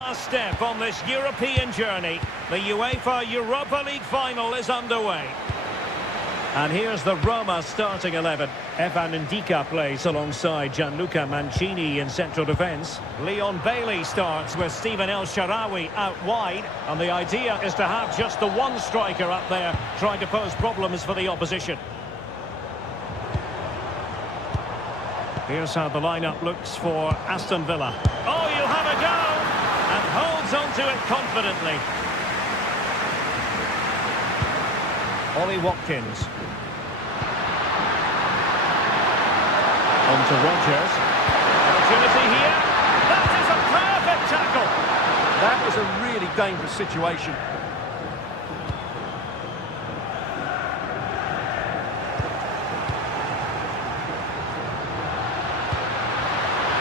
Last step on this European journey. The UEFA Europa League final is underway. And here's the Roma starting 11. Evan Ndika plays alongside Gianluca Mancini in central defence. Leon Bailey starts with Stephen El Shaarawy out wide. And the idea is to have just the one striker up there trying to pose problems for the opposition. Here's how the lineup looks for Aston Villa. Oh, you'll have a go! And holds onto it confidently. Ollie Watkins. On to Rodgers. Opportunity here. That is a perfect tackle. That was a really dangerous situation.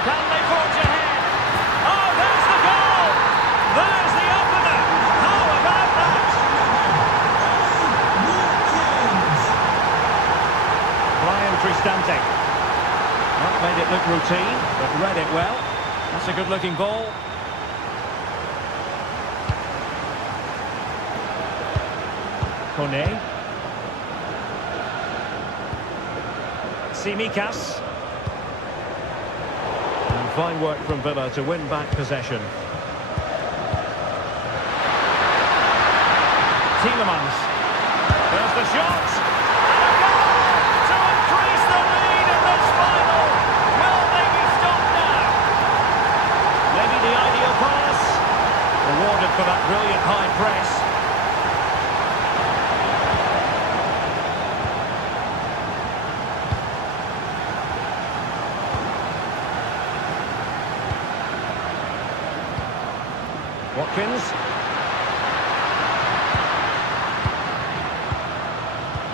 Can they forge ahead? Oh, there's the goal! There's the opener! How about that? Brian Cristante. That made it look routine, but read it well. That's a good-looking ball. Kone. Tsimikas. And fine work from Villa to win back possession. Tielemans. There's the shot. And a goal to increase the lead in this final. Will they be stopped now? Maybe the ideal pass. Rewarded for that brilliant high press. Watkins.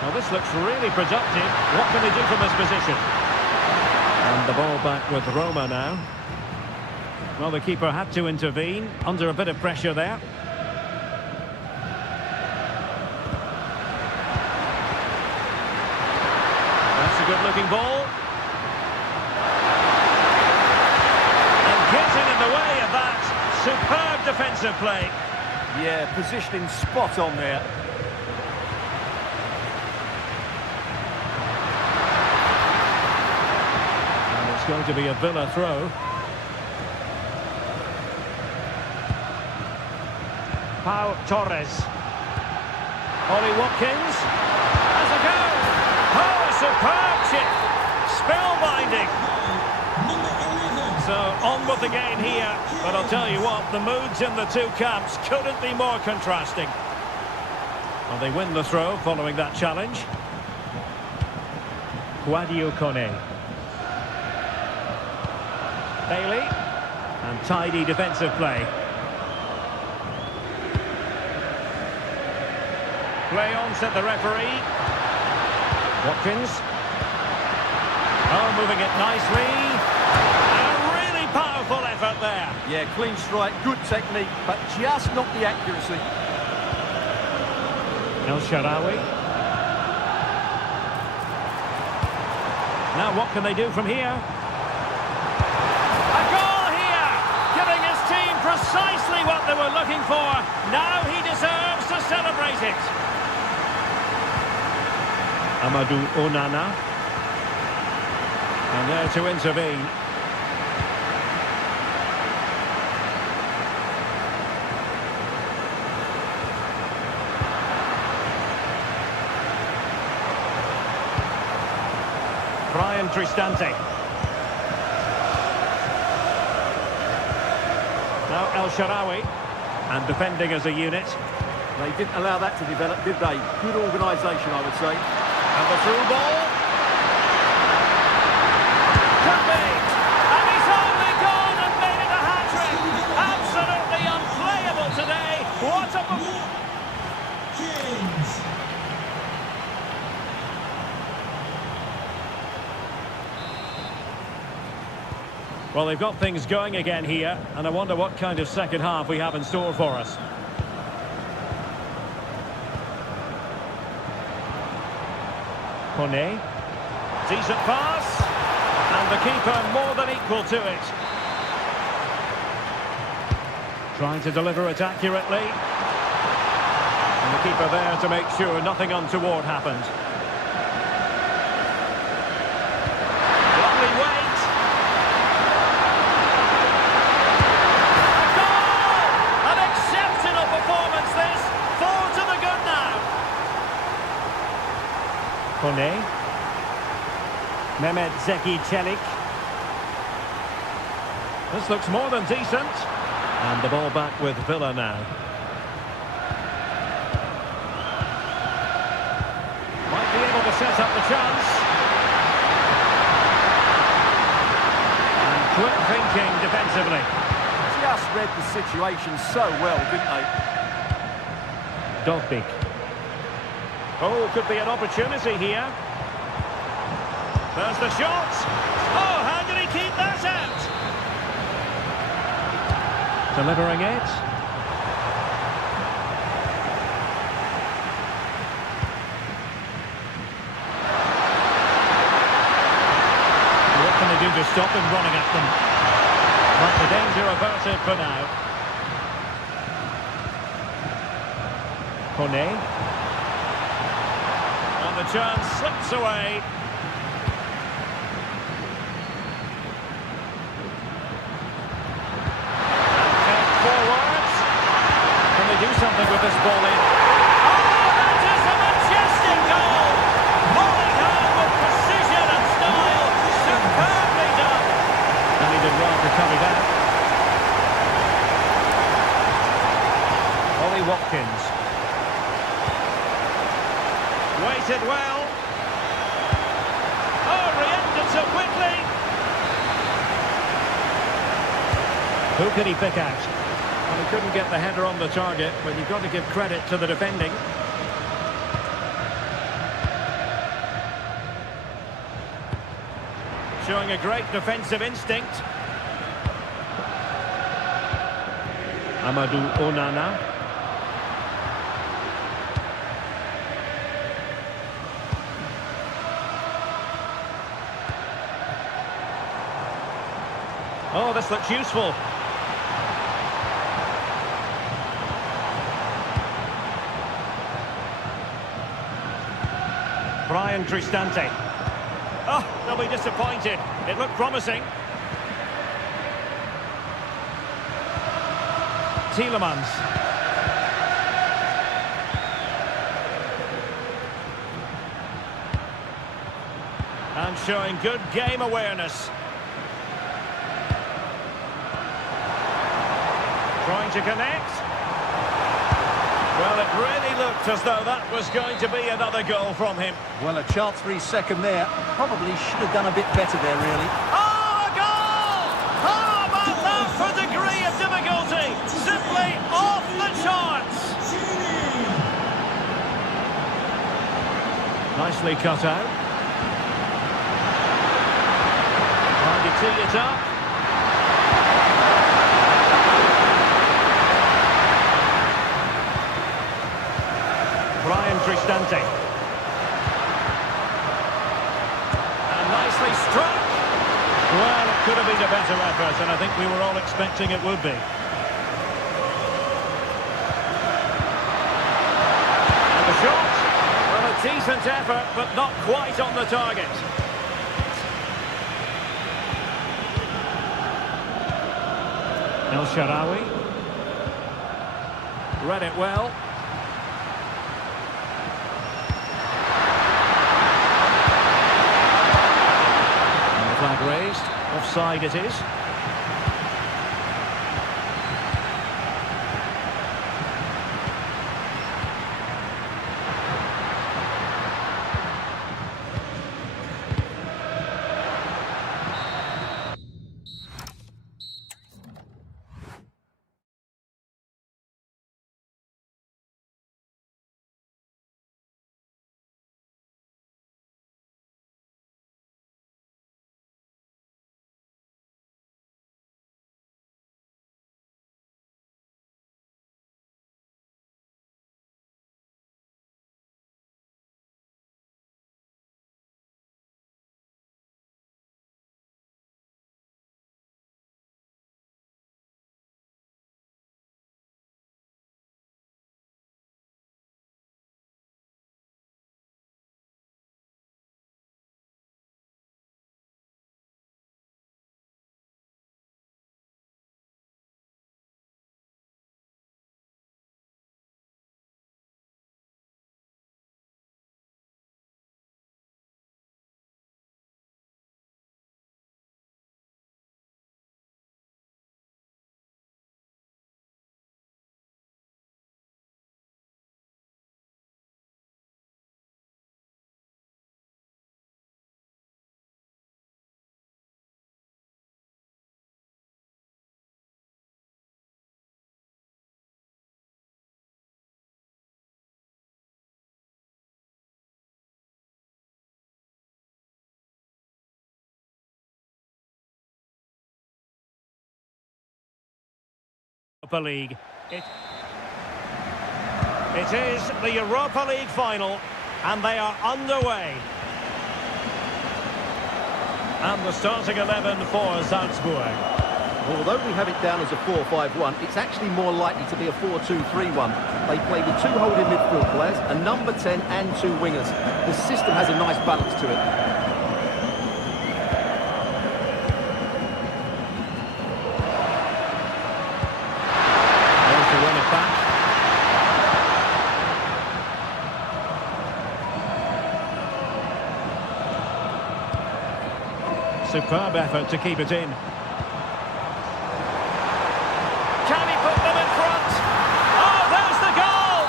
Well, this looks really productive. What can they do from this position? And the ball back with Roma now. Well, the keeper had to intervene under a bit of pressure there. That's a good-looking ball. And getting in the way of that. Superb defensive play. Yeah, positioning spot on there. And it's going to be a Villa throw. Pau Torres. Ollie Watkins. Has a go. Oh, a superb chip. Spellbinding. So, on with the game here, but I'll tell you what, the moods in the two camps couldn't be more contrasting. Well, they win the throw following that challenge. Guadio Kone. Bailey. And tidy defensive play. Play on, said the referee. Watkins. Oh, moving it nicely. Powerful effort there. Yeah, clean strike, good technique, but just not the accuracy. El Shaarawy. Now what can they do from here? A goal here! Giving his team precisely what they were looking for. Now he deserves to celebrate it. Amadou Onana. And there to intervene. Brian Cristante. Now El Shaarawy. And defending as a unit. They didn't allow that to develop, did they? Good organisation, I would say. And the through ball. Could be. And he's only gone and made it a hat-trick. Absolutely unplayable today. What a... Well, they've got things going again here, and I wonder what kind of second half we have in store for us. Kone. Decent pass. And the keeper more than equal to it. Trying to deliver it accurately. And the keeper there to make sure nothing untoward happened. Lovely weight. A goal! An exceptional performance this. 4 to the good now. Kone. Mehmet Zeki Çelik. This looks more than decent. And the ball back with Villa now. Might be able to set up the chance. And quick thinking defensively. Just read the situation so well, didn't they? Dovbik. Oh, could be an opportunity here. There's the shot. Oh, how did he keep that out? Delivering it. What can they do to stop him running at them? But the danger averted for now. Kone. And the chance slips away. Do something with this ball in. Oh, that is a majestic goal! Rolling home with precision and style. Superbly done. And he did well to cover that. Ollie Watkins. Waited well. Oh, reacted so quickly. Who could he pick out? Well, he couldn't get the header on the target, but you've got to give credit to the defending. Showing a great defensive instinct. Amadou Onana. Oh, this looks useful. Brian Cristante. Oh, they'll be disappointed. It looked promising. Tielemans. And showing good game awareness. Trying to connect. Well, it really looked as though that was going to be another goal from him. Well, a chance for his second there. Probably should have done a bit better there, really. Oh, a goal! How about that for degree of difficulty? Simply off the charts. Nicely cut out. Trying to tee it up. Brian Cristante. And nicely struck. Well, it could have been a better effort, and I think we were all expecting it would be. And the shot. Well, a decent effort, but not quite on the target. El Shaarawy. Read it well. Flag raised. Offside it is. Europa League. It is the Europa League final, and they are underway. And the starting 11 for Salzburg. Although we have it down as a 4-5-1, it's actually more likely to be a 4-2-3-1. They play with two holding midfield players, a number 10 and two wingers. The system has a nice balance to it. Wants to run it back. Superb effort to keep it in. Can he put them in front? Oh, there's the goal!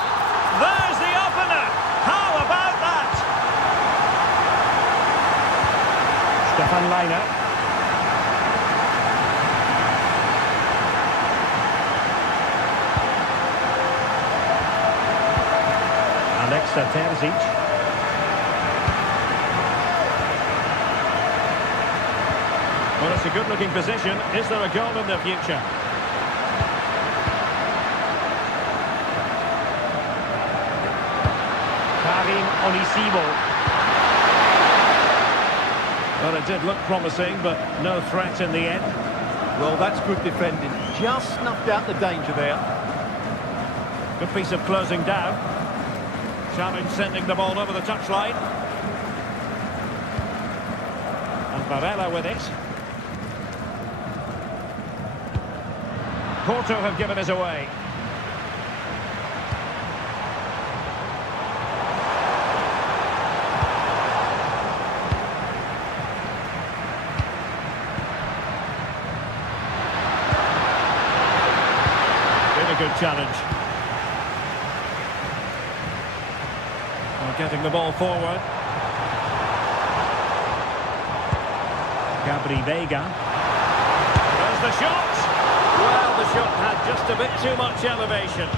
There's the opener! How about that? Stefan Leiner. Alexa Terzic. Well, it's a good-looking position. Is there a goal in the future? Well, it did look promising, but no threat in the end. Well, that's good defending. Just snuffed out the danger there. Good piece of closing down. Challenge sending the ball over the touchline. And Varela with it. Porto have given us away. Good challenge. Getting the ball forward. Gabri Vega. There's the shot. Well, the shot had just a bit too much elevation.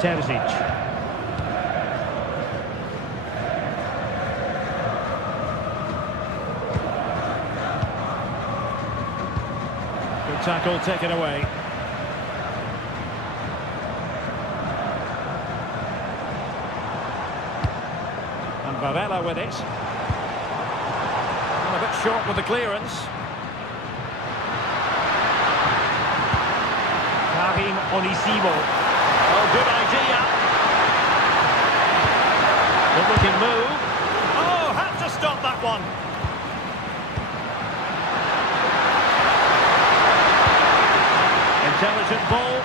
Terzic. Tackle taken away. And Varela with it. And a bit short with the clearance. Karim Onisivo. Oh, good idea. Good looking move. Oh, had to stop that one. Intelligent ball.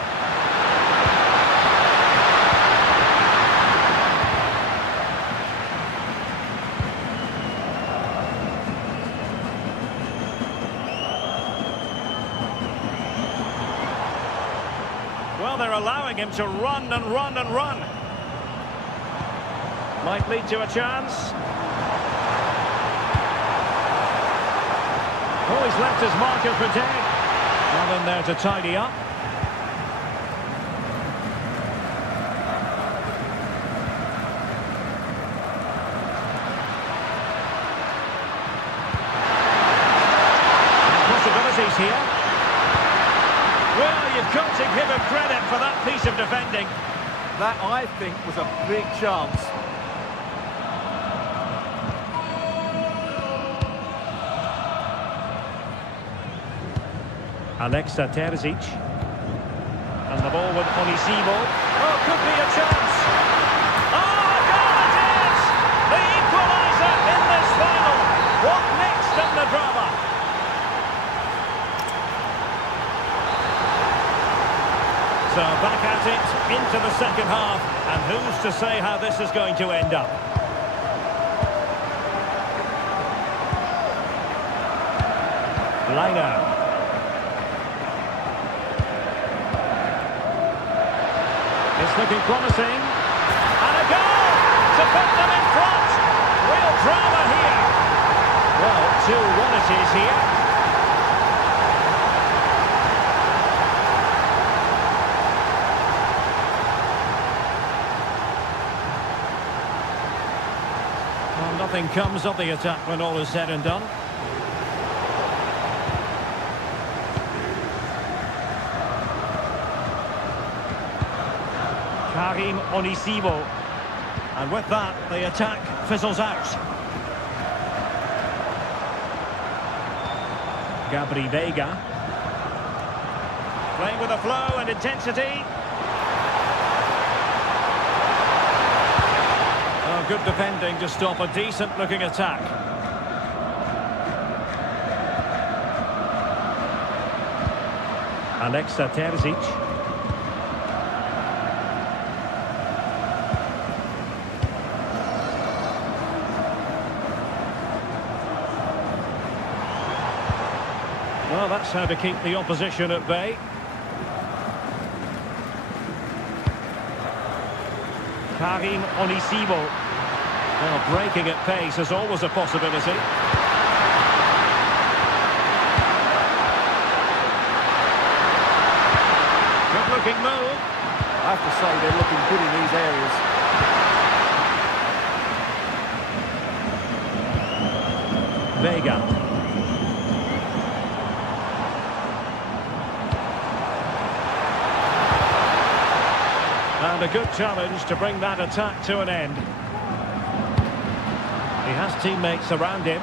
Well, they're allowing him to run and run and run. Might lead to a chance. Oh, he's left his marker for dead. Well in there to tidy up. Possibilities here. Well, you've got to give him credit for that piece of defending. That, I think, was a big chance. Alexa Terzic. And the ball with Onisivo. Oh, could be a chance. Oh, a goal it is! The equaliser in this final. What next in the drama? So back at it into the second half. And who's to say how this is going to end up? Leiner. It's looking promising. And a goal to put them in front. Real drama here. Well, 2-1 it is here. Nothing comes of the attack when all is said and done. Karim Onisivo. And with that, the attack fizzles out. Gabri Veiga. Playing with a flow and intensity. Oh, good defending to stop a decent-looking attack. Alexa Terzic. Well, that's how to keep the opposition at bay. Karim Onisivo. Well, breaking at pace is always a possibility. Good-looking move. I have to say they're looking good in these areas. Veiga. And a good challenge to bring that attack to an end. He has teammates around him.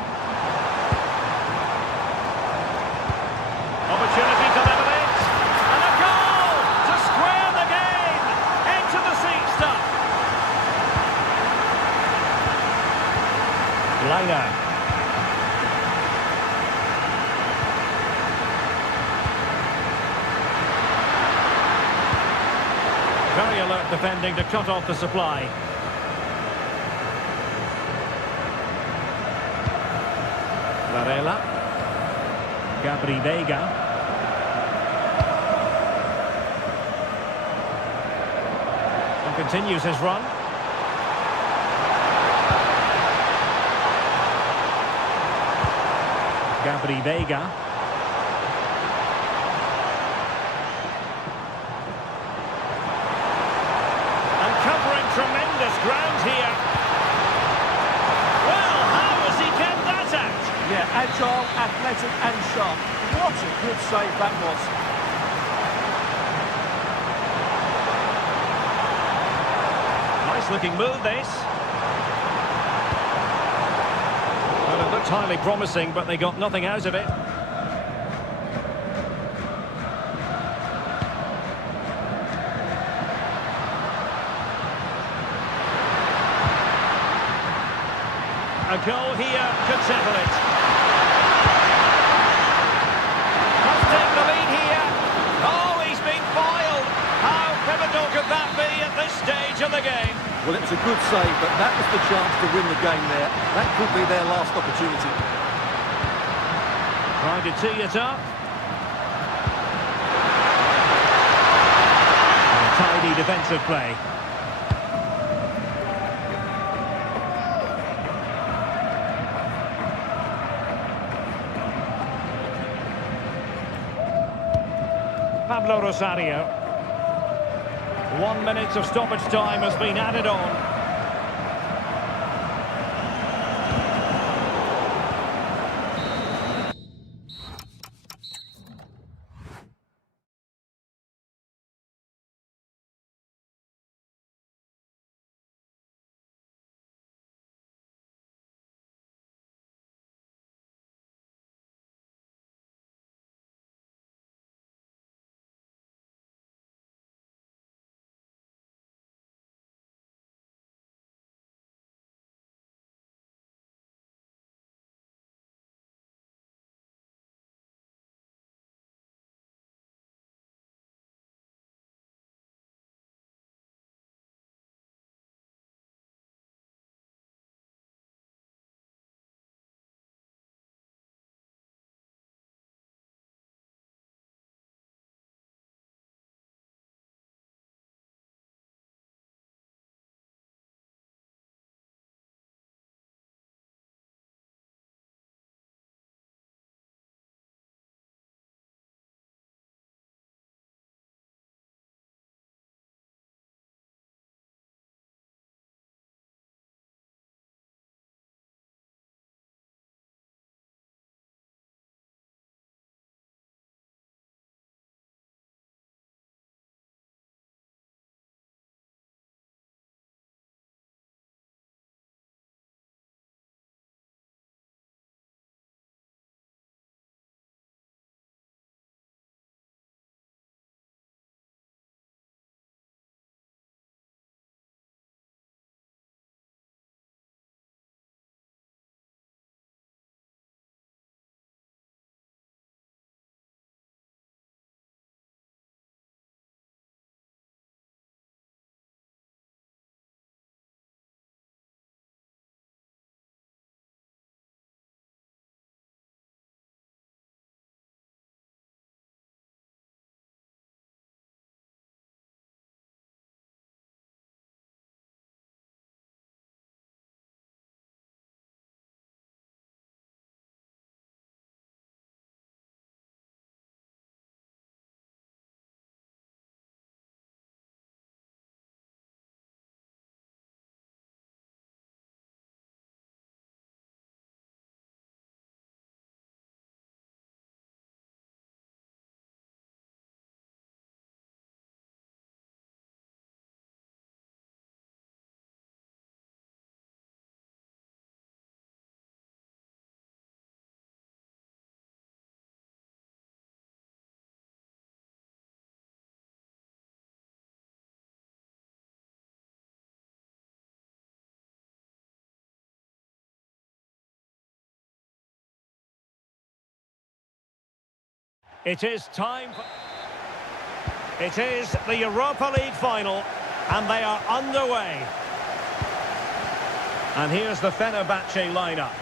Opportunity to level it. And a goal to square the game. Into the seat stuff. Liner. Very alert defending to cut off the supply. Varela. Gabri Veiga. And continues his run. Gabri Veiga. Tremendous ground here. Well, how has he kept that out? Yeah, agile, athletic and sharp. What a good save that was. Nice looking move, this. Well, it looked highly promising, but they got nothing out of it. A goal here could settle it. Must take the lead here. Oh, he's been foiled. How pivotal could that be at this stage of the game? Well, it was a good save, but that was the chance to win the game there. That could be their last opportunity. Trying to tee it up. Tidy defensive play. Pablo Rosario. 1 minute of stoppage time has been added on. It is time for... It is the Europa League final, and they are underway. And here's the Fenerbahce lineup.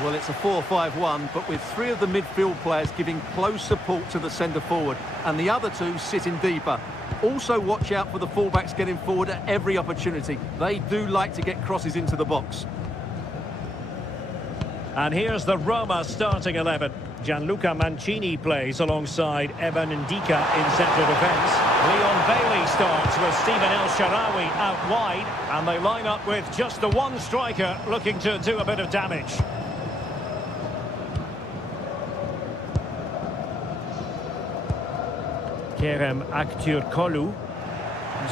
Well, it's a 4-5-1, but with three of the midfield players giving close support to the centre-forward, and the other two sitting deeper. Also watch out for the fullbacks getting forward at every opportunity. They do like to get crosses into the box. And here's the Roma starting 11. Gianluca Mancini plays alongside Evan Ndika in central defence. Leon Bailey starts with Stephen El Shaarawy out wide. And they line up with just the one striker looking to do a bit of damage. Kerem Aktürkoğlu.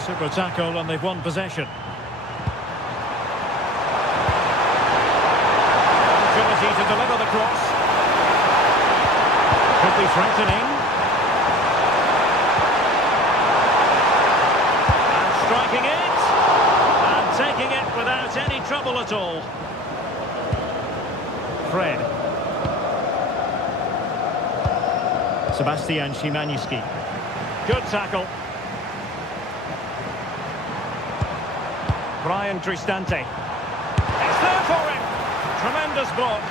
Super tackle and they've won possession. Opportunity to deliver the cross. Could be threatening. And striking it. And taking it without any trouble at all. Fred. Sebastian Szymanski. Good tackle. Brian Cristante. It's there for him. Tremendous block.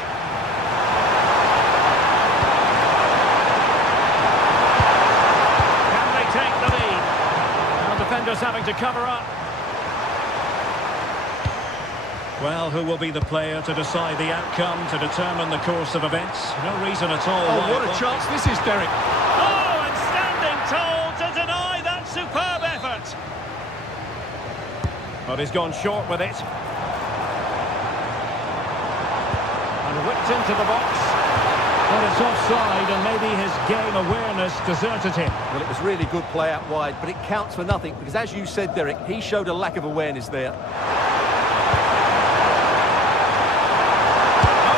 Can they take the lead? Now defenders having to cover up. Well, who will be the player to decide the outcome, to determine the course of events? No reason at all. Oh, what a chance this is, Derek. Oh, and standing tall to deny that superb effort. But he's gone short with it. And whipped into the box. But it's offside, and maybe his game awareness deserted him. Well, it was really good play out wide, but it counts for nothing, because as you said, Derek, he showed a lack of awareness there. Oh,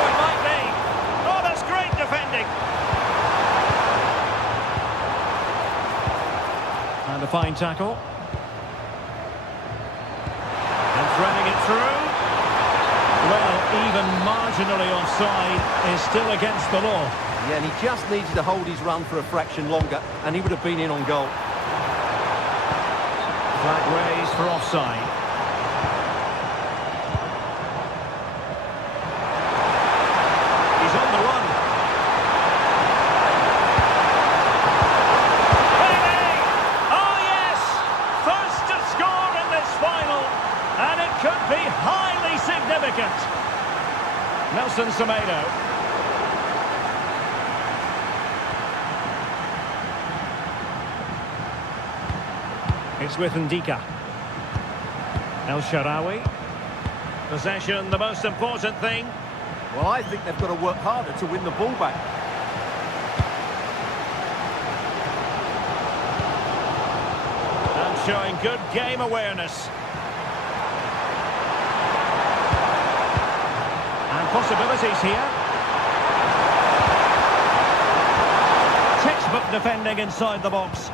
it might be. Oh, that's great defending. And a fine tackle. And threading it through. Well, even marginally offside is still against the law. Yeah, and he just needed to hold his run for a fraction longer, and he would have been in on goal. Flag raised for offside. He's on the run. Baby! Oh, yes! First to score in this final, and it could be highly significant. Nelson Semedo. It's with Ndika. El Shaarawy. Possession, the most important thing. Well, I think they've got to work harder to win the ball back. And showing good game awareness. And possibilities here. Textbook defending inside the box.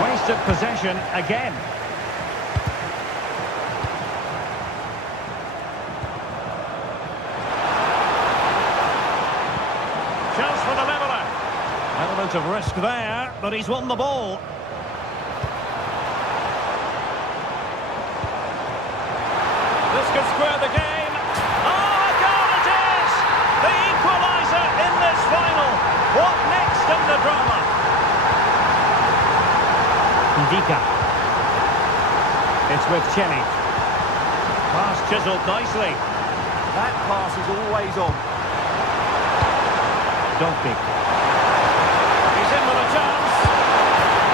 Wasted possession again. Chance for the leveller. Element of risk there, but he's won the ball. This could square the game. Oh, a goal it is! The equaliser in this final. What next in the drama? Ndika. It's with Chenny. Pass chiselled nicely. That pass is always on. Donkey. He's in with a chance.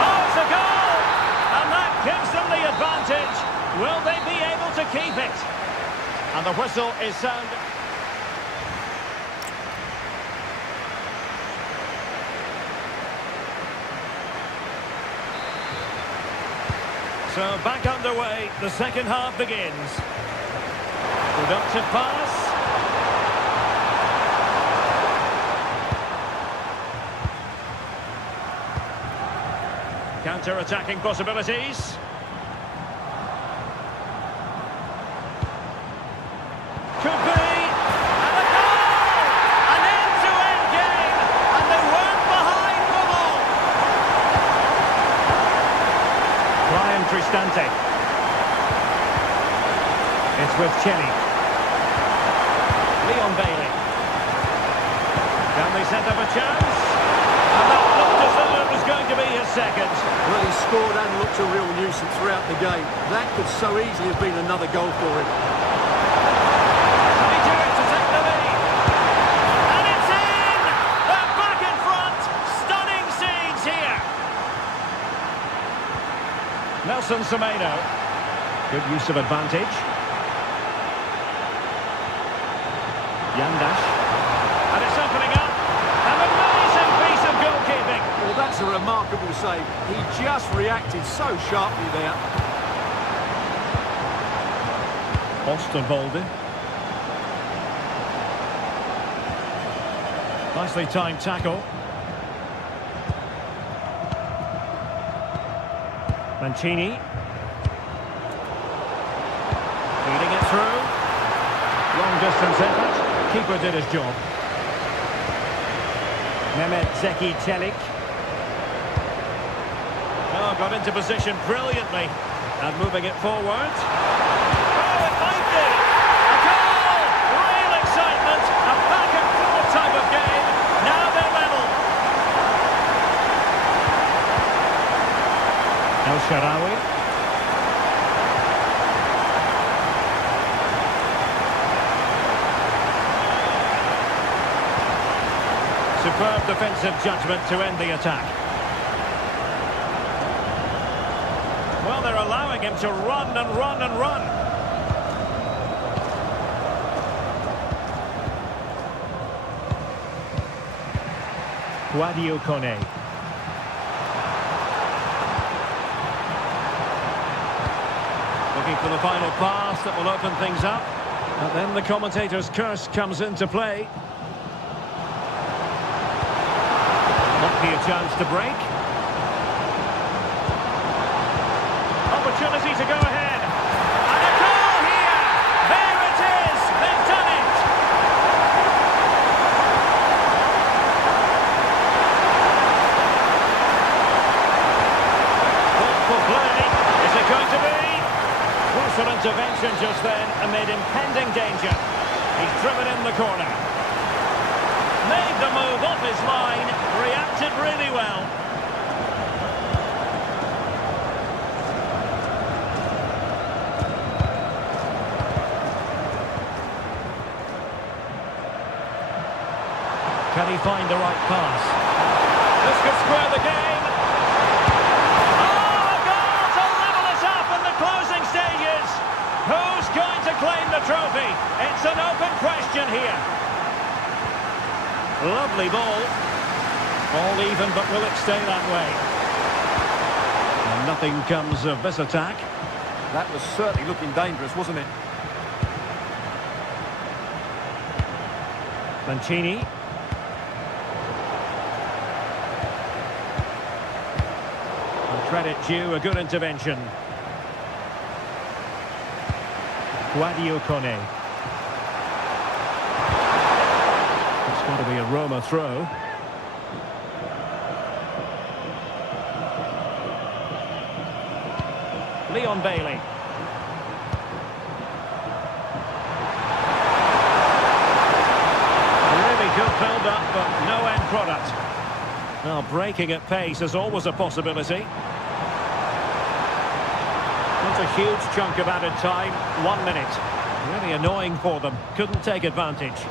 Oh, it's a goal! And that gives them the advantage. Will they be able to keep it? And the whistle is sounded. So back underway, the second half begins. Productive pass. Counter-attacking possibilities. Could be. And a Cristante. It's with Chelly. Leon Bailey. Can they set up a chance? And that looked as though it was going to be his second. Well, he scored and looked a real nuisance throughout the game. That could so easily have been another goal for him. Can he do it to take the lead? And it's in! They're back in front! Stunning scenes here! Nelson Semedo. Good use of advantage. Yandash. And it's opening up. An amazing piece of goalkeeping. Well, that's a remarkable save. He just reacted so sharply there. Osterwolde. Nicely timed tackle. Mancini. Feeding it through. Long distance effort. Keeper did his job. Mehmet Zeki Çelik. Oh, got into position brilliantly. And moving it forward. Oh, it might be! A goal! Real excitement! A back and forth type of game. Now they're level. El Shaarawy. Superb defensive judgment to end the attack. Well, they're allowing him to run and run and run. Guadio Kone. Looking for the final pass that will open things up. And then the commentator's curse comes into play. Might be a chance to break. Opportunity to go ahead. And a goal here! There it is! They've done it! Thoughtful play. Is it going to be? Crucial intervention just then amid impending danger. He's driven in the corner. Made the move off his line, reacted really well. Can he find the right pass? This could square the game. Oh, a goal to level us up in the closing stages. Who's going to claim the trophy? It's an open question here. Lovely ball. All even, but will it stay that way? And nothing comes of this attack. That was certainly looking dangerous, wasn't it? Mancini. And credit due, a good intervention. Guadio Kone. It's going to be a Roma throw. Leon Bailey. Really good build-up, but no end product. Now, breaking at pace is always a possibility. Not a huge chunk of added time, 1 minute. Really annoying for them. Couldn't take advantage.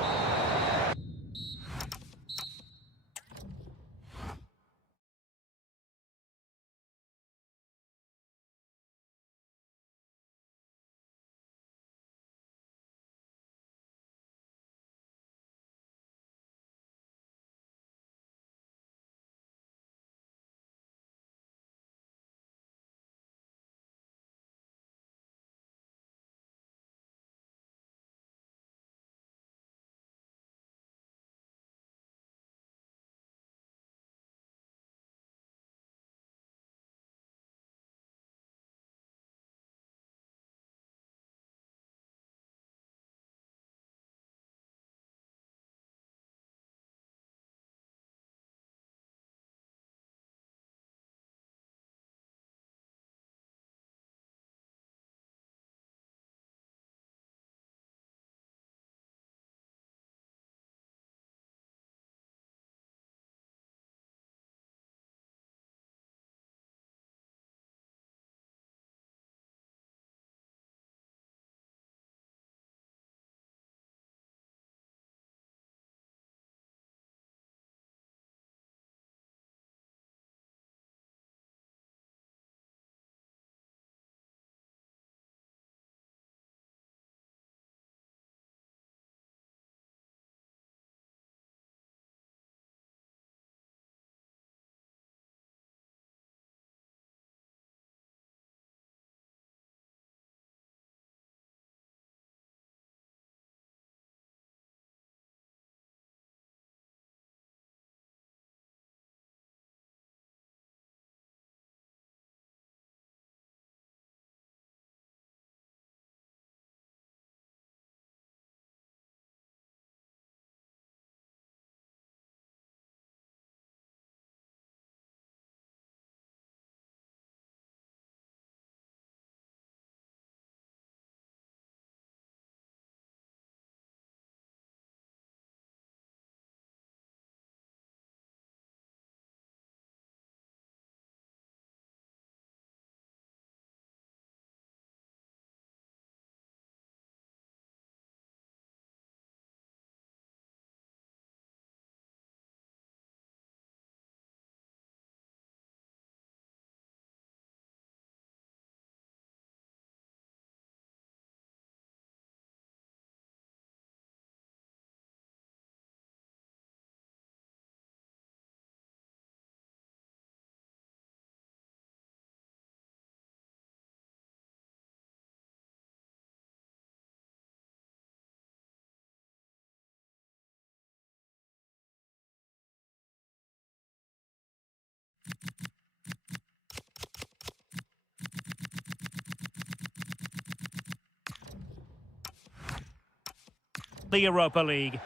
the Europa League.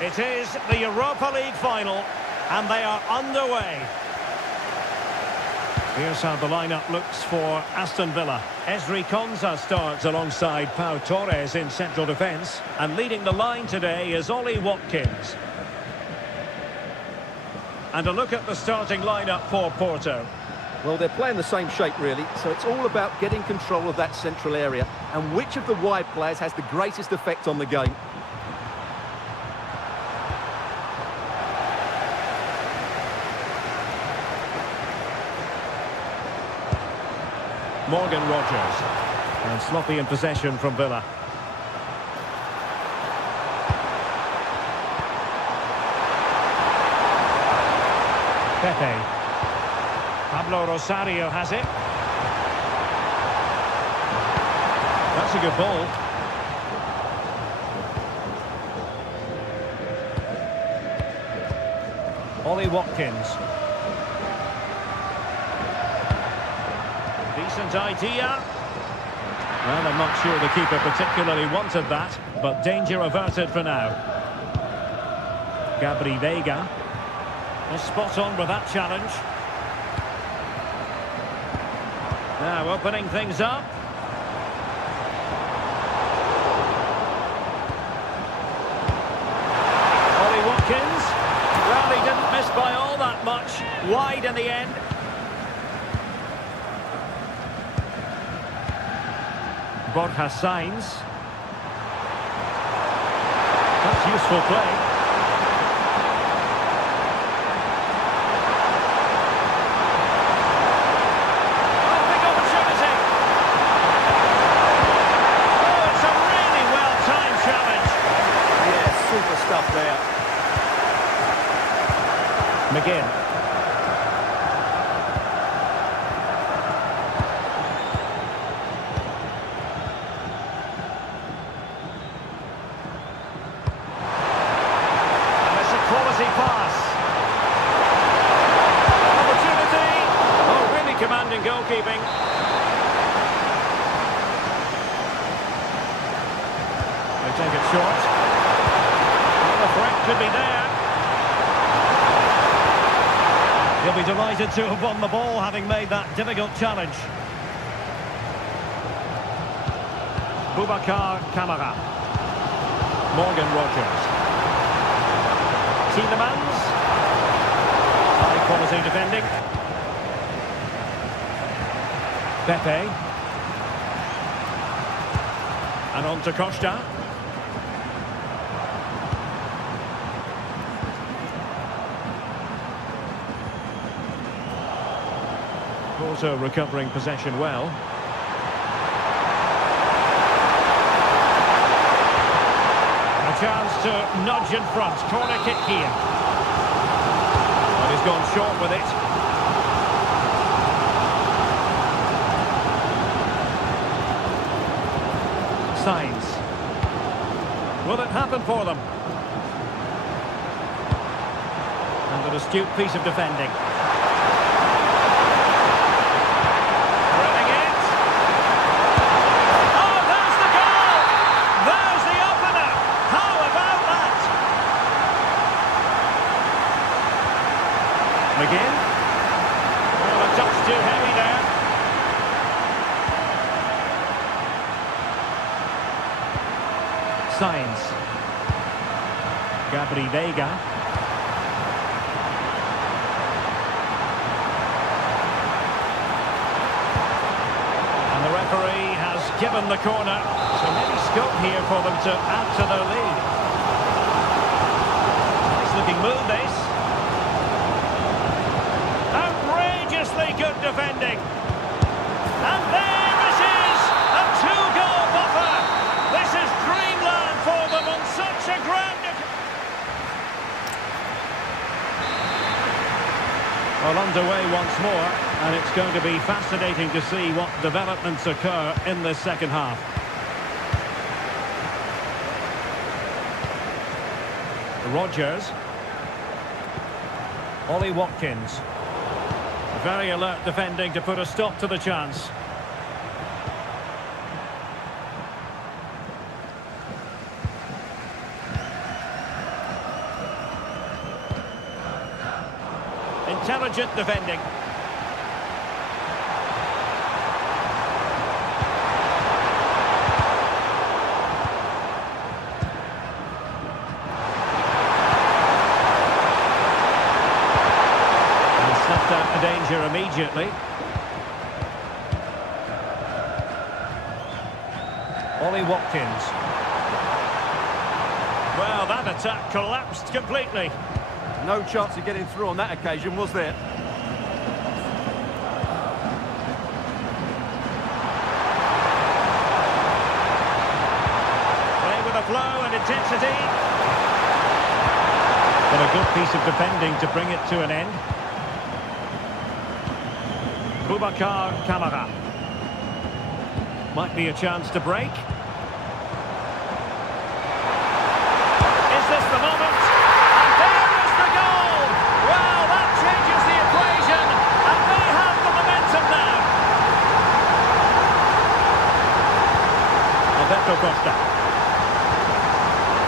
It is the Europa League final, and they are underway. Here's how the lineup looks for Aston Villa. Ezri Konsa starts alongside Pau Torres in central defence, and leading the line today is Ollie Watkins. And a look at the starting lineup for Porto. Well, they're playing the same shape, really, so it's all about getting control of that central area and which of the wide players has the greatest effect on the game. Morgan Rogers. And sloppy in possession from Villa. Pepe. Pablo Rosario has it. That's a good ball. Ollie Watkins. Decent idea. Well, I'm not sure the keeper particularly wanted that, but danger averted for now. Gabri Veiga. Well, spot on with that challenge. Now opening things up. Ollie Watkins. Well, he didn't miss by all that much. Wide in the end. Borja Sainz. That's useful play. McGinn. And it's a quality pass. Opportunity. Oh, really commanding goalkeeping. They take it short. The threat could be there. He'll be delighted to have won the ball, having made that difficult challenge. Boubacar Kamara. Morgan Rogers. Tielemans. High quality defending. Pepe. And on to Costa. Also recovering possession well. A chance to nudge in front. Corner kick here. Well, he's gone short with it. Sainz. Will it happen for them? And an astute piece of defending. McGinn. Oh, a touch too heavy there. Sainz. Gabri Veiga. And the referee has given the corner. So maybe scope here for them to add to their lead. Nice looking move, this. Good defending. And there it is! A two-goal buffer! This is dreamland for them on such a grand... Well, underway once more, and it's going to be fascinating to see what developments occur in this second half. Rogers. Ollie Watkins. Very alert defending to put a stop to the chance. intelligent defending. And snuffed out the danger immediately. Ollie Watkins. Well, that attack collapsed completely. No chance of getting through on that occasion, was there? Play with a flow and intensity. But a good piece of defending to bring it to an end. Boubacar Kamara. Might be a chance to break. Is this the moment? And there is the goal! Well, that changes the equation, and they have the momentum now. Alberto Costa.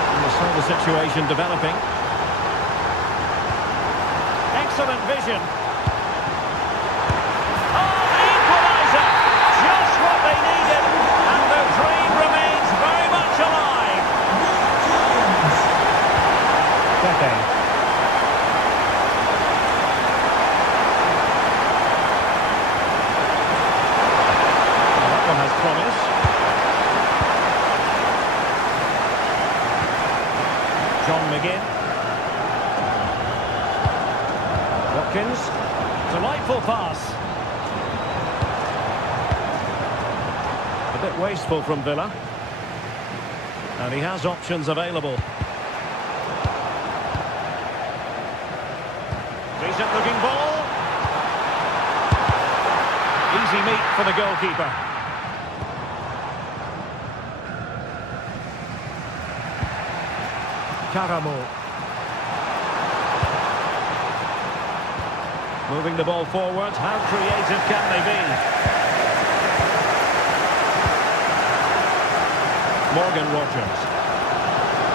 And we saw the situation developing. Excellent vision. Watkins, delightful pass. A bit wasteful from Villa. And he has options available. Decent looking ball. Easy meet for the goalkeeper. Karamo. Moving the ball forward. How creative can they be? Morgan Rogers.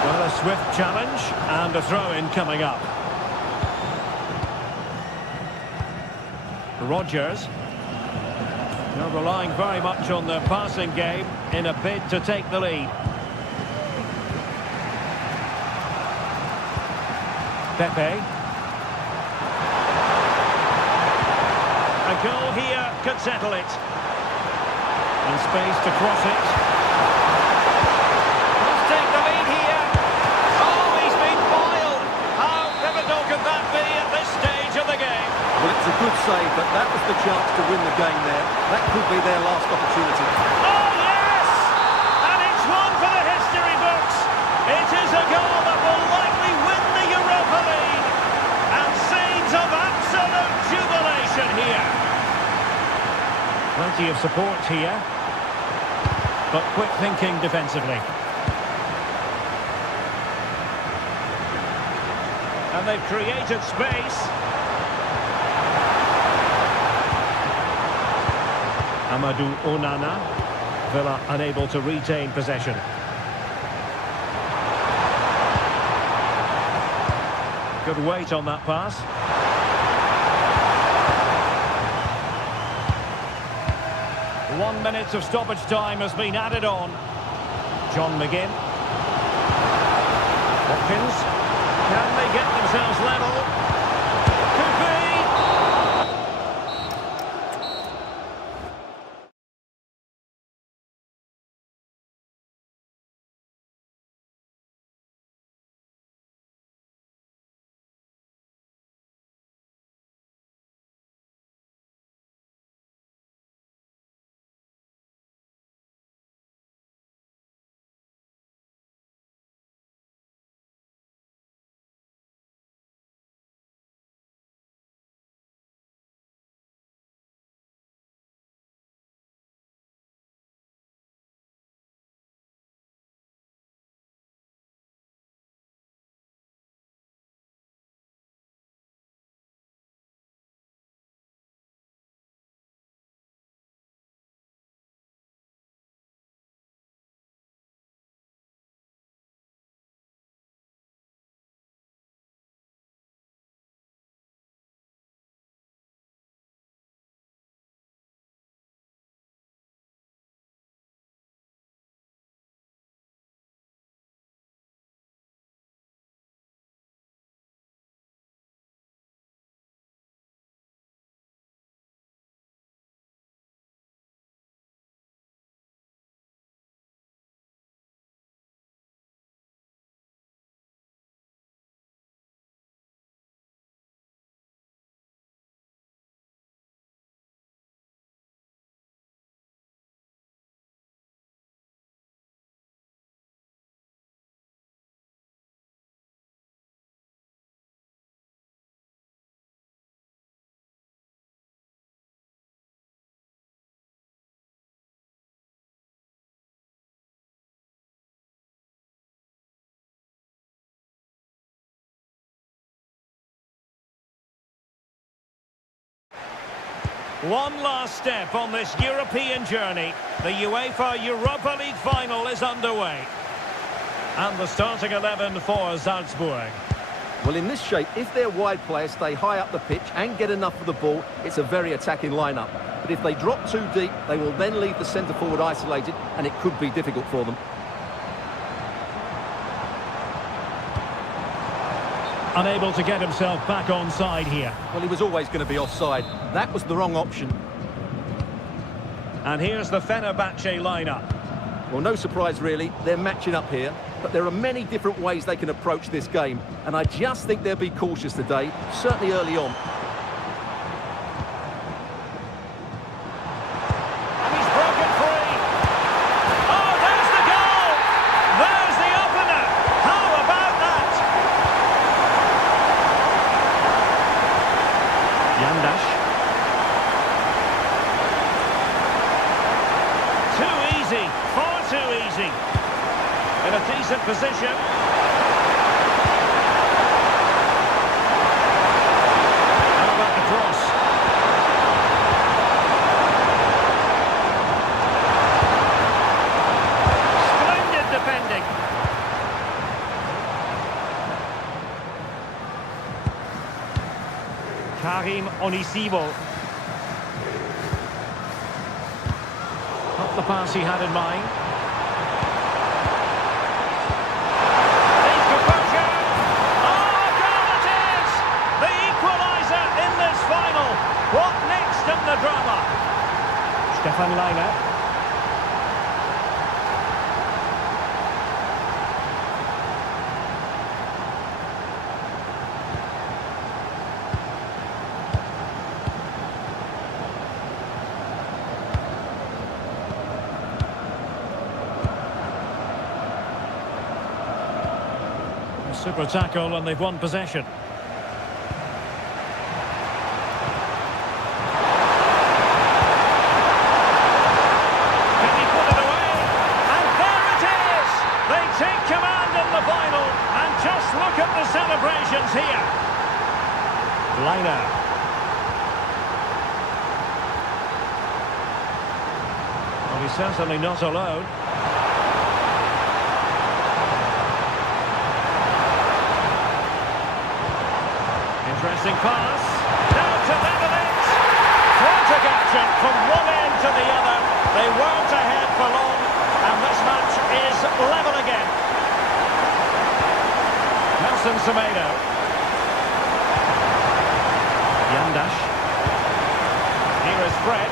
Well, a swift challenge and a throw-in coming up. Rogers. They're relying very much on their passing game in a bid to take the lead. Pepe. A goal here could settle it. And space to cross it. Let's take the lead here. Oh, he's been foiled. How pivotal could that be at this stage of the game? Well, it's a good save, but that was the chance to win the game there. That could be their last opportunity. Oh, yes! And it's one for the history books. It is a goal that will likely win the Europa League. And scenes of absolute jubilation here. Plenty of support here. But quick thinking defensively. And they've created space. Amadou Onana. Villa unable to retain possession. Good weight on that pass. 1 minute of stoppage time has been added on. John McGinn. Watkins. Can they get themselves level? One last step on this European journey. The UEFA Europa League final is underway. And the starting 11 for Salzburg. Well, in this shape, if their wide players stay high up the pitch and get enough of the ball, it's a very attacking lineup. But if they drop too deep, they will then leave the centre-forward isolated, and it could be difficult for them. Unable to get himself back onside here. Well, he was always going to be offside. That was the wrong option. And here's the Fenerbahce lineup. Well, no surprise, really. They're matching up here. But there are many different ways they can approach this game. And I just think they'll be cautious today, certainly early on. And he's broken free. Oh, there's the goal! There's the opener! How about that? Yandash. Too easy, far too easy. In a decent position. How about the cross? Splendid defending. Karim Onisivo. Not the pass he had in mind. What next in the drama? Stefan Leiner. Super tackle and they've won possession. Look at the celebrations here. Leiner. Well, he's certainly not alone. Interesting pass. Now to level it. Frantic action from one end to the other. They weren't ahead for long, and this match is level again. Semedo. Yandash. Here is Fred.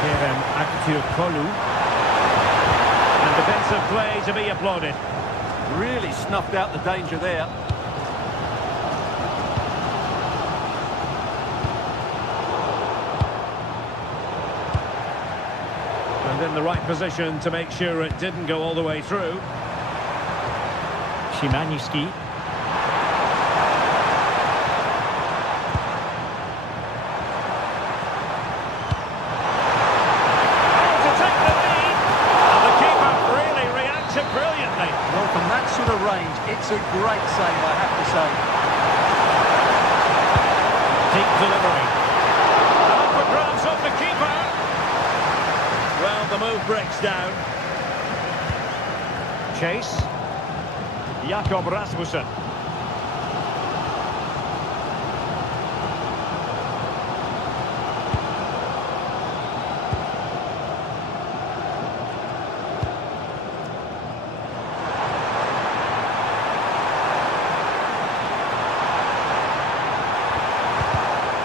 Kerem Aktürkoğlu. And defensive play to be applauded. Really snuffed out the danger there. And in the right position to make sure it didn't go all the way through. Szymanski. Oh, to take the lead. And the keeper really reacted brilliantly. Well, from that sort of range, it's a great save, I have to say. Deep delivery. And up for grabs off the keeper. Well, the move breaks down. Chase. Jakob Rasmussen.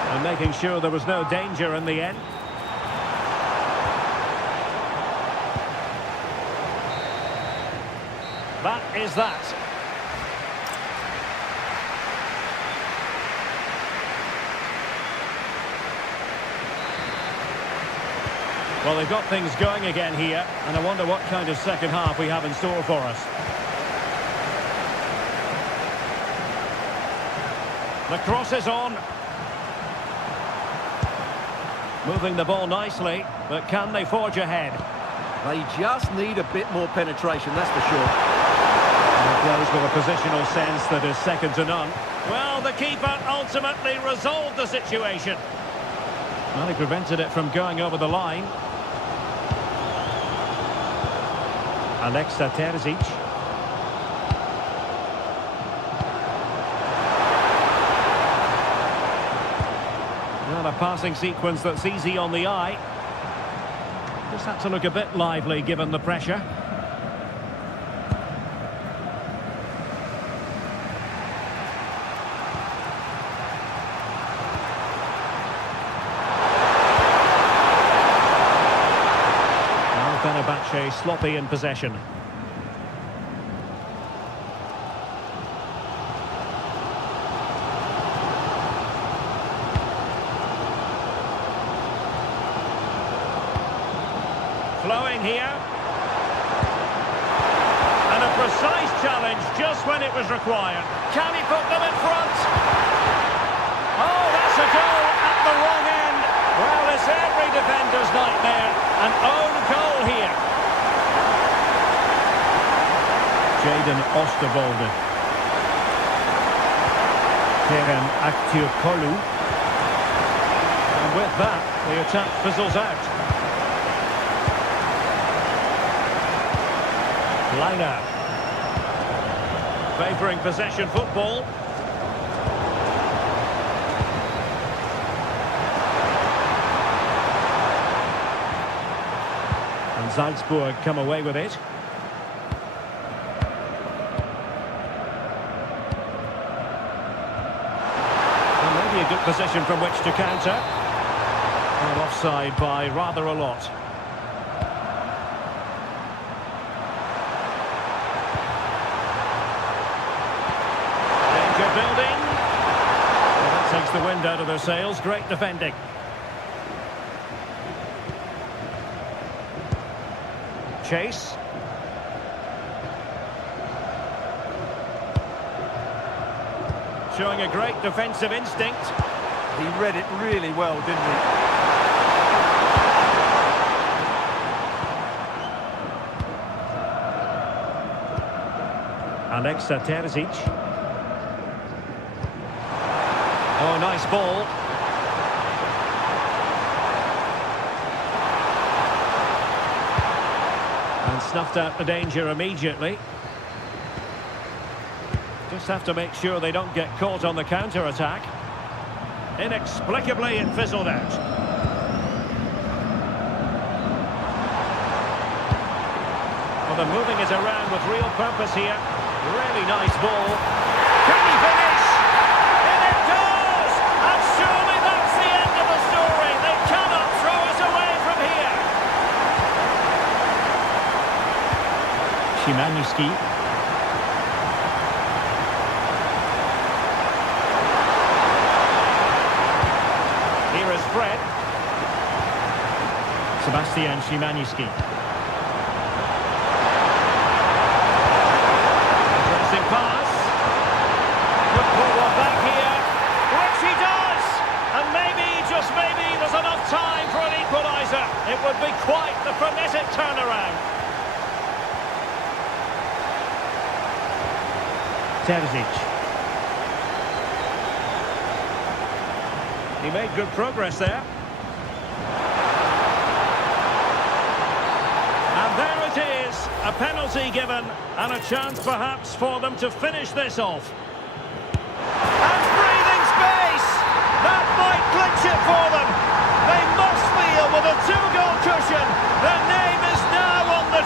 And making sure there was no danger in the end. That is that. Well, they've got things going again here, and I wonder what kind of second half we have in store for us. The cross is on. Moving the ball nicely, but can they forge ahead? They just need a bit more penetration, that's for sure. And Plays with a positional sense that is second to none. Well, the keeper ultimately resolved the situation. Well, he prevented it from going over the line. Alexa Terzic. Well, a passing sequence that's easy on the eye. Just had to look a bit lively given the pressure. Fenerbahce sloppy in possession. Flowing here. And a precise challenge just when it was required. Can he put them in front? Oh, that's a goal at the wrong end. Well, it's every defender's nightmare. An own goal here. Jaden Osterwolde. Kerem Aktürkoğlu. And with that, the attack fizzles out. Liner. Favouring possession football. And Salzburg come away with it. And maybe a good position from which to counter. And offside by rather a lot. Building. Well, that takes the wind out of their sails. Great defending. Chase. Showing a great defensive instinct. He read it really well, didn't he? Alexa Terzic. Oh, nice ball. And snuffed out the danger immediately. Just have to make sure they don't get caught on the counter-attack. Inexplicably, it fizzled out. Well, they're moving it around with real purpose here. Really nice ball. Can he finish? Szymanski. Here is Fred. Sebastian Szymanski. Pressing pass. Could pull one back here, which he does. And maybe, just maybe, there's enough time for an equaliser. It would be quite the frenetic turnaround. Terzic. He made good progress there. And there it is, a penalty given and a chance perhaps for them to finish this off. And breathing space! That might clinch it for them. They must feel with a two-goal cushion. Their name is now on the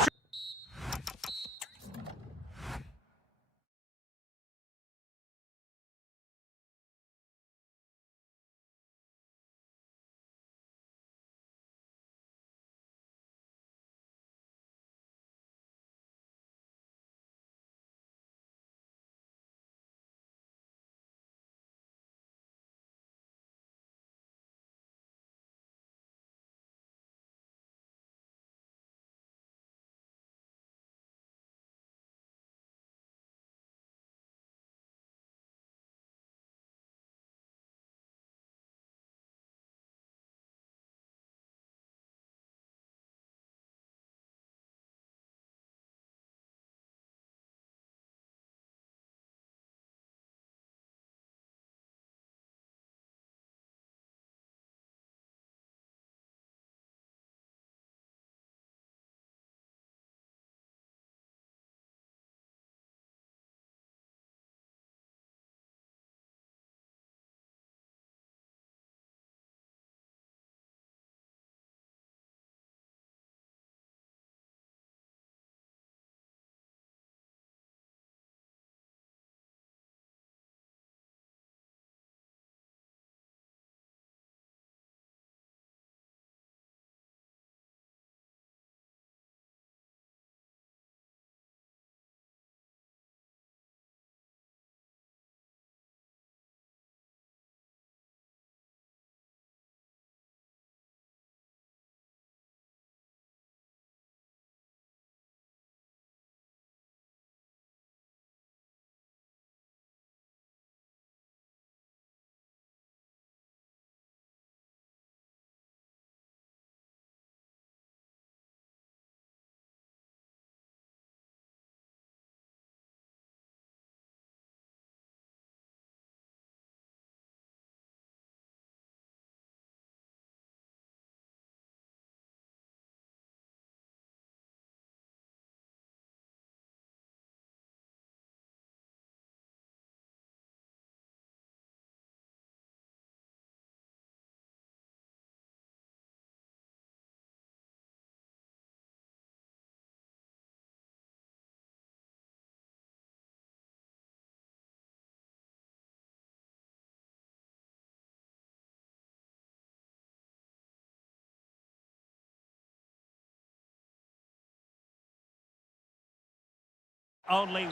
Only.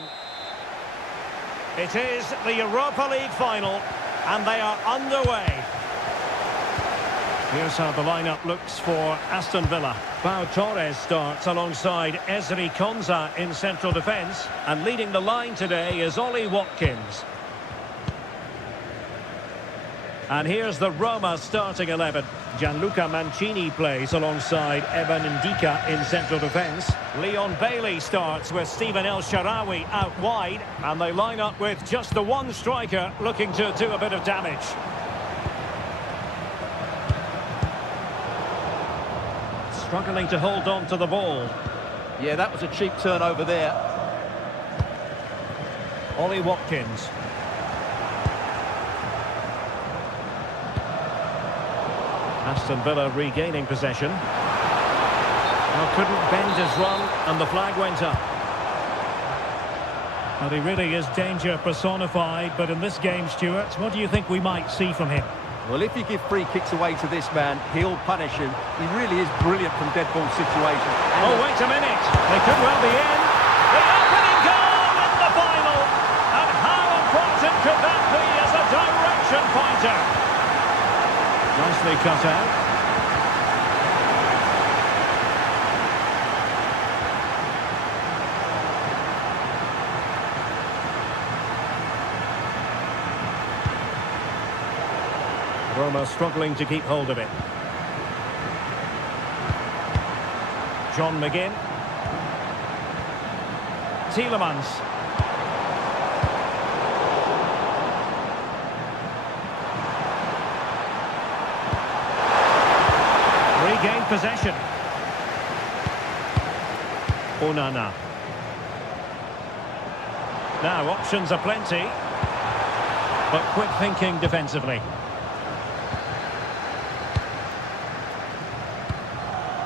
It is the Europa League final, and they are underway. Here's how the lineup looks for Aston Villa. Pau Torres starts alongside Ezri Konsa in central defence, and leading the line today is Ollie Watkins. And here's the Roma starting 11. Gianluca Mancini plays alongside Evan Ndika in central defence. Leon Bailey starts with Stephen El Shaarawy out wide. And they line up with just the one striker looking to do a bit of damage. Struggling to hold on to the ball. Yeah, that was a cheap turnover there. Ollie Watkins. Aston Villa regaining possession. Well, couldn't bend his run, and the flag went up. Well, he really is danger personified, but in this game, Stuart, what do you think we might see from him? Well, if you give free kicks away to this man, he'll punish him. He really is brilliant from dead ball situations. Oh, wait a minute. They could well be in. The opening goal in the final. And how important could that be as a direction pointer? Nicely cut out. Roma struggling to keep hold of it. John McGinn. Tielemans. Regained possession. Onana. Now options are plenty, but quick thinking defensively.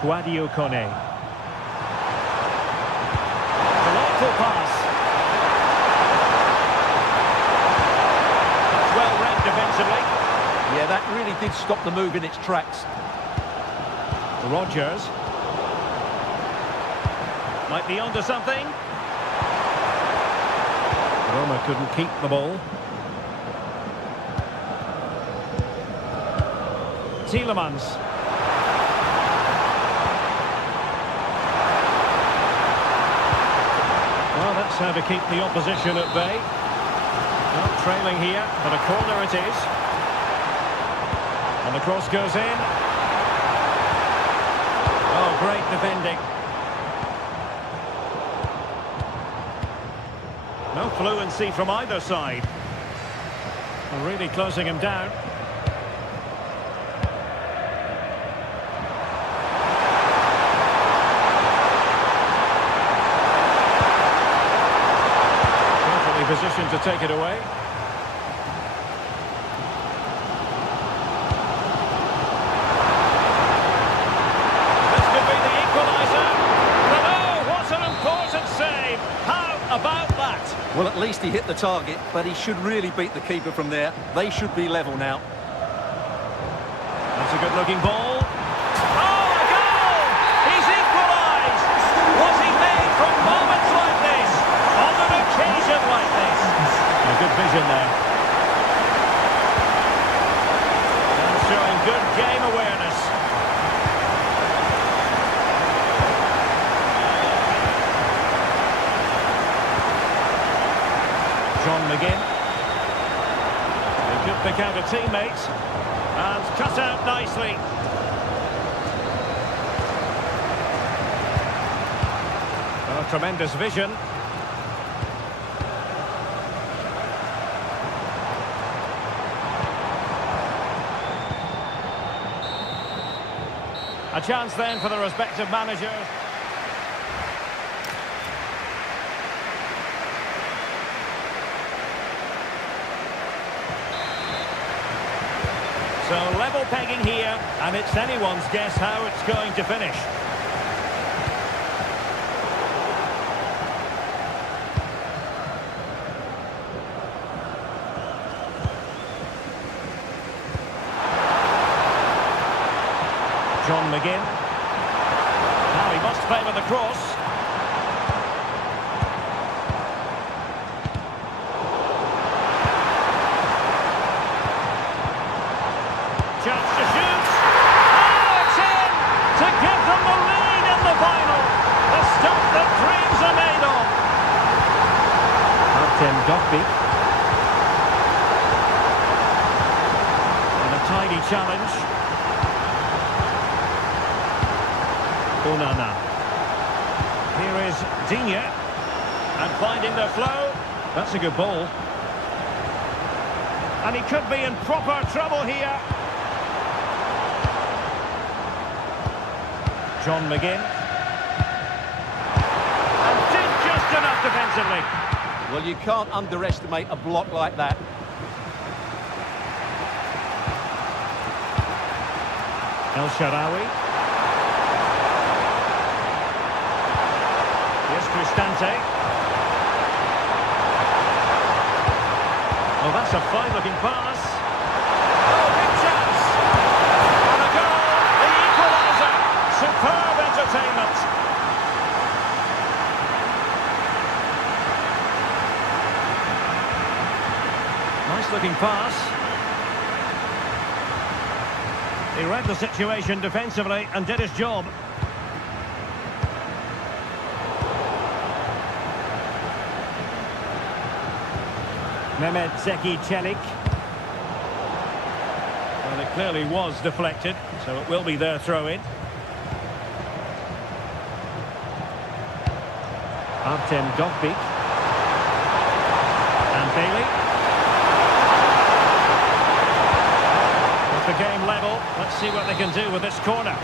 Guadio Kone. Delightful pass. That's well read defensively. Yeah, that really did stop the move in its tracks. Rodgers. Might be onto something. Roma couldn't keep the ball. Tielemans. Well, that's how to keep the opposition at bay. Not trailing here, but a corner it is. And the cross goes in. Oh, great defending. No fluency from either side. And really closing him down. Position to take it away. This could be the equaliser. But oh, what an important save. How about that? Well, at least he hit the target, but he should really beat the keeper from there. They should be level now. That's a good-looking ball. Oh, a goal! He's equalised! Was he made from moments like this? On an occasion like this? A good vision there. And showing good game awareness. John McGinn. They could pick out a teammate. And cut out nicely. Oh, tremendous vision. A chance then for the respective managers. So level pegging here, and it's anyone's guess how it's going to finish. John McGinn. Now he must favour the cross. Dogby. And a tidy challenge. Onana. Here is Digne. And finding the flow. That's a good ball. And he could be in proper trouble here. John McGinn. And did just enough defensively. Well, you can't underestimate a block like that. El Shaarawy. Here's Cristante. Oh, that's a fine-looking pass. Oh, big chance. And a goal, the equaliser. Superb entertainment. Nice-looking pass. He read the situation defensively and did his job. Mehmet Zeki Çelik. Well, it clearly was deflected, so it will be their throw-in. Artem Dogby. And Bailey. With the game level, let's see what they can do with this corner.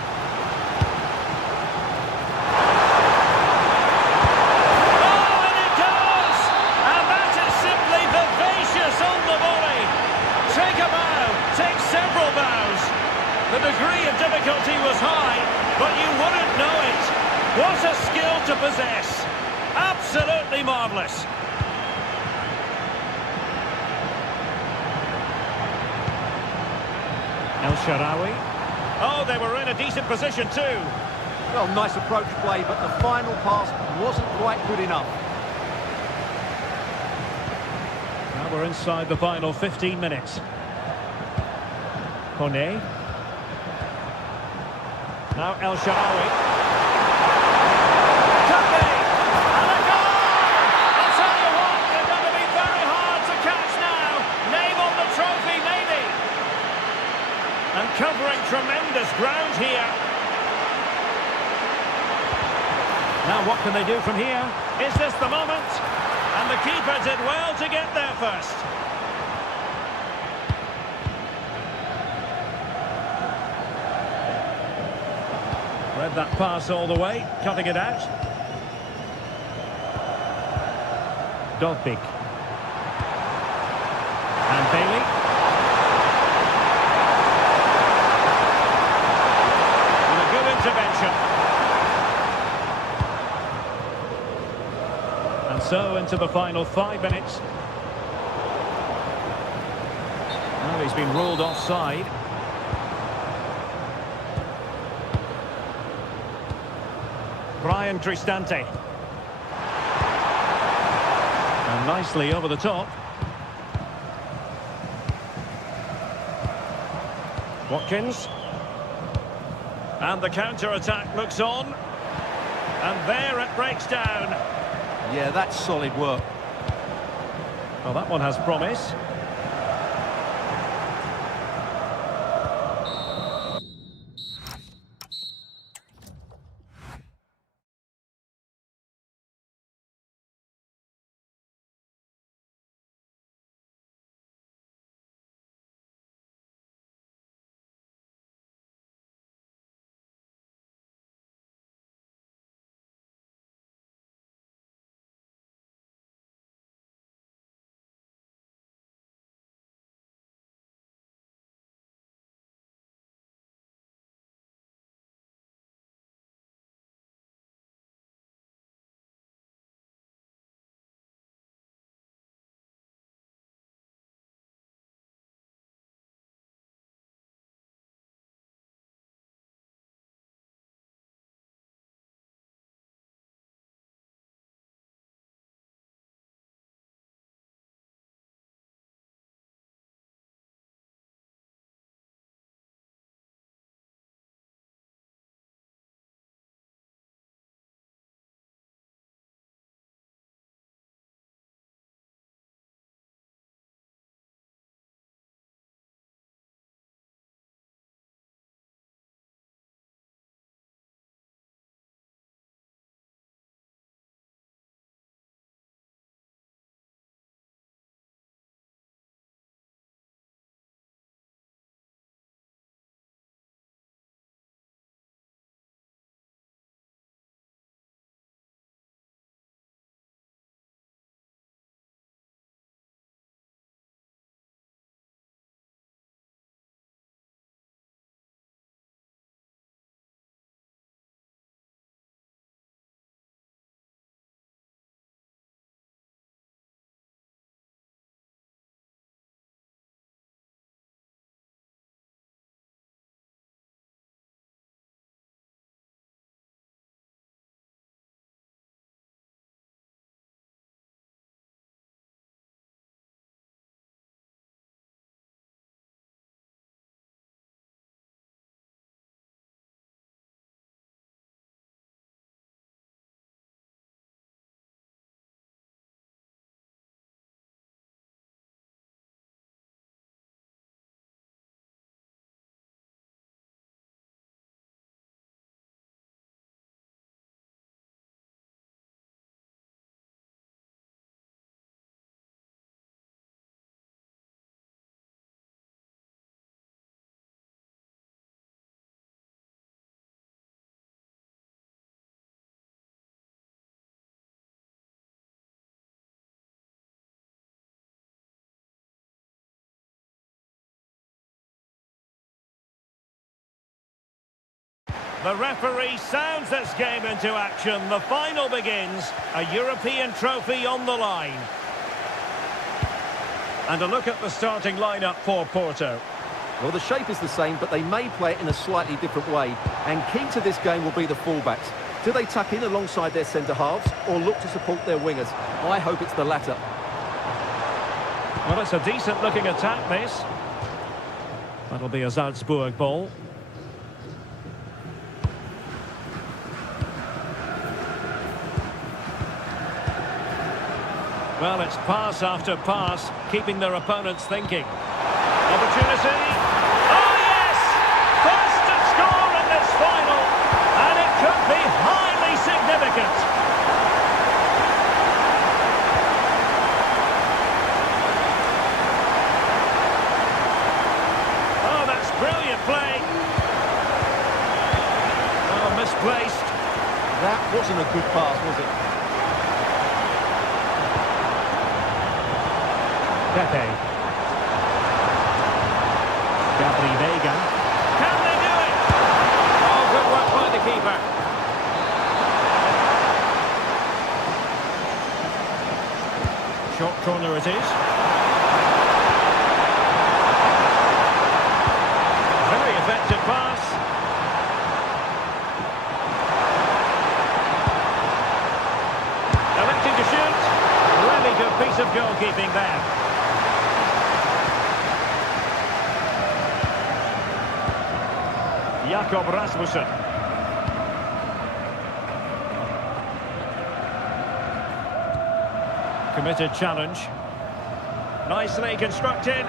The degree of difficulty was high, but you wouldn't know it. What a skill to possess. Absolutely marvellous. El Shaarawy. Oh, they were in a decent position too. Well, nice approach play, but the final pass wasn't quite good enough. Now we're inside the final 15 minutes. Kone. Now El Shaarawy. Could be! And a goal! I'll tell you what, they're going to be very hard to catch now. Name on the trophy, maybe. And covering tremendous ground here. Now what can they do from here? Is this the moment? And the keeper did well to get there first. Read that pass all the way, cutting it out. Dogby. And Bailey. And a good intervention. And so into the final 5 minutes. Now he's been ruled offside. Brian Cristante. And nicely over the top. Watkins. And the counter-attack looks on. And there it breaks down. Yeah, that's solid work. Well, that one has promise. The referee sounds this game into action. The final begins. A European trophy on the line. And a look at the starting lineup for Porto. Well, the shape is the same, but they may play it in a slightly different way. And key to this game will be the fullbacks. Do they tuck in alongside their centre-halves or look to support their wingers? I hope it's the latter. Well, it's a decent-looking attack, this. That'll be a Salzburg ball. Well, it's pass after pass, keeping their opponents thinking. Opportunity. Oh, yes! First to score in this final. And it could be highly significant. Oh, that's brilliant play. Oh, misplaced. That wasn't a good pass, was it? Pepe. Gabri Vega. Can they do it? Oh, good work by the keeper. Short corner it is. Very effective pass. Electing to shoot. Really good piece of goalkeeping there. Jakob Rasmussen. Committed challenge. Nicely constructed.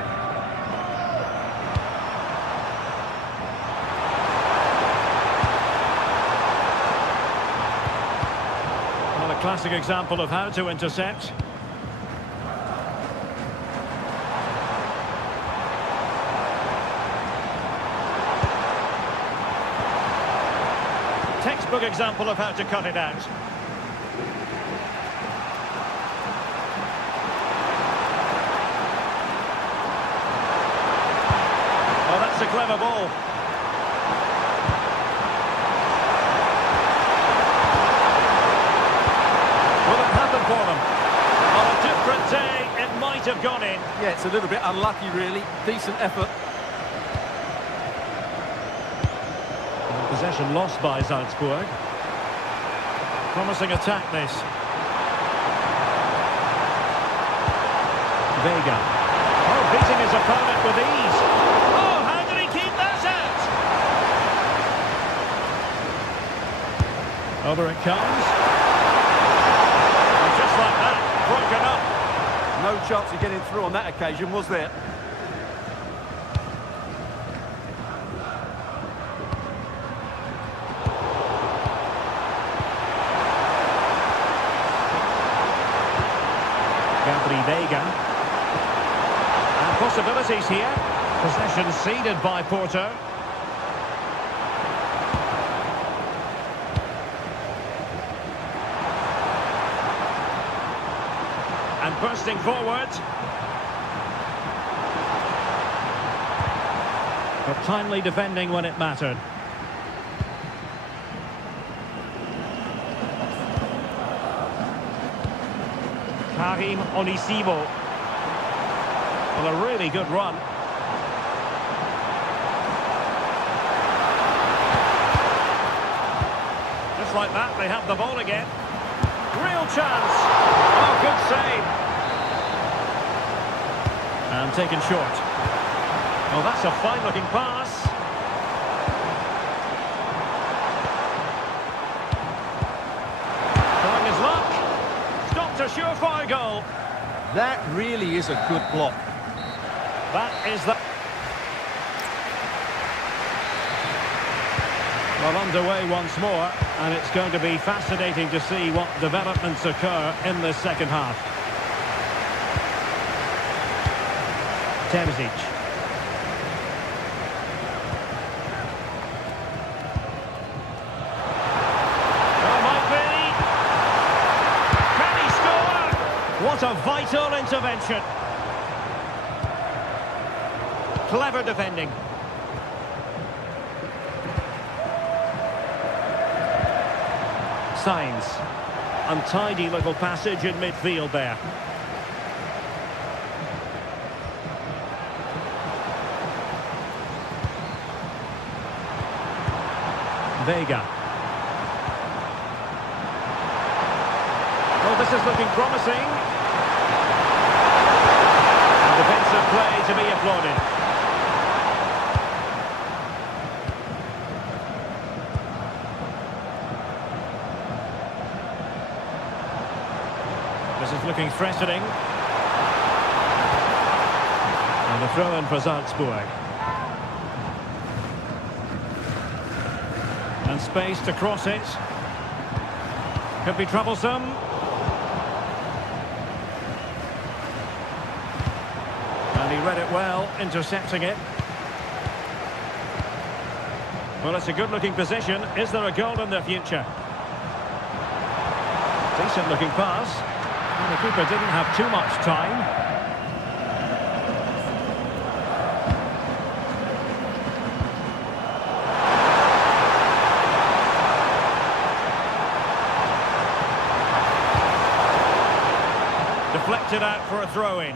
Well, a classic example of how to intercept. Textbook example of how to cut it out. Oh, that's a clever ball. Will it happen for them? On a different day, it might have gone in. Yeah, it's a little bit unlucky, really. Decent effort. Possession lost by Salzburg. Promising attack, this. Vega. Oh, beating his opponent with ease. Oh, how did he keep that out? Over it comes. And just like that, broken up. No chance of getting through on that occasion, was there? Gabri Vega. And possibilities here. Possession ceded by Porto. And bursting forward. But timely defending when it mattered. Karim Onisivo. Well, a really good run. Just like that, they have the ball again. Real chance. Oh, good save. And taken short. Oh, that's a fine-looking pass. Trying his luck. Stopped a surefire goal. That really is a good block. That is the... Well, underway once more, and it's going to be fascinating to see what developments occur in the second half. Terzic. Oh, might be. Can he score? What a vital intervention. Signs. Untidy little passage in midfield there. Vega. Well, this is looking promising. And defensive play to be applauded. This is looking threatening. And the throw-in for Salzburg. And space to cross it. Could be troublesome. And he read it well, intercepting it. Well, it's a good-looking position. Is there a goal in the future? Decent-looking pass. And the keeper didn't have too much time. Deflected out for a throw-in.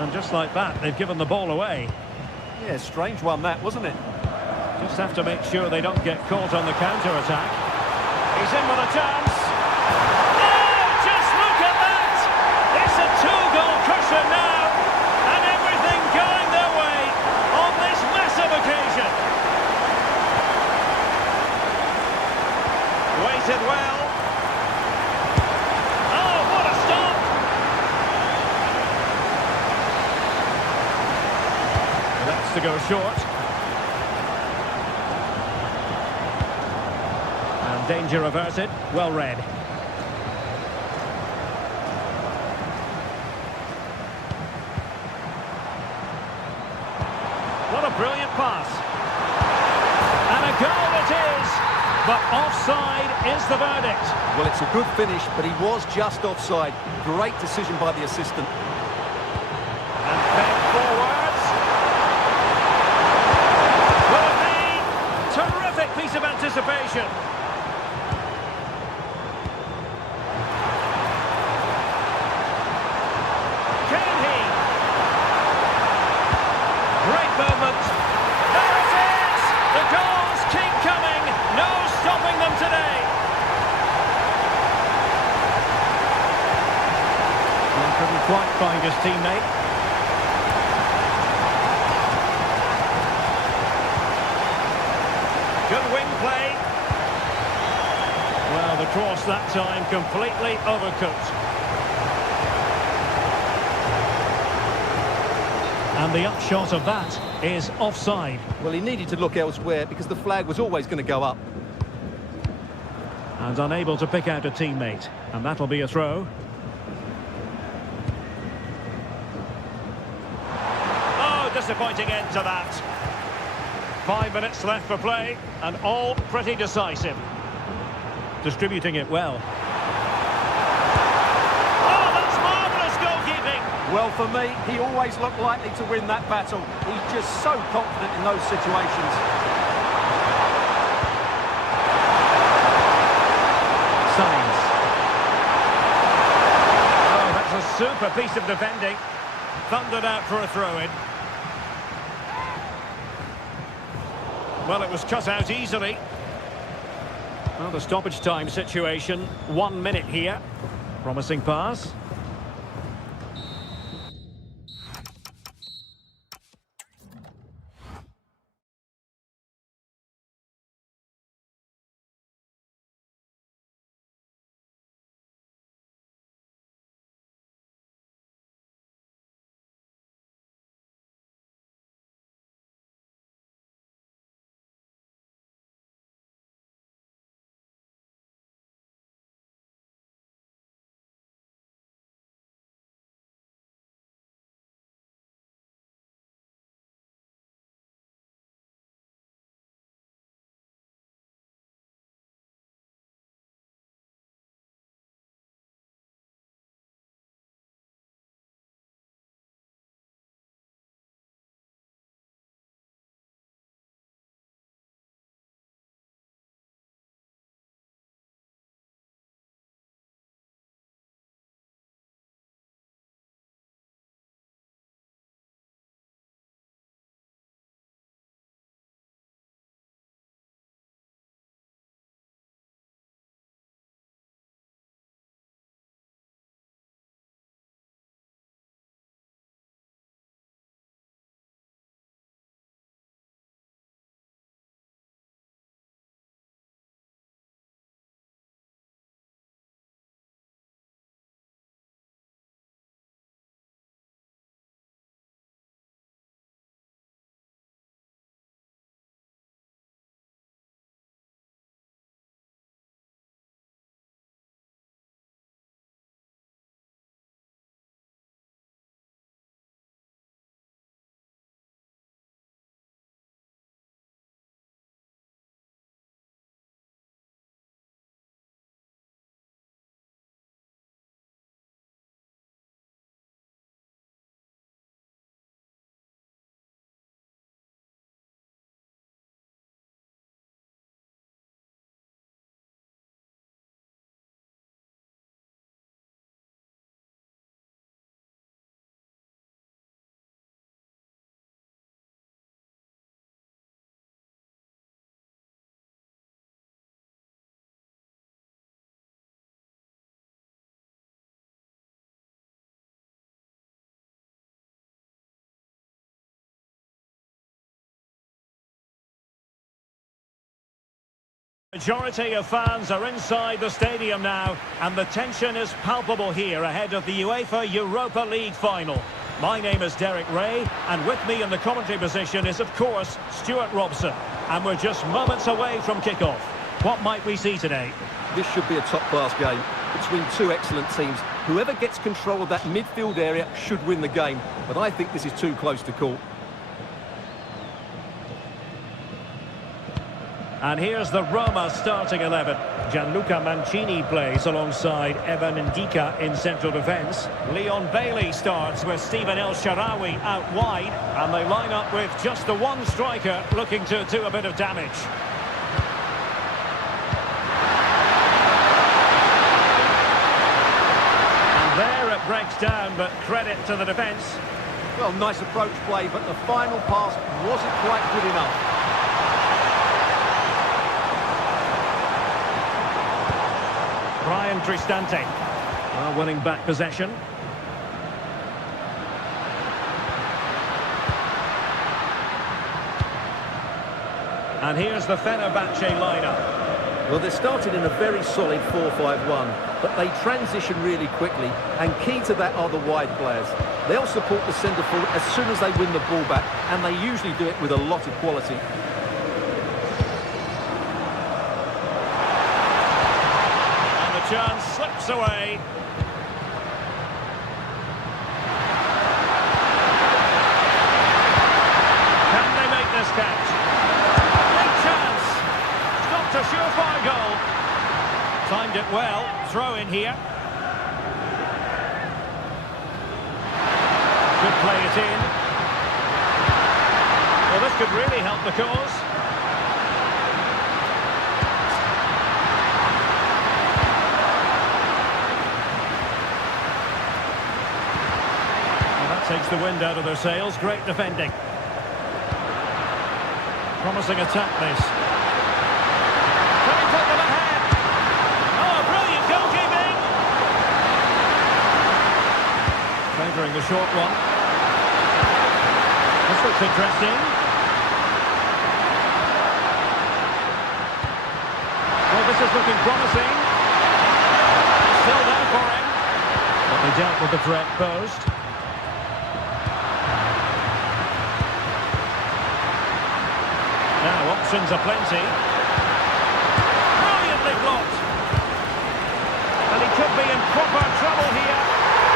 And just like that, they've given the ball away. Yeah, strange one that, wasn't it? Just have to make sure they don't get caught on the counter-attack. He's in with a chance. Oh, just look at that! It's a two-goal cushion now. And everything going their way on this massive occasion. Waited well. Oh, what a stop! That's to go short. And danger averted. Well read. What a brilliant pass. And a goal it is. But offside is the verdict. Well, it's a good finish, but he was just offside. Great decision by the assistant. And fed forwards. Will it be? Terrific piece of anticipation. Can he? Great movement. There it is! The goals keep coming. No stopping them today. Well, couldn't quite find his teammate. Good wing play. Well, the cross that time completely overcooked. And the upshot of that is offside. Well, he needed to look elsewhere because the flag was always going to go up. And unable to pick out a teammate. And that'll be a throw. Oh, disappointing end to that. 5 minutes left for play, and all pretty decisive. Distributing it well. Oh, that's marvellous goalkeeping! Well, for me, he always looked likely to win that battle. He's just so confident in those situations. Signs. Oh, that's a super piece of defending. Thundered out for a throw-in. Well, it was cut out easily. Well, the stoppage time situation. 1 minute here. Promising pass. Majority of fans are inside the stadium now, and the tension is palpable here ahead of the UEFA Europa League final. My name is Derek Ray, and with me in the commentary position is, of course, Stuart Robson. And we're just moments away from kickoff. What might we see today? This should be a top-class game between two excellent teams. Whoever gets control of that midfield area should win the game, but I think this is too close to call. And here's the Roma starting 11. Gianluca Mancini plays alongside Evan Ndika in central defence. Leon Bailey starts with Stephen El Shaarawy out wide. And they line up with just the one striker looking to do a bit of damage. And there it breaks down, but credit to the defence. Well, nice approach play, but the final pass wasn't quite good enough. Brian Cristante winning back possession. And here's the Fenerbahce lineup. Well, they started in a very solid 4-5-1, but they transition really quickly, and key to that are the wide players. They'll support the centre forward as soon as they win the ball back, and they usually do it with a lot of quality. Chance slips away. Can they make this catch? Big chance. Stopped a surefire goal. Timed it well. Throw in here. Could play it in. Well, this could really help the cause. Takes the wind out of their sails. Great defending. Promising attack this. Can he put them ahead? Oh, brilliant goalkeeping! Favouring the short one. This looks interesting. Well, this is looking promising. Still there for him. But they dealt with the threat posed. Now options are plenty. Brilliantly blocked. And he could be in proper trouble here.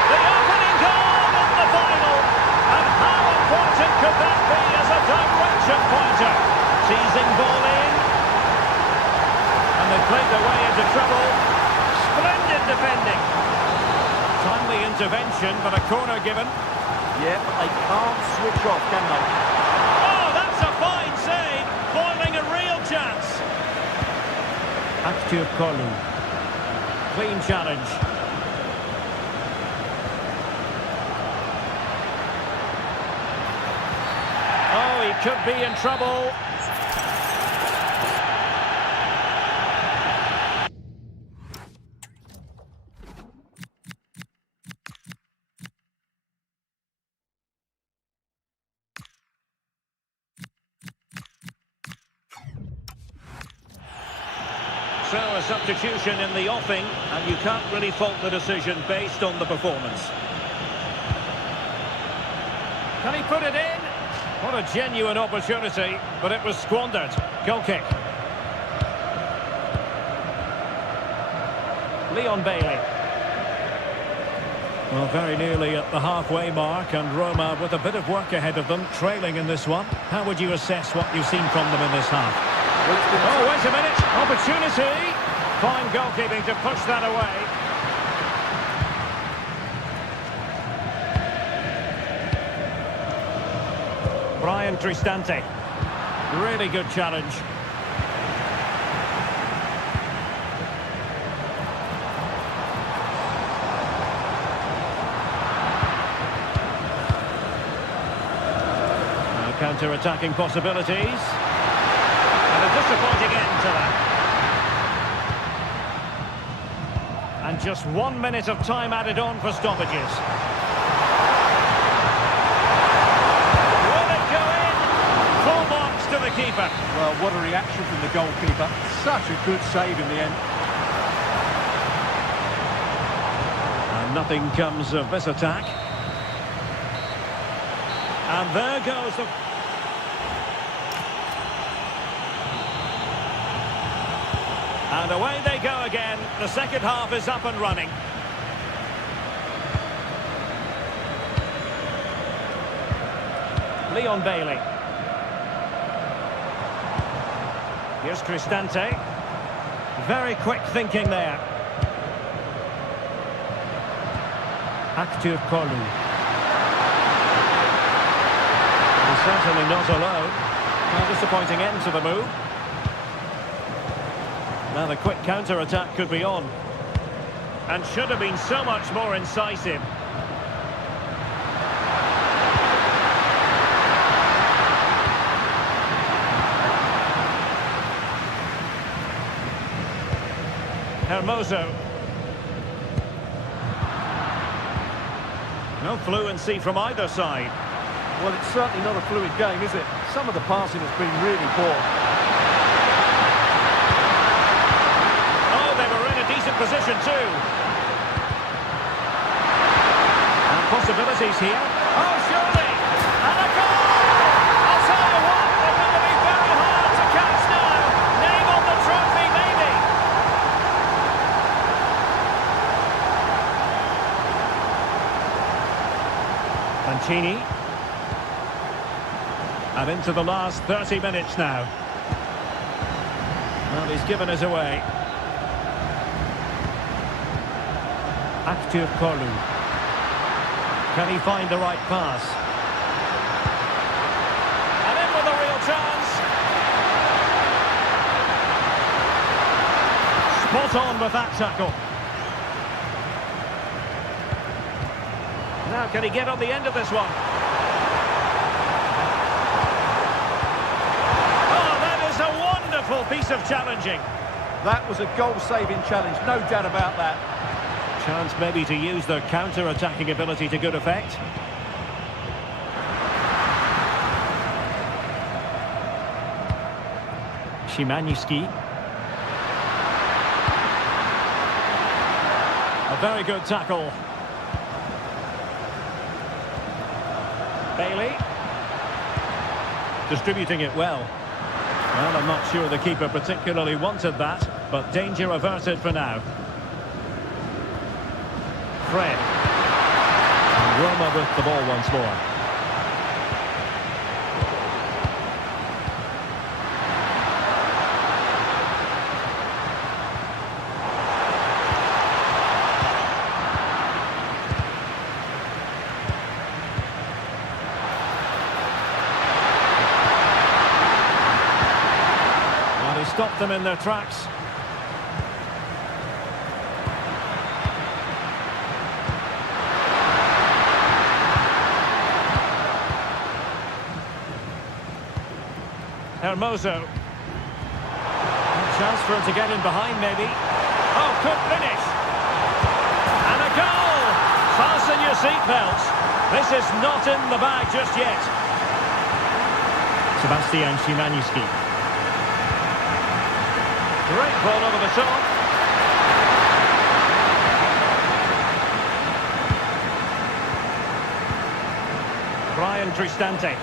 The opening goal in the final. And how important could that be as a direction pointer? Teasing ball in. And they played their way into trouble. Splendid defending. Timely intervention, but a corner given. Yeah, but they can't switch off, can they? Oh, that's a fine save. Foiling a real chance. Active Kolu. Clean challenge. Oh, he could be in trouble. So a substitution in the offing, and you can't really fault the decision based on the performance. Can he put it in? What a genuine opportunity, but it was squandered. Goal kick. Leon Bailey. Well, very nearly at the halfway mark, and Roma with a bit of work ahead of them, trailing in this one. How would you assess what you've seen from them in this half? Oh, wait a minute. Opportunity. Fine goalkeeping to push that away. Brian Cristante. Really good challenge. Now counter-attacking possibilities. And a disappointing end to that. And just 1 minute of time added on for stoppages. Will it go in? Full marks to the keeper. Well, what a reaction from the goalkeeper. Such a good save in the end. And nothing comes of this attack. And there goes the... And away they go again. The second half is up and running. Leon Bailey. Here's Cristante. Very quick thinking there. Active Kolu. He's certainly not alone. A disappointing end to the move. Now the quick counter-attack could be on. And should have been so much more incisive. Hermoso. No fluency from either side. Well, it's certainly not a fluid game, is it? Some of the passing has been really poor. Oh, they were in a decent position too. And possibilities here. Oh, surely! And a goal! I'll tell you what, they're going to be very hard to catch now. Name on the trophy, maybe. Mancini. And into the last 30 minutes now. Well, he's given us away. Active Kolu. Can he find the right pass? And in with a real chance. Spot on with that tackle. Now can he get on the end of this one? Oh, that is a wonderful piece of challenging. That was a goal-saving challenge, no doubt about that. Chance maybe to use their counter-attacking ability to good effect. Szymanski. A very good tackle. Bailey. Distributing it well. Well, I'm not sure the keeper particularly wanted that, but danger averted for now. Fred. And Roma with the ball once more. Well, he stopped them in their tracks. Hermoso. Chance for him to get in behind, maybe. Oh, good finish. And a goal! Fasten your seatbelts. This is not in the bag just yet. Sebastian Szymanski. Great ball over the top. Brian Cristante.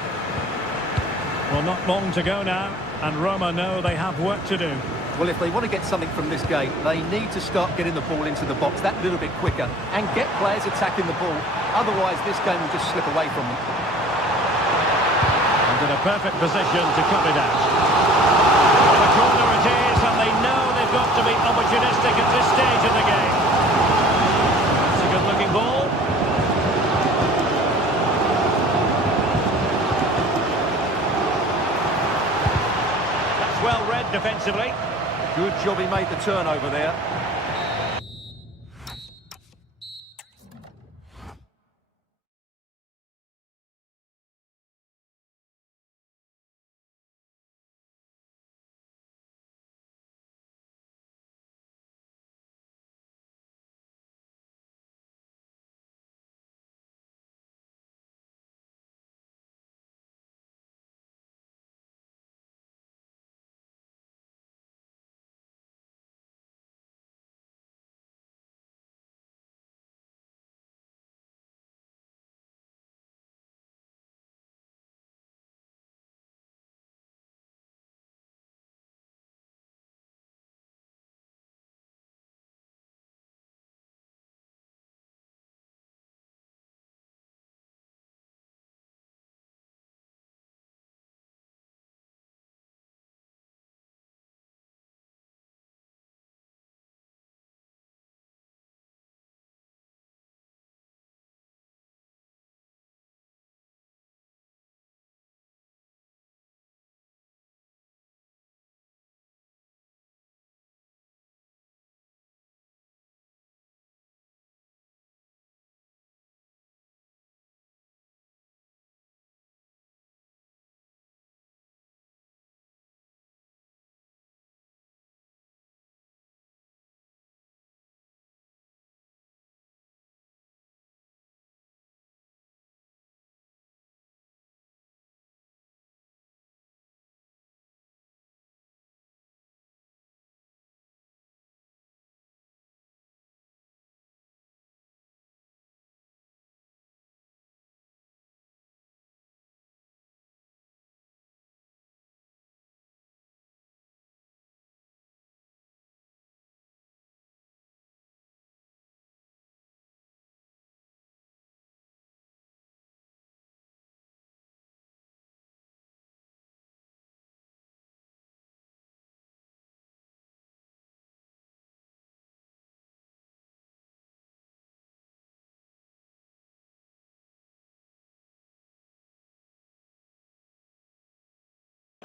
Well, not long to go now, and Roma know they have work to do. Well, if they want to get something from this game, they need to start getting the ball into the box that little bit quicker and get players attacking the ball. Otherwise, this game will just slip away from them. And in a perfect position to cut it out. Well, the corner it is, and they know they've got to be opportunistic at this stage of the game. That's a good-looking ball. Well read defensively. Good job he made the turnover there.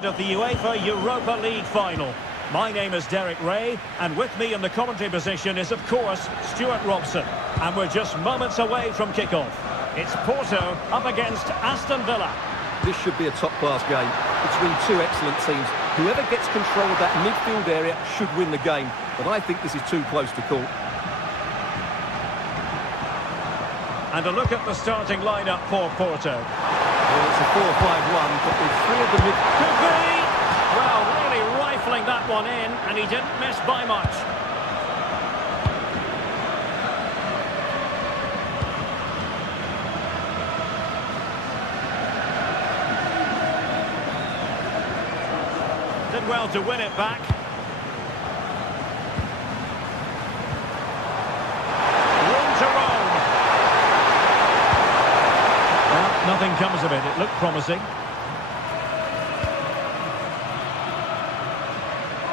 of the UEFA Europa League final. My name is Derek Ray, and with me in the commentary position is, of course, Stuart Robson. And we're just moments away from kickoff. It's Porto up against Aston Villa. This should be a top-class game between two excellent teams. Whoever gets control of that midfield area should win the game. But I think this is too close to call. And a look at the starting lineup for Porto. Well, it's a 4-5-1, but with three of the mid... Could be! Well, really rifling that one in, and he didn't miss by much. Did well to win it back. Room to roam. Well, nothing comes of it. It looked promising.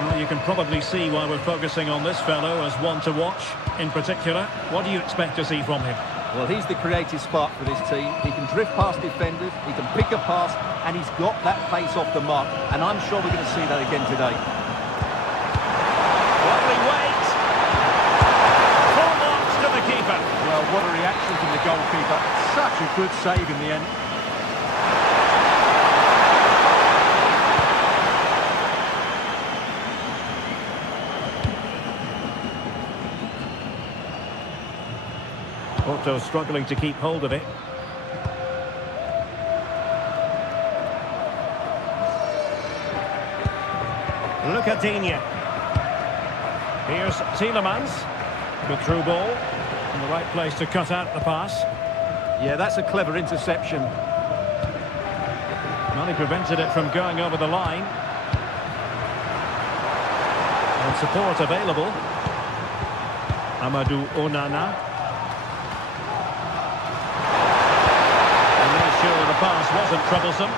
Well, you can probably see why we're focusing on this fellow as one to watch. In particular, what do you expect to see from him? Well, he's the creative spark for this team. He can drift past defenders, he can pick a pass, and he's got that pace off the mark. And I'm sure we're going to see that again today. Lovely wait. Full marks to the keeper. Well, what a reaction from the goalkeeper. Such a good save in the end. Porto struggling to keep hold of it. Look at Digne. Here's Tielemans. Good through ball. In the right place to cut out the pass. Yeah, that's a clever interception. Well, he prevented it from going over the line. And support available. Amadou Onana. Sure, the pass wasn't troublesome.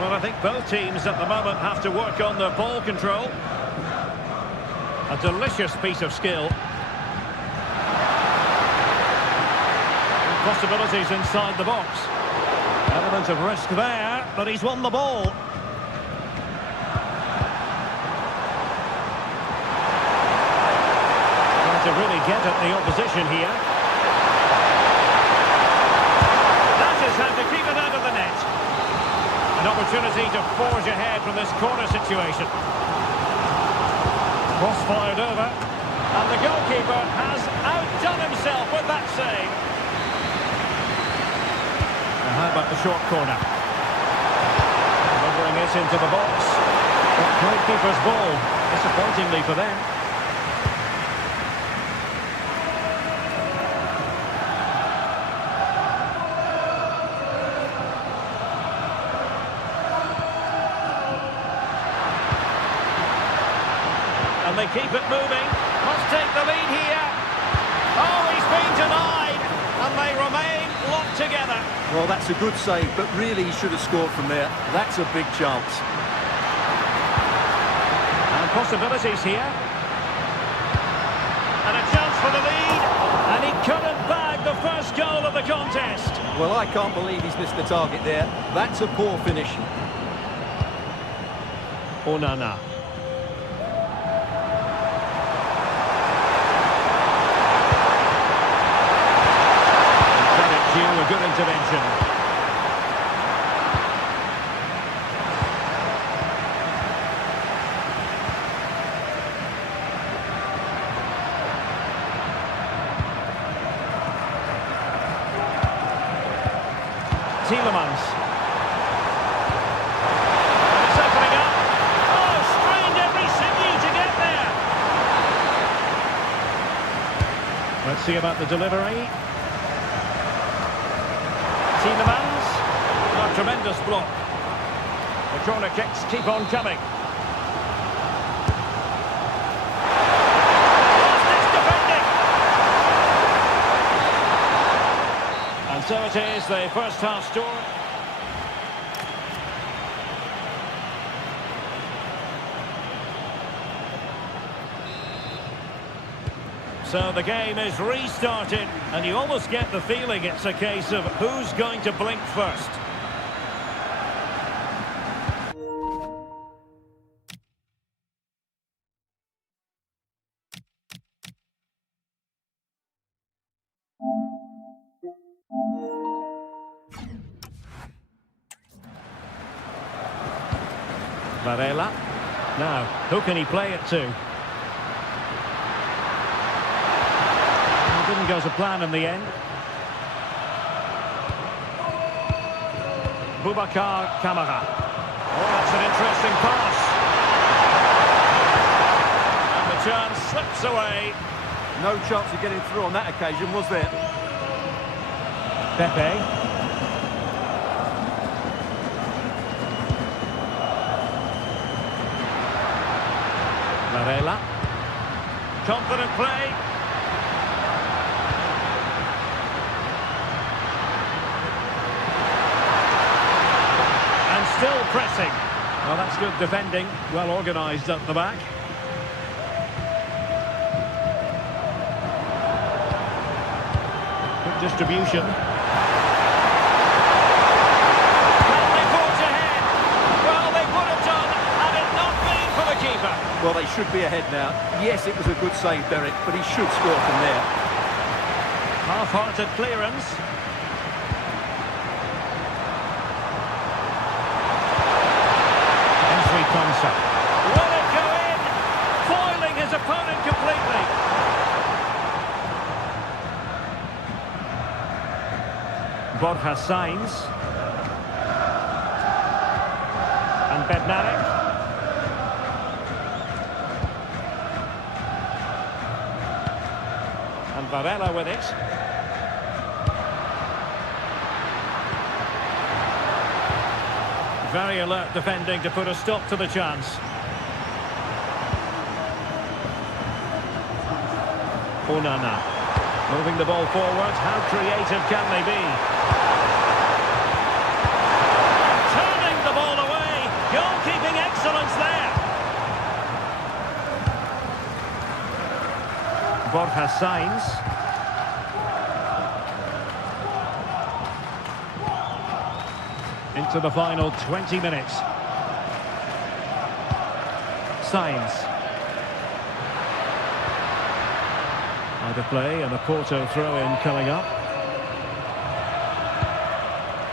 Well, I think both teams at the moment have to work on their ball control. A delicious piece of skill. And possibilities inside the box. Element of risk there, but he's won the ball. Trying to really get at the opposition here. How to keep it out of the net. An opportunity to forge ahead from this corner situation. Cross fired over. And the goalkeeper has outdone himself with that save. And how about the short corner? Delivering it into the box. Great keeper's ball. Disappointingly for them. And they keep it moving. Must take the lead here. Oh, he's been denied. And they remain locked together. Well, that's a good save, but really he should have scored from there. That's a big chance. And possibilities here. And a chance for the lead. And he couldn't bag the first goal of the contest. Well, I can't believe he's missed the target there. That's a poor finish. Onana. A good intervention. Tielemans. It's opening up. Oh, strained every sinew to get there. Let's see about the delivery. Tielemans. A tremendous block. The corner kicks keep on coming. And so it is, the first half score. So the game is restarted, and you almost get the feeling it's a case of who's going to blink first. Varela. Now, who can he play it to? It didn't go to plan in the end. Boubacar Kamara. Oh, that's an interesting pass. And the chance slips away. No chance of getting through on that occasion, was there? Pepe. Varela. Confident play. And still pressing. Well, that's good defending. Well organised at the back. Good distribution. Can they forge ahead? Well, they would have done had it not been for the keeper. Well, they should be ahead now. Yes, it was a good save, Derek, but he should score from there. Half-hearted clearance. Entry concept. Will it go in? Foiling his opponent completely. Borja Sainz. And Bednarek. And Varela with it. Very alert defending to put a stop to the chance. Onana. Moving the ball forward. How creative can they be? Turning the ball away. Goalkeeping excellence there. Borja Sainz. Into the final 20 minutes. Sainz. Either play and a Porto throw-in coming up.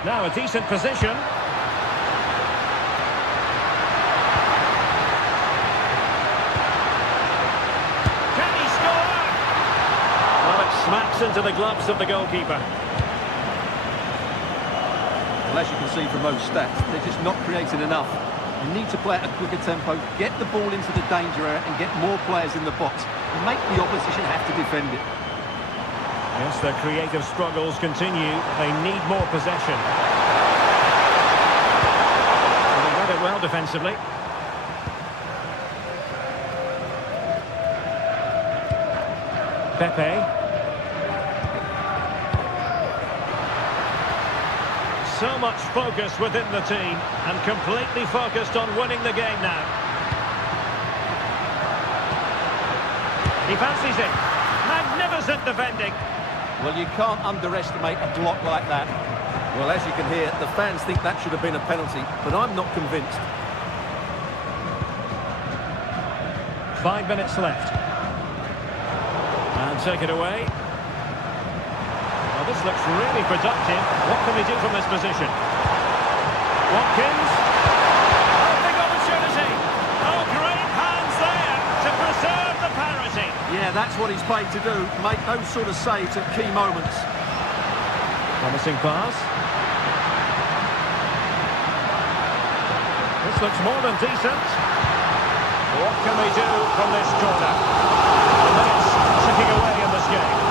Now a decent position. Can he score? Well, it smacks into the gloves of the goalkeeper. Well, as you can see from those stats, they're just not creating enough. You need to play at a quicker tempo, get the ball into the danger area and get more players in the box. And make the opposition have to defend it. Yes, their creative struggles continue. They need more possession. And they read it well defensively. Pepe. So much focus within the team and completely focused on winning the game now. He fancies it. Magnificent defending. Well, you can't underestimate a block like that. Well, as you can hear, the fans think that should have been a penalty, but I'm not convinced. 5 minutes left. And take it away. Well, this looks really productive. What can they do from this position? Watkins. Oh, big opportunity. Oh, great hands there to preserve the parity. Yeah, that's what he's paid to do. Make those sort of saves at key moments. Promising pass. This looks more than decent. What can they do from this corner? The minutes ticking away in this game.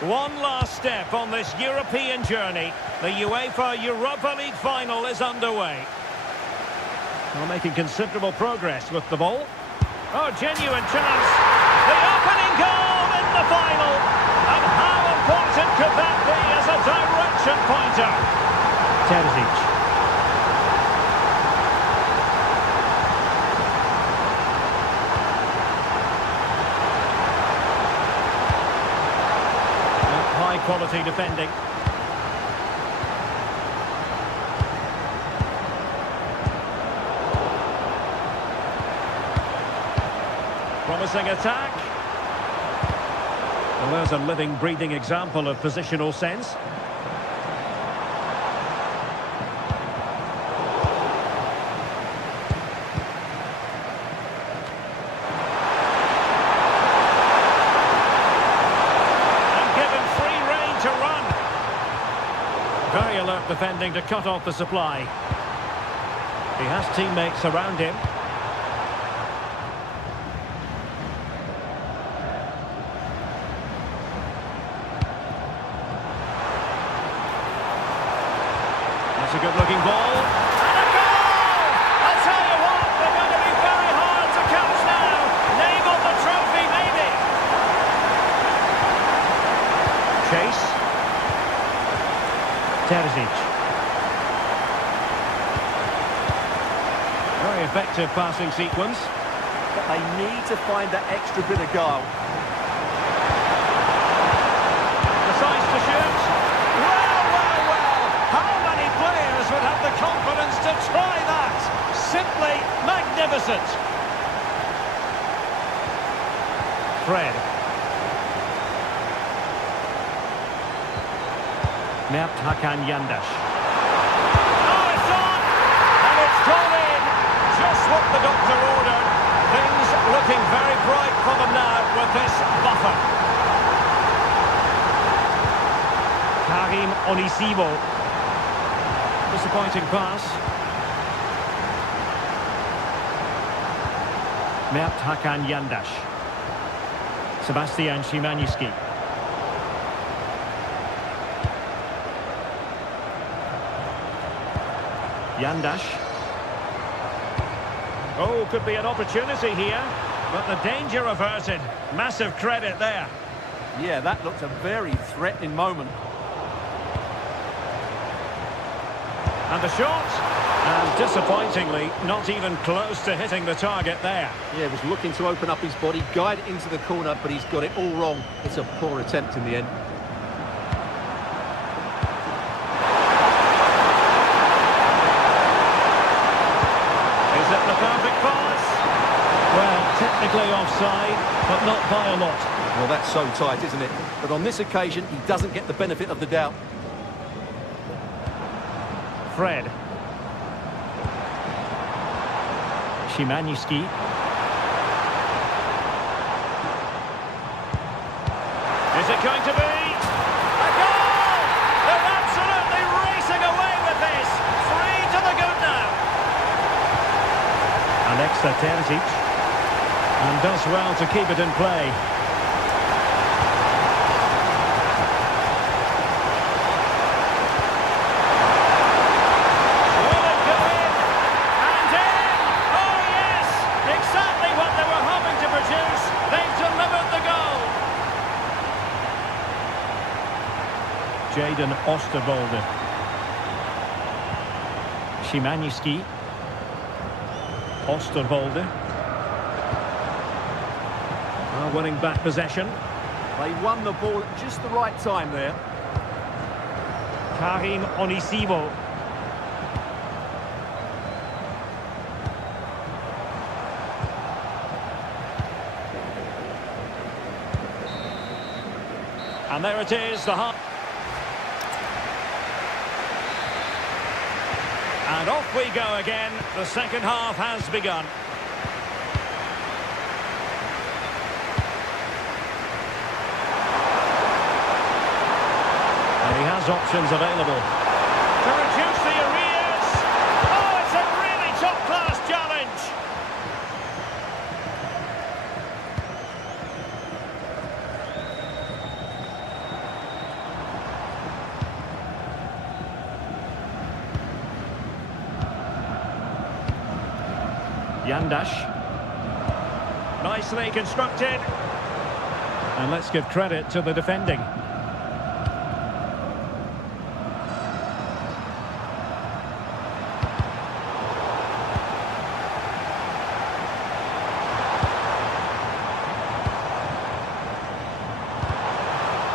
One last step on this European journey. The UEFA Europa League final is underway. Well, making considerable progress with the ball. Oh, genuine chance. The opening goal in the final. And how important could that be as a direction pointer? Terzic. High-quality defending. Promising attack. Well, there's a living, breathing example of positional sense. Very alert defending to cut off the supply. He has teammates around him. That's a good-looking ball. And a goal! I'll tell you what, they're going to be very hard to catch now. Name on the trophy, maybe. Chase. Terzic. Very effective passing sequence. But they need to find that extra bit of guile. Decides to shoot. Well. How many players would have the confidence to try that? Simply magnificent. Fred. Mert Hakan Yandash. Oh, it's on! And it's gone in! Just what the doctor ordered. Things looking very bright for them now with this buffer. Karim Onisivo. Disappointing pass. Mert Hakan Yandash. Sebastian Szymanski. Yandash. Oh, could be an opportunity here, but the danger averted. Massive credit there. Yeah, that looked a very threatening moment. And the shot, and disappointingly, not even close to hitting the target there. Yeah, he was looking to open up his body, guide it into the corner, but he's got it all wrong. It's a poor attempt in the end. Technically offside, but not by a lot. Well, that's so tight, isn't it? But on this occasion, he doesn't get the benefit of the doubt. Fred. Szymanski. Is it going to be? A goal! They're absolutely racing away with this. 3 to the good now. Alexa Terzic. And does well to keep it in play. Will it go in? And in! Oh yes! Exactly what they were hoping to produce. They've delivered the goal. Jaden Osterwolde. Szymanski. Osterwolde. Winning back possession. They won the ball at just the right time there. Karim Onisivo. And there it is, the half. And off we go again. The second half has begun. And he has options available. To reduce the arrears. Oh, it's a really top-class challenge. Yandash. Nicely constructed. And let's give credit to the defending.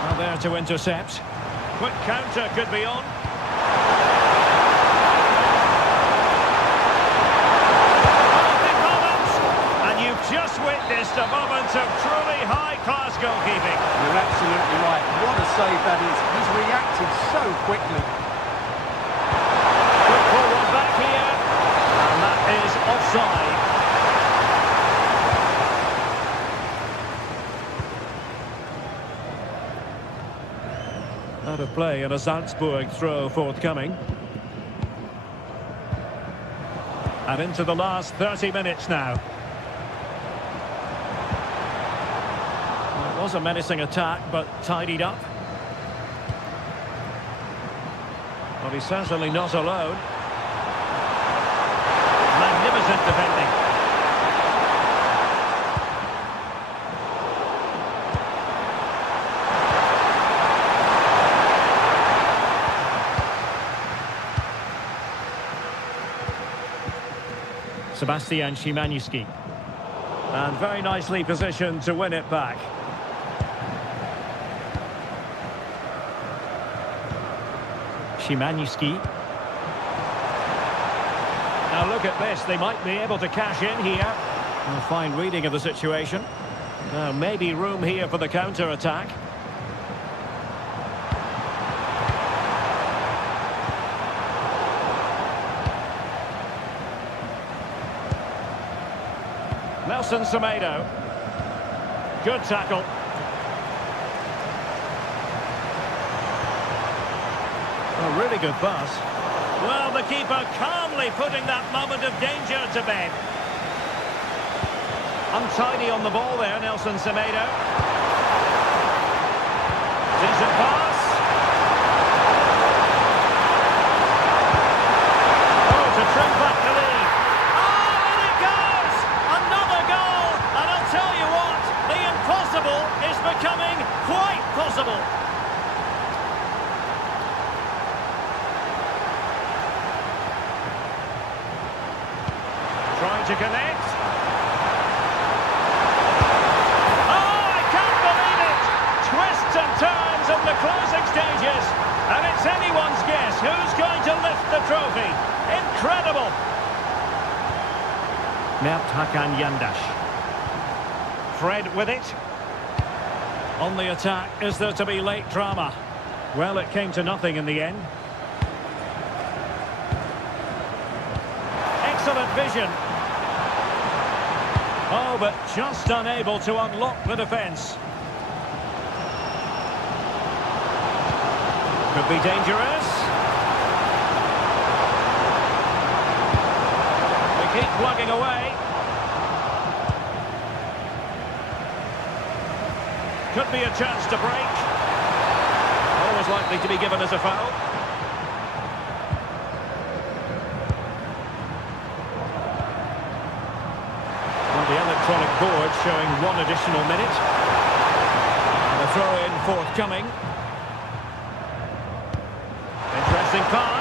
Well, there to intercept. Quick counter could be on. Just witnessed a moment of truly high-class goalkeeping. You're absolutely right. What a save that is. He's reacted so quickly. Good forward back here. And that is offside. Out of play and a Salzburg throw forthcoming. And into the last 30 minutes now. It was a menacing attack, but tidied up. Well, he's certainly not alone. Magnificent defending. Sebastian Szymanski. And very nicely positioned to win it back. Szymanski. Now look at this, they might be able to cash in here. A fine reading of the situation. Now maybe room here for the counter-attack. Nelson Semedo. Good tackle. A really good pass. Well, the keeper calmly putting that moment of danger to bed. Untidy on the ball there, Nelson Semedo. Decent pass. Oh, to trim back the lead. Oh, and it goes! Another goal! And I'll tell you what, the impossible is becoming quite possible. Trying to connect. Oh, I can't believe it! Twists and turns in the closing stages. And it's anyone's guess who's going to lift the trophy. Incredible! Mert Hakan Yandash. Fred with it. On the attack, is there to be late drama? Well, it came to nothing in the end. Excellent vision. Oh, but just unable to unlock the defence. Could be dangerous. They keep plugging away. Could be a chance to break. Always likely to be given as a foul. The electronic board showing one additional minute. And a throw-in forthcoming. Interesting pass.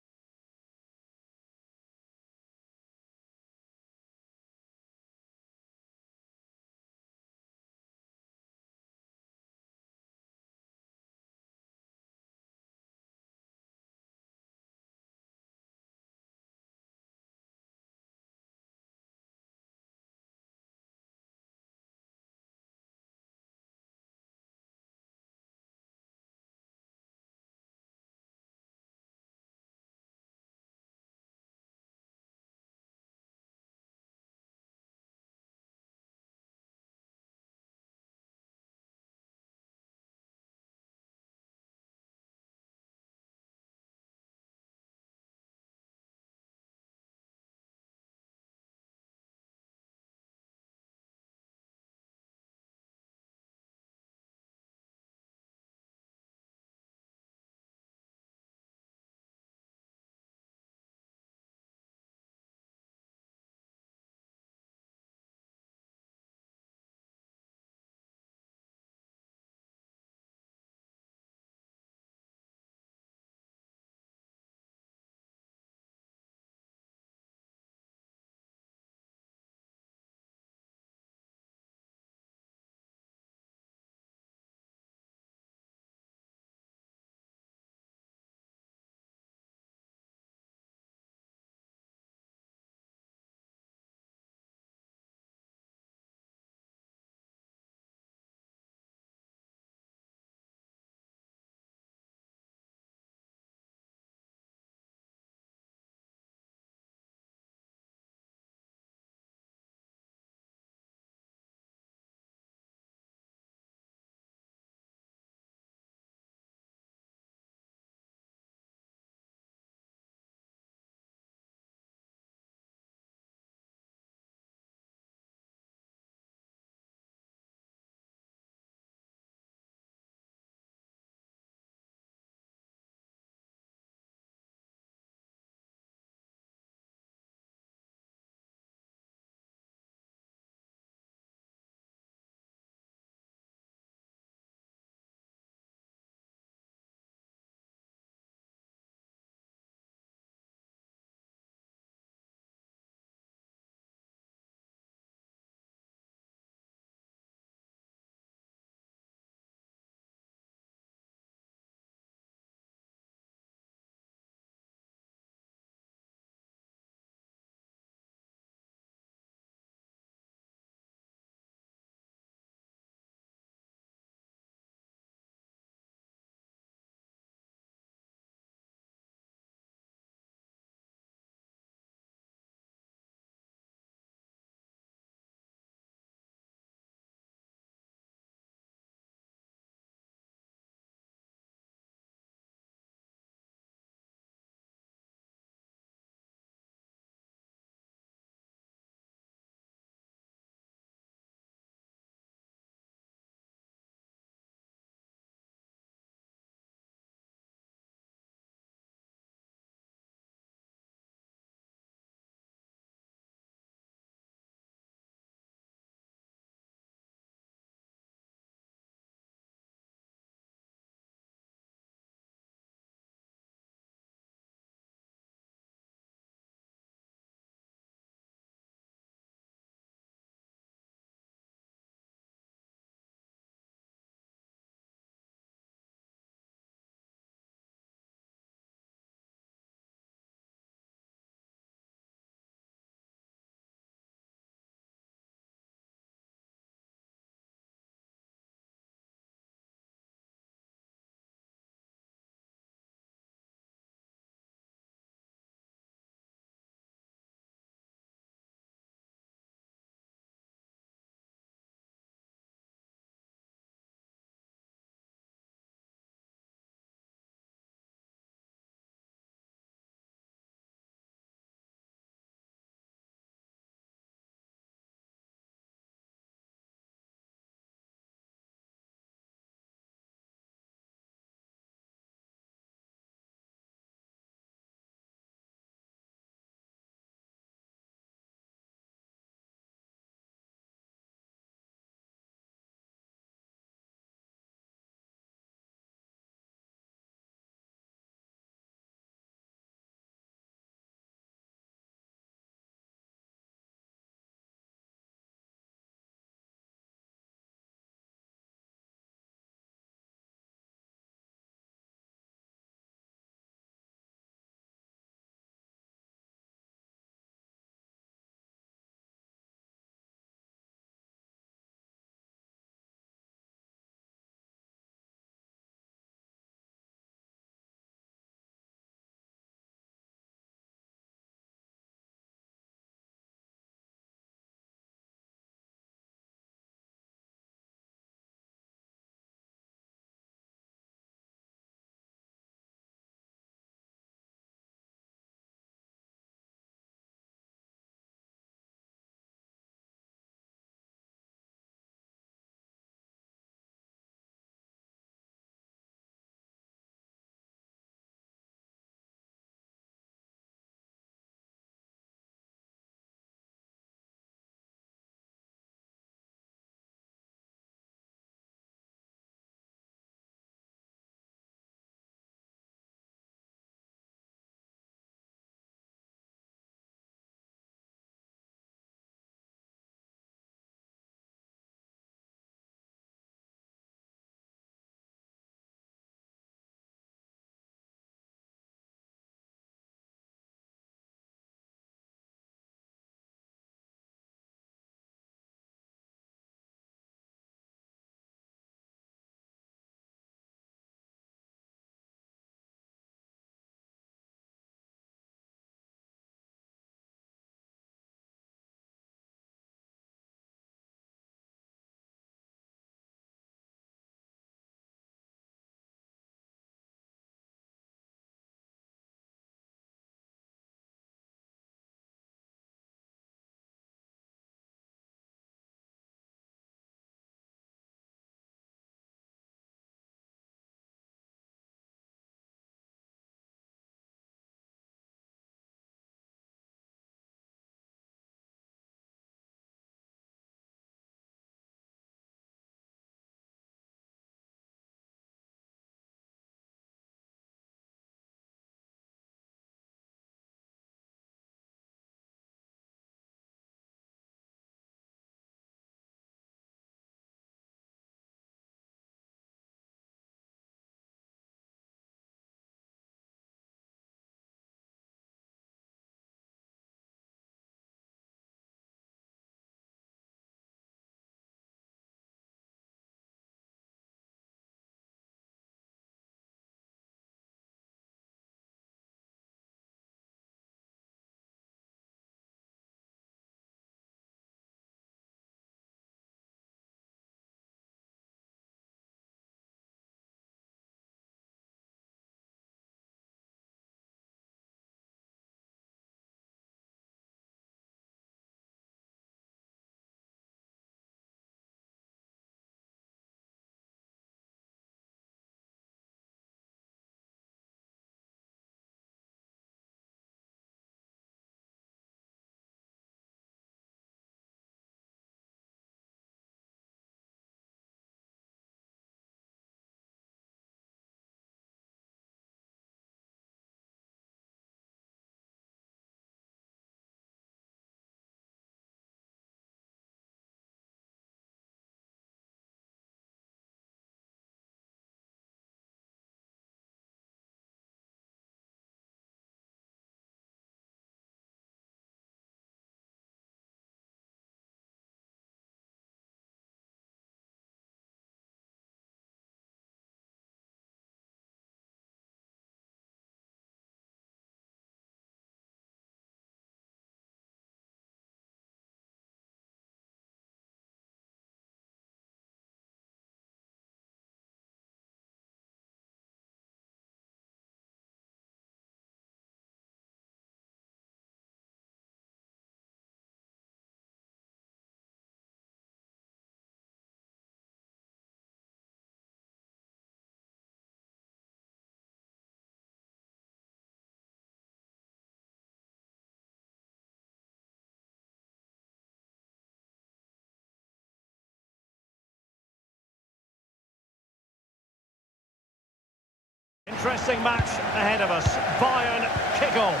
interesting match ahead of us. Bayern kick-off.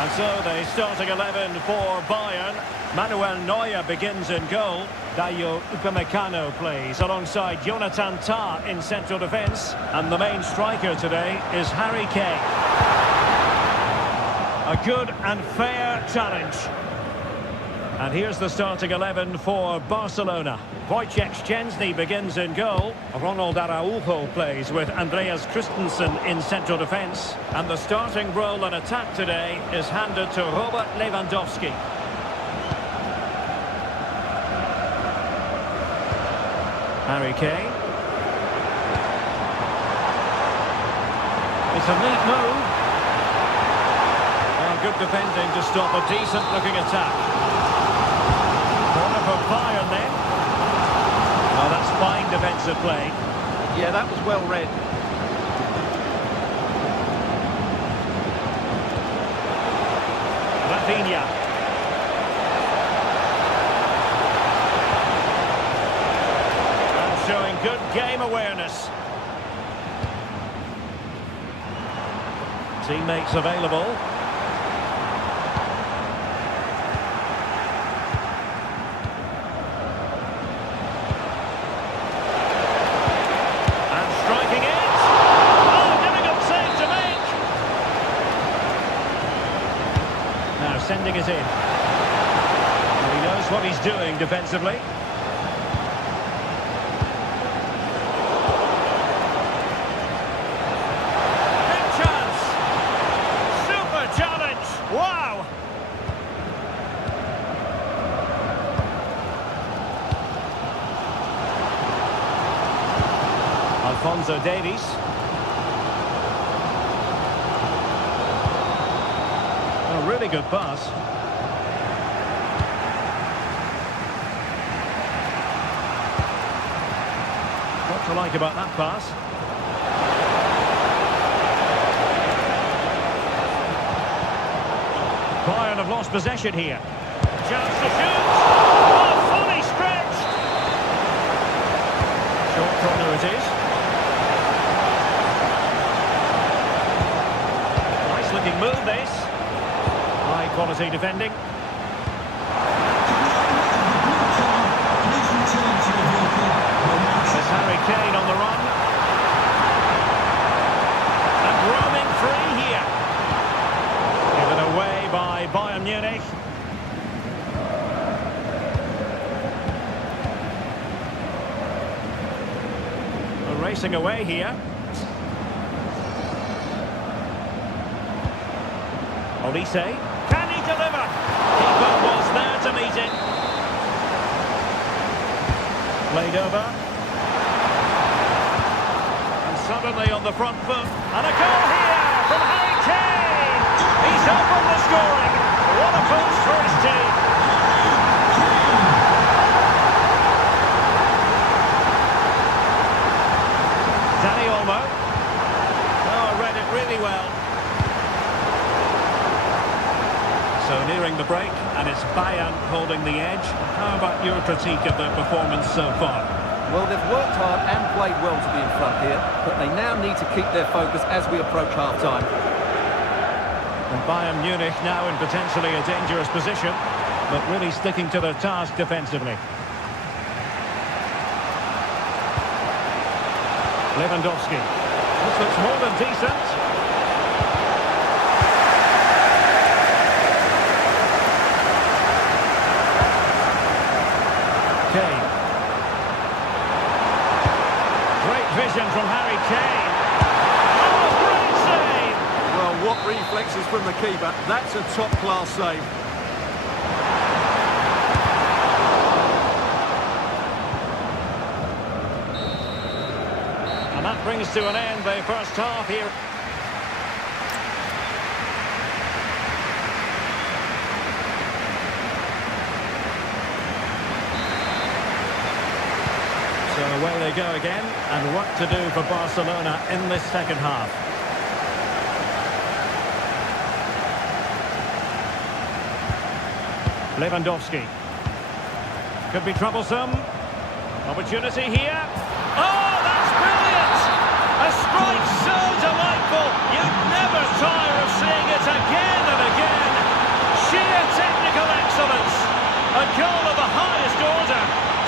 And so the starting 11 for Bayern. Manuel Neuer begins in goal. Dayo Upamecano plays alongside Jonathan Tah in central defence. And the main striker today is Harry Kane. A good and fair challenge. And here's the starting 11 for Barcelona. Wojciech Szczęsny begins in goal. Ronald Araujo plays with Andreas Christensen in central defence. And the starting role in attack today is handed to Robert Lewandowski. Harry Kane. It's a neat move. Well, good defending to stop a decent-looking attack. Corner for Bayern then. Well, that's fine defensive play. Yeah, that was well read. Rafinha. And showing good game awareness. Teammates available. Sending it in. And he knows what he's doing defensively. Big chance! Super challenge! Wow! Alphonso Davies. A really good pass. What to like about that pass? Bayern have lost possession here. Chance to shoot. Oh, fully stretched. Short corner it is. Nice looking move this. High quality defending. There's Harry Kane on the run. And roaming free here. Given away by Bayern Munich. We're racing away here. Olise. Can he deliver? Keeper was there to meet it. Played over. And suddenly on the front foot. And a goal here from Harry Kane. He's opened the scoring. What a boost for his team. Dani Olmo. Oh, read it really well. So nearing the break, and it's Bayern holding the edge. How about your critique of their performance so far? Well, they've worked hard and played well to be in front here, but they now need to keep their focus as we approach half-time. And Bayern Munich now in potentially a dangerous position, but really sticking to their task defensively. Lewandowski. This looks more than decent. Kane. Great vision from Harry Kane. Oh, great save! Well, what reflexes from the keeper. That's a top-class save. And that brings to an end the first half here. So away they go again, and work to do for Barcelona in this second half. Lewandowski. Could be troublesome. Opportunity here. Oh, that's brilliant! strike so delightful. You'd never tire of seeing it again and again. Sheer technical excellence. A goal of the highest order.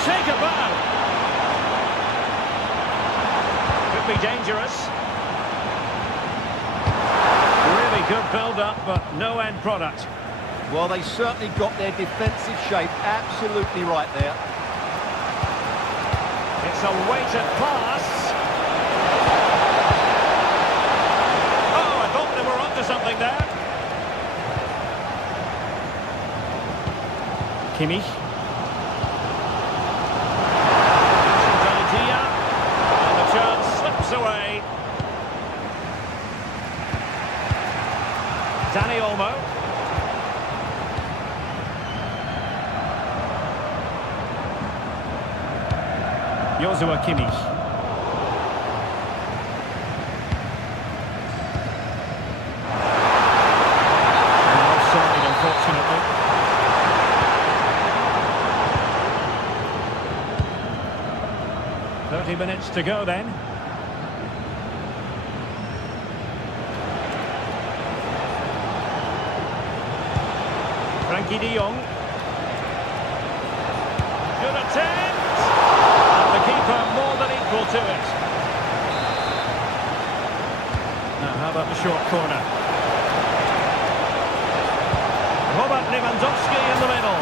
Take a bow. Could be dangerous. Really good build-up, but no end product. Well, they certainly got their defensive shape absolutely right there. It's a weighted pass. Oh, I thought they were onto something there. Kimmich. Idea. And the chance slips away. Dani Olmo. Joshua Kimmich. Offside, unfortunately. Minutes to go then. Frankie de Jong. Good attempt. And the keeper more than equal to it. Now, how about the short corner? Robert Lewandowski in the middle.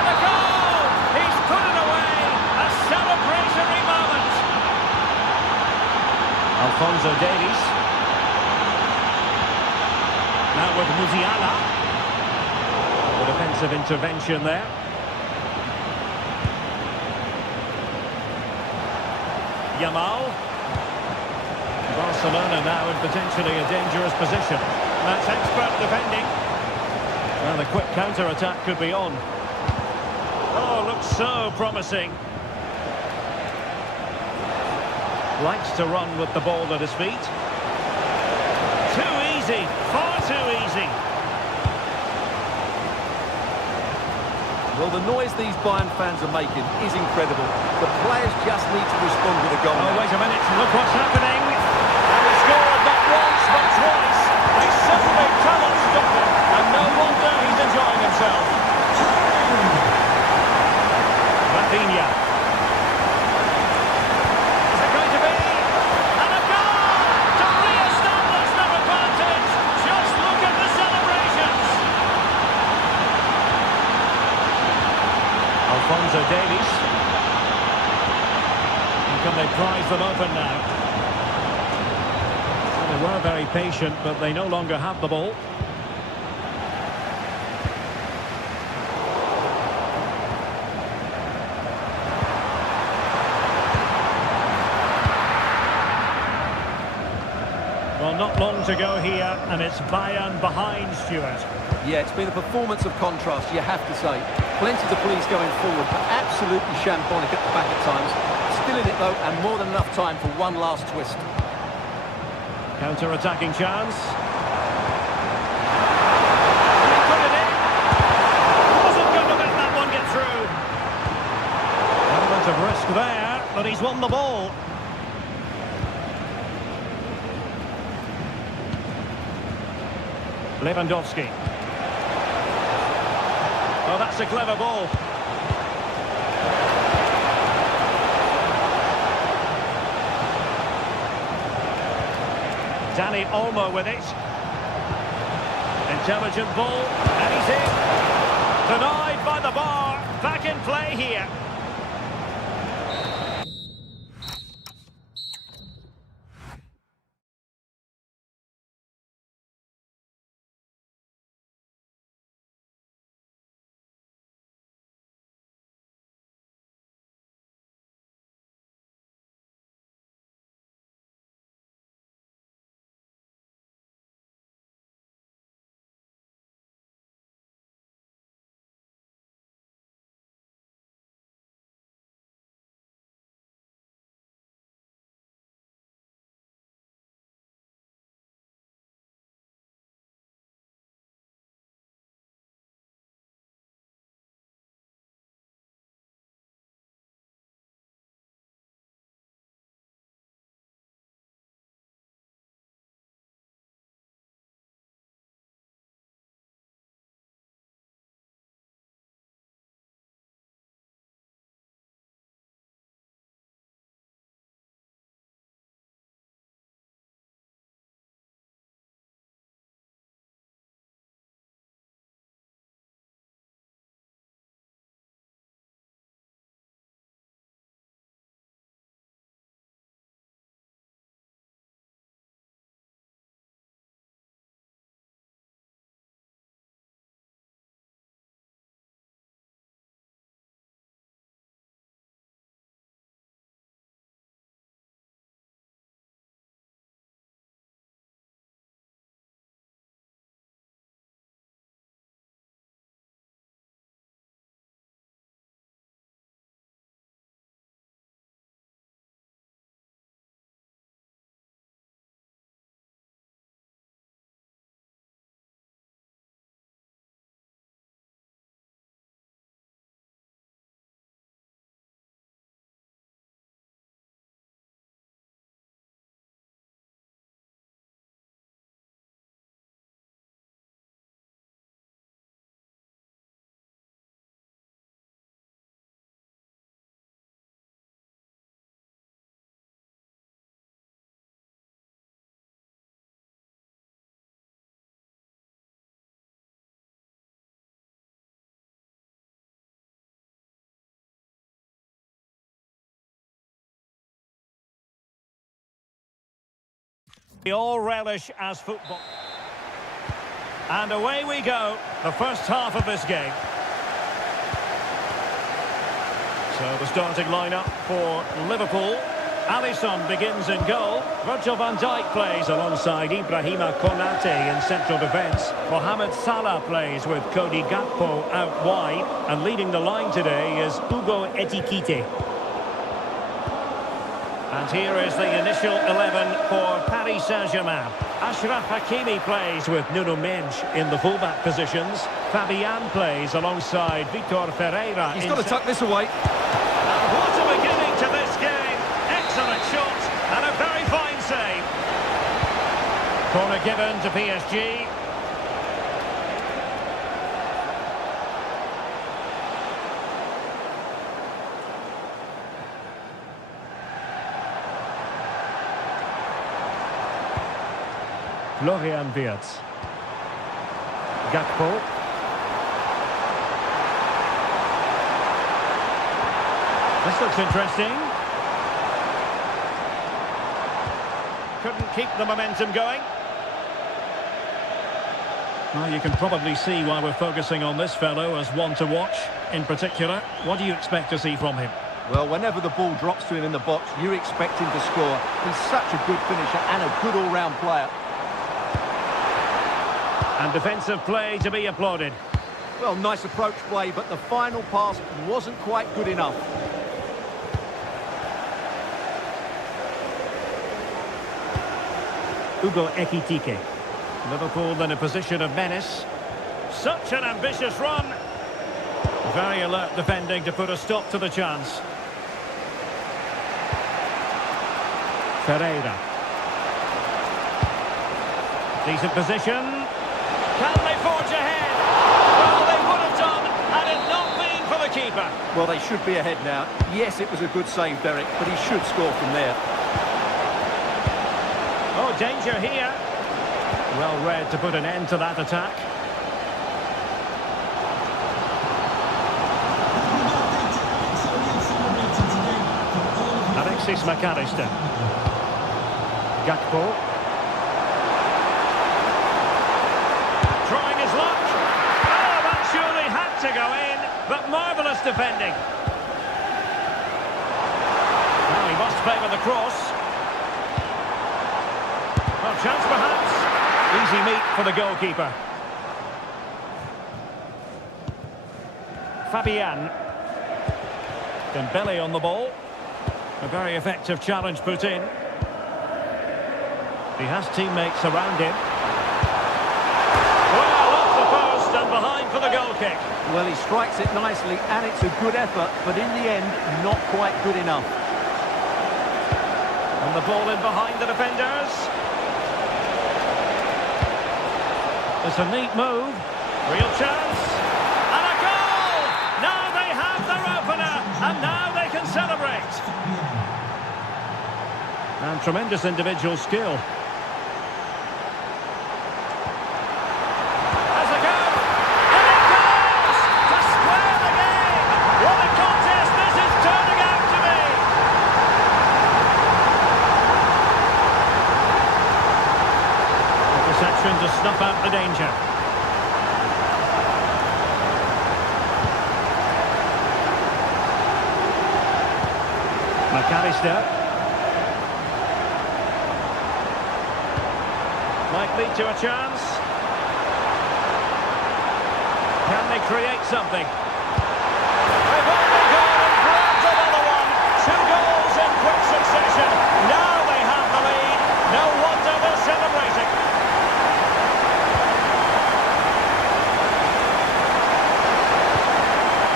And a goal! He's put it away. A celebratory moment. Alphonso Davies. Now with Musiala. The defensive intervention there. Yamal. Barcelona now in potentially a dangerous position. That's expert defending. Well, the quick counter-attack could be on. Oh, looks so promising. Likes to run with the ball at his feet. Too easy, far too easy. Well, the noise these Bayern fans are making is incredible. The players just need to respond with a goal. Oh, wait a minute, look what's happening. And he scored not once, but twice. They simply cannot stop him. And no wonder he's enjoying himself. Rafinha. Is it going to be? And a goal to re-establish their advantage. Just look at the celebrations. Alphonso Davies. And can they prize them open now? Well, they were very patient, but they no longer have the ball. Well, not long to go here, and it's Bayern behind, Stuart. Yeah, it's been a performance of contrast, you have to say. Plenty to please going forward, but absolutely shambolic at the back at times. Still in it, though, and more than enough time for one last twist. Counter-attacking chance. And he put it in. Wasn't going to let that one get through. Element of risk there, but he's won the ball. Lewandowski. Oh, that's a clever ball. Dani Olmo with it. Intelligent ball, and he's in. Denied by the bar. Back in play here. We all relish as football. And away we go, the first half of this game. So the starting lineup for Liverpool. Alisson begins in goal. Virgil van Dijk plays alongside Ibrahima Konate in central defence. Mohamed Salah plays with Cody Gakpo out wide. And leading the line today is Hugo Ekitike. And here is the initial 11 for Paris Saint-Germain. Achraf Hakimi plays with Nuno Mendes in the fullback positions. Fabian plays alongside Vitor Ferreira. He's got to tuck this away. And what a beginning to this game. Excellent shot and a very fine save. Corner given to PSG. Florian Wirtz. Gakpo. This looks interesting. Couldn't keep the momentum going. Well, you can probably see why we're focusing on this fellow as one to watch. In particular, what do you expect to see from him? Well, whenever the ball drops to him in the box, you expect him to score. He's such a good finisher and a good all-round player. And defensive play to be applauded. Well, nice approach play, but the final pass wasn't quite good enough. Hugo Ekitike. Liverpool in a position of menace. Such an ambitious run. Very alert defending to put a stop to the chance. Ferreira. Decent position. Can they forge ahead? Well, they would have done had it not been for the keeper. Well, they should be ahead now. Yes, it was a good save, Derek, but he should score from there. Oh, danger here. Well read to put an end to that attack. Alexis McAllister. Gakpo. Trying his luck. Oh, that surely had to go in, but marvellous defending. Now he must favour the cross. Well, chance perhaps. Easy meat for the goalkeeper. Fabian. Dembele on the ball. A very effective challenge put in. He has teammates around him. Well, off the post and behind for the goal kick. Well, he strikes it nicely, and it's a good effort, but in the end, not quite good enough. And the ball in behind the defenders. It's a neat move. Real chance. And a goal! Now they have their opener, and now they can celebrate. And tremendous individual skill. Has a go! And it goes! To square the game! What a contest this is turning out to be! Interception to snuff out the danger. McAllister. Might lead to a chance. Can they create something? They've only gone and grabbed another one. 2 goals in quick succession. Now they have the lead. No wonder they're celebrating.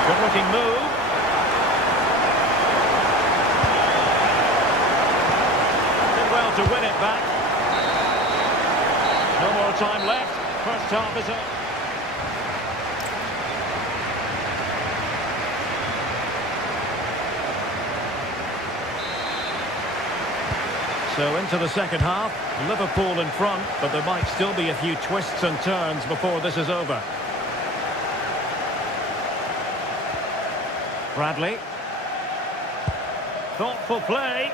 Good looking move. Did well to win it back. No more time left. First half is up. So into the second half, Liverpool in front, but there might still be a few twists and turns before this is over. Bradley. Thoughtful play.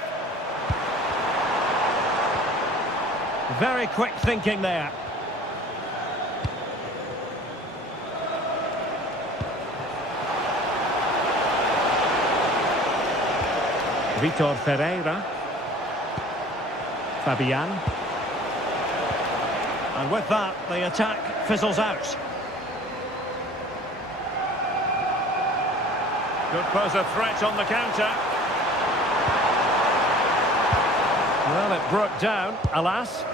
Very quick thinking there. Vitor Ferreira. Fabian. And with that, the attack fizzles out. Could pose a threat on the counter. Well, it broke down, alas.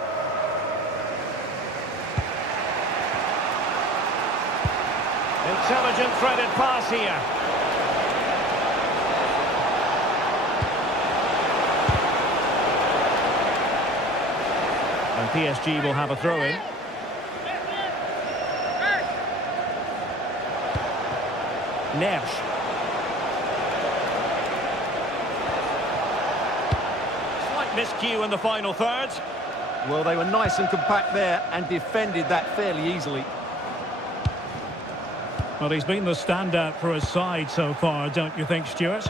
Intelligent threaded pass here. And PSG will have a throw-in. Neves. Slight miscue in the final third. Well, they were nice and compact there and defended that fairly easily. Well, he's been the standout for his side so far, don't you think, Stuart?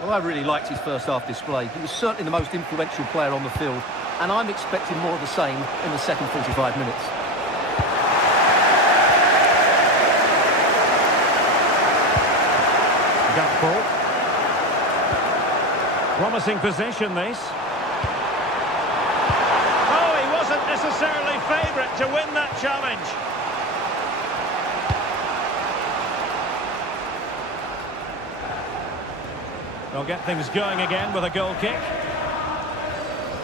Well, I really liked his first half display. He was certainly the most influential player on the field, and I'm expecting more of the same in the second 45 minutes. Gakpo. Promising possession, this. Oh, he wasn't necessarily favourite to win that challenge. They'll get things going again with a goal kick.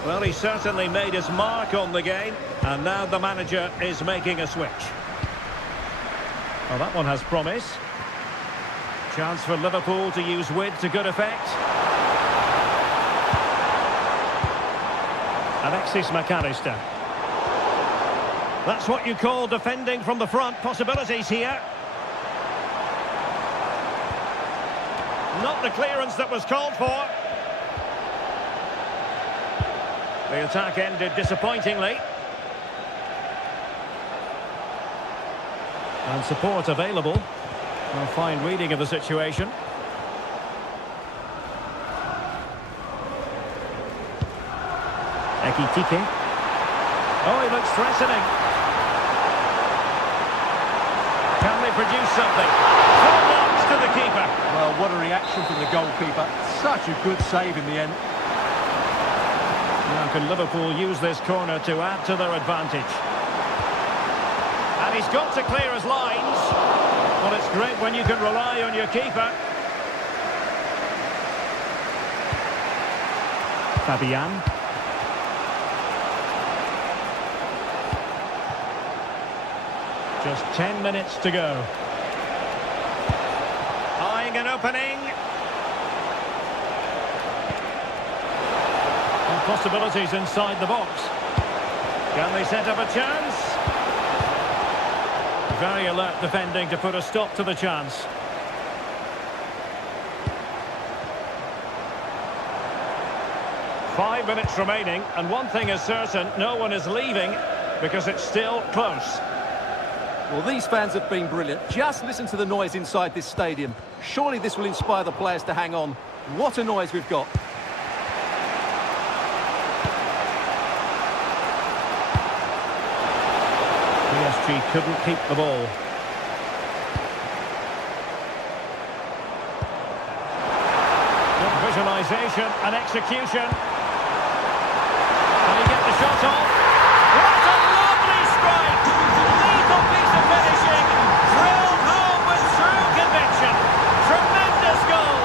Well, he certainly made his mark on the game, and now the manager is making a switch. Well, that one has promise. Chance for Liverpool to use width to good effect. Alexis McAllister. That's what you call defending from the front. Possibilities here. Not the clearance that was called for. The attack ended disappointingly. And support available. A fine reading of the situation. Ekitike. Oh, he looks threatening. Can they produce something? Full marks to the keeper. Well, what a reaction from the goalkeeper. Such a good save in the end. Now can Liverpool use this corner to add to their advantage? And he's got to clear his lines. Well, it's great when you can rely on your keeper. Fabian. Just 10 minutes to go. Eyeing an opening. And possibilities inside the box. Can they set up a chance? Very alert defending to put a stop to the chance. Five minutes remaining, and one thing is certain, no one is leaving because it's still close. Well, these fans have been brilliant. Just listen to the noise inside this stadium. Surely this will inspire the players to hang on. What a noise we've got. PSG couldn't keep the ball. Good visualisation and execution. Can he get the shot off? What a lovely strike! Lethal piece of finishing. Drilled home with true conviction. Tremendous goal.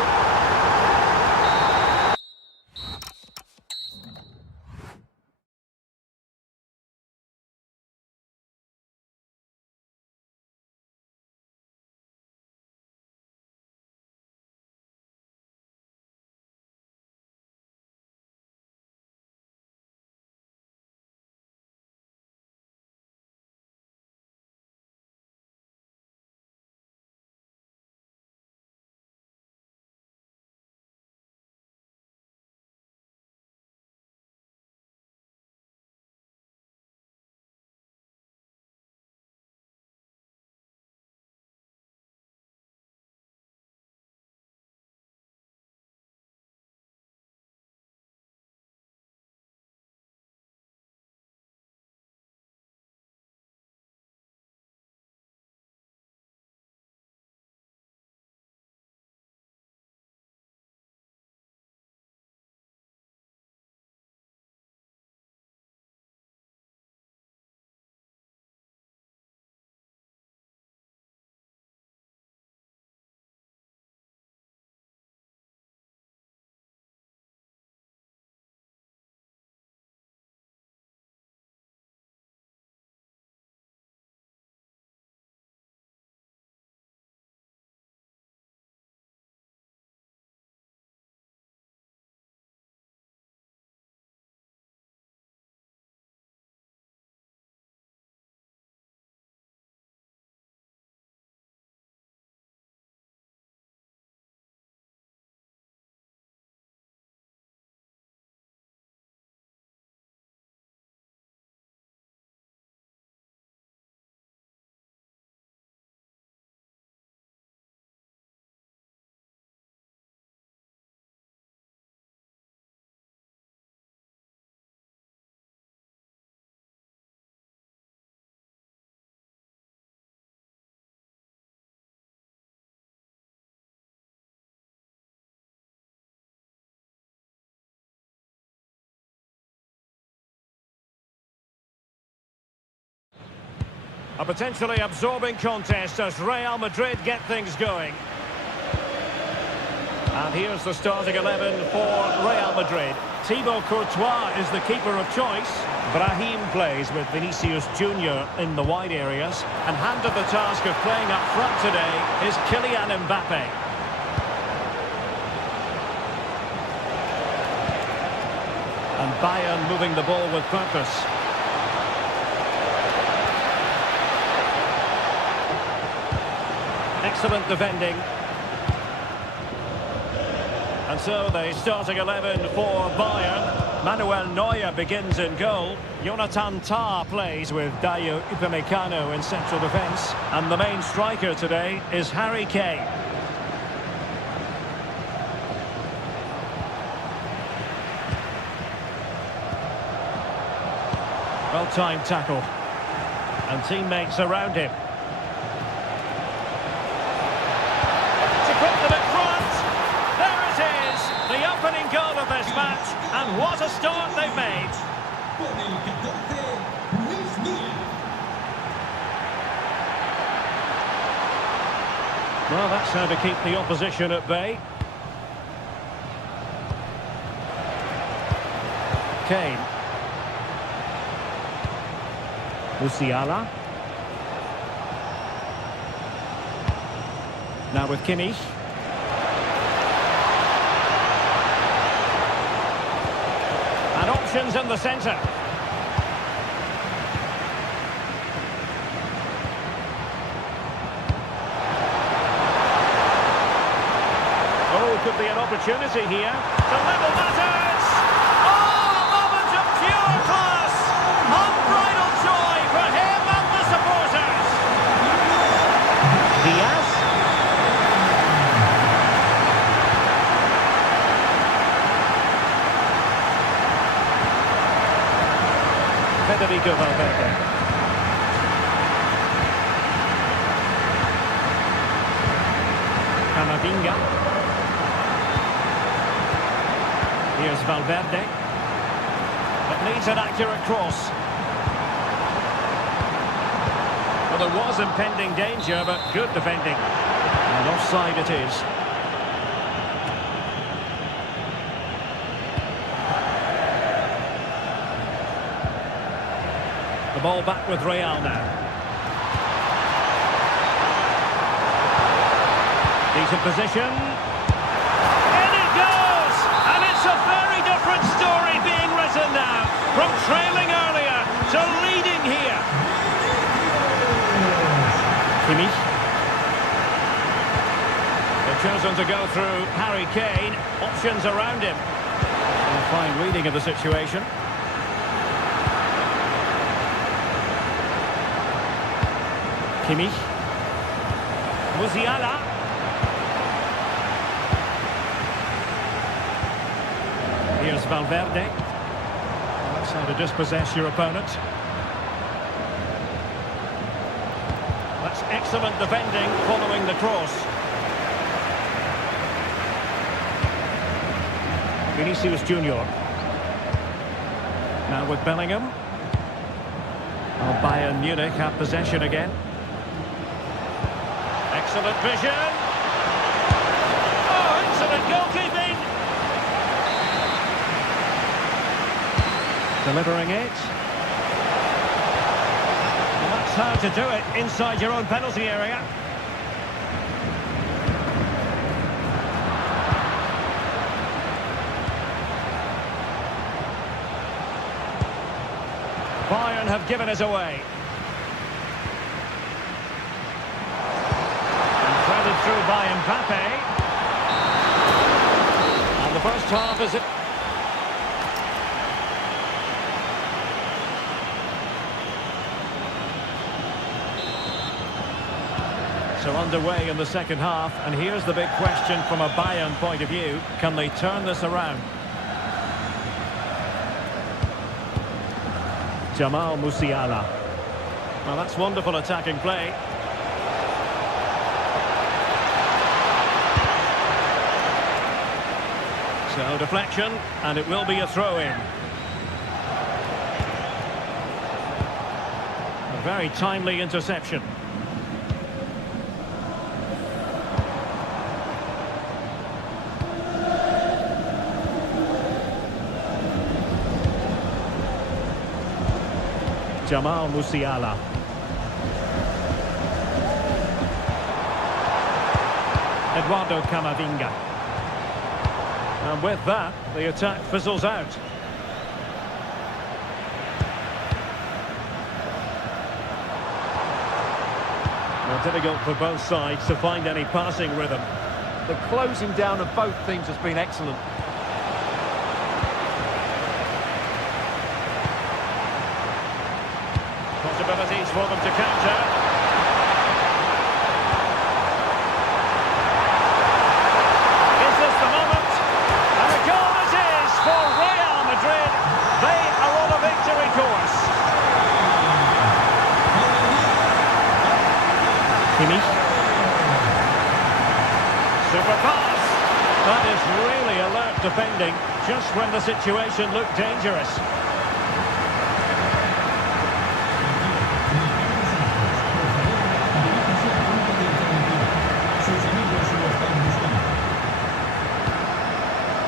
A potentially absorbing contest as Real Madrid get things going. And here's the starting 11 for Real Madrid. Thibaut Courtois is the keeper of choice. Brahim plays with Vinicius Junior in the wide areas. And handed the task of playing up front today is Kylian Mbappe. And Bayern moving the ball with purpose. Excellent defending. And so the starting 11 for Bayern. Manuel Neuer begins in goal. Jonathan Tah plays with Dayo Upamecano in central defence. And the main striker today is Harry Kane. Well-timed tackle. And teammates around him. To put them in front. There it is. The opening goal of this match. And what a start they've made. Well, that's how to keep the opposition at bay. Kane. Musiala. Now with Kimmich. And options in the centre. Oh, could be an opportunity here to level matters. Oh, a moment of pure class. Unbridled joy for him and the supporters. Diaz. Federico Valverde. Camavinga. Here's Valverde. It needs an accurate cross. Well, there was impending danger, but good defending. And offside it is. The ball back with Real now. Decent position. In it goes! And it's a very different story being written now. From trailing earlier to leading here. Kimmich. They've chosen to go through Harry Kane. Options around him. And a fine reading of the situation. Kimmich. Musiala. Here's Valverde. That's how to dispossess your opponent. That's excellent defending following the cross. Vinicius Junior. Now with Bellingham. Well, Bayern Munich have possession again. Excellent vision. Oh, excellent goalkeeping. Delivering it. Well, that's how to do it inside your own penalty area. Bayern have given it away. Through by Mbappe. And the first half is it. So underway in the second half, and here's the big question from a Bayern point of view. Can they turn this around? Jamal Musiala. Well, that's wonderful attacking play. So deflection, and it will be a throw-in. Very timely interception. Jamal Musiala. Eduardo Camavinga. And with that, the attack fizzles out. Well, difficult for both sides to find any passing rhythm. The closing down of both teams has been excellent. Possibilities for them to counter. Is this the moment? And a goal it is for Real Madrid. They are on a victory course. Kimmich. Super pass. That is really alert defending, just when the situation looked dangerous.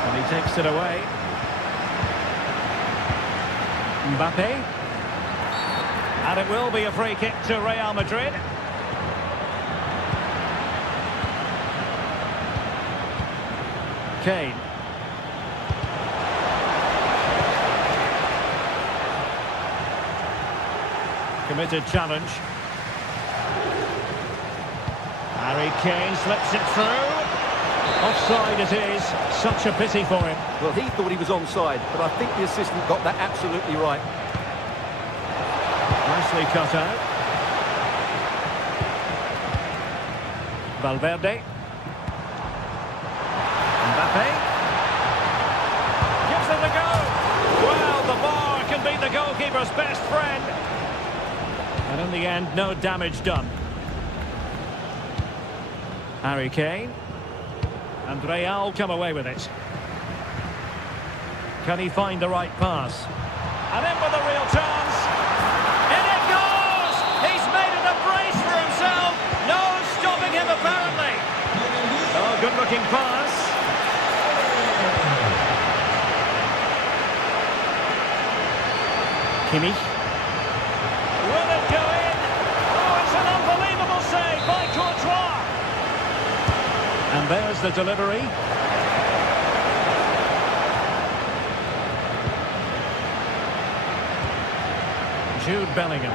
And he takes it away. Mbappe. And it will be a free kick to Real Madrid. Kane. Committed challenge. Harry Kane slips it through. Offside it is. Such a pity for him. Well, he thought he was onside, but I think the assistant got that absolutely right. Nicely cut out. Valverde. Mbappe. Gives it a go. Well, the bar can be the goalkeeper's best friend. And in the end, no damage done. Harry Kane. And Real come away with it. Can he find the right pass? And in with a real chance. In it goes! He's made it a brace for himself. No stopping him, apparently. Oh, good-looking pass. Kimmich. Will it go in? Oh, it's an unbelievable save by Courtois. And there's the delivery. Jude Bellingham.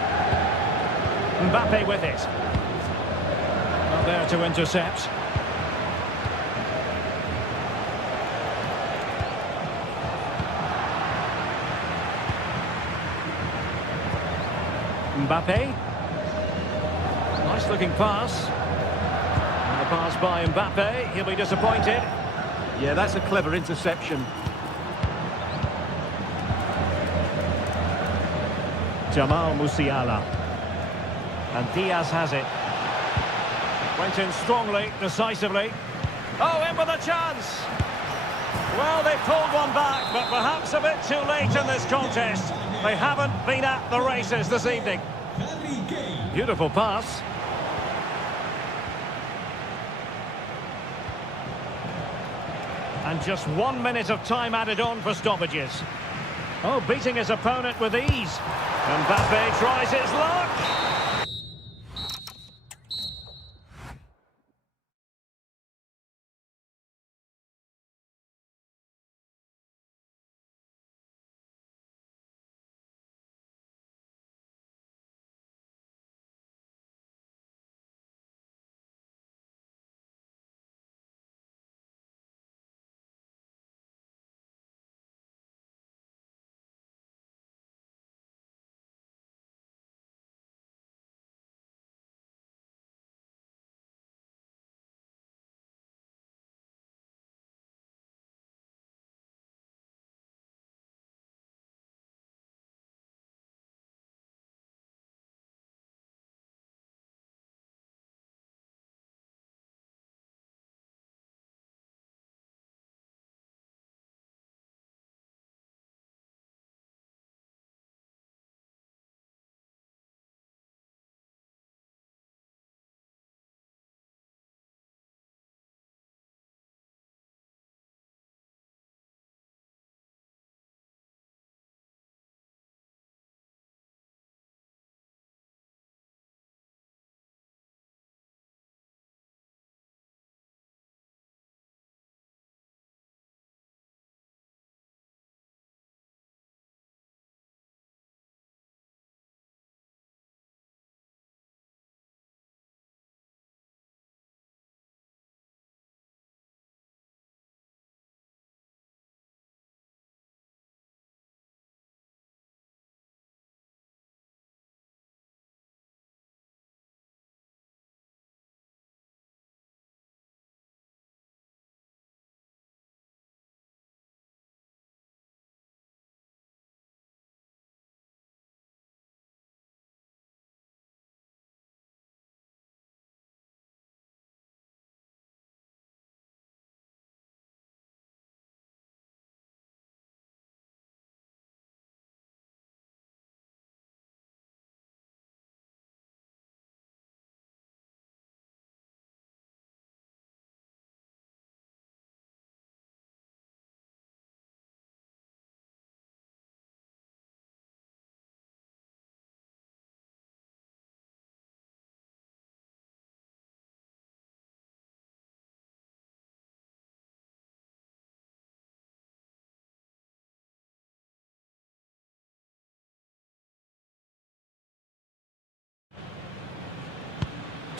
Mbappe with it. Not there to intercept. Mbappe. Nice looking pass. And the pass by Mbappe. He'll be disappointed. Yeah, that's a clever interception. Jamal Musiala. And Diaz has it. Went in strongly, decisively. Oh, in with a chance. Well, they pulled one back, but perhaps a bit too late in this contest. They haven't been at the races this evening. Beautiful pass. And just 1 minute of time added on for stoppages. Oh, beating his opponent with ease. Mbappe tries his luck.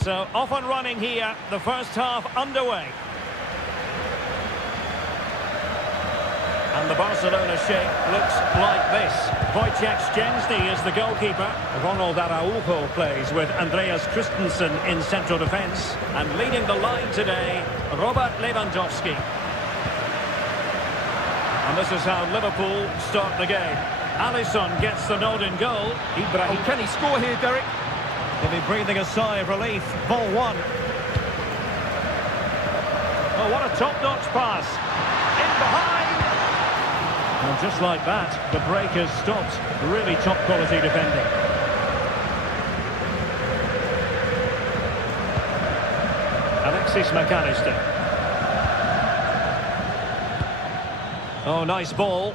So off and running here, the first half underway. And the Barcelona shape looks like this. Wojciech Szczęsny is the goalkeeper. Ronald Araujo plays with Andreas Christensen in central defence. And leading the line today, Robert Lewandowski. And this is how Liverpool start the game. Alisson gets the nod in goal. Oh, can he score here, Derek? He'll be breathing a sigh of relief. Ball one. Oh, what a top-notch pass. In behind. And just like that, the break has stopped. Really top-quality defending. Alexis McAllister. Oh, nice ball.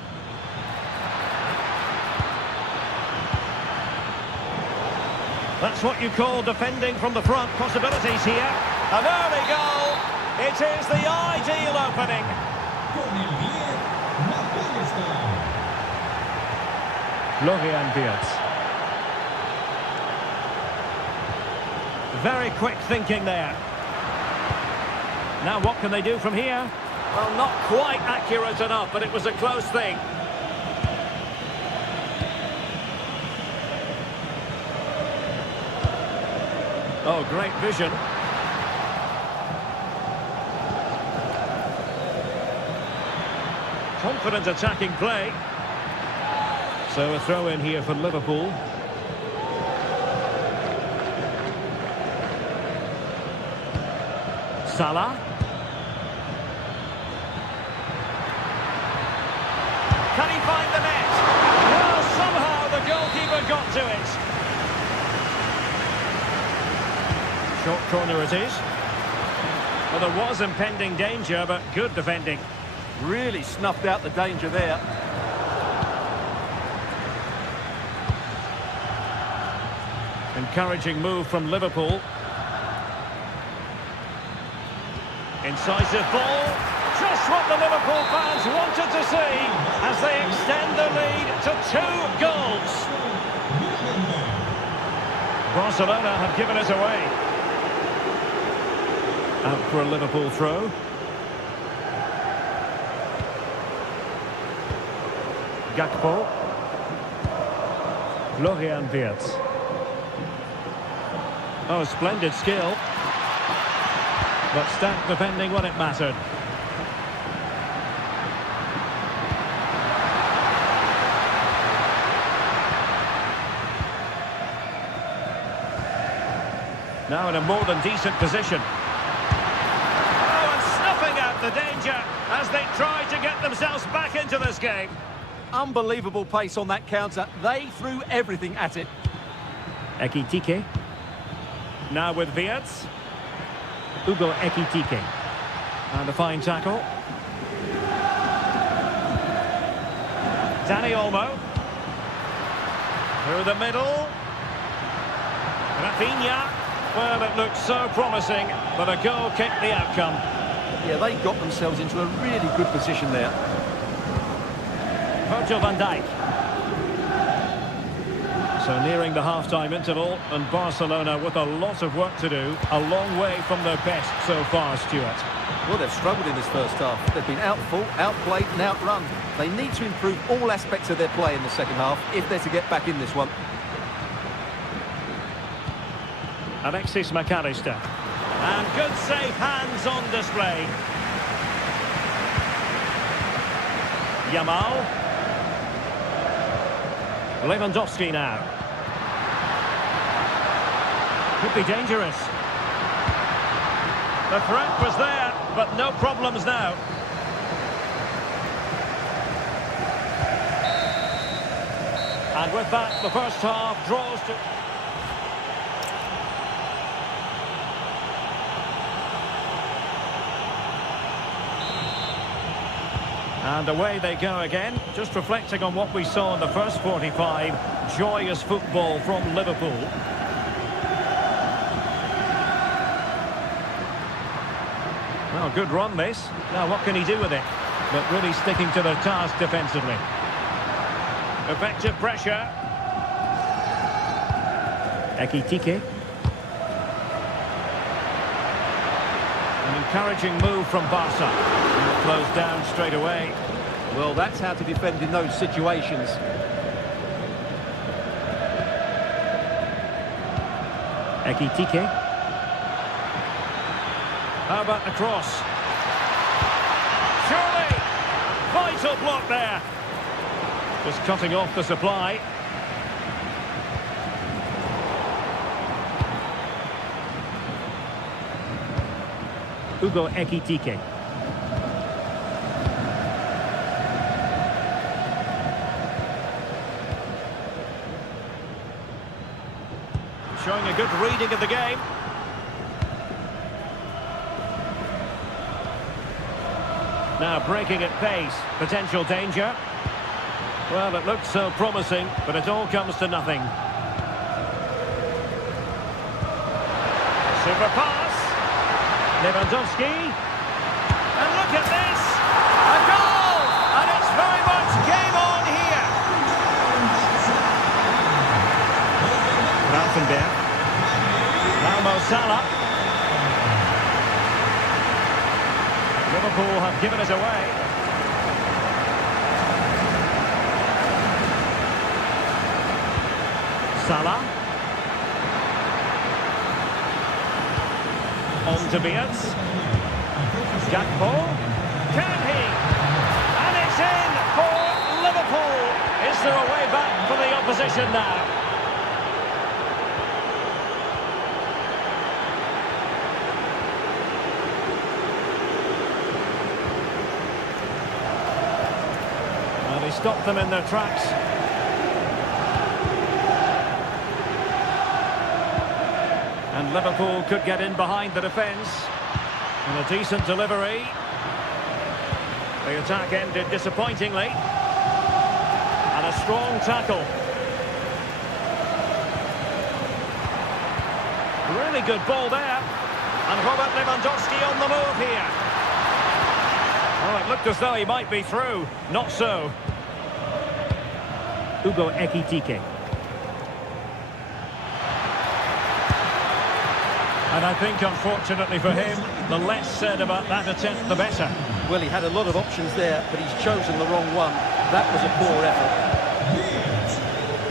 That's what you call defending from the front. Possibilities here. An early goal. It is the ideal opening. Florian Wirtz. Very quick thinking there. Now what can they do from here? Well, not quite accurate enough, but it was a close thing. Oh, great vision. Confident attacking play. So a throw in here for Liverpool. Salah. Can he find the net? Well, somehow the goalkeeper got to it. Short corner it is. Well, there was impending danger, but good defending. Really snuffed out the danger there. Encouraging move from Liverpool. Incisive ball. Just what the Liverpool fans wanted to see as they extend the lead to 2 goals. Barcelona have given it away. Out for a Liverpool throw. Gakpo. Florian Wirtz. Oh, splendid skill. But stacked defending when it mattered. Now in a more than decent position. Oh, and snuffing out the danger as they try to get themselves back into this game. Unbelievable pace on that counter. They threw everything at it. Ekitike. Now with Wirtz. Ugo Ekitike. And a fine tackle. Dani Olmo. Through the middle. Rafinha. Well, it looked so promising, but a goal kicked the outcome. Yeah, they got themselves into a really good position there. Virgil van Dijk. So nearing the half-time interval, and Barcelona with a lot of work to do. A long way from their best so far, Stuart. Well, they've struggled in this first half. They've been outfought, outplayed and outrun. They need to improve all aspects of their play in the second half if they're to get back in this one. Alexis McAllister. And good safe hands on display. Yamal. Lewandowski now. Could be dangerous. The threat was there, but no problems now. And with that, the first half draws to... And away they go again, just reflecting on what we saw in the first 45. Joyous football from Liverpool. Well, good run this. Now what can he do with it? But really sticking to the task defensively. Effective pressure. Ekitike. encouraging move from Barca. And it flows down straight away. Well, that's how to defend in those situations. Ekitike. How about the cross? Surely! Vital block there. Just cutting off the supply. Hugo Ekitike. Showing a good reading of the game. Now breaking at pace. Potential danger. Well, it looked so promising, but it all comes to nothing. Super pass. Lewandowski. And look at this. A goal! And it's very much game on here. Raffenberg. Now Mo Salah. Liverpool have given it away. Salah. On to Beers. Gakpo. Can he? And it's in for Liverpool. Is there a way back for the opposition now? Well, he stopped them in their tracks. And Liverpool could get in behind the defence. And a decent delivery. The attack ended disappointingly. And a strong tackle. Really good ball there. And Robert Lewandowski on the move here. Oh, it looked as though he might be through. Not so. Hugo Ekitike. And I think, unfortunately for him, the less said about that attempt, the better. Well, he had a lot of options there, but he's chosen the wrong one. That was a poor effort.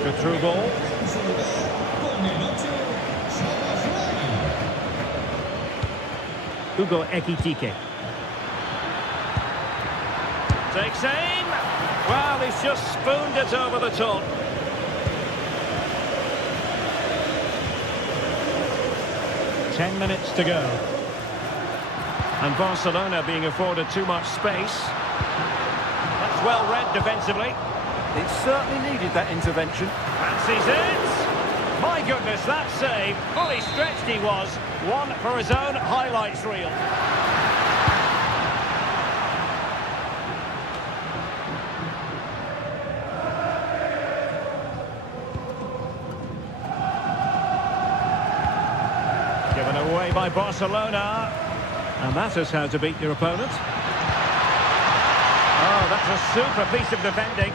Good through ball. Hugo Ekitike. Takes aim. Well, he's just spooned it over the top. Ten minutes to go. And Barcelona being afforded too much space. That's well read defensively. It certainly needed that intervention. Fancies it. My goodness, that save. Fully stretched he was. One for his own highlights reel. Given away by Barcelona. And that is how to beat your opponent. Oh, that's a super piece of defending.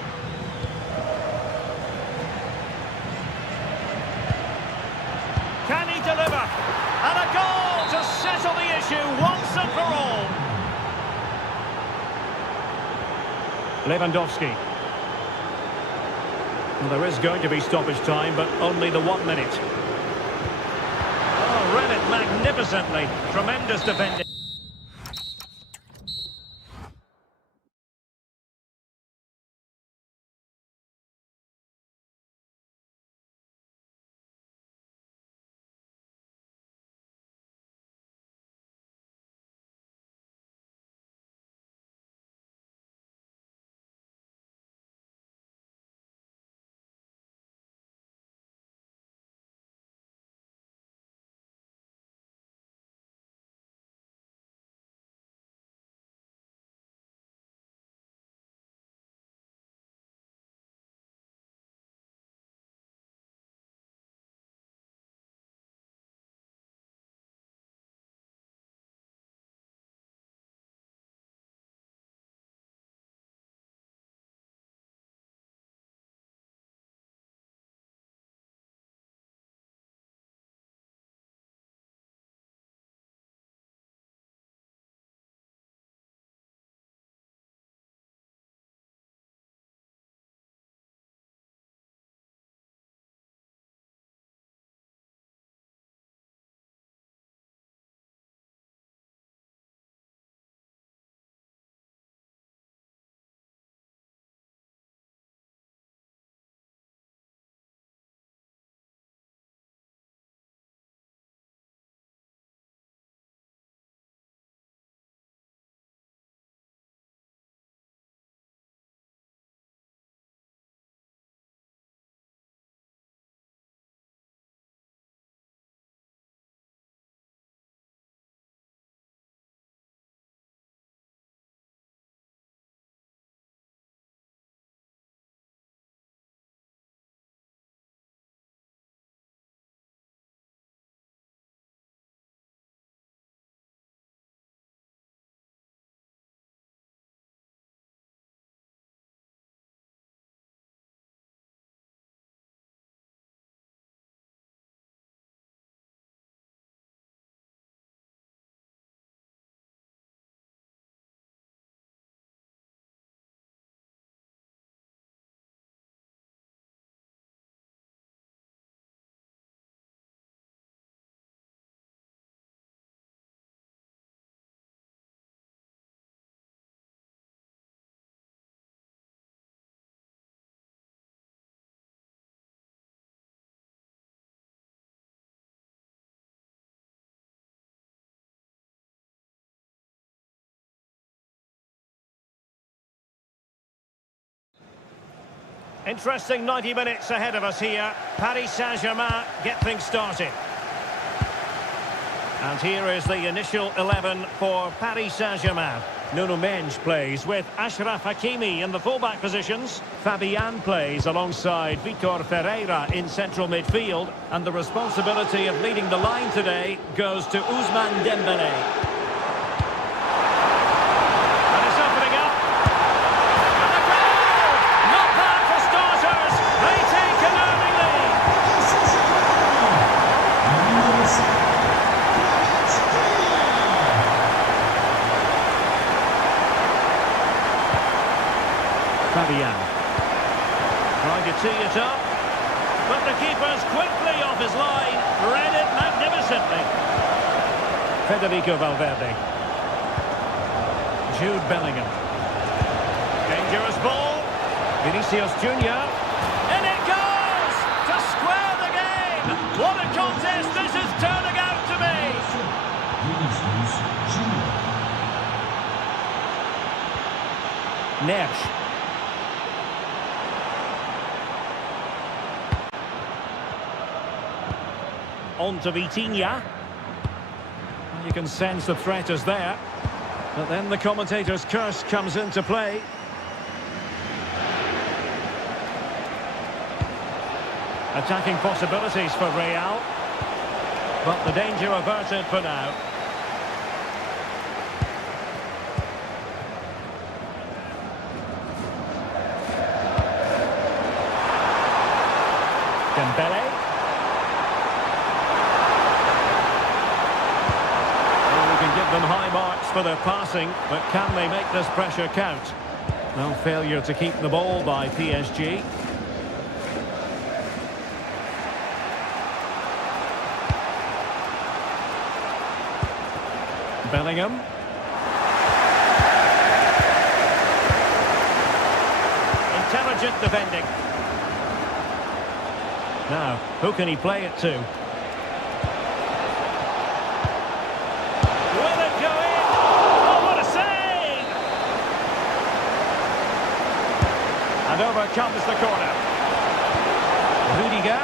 Can he deliver? And a goal to settle the issue once and for all. Lewandowski. Well, there is going to be stoppage time, but only the 1 minute. Oh, read it magnificently. Tremendous defending. Interesting 90 minutes ahead of us here. Paris Saint-Germain get things started. And here is the initial 11 for Paris Saint-Germain. Nuno Mendes plays with Achraf Hakimi in the fullback positions. Fabian plays alongside Vitor Ferreira in central midfield. And the responsibility of leading the line today goes to Ousmane Dembélé. And it's opening up. And the goal! Not bad for starters. They take an early lead. Fabian trying to tee it up, but the keeper's quickly off his line, read it magnificently. Federico Valverde. Jude Bellingham. Dangerous ball. Vinicius Junior. And it goes to square the game. What a contest this is turning out to be. Neves. On to Vitinha. You can sense the threat is there. But then the commentator's curse comes into play. Attacking possibilities for Real. But the danger averted for now. Dembélé. Give them high marks for their passing, but can they make this pressure count? No failure to keep the ball by PSG. Bellingham. Intelligent defending. Now, who can he play it to? And over comes the corner. Rudiger.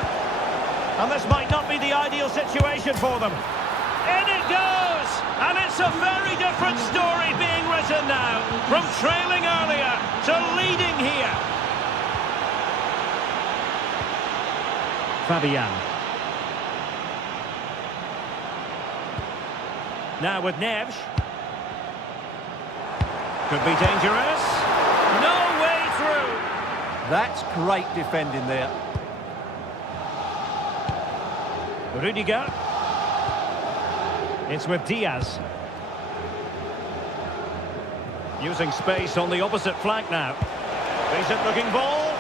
And this might not be the ideal situation for them. In it goes! And it's a very different story being written now. From trailing earlier to leading here. Fabian. Now with Neves. Could be dangerous. No way through. That's great defending there. Rudiger. It's with Diaz. Using space on the opposite flank now. Decent looking ball.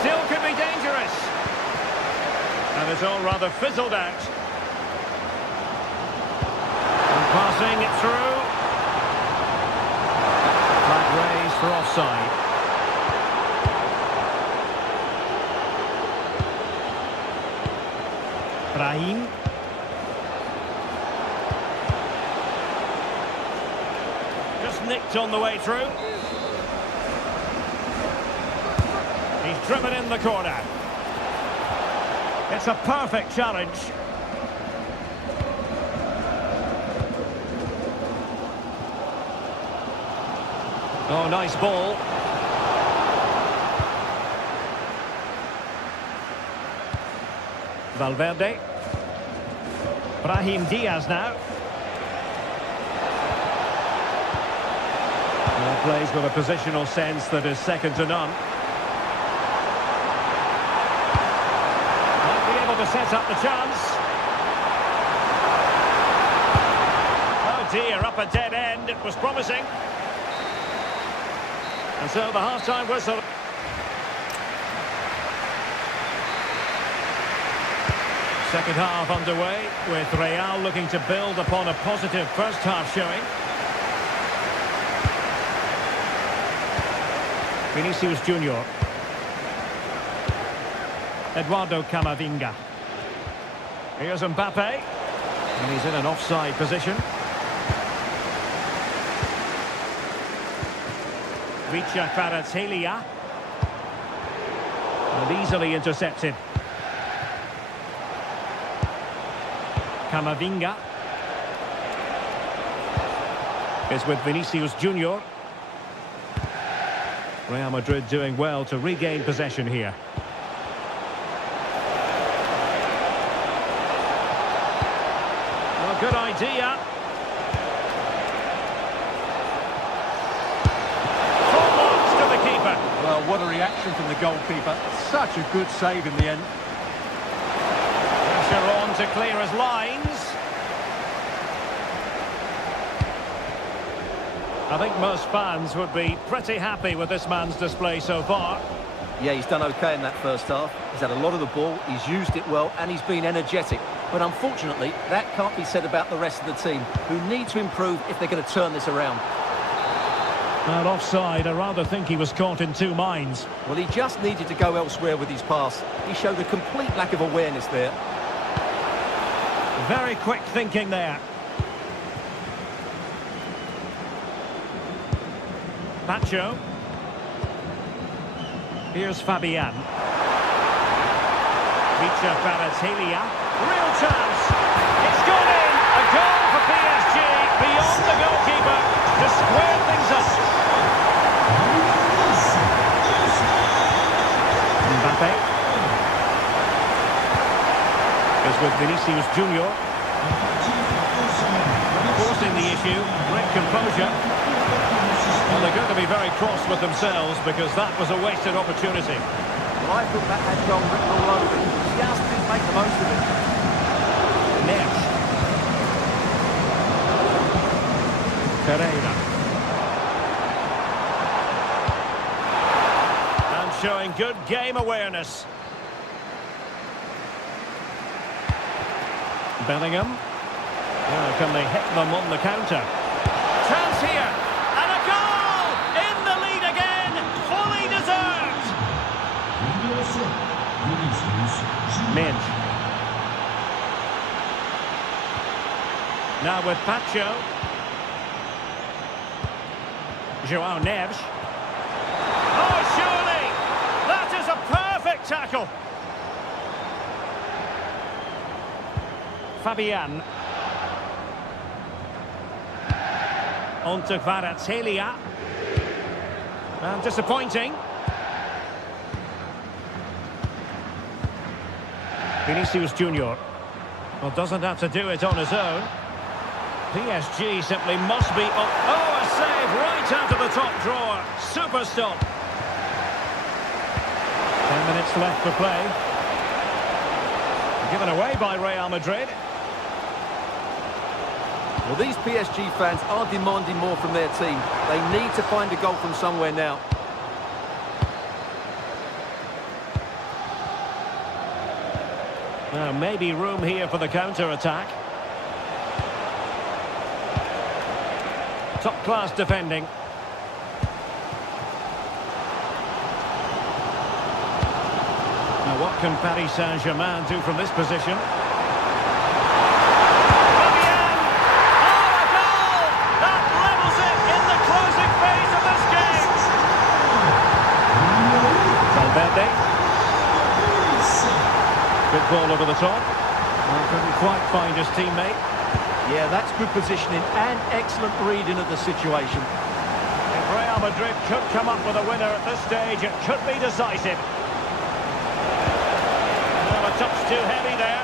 Still could be dangerous. And it's all rather fizzled out. And passing it through. Flag raised for offside. Brahim. Just nicked on the way through. He's driven in the corner. It's a perfect challenge. Oh, nice ball. Valverde. Brahim Diaz now. Well, plays with a positional sense that is second to none. Might be able to set up the chance. Oh dear, up a dead end. It was promising. And so the half-time whistle. Second half underway, with Real looking to build upon a positive first half showing. Vinicius Junior. Eduardo Camavinga. Here's Mbappe. And he's in an offside position. Vicha Kvaratskhelia. easily intercepted. Camavinga is with Vinicius Junior. Real Madrid doing well to regain possession here. Well, good idea. Full marks to the keeper. Well, what a reaction from the goalkeeper. Such a good save in the end. Pressure on to clear his lines. I think most fans would be pretty happy with this man's display so far. Yeah, he's done okay in that first half. He's had a lot of the ball, he's used it well, and he's been energetic. But unfortunately, that can't be said about the rest of the team, who need to improve if they're going to turn this around. And offside, I rather think he was caught in two minds. Well, he just needed to go elsewhere with his pass. He showed a complete lack of awareness there. Very quick thinking there. Pacho. Here's Fabian. Bільше. Real chance. It's gone in. A goal for PSG beyond the goalkeeper to square things up. Mbappe is with Vinicius Junior. Forcing the issue. Great composure. Well, they're going to be very cross with themselves because that was a wasted opportunity. Well, I thought that had gone written all over it. Just didn't make the most of it. Neves. Pereira. And showing good game awareness. Bellingham. Now can they hit them on the counter? Chance here. And a goal! In the lead again. Fully deserved. Minge. Now with Pacho. João Neves. Oh, surely! That is a perfect tackle. Fabian. On to Kvaratskhelia. And disappointing. Vinicius Junior. Well, doesn't have to do it on his own. PSG simply must be up. Oh, a save right out of the top drawer. Super stop. 10 minutes left for play. Given away by Real Madrid. Well, these PSG fans are demanding more from their team. They need to find a goal from somewhere now. Now, maybe room here for the counter-attack. Top-class defending. Now, what can Paris Saint-Germain do from this position? Fabian! Oh, a goal! That levels it in the closing phase of this game. Valverde. Good ball over the top. Well, couldn't quite find his teammate. Yeah, that's good positioning and excellent reading of the situation. If Real Madrid could come up with a winner at this stage, it could be decisive. Well, a touch too heavy there.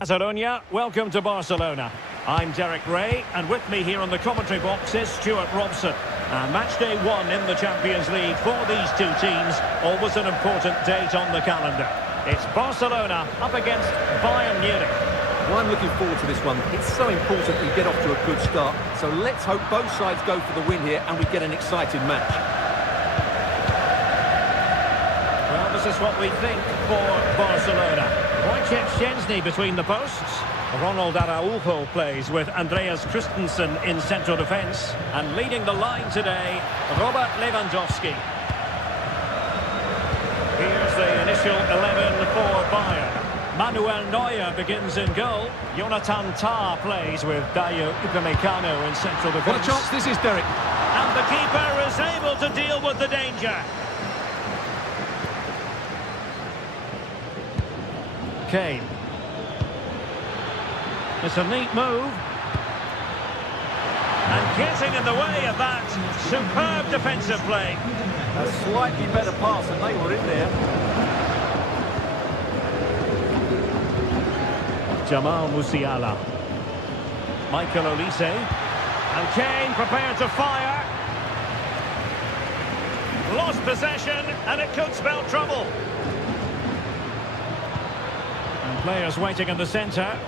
Catalonia, welcome to Barcelona. I'm Derek Ray, and with me here on the commentary box is Stuart Robson. Match day one in the Champions League for these two teams, always an important date on the calendar. It's Barcelona up against Bayern Munich. Well, I'm looking forward to this one. It's so important we get off to a good start. So let's hope both sides go for the win here and we get an exciting match. Well, this is what we think for Barcelona. Wojciech Szczęsny between the posts. Ronald Araujo plays with Andreas Christensen in central defence. And leading the line today, Robert Lewandowski. Here's the initial 11 for Bayern. Manuel Neuer begins in goal. Jonathan Tah plays with Dayo Upamecano in central defence. What a chance this is, Derek. And the keeper is able to deal with the danger. Kane. It's a neat move. And getting in the way of that superb defensive play. A slightly better pass and they were in there. Jamal Musiala. Michael Olise. And Kane prepared to fire. Lost possession and it could spell trouble. And players waiting in the centre.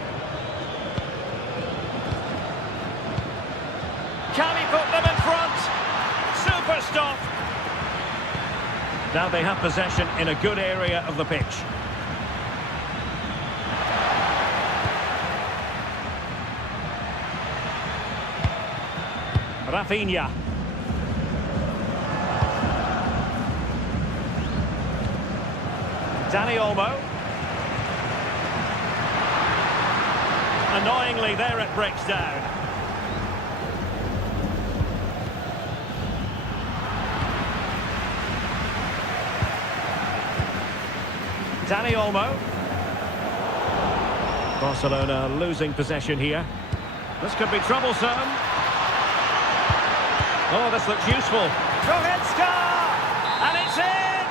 Can he put them in front? Super stop. Now they have possession in a good area of the pitch. Rafinha. Dani Olmo. Annoyingly, there it breaks down. Dani Olmo. Barcelona losing possession here. This could be troublesome. Oh, this looks useful. Goretzka! And it's in!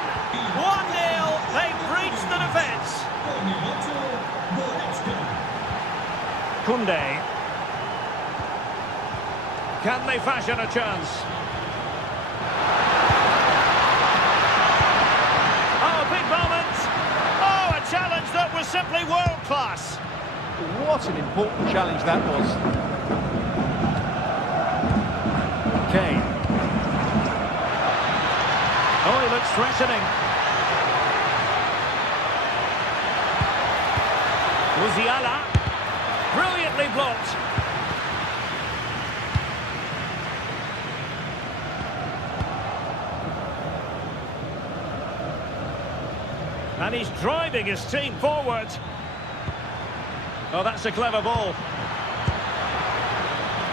1-0. They've breached the defence. Koundé. Can they fashion a chance? Oh, big moment. Oh, a challenge that was simply world-class. What an important challenge that was. Kane. Oh, he looks threatening. Musiala. Brilliantly blocked. And he's driving his team forward. Oh, that's a clever ball.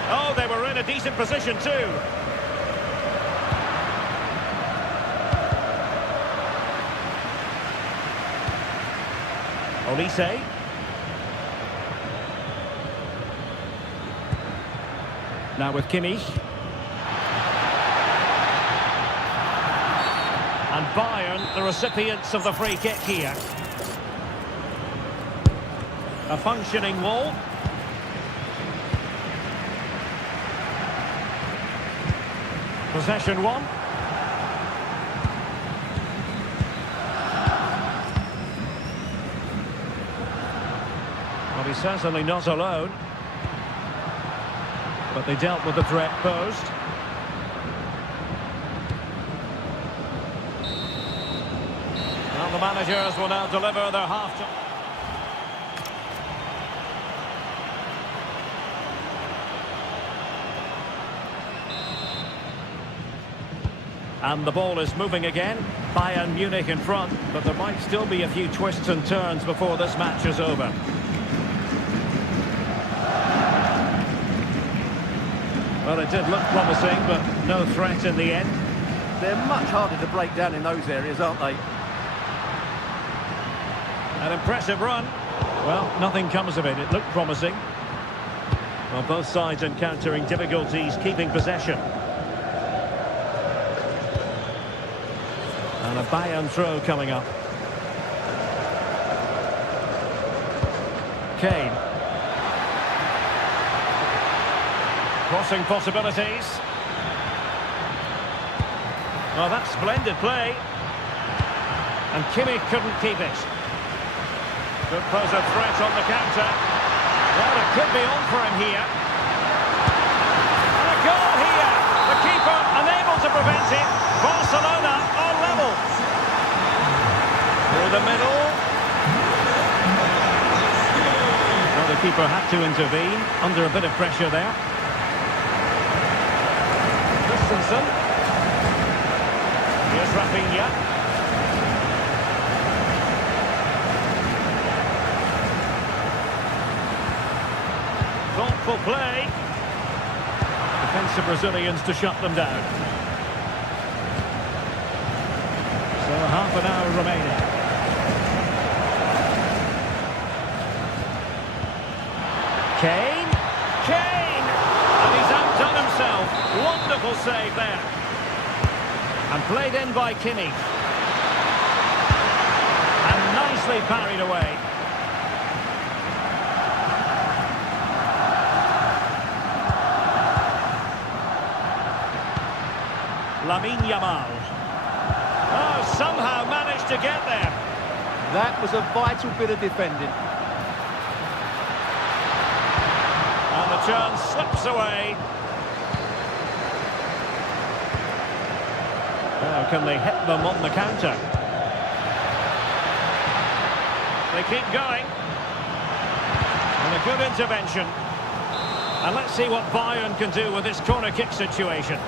Oh, they were in a decent position too. Olise. Now with Kimmich. And Bayern, the recipients of the free kick here. A functioning wall. Possession one. Well, he's certainly not alone. But they dealt with the threat posed. Well, the managers will now deliver their half-time. And the ball is moving again. Bayern Munich in front, but there might still be a few twists and turns before this match is over. Well, it did look promising, but no threat in the end. They're much harder to break down in those areas, aren't they? An impressive run. Well, nothing comes of it. It looked promising. Well, both sides encountering difficulties keeping possession. And a Bayern throw coming up. Kane. Crossing possibilities. Well, that's splendid play. And Kimmich couldn't keep it. Could pose a threat on the counter. Well, it could be on for him here. And a goal here. The keeper unable to prevent it. Barcelona are level. Through the middle. Well, the keeper had to intervene under a bit of pressure there. Christensen. Here's Rafinha. Thoughtful play. Defensive Brazilians to shut them down. So half an hour remaining. Kane. Kane! And he's outdone himself. Wonderful save there. And played in by Kimmich. And nicely parried away. Lamine Yamal. Oh, somehow managed to get there. That was a vital bit of defending. And the chance slips away. Now can they hit them on the counter? They keep going. And a good intervention. And let's see what Bayern can do with this corner kick situation.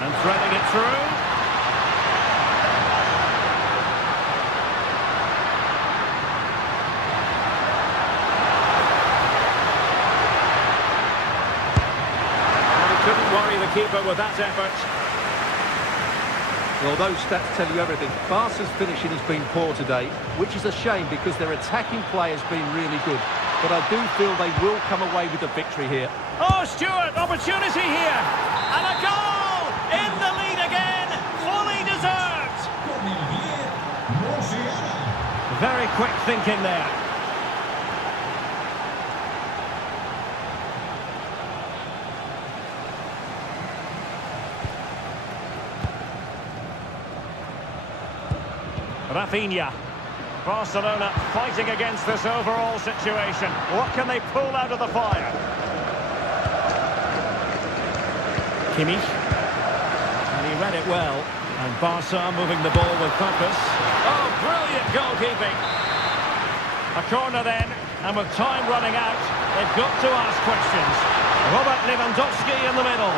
And threading it through. Couldn't worry the keeper with that effort. Well, those stats tell you everything. Barca's finishing has been poor today, which is a shame because their attacking play has been really good. But I do feel they will come away with a victory here. Oh, Stuart, opportunity here. And a goal! In the lead again, fully deserved. Very quick thinking there. Rafinha. Barcelona fighting against this overall situation. What can they pull out of the fire? Kimmich. And he read it well. And Barca moving the ball with purpose. Oh, brilliant goalkeeping. A corner then, and with time running out, they've got to ask questions. Robert Lewandowski in the middle.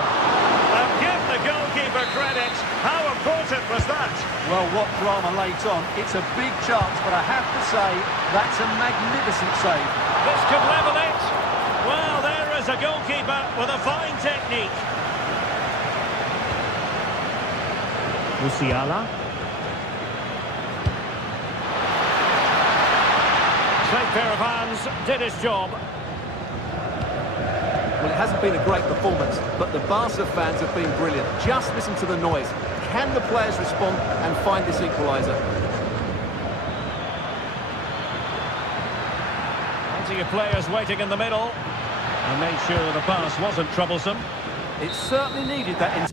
And give the goalkeeper credit. How important was that? Well, what drama late on. It's a big chance, but I have to say, that's a magnificent save. This could level it. Well, there is a goalkeeper with a fine technique. Musiala. Safe pair of hands, did his job. Well, it hasn't been a great performance, but the Barca fans have been brilliant. Just listen to the noise. Can the players respond and find this equaliser? Plenty of players waiting in the middle. And made sure the pass wasn't troublesome. It certainly needed that.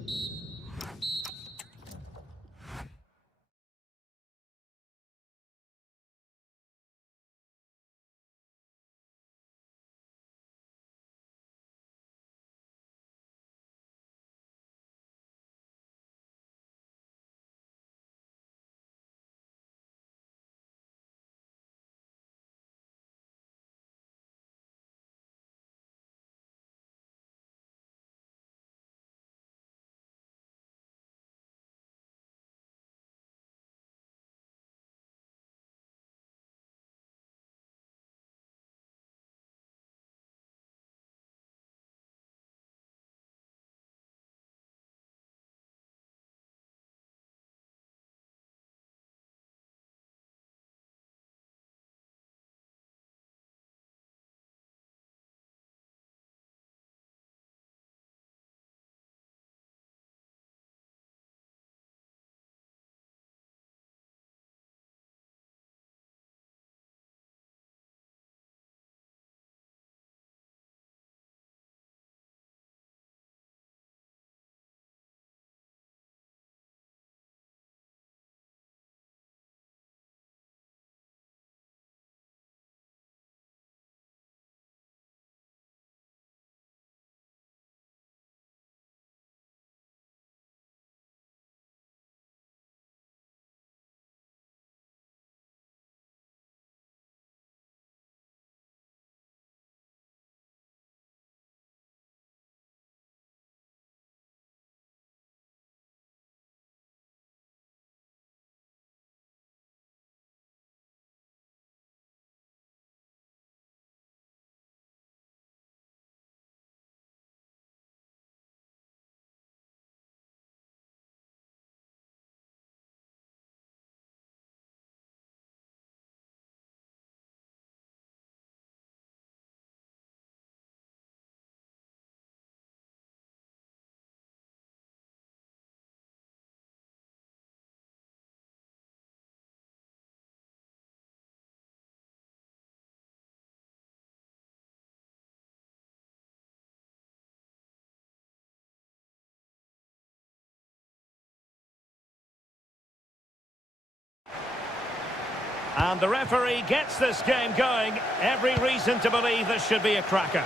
And the referee gets this game going. Every reason to believe this should be a cracker.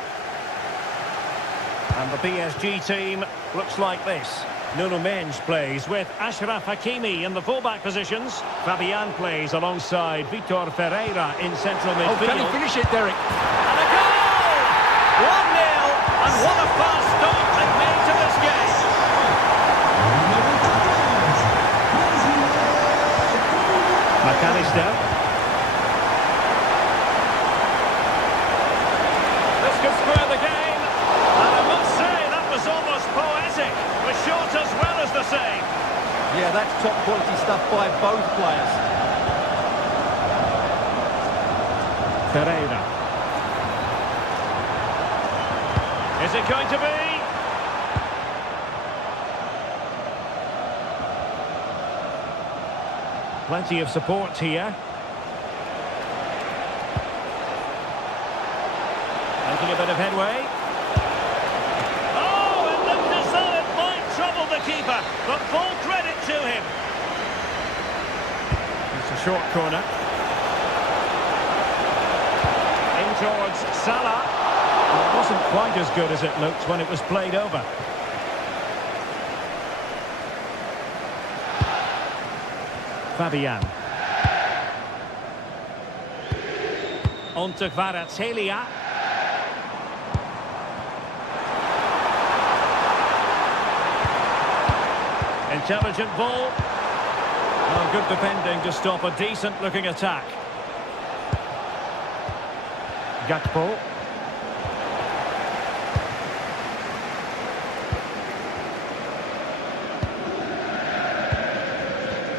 And the PSG team looks like this. Nuno Mendes plays with Ashraf Hakimi in the fullback positions. Fabian plays alongside Vitor Ferreira in central midfield. Oh, can he finish it, Derek? And a goal! 1-0, and what a fast start they've made to this game. McAllister. This could square the game. And I must say, that was almost poetic. The shot as well as the save. Yeah, that's top quality stuff by both players. Ferreira. Is it going to be? Plenty of support here. Making a bit of headway. Oh, it looked as though it might trouble the keeper, but full credit to him. It's a short corner. In towards Salah. It wasn't quite as good as it looked when it was played over. Fabian. On to Kvaratskhelia. Intelligent ball. Oh, good defending to stop a decent-looking attack. Gakpo.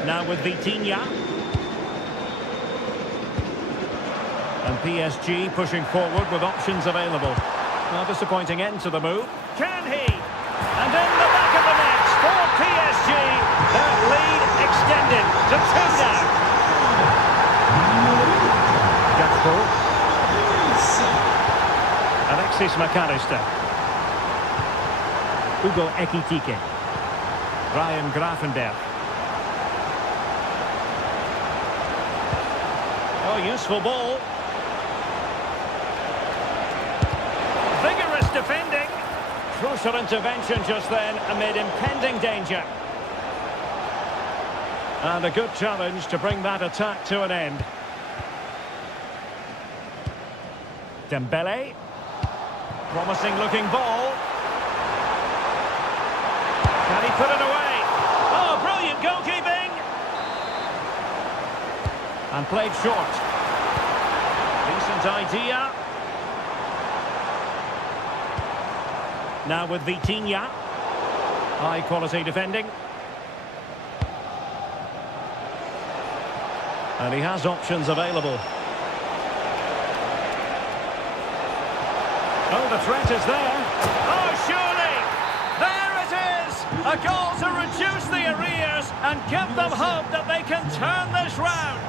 Now with Vitinha. And PSG pushing forward with options available. A disappointing end to the move. Can he? And in the back of the net for PSG. Their lead extended to 2 now. Gakpo. Alexis McAllister. Hugo Ekitike. Ryan Gravenberch. Oh, useful ball. Vigorous defending. Crucial intervention just then amid impending danger. And a good challenge to bring that attack to an end. Dembele. Promising looking ball. Can he put it away? Oh, brilliant goalkeeping. And played short. Decent idea. Now with Vitinha. High quality defending. And he has options available. Oh, the threat is there. Oh, surely! There it is! A goal to reduce the arrears and give them hope that they can turn this round.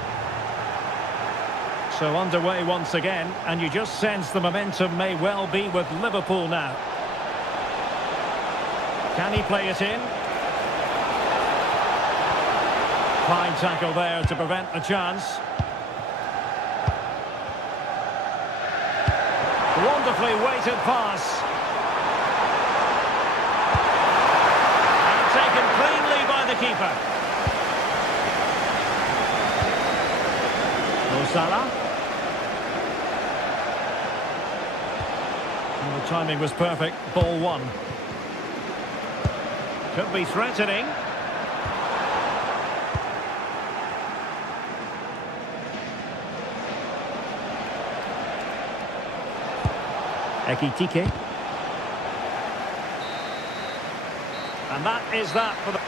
So underway once again, and you just sense the momentum may well be with Liverpool now. Can he play it in? Fine tackle there to prevent the chance. Wonderfully weighted pass. And taken cleanly by the keeper. Mo Salah. Well, the timing was perfect. Ball one. Could be threatening. Ekitike. And that is that for the...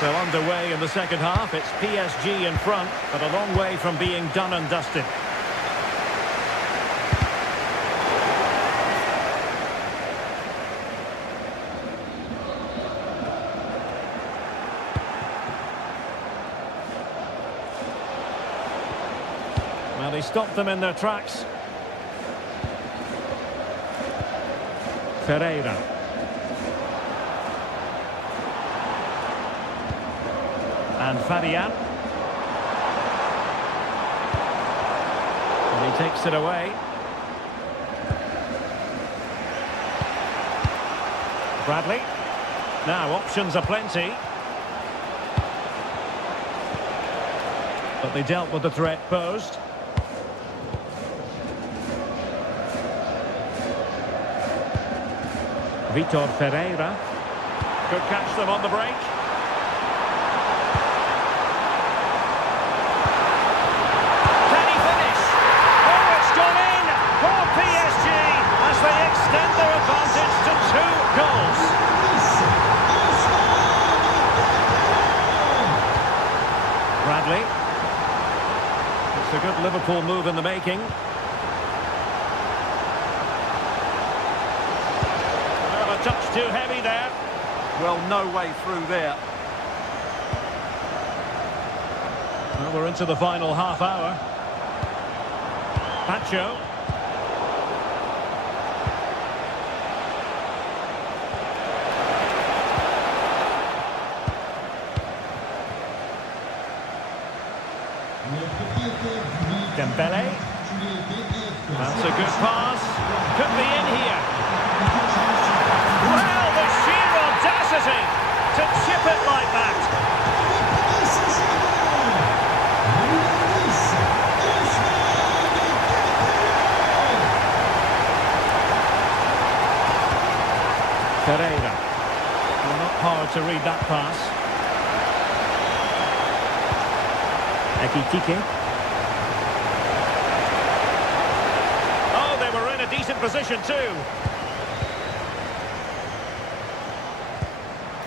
So underway in the second half, it's PSG in front, but a long way from being done and dusted. Well, he stopped them in their tracks. Ferreira. And Fabian. And he takes it away. Bradley. Now options are plenty. But they dealt with the threat posed. Vitor Ferreira. Could catch them on the break. Can he finish? Oh, it's gone in for PSG as they extend their advantage to 2 goals. Bradley. It's a good Liverpool move in the making. Well, a touch too heavy there. Well, no way through there. Well, we're into the final half hour. Pacho. Dembele. That's a good pass. Could be in here. Well, the sheer audacity to chip it like that. Ferreira. Well, not hard to read that pass. Ekitike. Decent position too.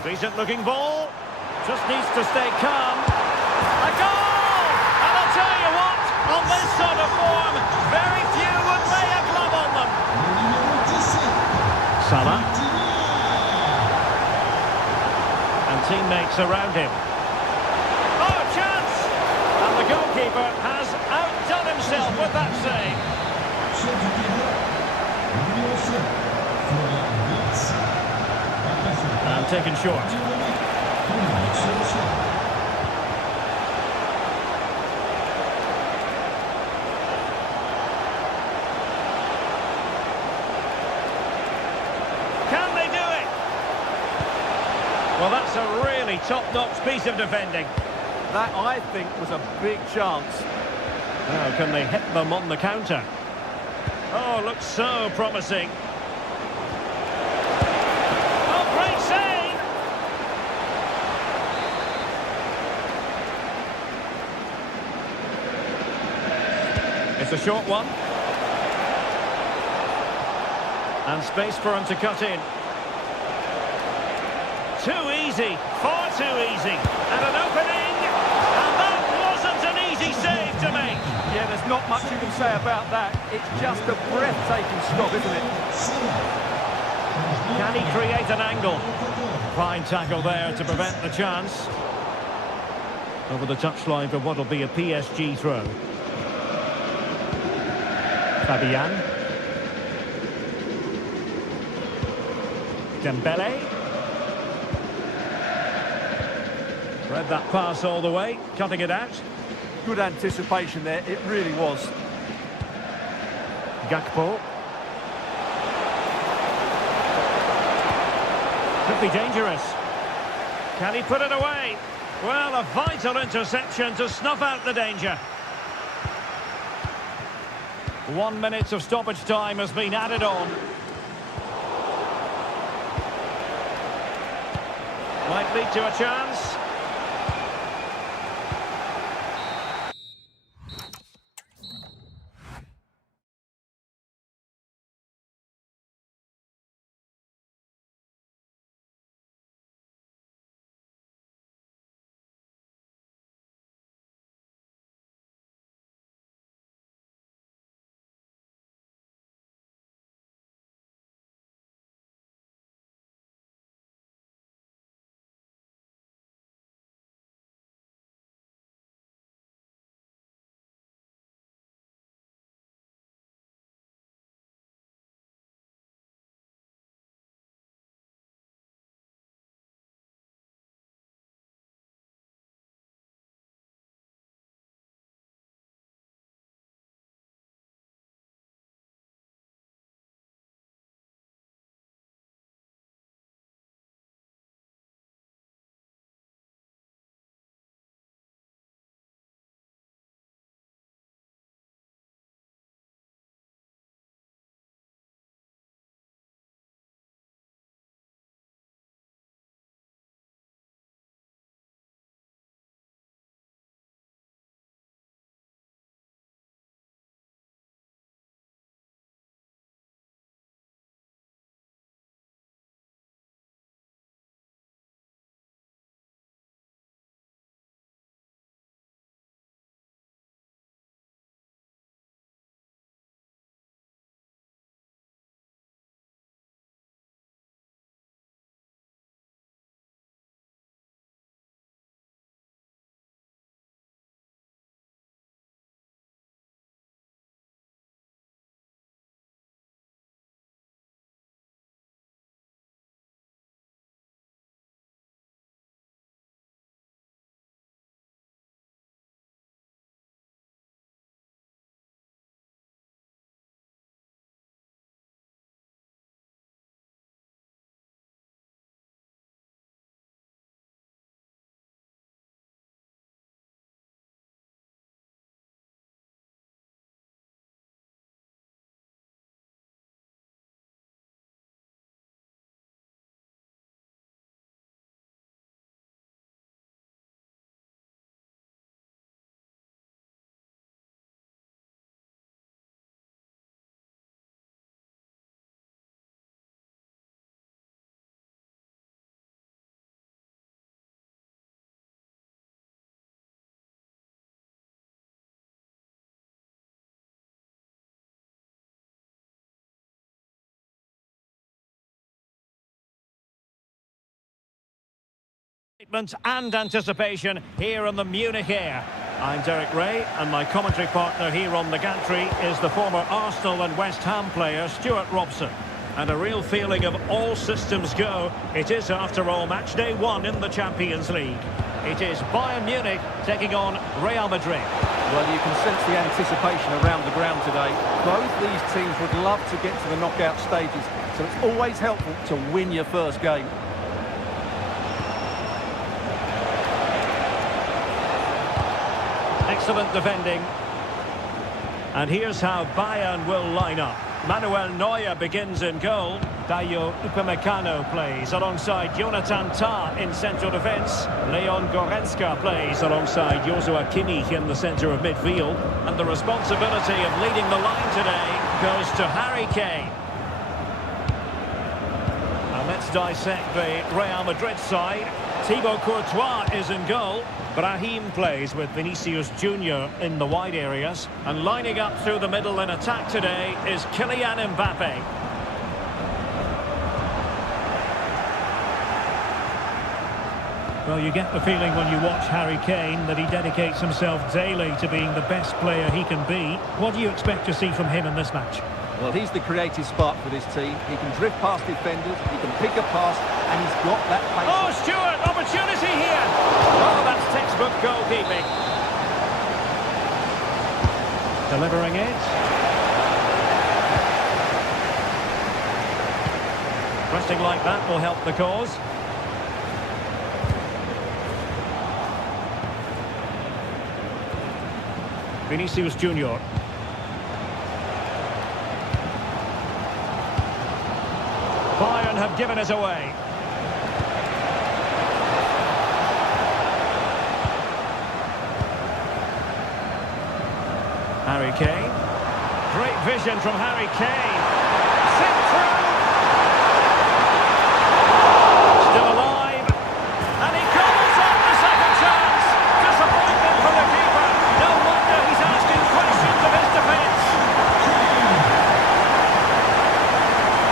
Decent looking ball. Just needs to stay calm. A goal! And I'll tell you what, on this sort of form, very few would lay a glove on them. Salah. And teammates around him. Oh, chance! And the goalkeeper has outdone himself with that save. And taken short. Can they do it? Well, that's a really top-notch piece of defending. That, I think, was a big chance. Now, can they hit them on the counter? Oh, looks so promising. Oh, great save! It's a short one. And space for him to cut in. Too easy, far too easy. And an opening, and that wasn't an easy save to make. Yeah, there's not much you can say about that. It's just a breathtaking stop, isn't it? Can he create an angle? Fine tackle there to prevent the chance. Over the touchline for what will be a PSG throw. Fabian. Dembele. Read that pass all the way, cutting it out. Good anticipation there, it really was. Gakpo. Could be dangerous. Can he put it away? Well, a vital interception to snuff out the danger. 1 minute of stoppage time has been added on. Might lead to a chance. Excitement and anticipation here in the Munich air. I'm Derek Ray, and my commentary partner here on the gantry is the former Arsenal and West Ham player Stuart Robson. And a real feeling of all systems go. It is, after all, match day one in the Champions League. It is Bayern Munich taking on Real Madrid. Well, you can sense the anticipation around the ground today. Both these teams would love to get to the knockout stages, so it's always helpful to win your first game. Excellent defending. And here's how Bayern will line up. Manuel Neuer begins in goal. Dayo Upamecano plays alongside Jonathan Tah in central defence. Leon Goretzka plays alongside Joshua Kimmich in the centre of midfield. And the responsibility of leading the line today goes to Harry Kane. And let's dissect the Real Madrid side. Thibaut Courtois is in goal. Brahim plays with Vinicius Junior in the wide areas. And lining up through the middle in attack today is Kylian Mbappe. Well, you get the feeling when you watch Harry Kane that he dedicates himself daily to being the best player he can be. What do you expect to see from him in this match? Well, he's the creative spark for this team. He can drift past defenders, he can pick a pass, and he's got that pace. Oh, Stuart, opportunity here. Oh, that's textbook goalkeeping. Delivering it. Pressing like that will help the cause. Vinicius Junior. Bayern have given it away. Harry Kane. Great vision from Harry Kane. Sent through. Still alive. And he gobbles up the second chance. Disappointment for the keeper. No wonder he's asking questions of his defence.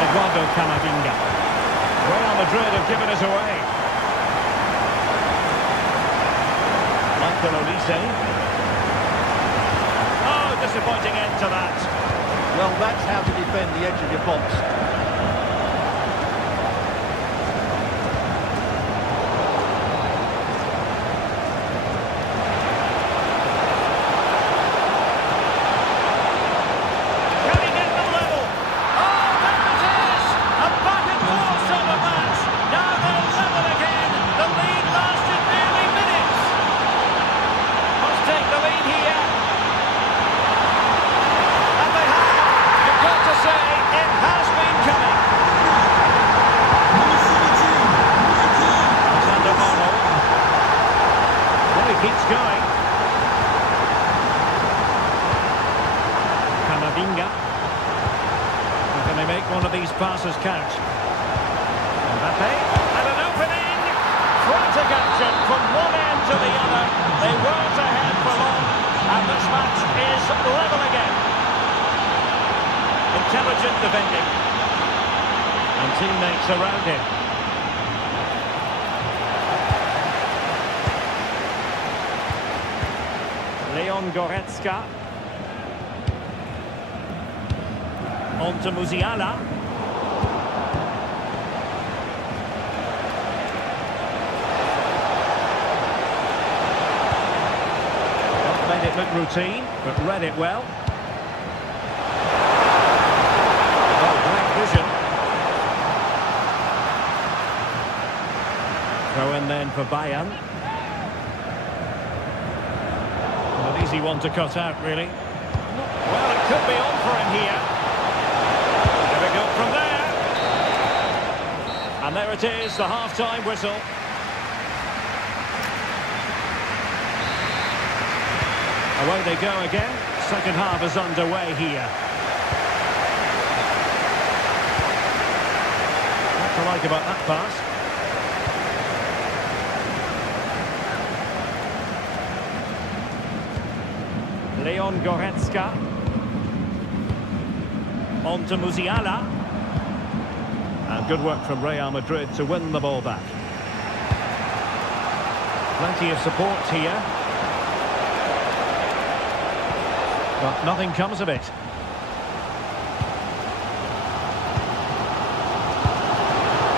Eduardo Camavinga. Real Madrid have given it away. Michael Olise. Oh, disappointing end to that. Well, that's how to defend the edge of your box. Keeps going. Camavinga. Can they make one of these passes count? Mbappe. And an opening. Frantic action from one end to the other. They weren't ahead for long. And this match is level again. Intelligent defending. And teammates around him. Leon Goretzka. On to Musiala. Not made it look routine, but read it well. Oh, great vision. Throw in then for Bayern. An easy one to cut out, really. Well, it could be on for him here. There we go from there. And there it is, the half-time whistle. Away they go again. Second half is underway here. What to like about that pass? Leon Goretzka. On to Musiala. And good work from Real Madrid to win the ball back. Plenty of support here. But nothing comes of it.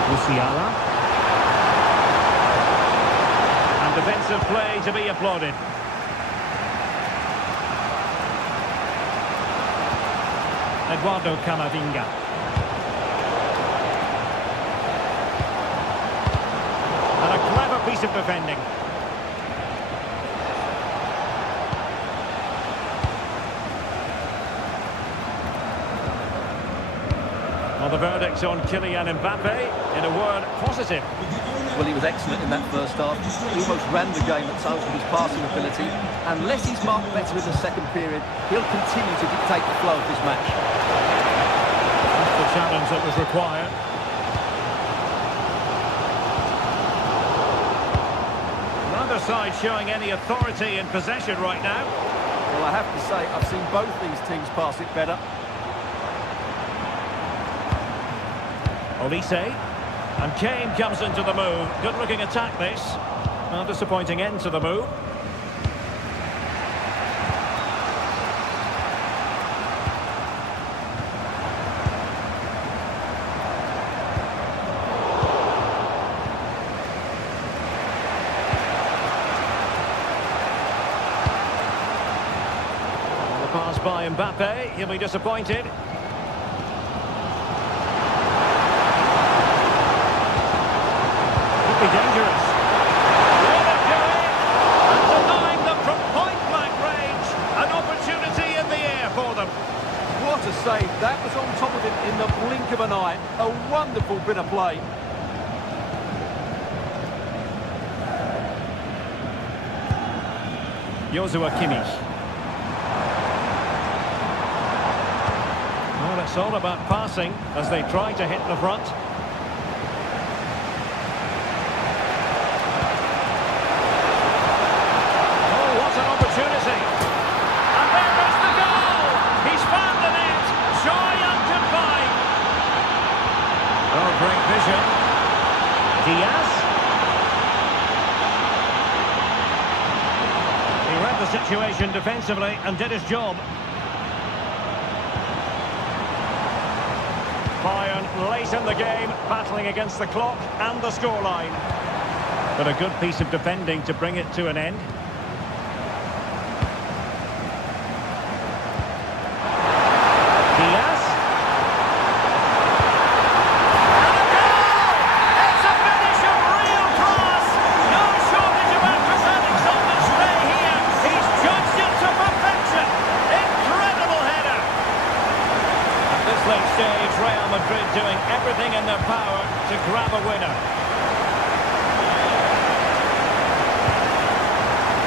Musiala. And defensive play to be applauded. Eduardo Camavinga. And a clever piece of defending. Well, the verdict on Kylian Mbappe, in a word, positive. Well, he was excellent in that first half. He almost ran the game at times with his passing ability. Unless he's marked better in the second period, he'll continue to dictate the flow of this match. That's the challenge that was required. Neither side showing any authority in possession right now. Well, I have to say, I've seen both these teams pass it better. Olise. And Kane comes into the move. Good-looking attack, this. Well, disappointing end to the move. The pass by Mbappe. He'll be disappointed. Be dangerous. Will it go in? And denying them from point-blank range. An opportunity in the air for them. What a save. That was on top of him in the blink of an eye. A wonderful bit of play. Joshua Kimmich. Well, it's all about passing as they try to hit the front. Diaz. He read the situation defensively and did his job. Bayern late in the game, battling against the clock and the scoreline. But a good piece of defending to bring it to an end. Diaz. Stage, Real Madrid doing everything in their power to grab a winner.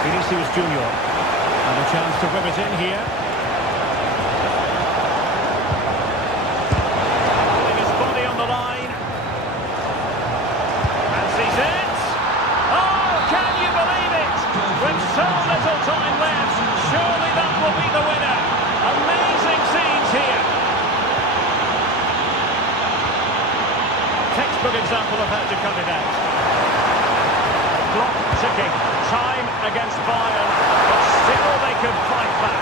Vinicius Junior, and a chance to whip it in here. Putting his body on the line. And sees it. Oh, can you believe it? With so little time left, surely that will be the winner. Amazing scenes here. Textbook example of how to cut it out. Clock ticking, time against Bayern, but still they could fight back.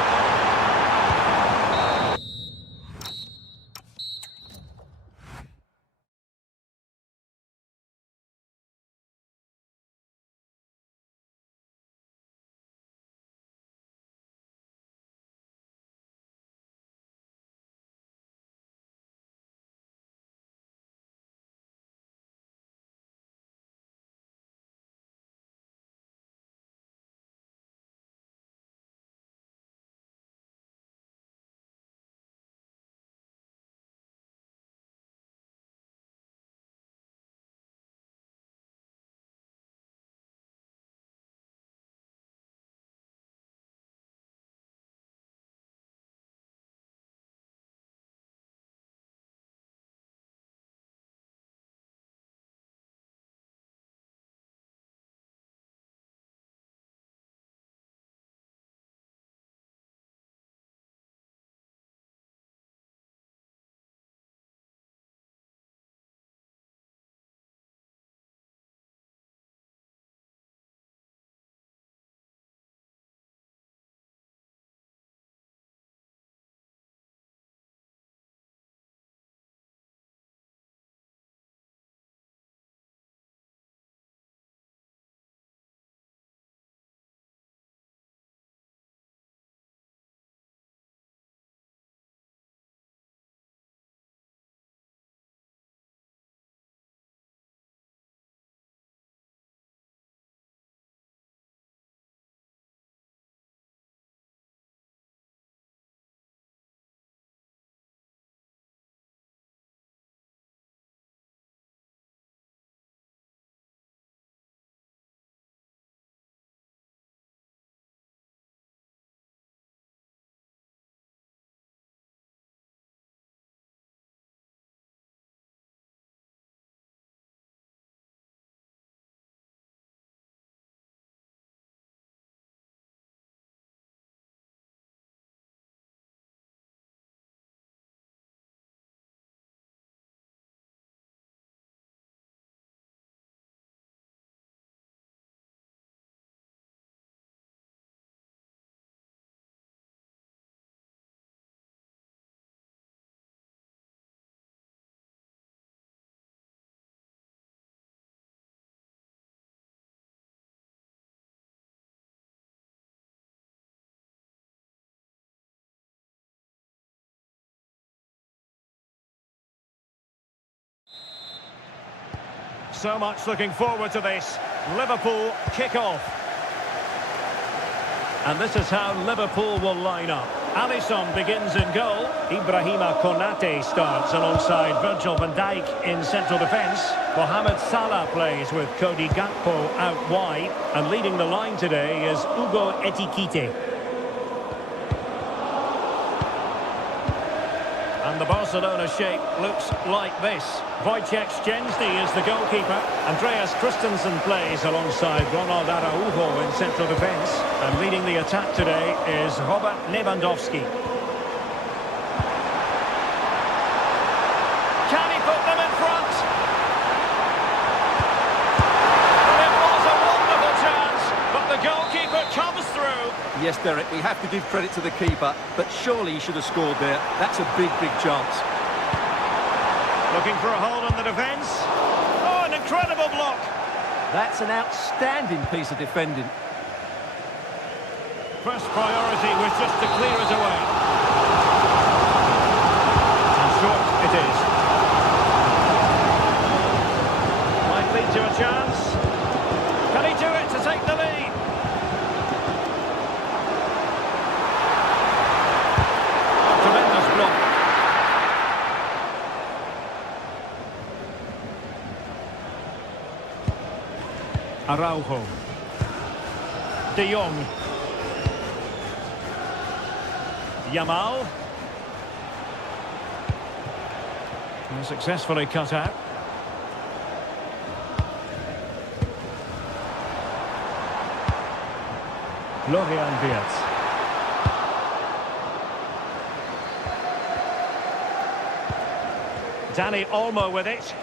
So much looking forward to this. Liverpool kick off. And this is how Liverpool will line up. Alisson begins in goal. Ibrahima Konate starts alongside Virgil van Dijk in central defence. Mohamed Salah plays with Cody Gakpo out wide. And leading the line today is Hugo Ekitike. And the Barcelona shape looks like this. Wojciech Szczęsny is the goalkeeper. Andreas Christensen plays alongside Ronald Araujo in central defence. And leading the attack today is Robert Lewandowski. Can he put them in front? Well, it was a wonderful chance, but the goalkeeper comes through. Yes, Derek, we have to give credit to the keeper, but surely he should have scored there. That's a big, big chance. Looking for a hold on the defence. Oh, an incredible block. That's an outstanding piece of defending. First priority was just to clear it away. And short it is. Might lead to a chance. Can he do it to take the lead? Tremendous block. Araujo. De Jong. Yamal. And successfully cut out. Florian Wirtz. Dani Olmo with it.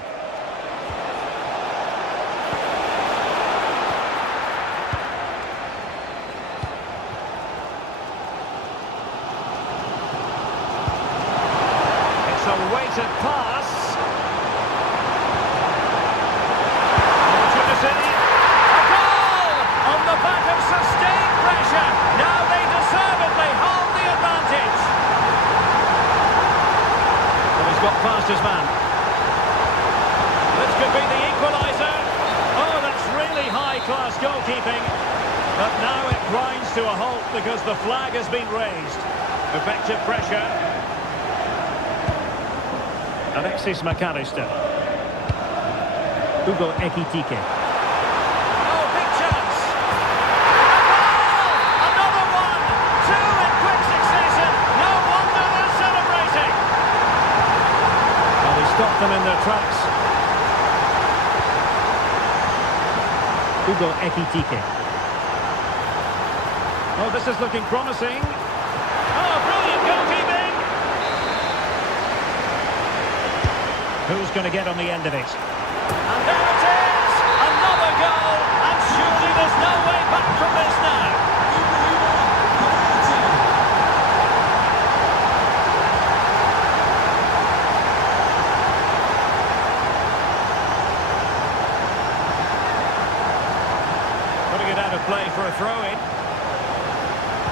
It's a weighted pass. Opportunity. A goal! On the back of sustained pressure. Now they deservedly hold the advantage. Well, he's got past his man. This could be the equaliser. Oh, that's really high-class goalkeeping. But now it grinds to a halt because the flag has been raised. Effective pressure. Alexis McAllister. Hugo Ekitike. Oh, big chance. Oh, another one. Two in quick succession. No wonder they're celebrating. Well, they stopped them in their tracks. Hugo Ekitike. Oh, this is looking promising. Oh, brilliant goalkeeping. Who's going to get on the end of it? And there it is! Another goal! And surely there's no way back from this now. Putting it out of play for a throw-in.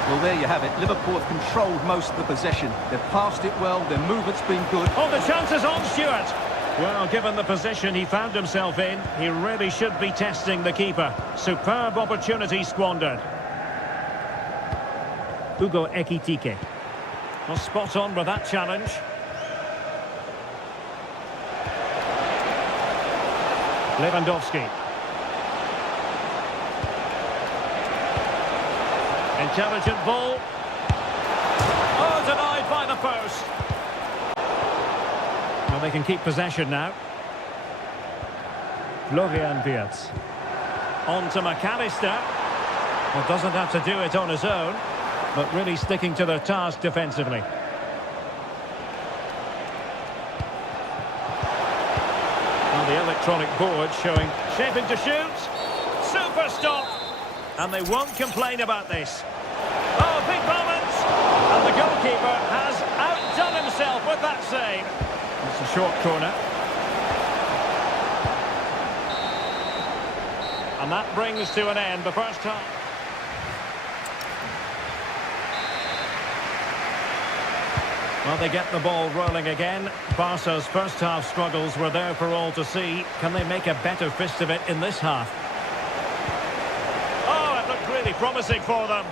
Well, there you have it. Liverpool have controlled most of the possession. They've passed it well, their movement's been good. Oh, the chance is on, Stuart. Well, given the position he found himself in, he really should be testing the keeper. Superb opportunity squandered. Hugo Ekitike. Well, spot on with that challenge. Lewandowski. Intelligent ball. Oh, denied by the post. Well, they can keep possession now. Florian Wirtz. On to McAllister. Well, doesn't have to do it on his own, but really sticking to their task defensively. Well, the electronic board showing shaping to shoot. Super stop. And they won't complain about this. Oh, big moment! And the goalkeeper has outdone himself with that save. It's a short corner. And that brings to an end the first half. Well, they get the ball rolling again. Barca's first half struggles were there for all to see. Can they make a better fist of it in this half? Oh, it looked really promising for them.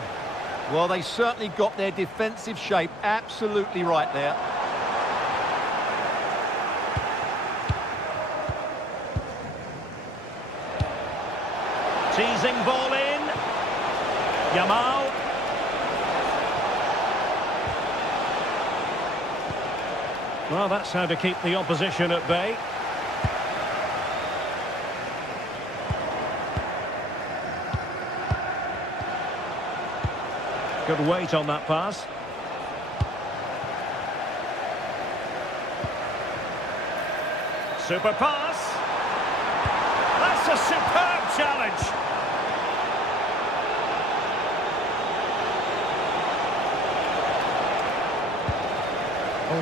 Well, they certainly got their defensive shape absolutely right there. Teasing ball in. Yamal. Well, that's how to keep the opposition at bay. Good weight on that pass. Super pass. That's a superb challenge.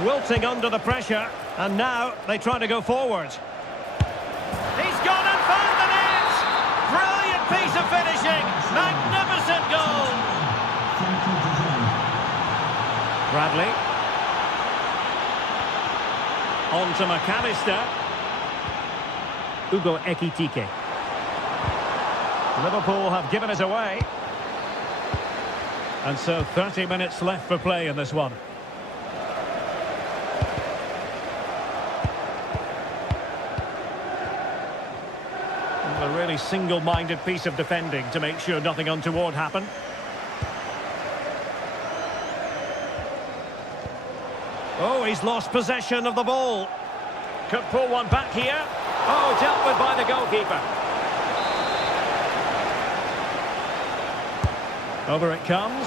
Wilting under the pressure, and now they try to go forward. He's gone and found the net! Brilliant piece of finishing! Magnificent goal! Bradley. On to McAllister. Ugo Ekitike. Liverpool have given it away. And so 30 minutes left for play in this one. A really single-minded piece of defending to make sure nothing untoward happened. Oh, he's lost possession of the ball. Could pull one back here. Oh, dealt with by the goalkeeper. Over it comes.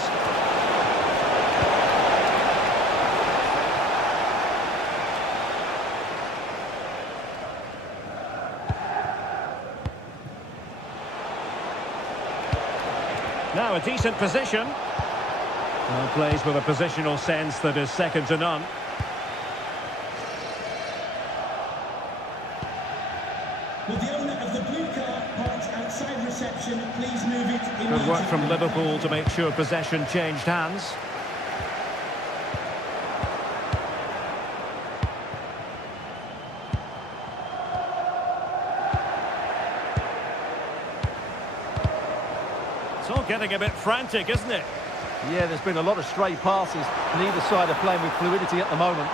Now a decent position. Well, plays with a positional sense that is second to none. Will the owner of the blue car parks outside reception please move it immediately? Good work from Liverpool to make sure possession changed hands. It's all getting a bit frantic, isn't it? Yeah, there's been a lot of stray passes. Neither side are playing with fluidity at the moment.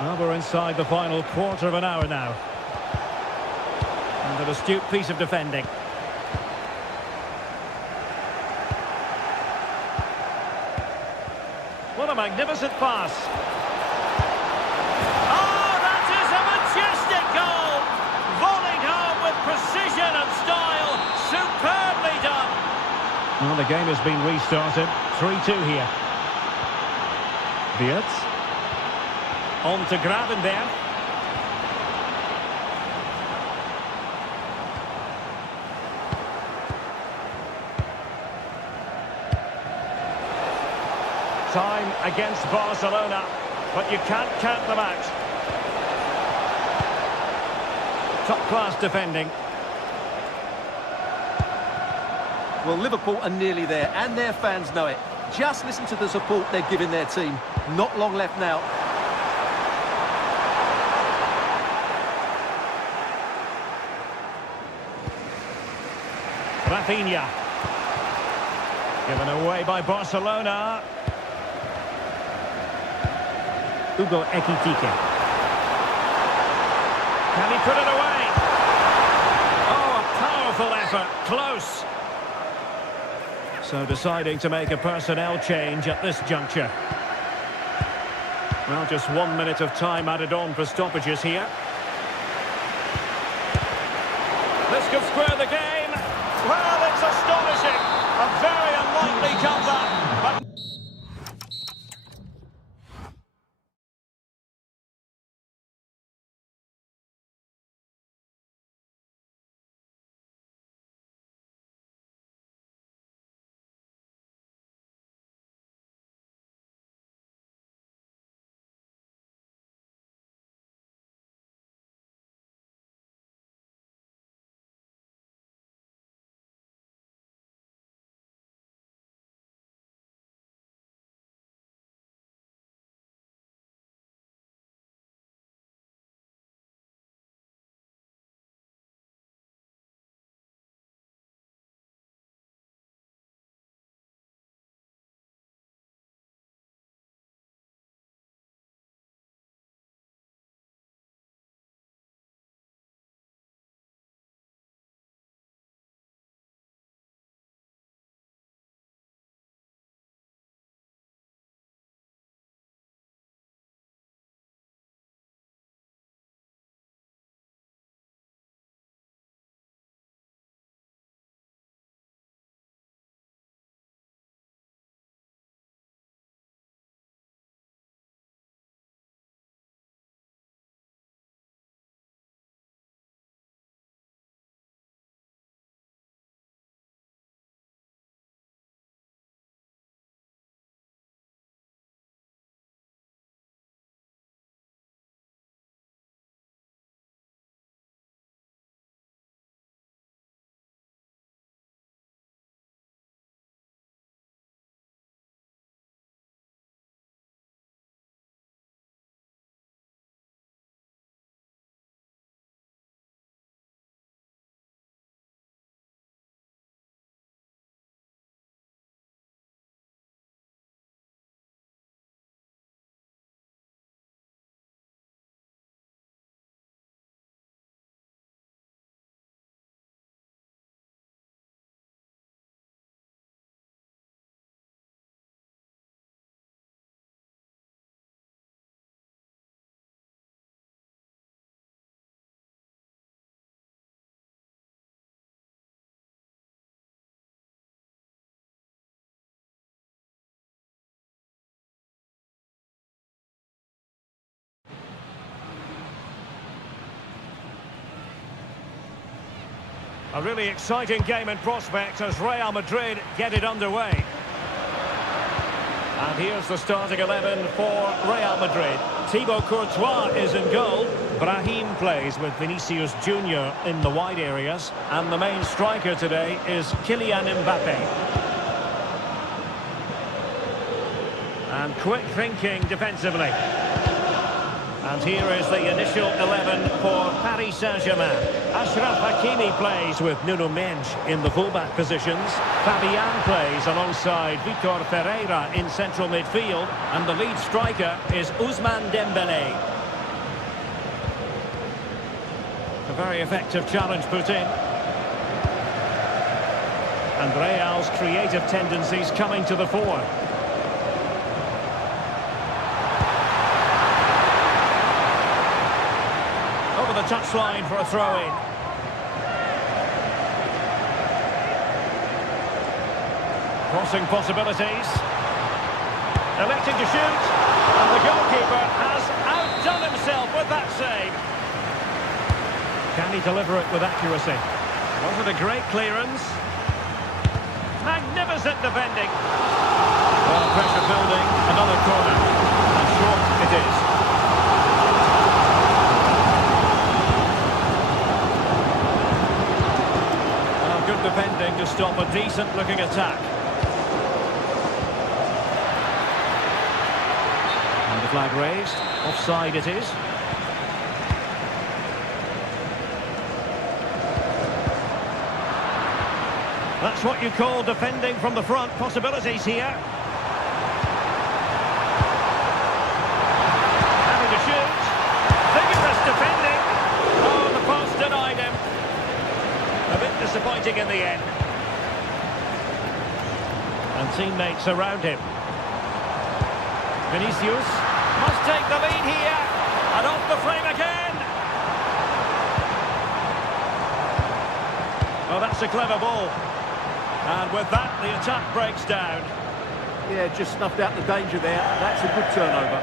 Well, we're inside the final quarter of an hour now. And an astute piece of defending. What a magnificent pass. Oh, that is a majestic goal! Volleyed home with precision and style. Superbly done. Well, the game has been restarted. 3-2 here. Wirtz. On to Gravenberg. Time against Barcelona, but you can't count them out. Top-class defending. Well, Liverpool are nearly there, and their fans know it. Just listen to the support they're giving their team. Not long left now. Rafinha. Given away by Barcelona. Ugo Ekitike. Can he put it away? Oh, a powerful effort. Close. So deciding to make a personnel change at this juncture. Well, just 1 minute of time added on for stoppages here. This could square the game. Well, it's astonishing. A very unlikely comeback. But A really exciting game in prospect as Real Madrid get it underway. And here's the starting 11 for Real Madrid. Thibaut Courtois is in goal. Brahim plays with Vinicius Junior in the wide areas. And the main striker today is Kylian Mbappe. And quick thinking defensively. And here is the initial 11 for Paris Saint-Germain. Achraf Hakimi plays with Nuno Mendes in the fullback positions. Fabian plays alongside Vitor Ferreira in central midfield. And the lead striker is Ousmane Dembélé. A very effective challenge put in. And Real's creative tendencies coming to the fore. The touchline for a throw-in. Crossing possibilities. Electing to shoot. And the goalkeeper has outdone himself with that save. Can he deliver it with accuracy? Was it a great clearance? Magnificent defending. Well, pressure building. Another corner. And short it is. Defending to stop a decent-looking attack. And the flag raised. Offside it is. That's what you call defending from the front. Possibilities here. Having to shoot. Vigorous defending. Oh, the pass denied him. A bit disappointing in the end. And teammates around him. Vinicius must take the lead here. And off the frame again. Oh, that's a clever ball. And with that, the attack breaks down. Yeah, just snuffed out the danger there. That's a good turnover.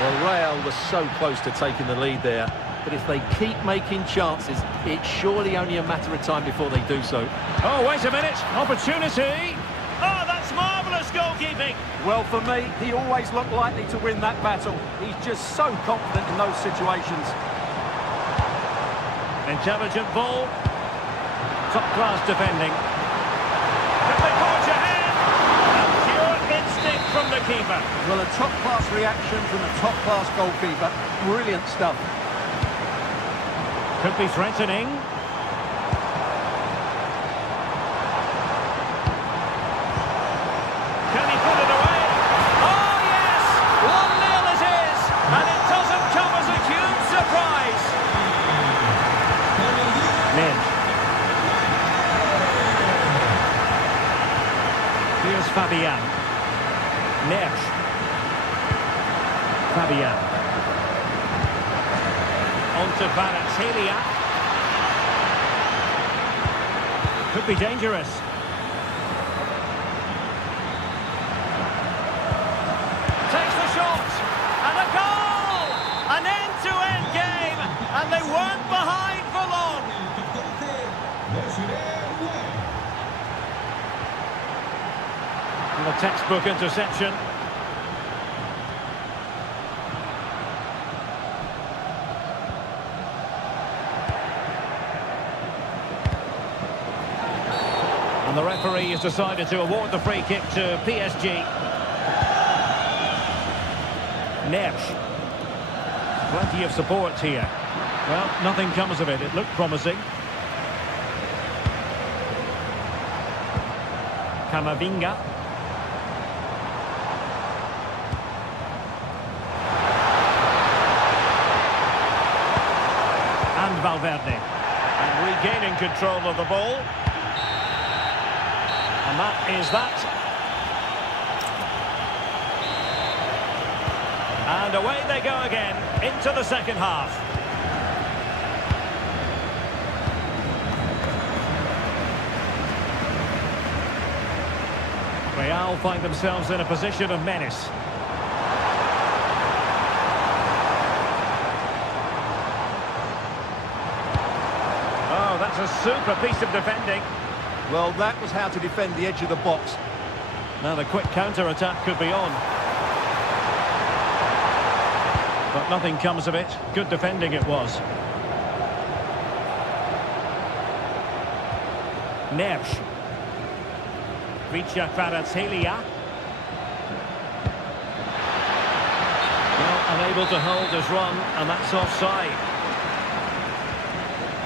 Well, Real was so close to taking the lead there. But if they keep making chances, it's surely only a matter of time before they do so. Oh, wait a minute. Opportunity. Oh, that's marvellous goalkeeping. Well, for me, he always looked likely to win that battle. He's just so confident in those situations. Intelligent ball. Top-class defending. Can they forge ahead? And pure instinct from the keeper. Well, a top-class reaction from a top-class goalkeeper. Brilliant stuff. Could be threatening. Can he put it away? Oh, yes! 1-0 it is! And it doesn't come as a huge surprise. Mendes. Here's Fabian. Mendes. Fabian. On to Kvaratskhelia. Could be dangerous. Takes the shot. And a goal! An end-to-end game. And they weren't behind for long. And a textbook interception. And the referee has decided to award the free kick to PSG. Mendes. Plenty of support here. Well, nothing comes of it. It looked promising. Camavinga. And Valverde. And regaining control of the ball. And that is that. And away they go again into the second half. Real find themselves in a position of menace. that's a super piece of defending. Well, that was how to defend the edge of the box. Now the quick counter-attack could be on. But nothing comes of it. Good defending it was. Nersh. Vicha Kvaratskhelia. Well, unable to hold his run, and that's offside.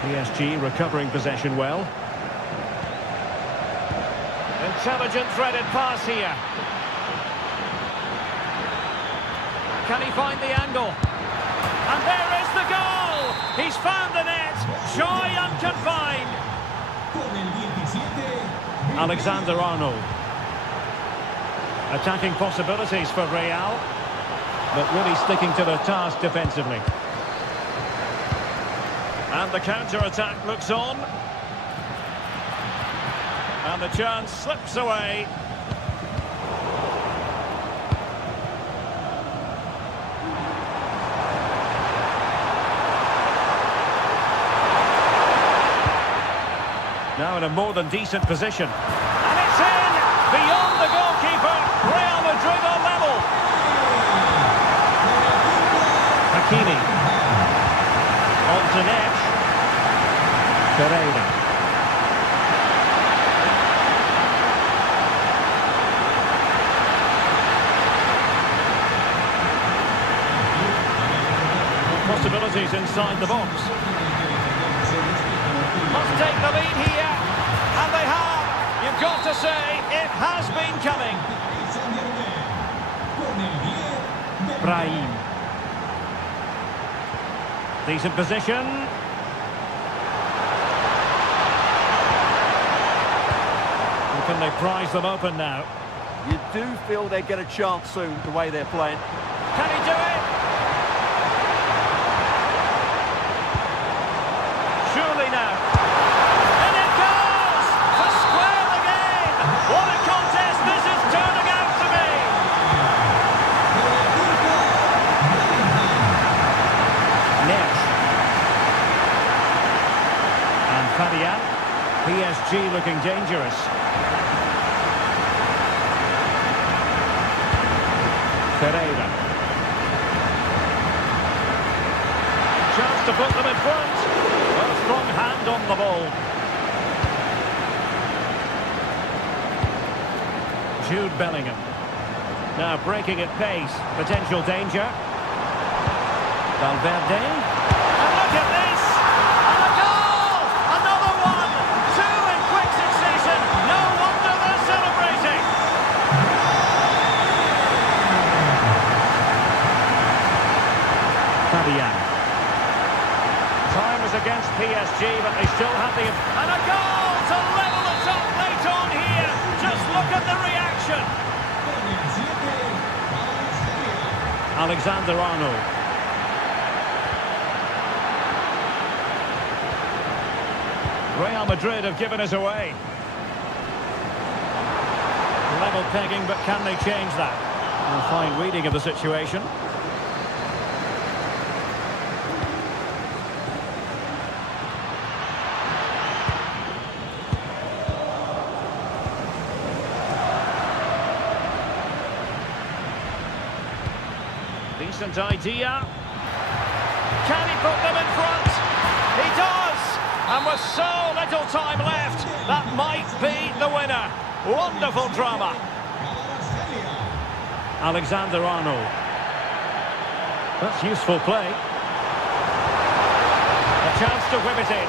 PSG recovering possession well. Intelligent threaded pass here. Can he find the angle? And there is the goal! He's found the net! Joy unconfined! Alexander Arnold. Attacking possibilities for Real, but really sticking to their task defensively. And the counter-attack looks on. And the chance slips away. Now in a more than decent position. And it's in! Beyond the goalkeeper! Real Madrid are level! Hakimi. On to Nesh. Pereira. Possibilities inside the box. Must take the lead here, and they have. You've got to say, it has been coming. Brahim. Decent position. And can they prize them open now? You do feel they get a chance soon, the way they're playing. Can he do it? Surely now. And it goes! To square the game! What a contest this is turning out to be! Nesh. And Fabian. PSG looking dangerous. Pereira. Chance to put them in front. A strong hand on the ball. Jude Bellingham. Now breaking at pace. Potential danger. Valverde. And look at this! And a goal! Another one! Two in quick succession. No wonder they're celebrating. Fabian. Time was against PSG, but they still have the... And a goal to level it up late on here. Just look at the reaction. Alexander Arnold. Real Madrid have given us away. Level pegging, but can they change that? A fine reading of the situation. Decent idea. Can he put them in front? He does! And with so little time left, that might be the winner. Wonderful drama. Alexander Arnold. That's useful play. A chance to whip it in.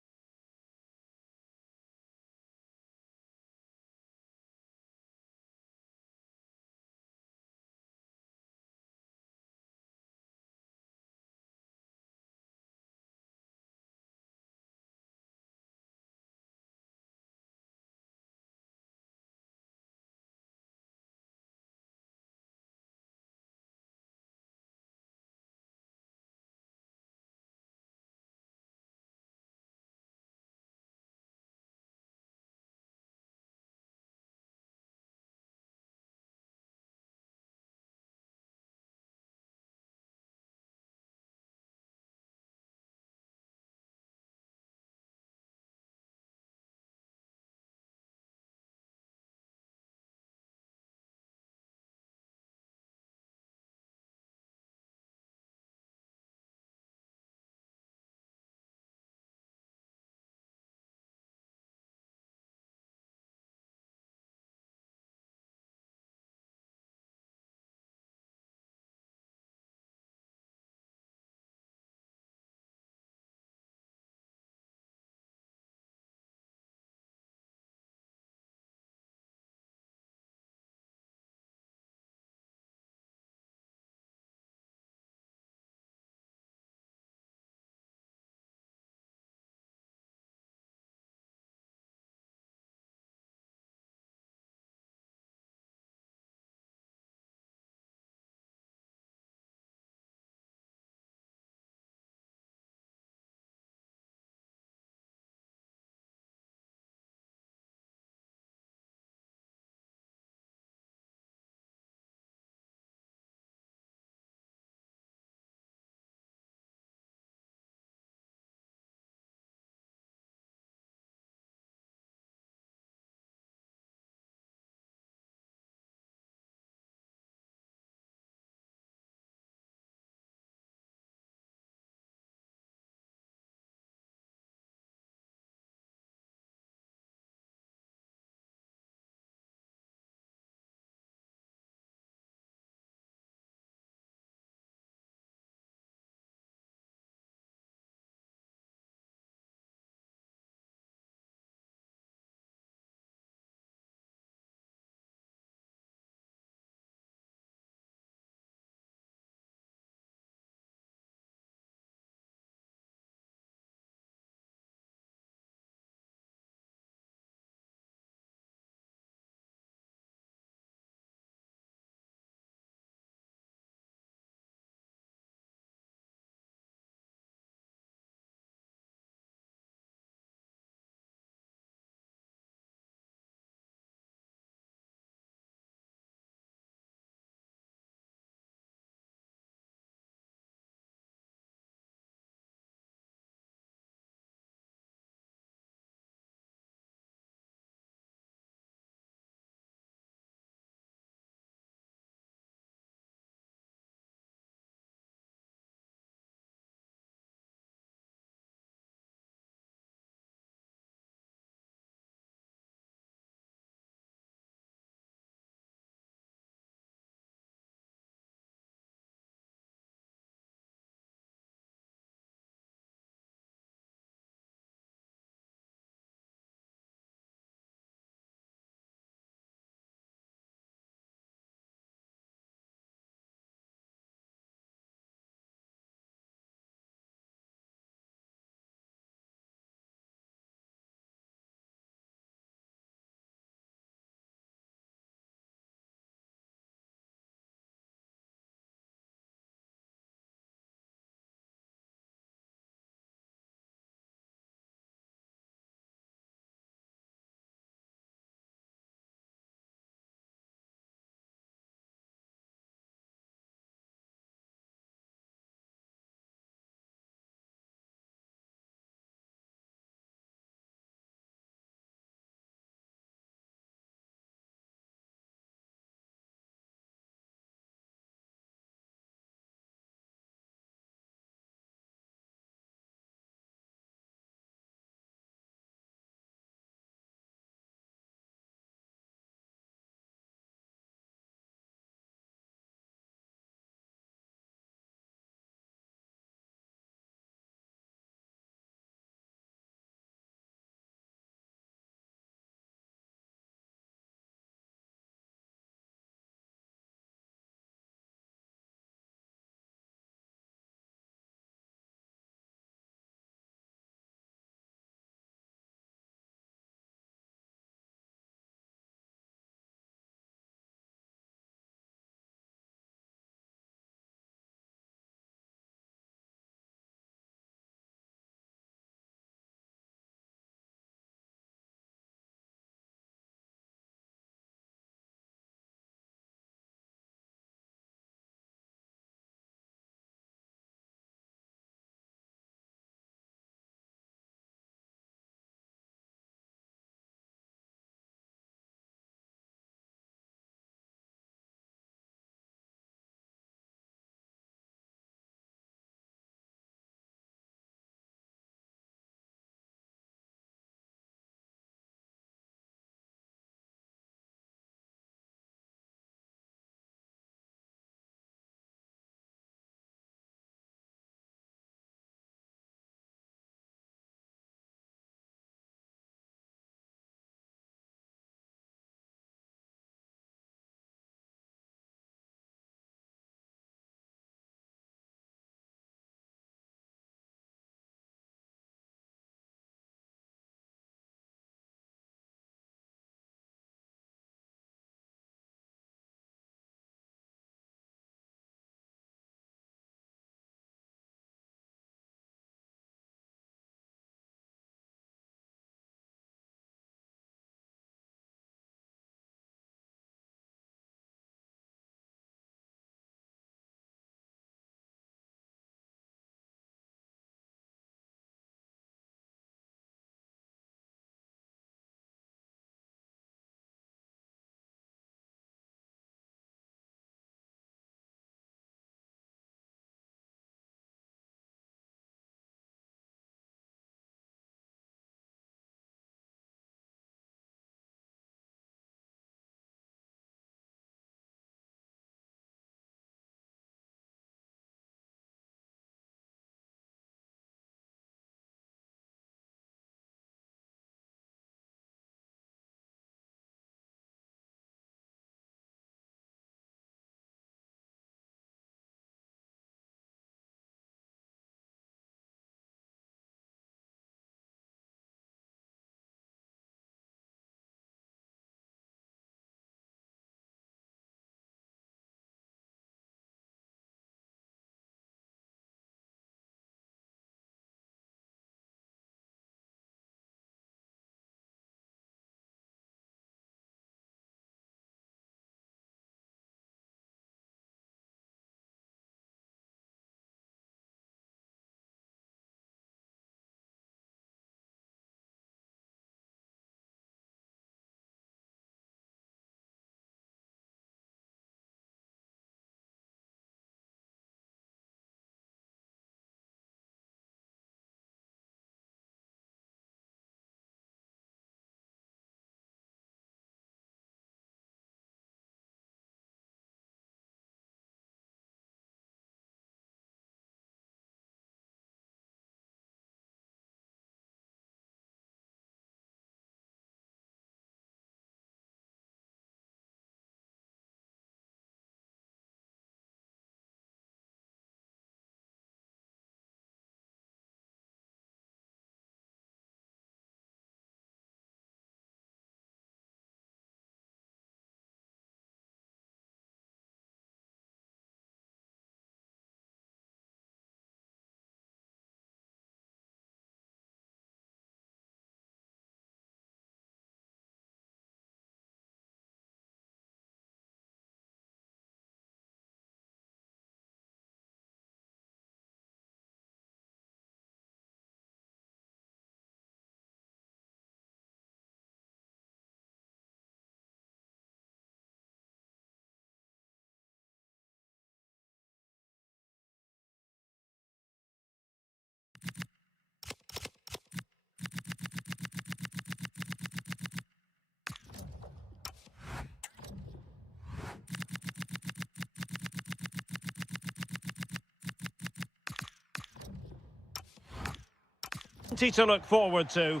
plenty to look forward to.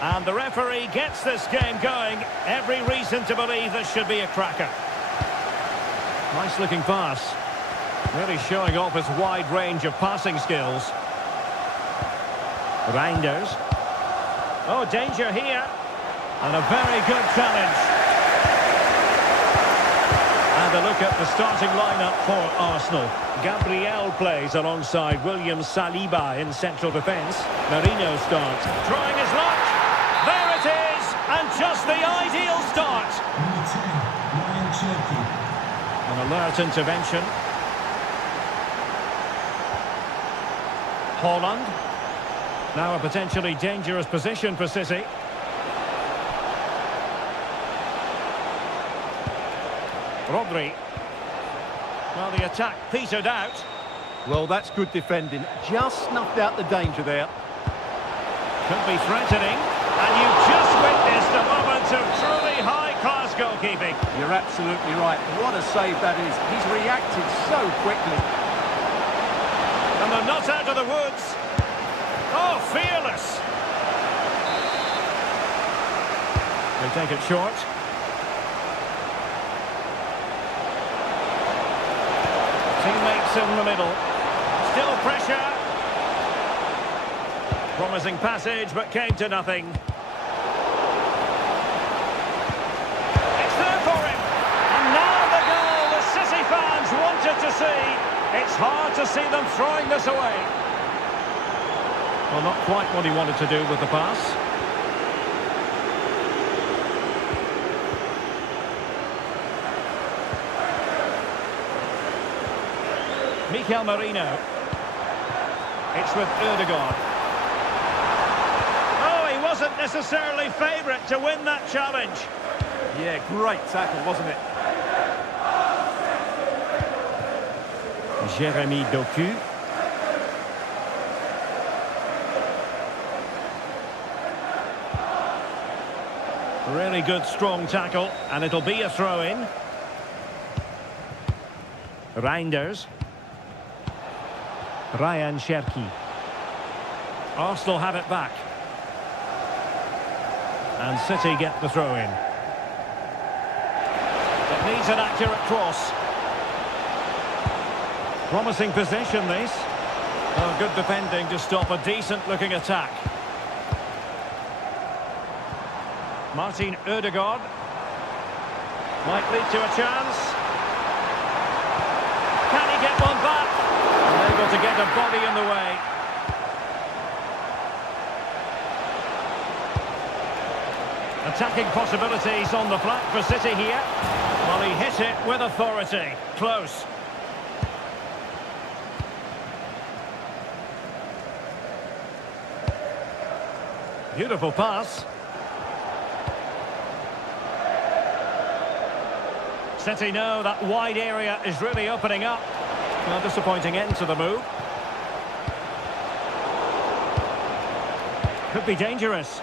And the referee gets this game going. Every reason to believe this should be a cracker. Nice looking pass. Really showing off his wide range of passing skills. Reinders. Oh, danger here. And a very good challenge. And a look at the starting lineup for Arsenal. Gabriel plays alongside William Saliba in central defence. Marino starts. Trying his luck. There it is. And just the ideal start. An alert intervention. Holland. Now a potentially dangerous position for City. Rodri. Well, the attack petered out. Well, that's good defending. Just snuffed out the danger there. Could be threatening. And you just witnessed a moment of truly high-class goalkeeping. You're absolutely right. What a save that is. He's reacted so quickly. And they're not out of the woods. Oh, fearless. They take it short. Teammates in the middle. Still pressure. Promising passage, but came to nothing. It's there for him. And now the goal the City fans wanted to see. It's hard to see them throwing this away. Well, not quite what he wanted to do with the pass. Mikel Merino. It's with Ødegaard. Oh, he wasn't necessarily favourite to win that challenge. Yeah, great tackle, wasn't it? Jérémy Doku. Really good, strong tackle, and it'll be a throw-in. Reinders. Ryan Cherki. Arsenal have it back. And City get the throw-in. It needs an accurate cross. Promising possession, this. Oh, good defending to stop a decent-looking attack. Martin Ødegaard. Might lead to a chance. Can he get one back? Unable to get a body in the way. Attacking possibilities on the flank for City here. Well, he hit it with authority. Close. Beautiful pass. City know that wide area is really opening up. Well, disappointing end to the move. Could be dangerous.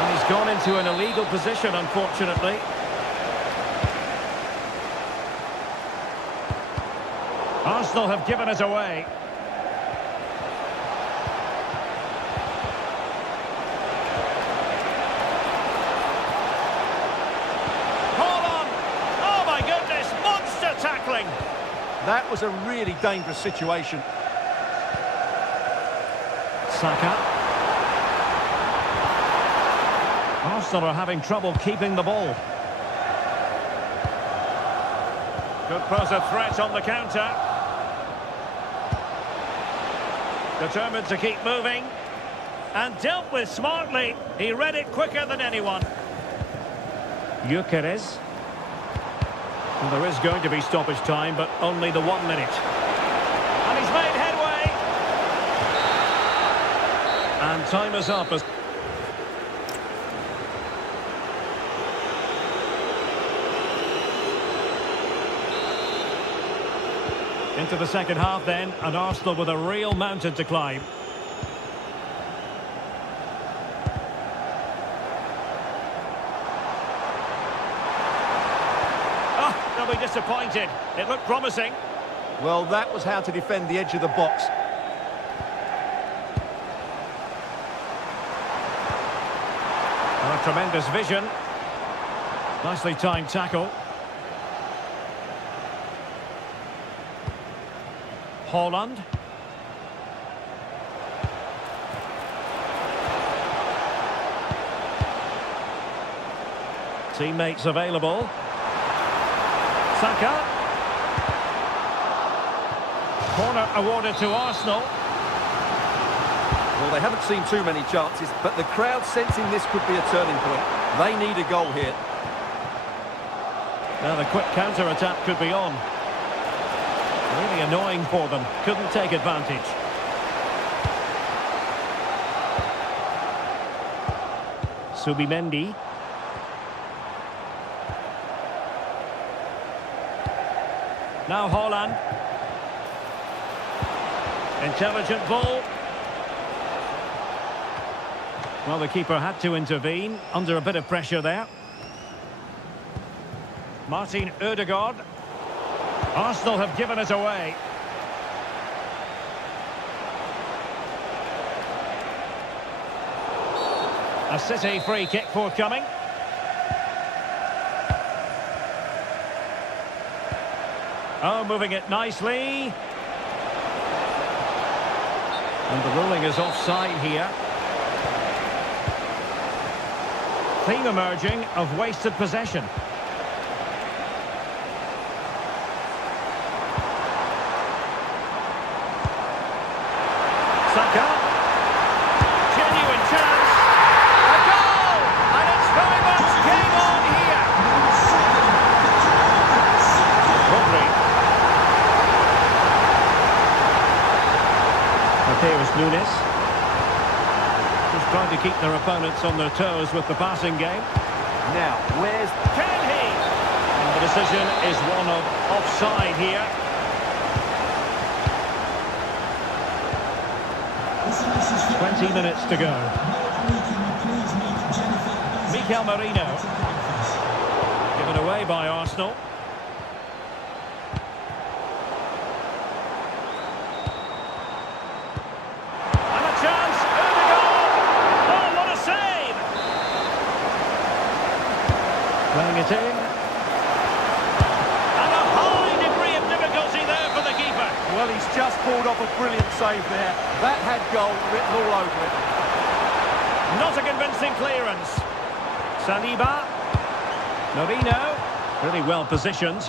And he's gone into an illegal position, unfortunately. Arsenal have given it away. Tackling. That was a really dangerous situation. Saka. Arsenal are having trouble keeping the ball. Could pose a threat on the counter. Determined to keep moving. And dealt with smartly. He read it quicker than anyone. Gyökeres. Well, there is going to be stoppage time, but only the 1 minute. And he's made headway. And time is up. Into the second half then, and Arsenal with a real mountain to climb. They'll be disappointed. It looked promising. Well, that was how to defend the edge of the box. Oh, tremendous vision. Nicely timed tackle. Holland. Teammates available. Saka. Corner awarded to Arsenal. Well, they haven't seen too many chances, but the crowd sensing this could be a turning point. They need a goal here. Now the quick counter-attack could be on. Really annoying for them. Couldn't take advantage. Subimendi. Now Holland. Intelligent ball. Well, the keeper had to intervene under a bit of pressure there. Martin Ødegaard. Arsenal have given it away. A City free kick forthcoming. Oh, moving it nicely. And the ruling is offside here. Theme emerging of wasted possession. Saka. Genuine chance. A goal! And it's very much game on here. Rodri. Mateus Nunes. Just trying to keep their opponents on their toes with the passing game. Now, where's... Can he? And the decision is one of offside here. 20 minutes to go. Mikel Merino. Given away by Arsenal. And a chance. Ødegaard. Oh, what a save! Playing it in. And a high degree of difficulty there for the keeper. Well, he's just pulled off a brilliant save there. That had goal written all over it. Not a convincing clearance. Saliba. Merino. Really well positioned.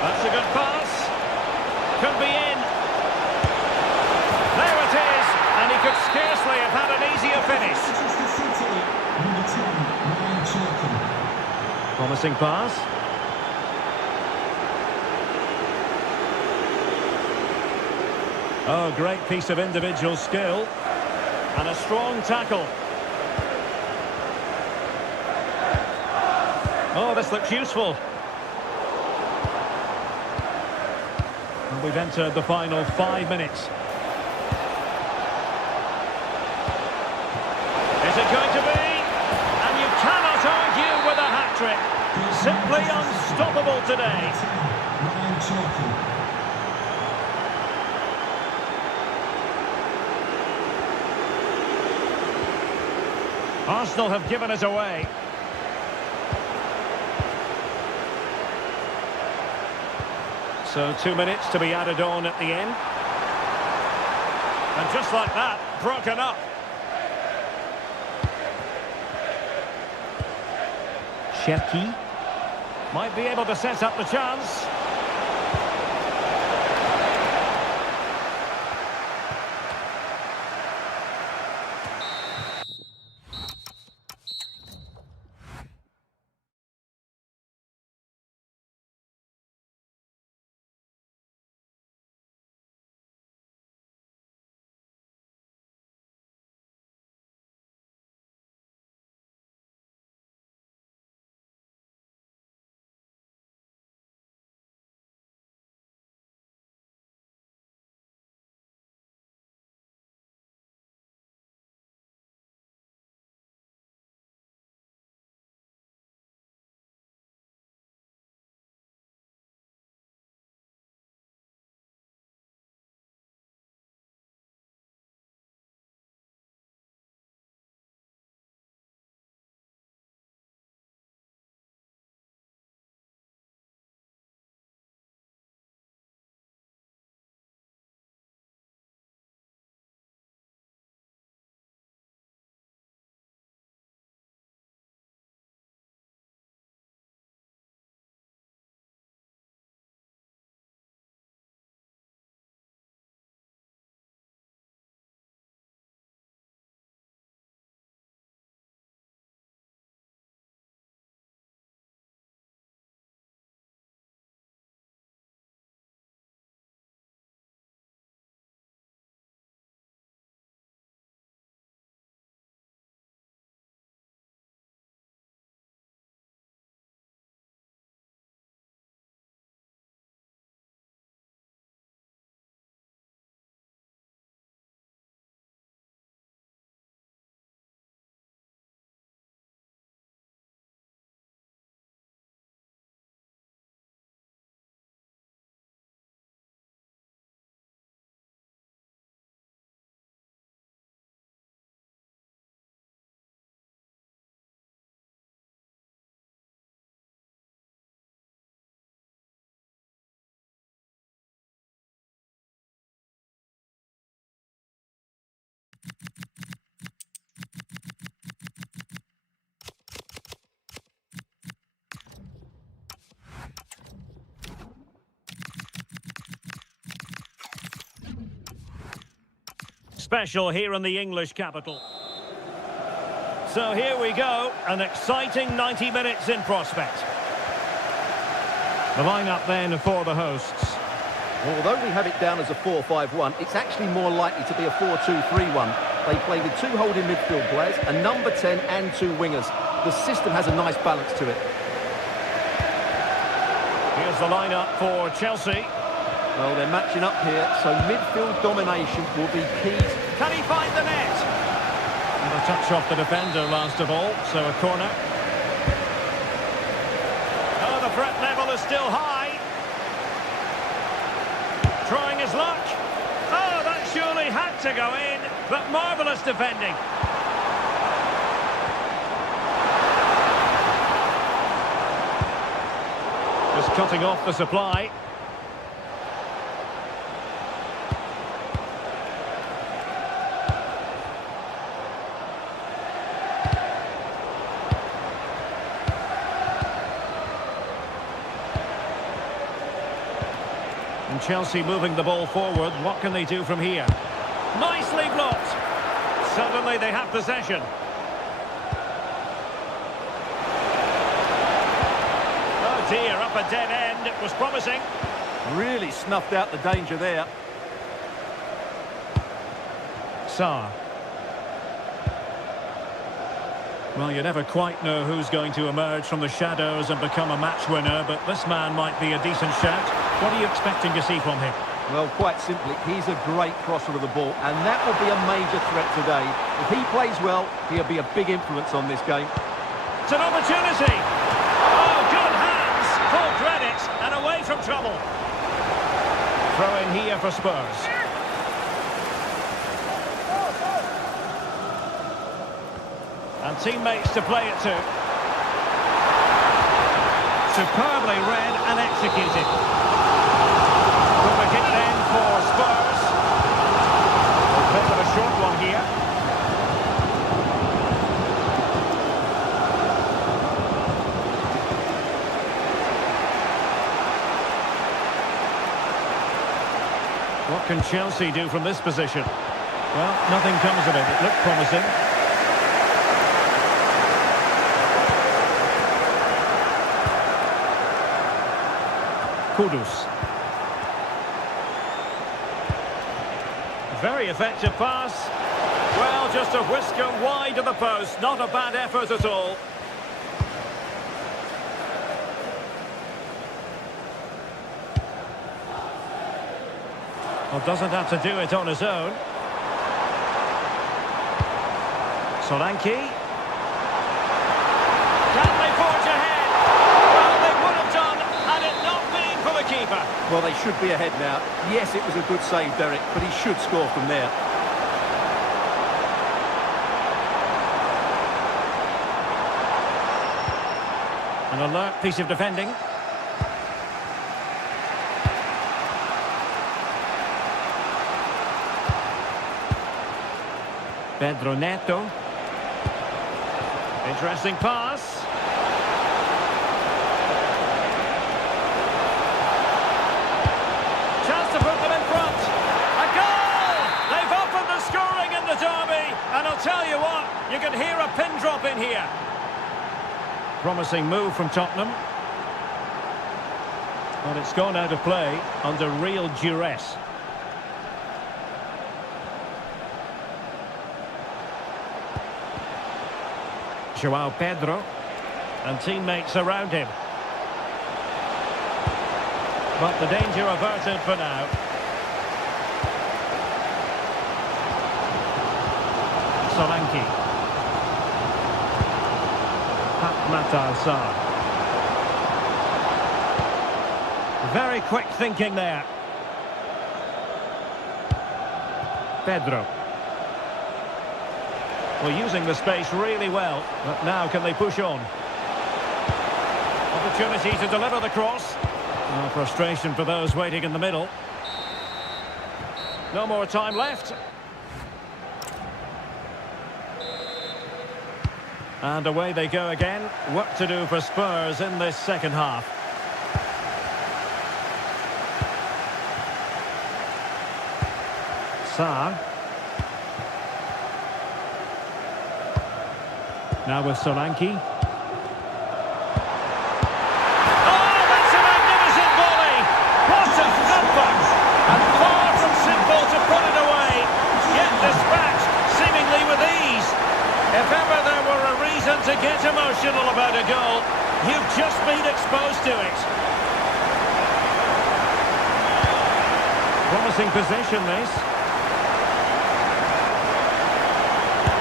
That's a good pass. Could be in. There it is. And he could scarcely have had an easier finish. Promising pass. Oh, great piece of individual skill. And a strong tackle. Oh, this looks useful. And we've entered the final 5 minutes. Is it going to be? And you cannot argue with a hat-trick. Simply unstoppable today. Arsenal have given it away. So 2 minutes to be added on at the end. And just like that, broken up. Cherki might be able to set up the chance. special here in the English capital. So here we go, an exciting 90 minutes in prospect. The lineup then for the hosts. Well, although we have it down as a 4-5-1, it's actually more likely to be a 4-2-3-1. They play with two holding midfield players, a number 10 and two wingers. The system has a nice balance to it. Here's the lineup for Chelsea. Well, they're matching up here, so midfield domination will be key. Can he find the net? And a touch off the defender last of all, so a corner. Oh, the threat level is still high. Trying his luck. Oh, that surely had to go in, but marvellous defending. Just cutting off the supply. And Chelsea moving the ball forward. What can they do from here? Nicely blocked. Suddenly they have possession. Oh dear, up a dead end. It was promising. Really snuffed out the danger there. Sarr. Well, you never quite know who's going to emerge from the shadows and become a match winner, but this man might be a decent shout. What are you expecting to see from him? Well, quite simply, he's a great crosser of the ball, and that will be a major threat today. If he plays well, he'll be a big influence on this game. It's an opportunity. Oh, good hands. Full credit, and away from trouble. Throw in here for Spurs. And teammates to play it to. Superbly read and executed. Corner kick then for Spurs. A bit of a short one here. What can Chelsea do from this position? Well, nothing comes of it. It looked promising. Kudus. Very effective pass. Well, just a whisker wide of the post. Not a bad effort at all. Well, doesn't have to do it on his own. Solanke. Can they forge ahead? Well, they would have done had it not been for the keeper. Well, they should be ahead now. Yes, it was a good save, Derek, but he should score from there. An alert piece of defending. Pedro Neto. Interesting pass. Chance to put them in front. A goal! They've opened the scoring in the derby. And I'll tell you what, you can hear a pin drop in here. Promising move from Tottenham. But it's gone out of play under real duress. João Pedro. And teammates around him. But the danger averted for now. Solanke. Matar Sarr. Very quick thinking there. Pedro. Well, using the space really well, but now can they push on? Opportunity to deliver the cross. No frustration for those waiting in the middle. No more time left. And away they go again. Work to do for Spurs in this second half. Sarr. Now with Solanke. Oh, that's a magnificent volley! What a thumper! And far from simple to put it away, yet dispatched seemingly with ease. If ever there were a reason to get emotional about a goal, you've just been exposed to it. Promising possession, this.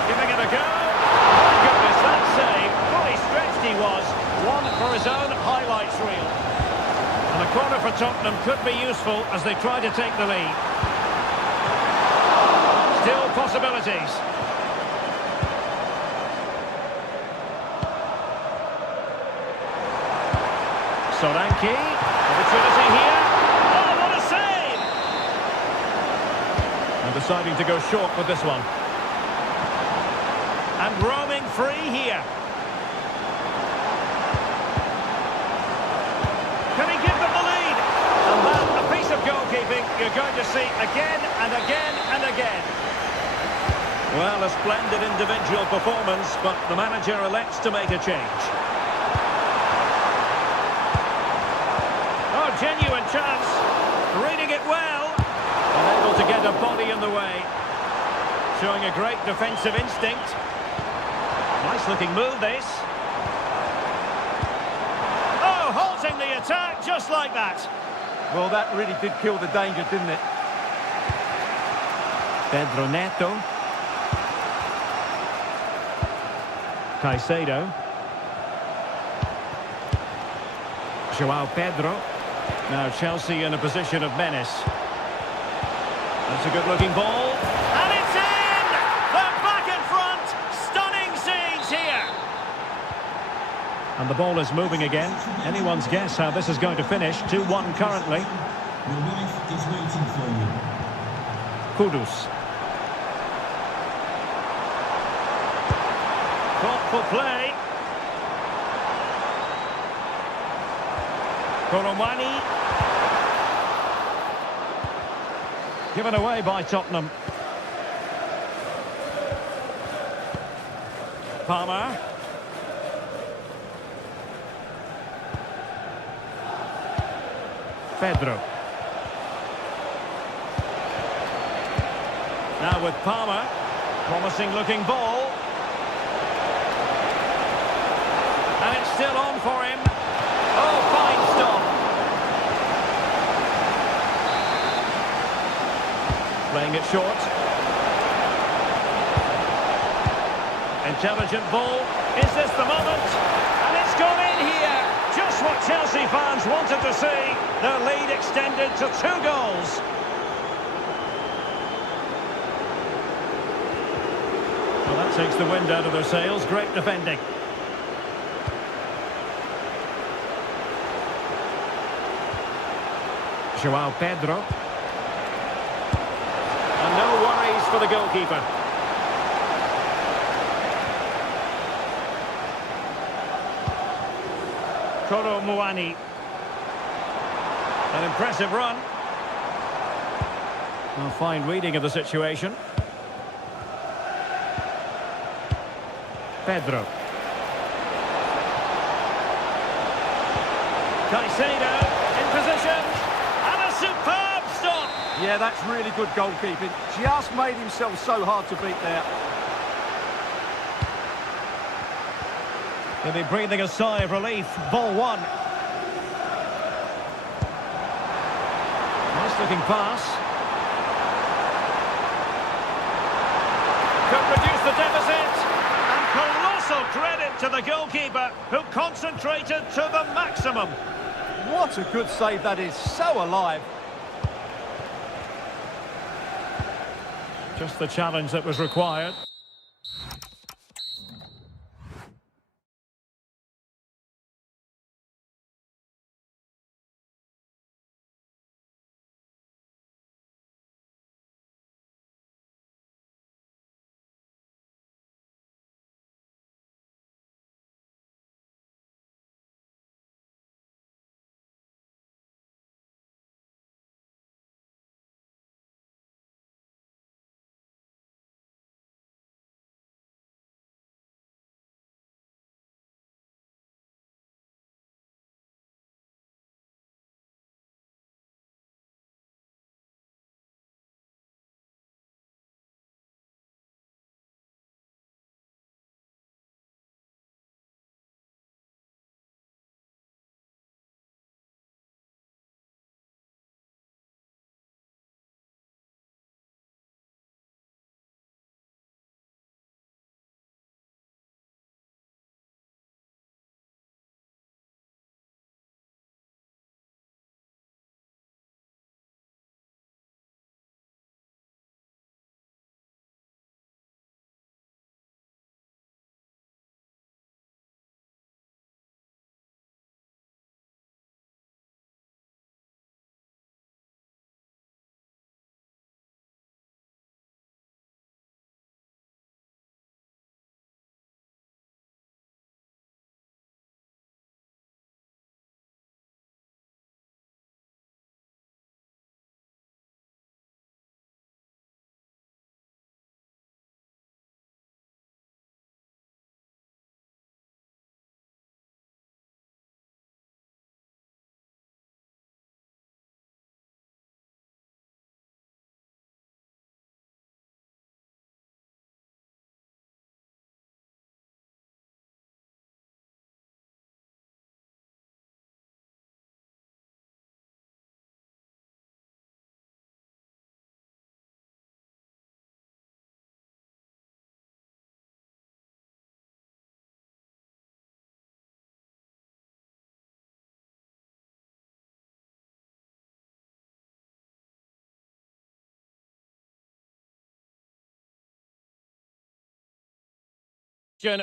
Giving it a go. My goodness, that save. Fully stretched he was. One for his own highlights reel. And a corner for Tottenham could be useful as they try to take the lead. Still possibilities. Solanke. Opportunity here. Oh, what a save! And deciding to go short with this one. And roaming free here. Can he give them the lead? And that, a piece of goalkeeping you're going to see again and again and again. Well, a splendid individual performance, but the manager elects to make a change. Oh, genuine chance. Reading it well. Unable to get a body in the way. Showing a great defensive instinct. Nice looking move, this. Oh, halting the attack just like that. Well, that really did kill the danger, didn't it? Pedro Neto. Caicedo. Joao Pedro. Now Chelsea in a position of menace. That's a good-looking ball. And it's in! They're back in front! Stunning scenes here! And the ball is moving again. Anyone's guess how this is going to finish. 2-1 currently. Your wife is waiting for you. Kudus. Thoughtful play. Koromani. Given away by Tottenham. Palmer. Pedro. Now with Palmer. Promising looking ball. And it's still on for him. Oh, fine stop. Playing it short. Intelligent ball. Is this the moment? And it's gone in here. Just what Chelsea fans wanted to see. Their lead extended to 2 goals. Well, that takes the wind out of their sails. Great defending. Joao Pedro. And no worries for the goalkeeper. Koromani. An impressive run. A fine reading of the situation. Pedro. Caicedo in position. And a superb stop. Yeah, that's really good goalkeeping. Just made himself so hard to beat there. They'll be breathing a sigh of relief. Ball 1. Nice looking pass. Could reduce the deficit. And colossal credit to the goalkeeper who concentrated to the maximum. What a good save that is. So alive. Just the challenge that was required.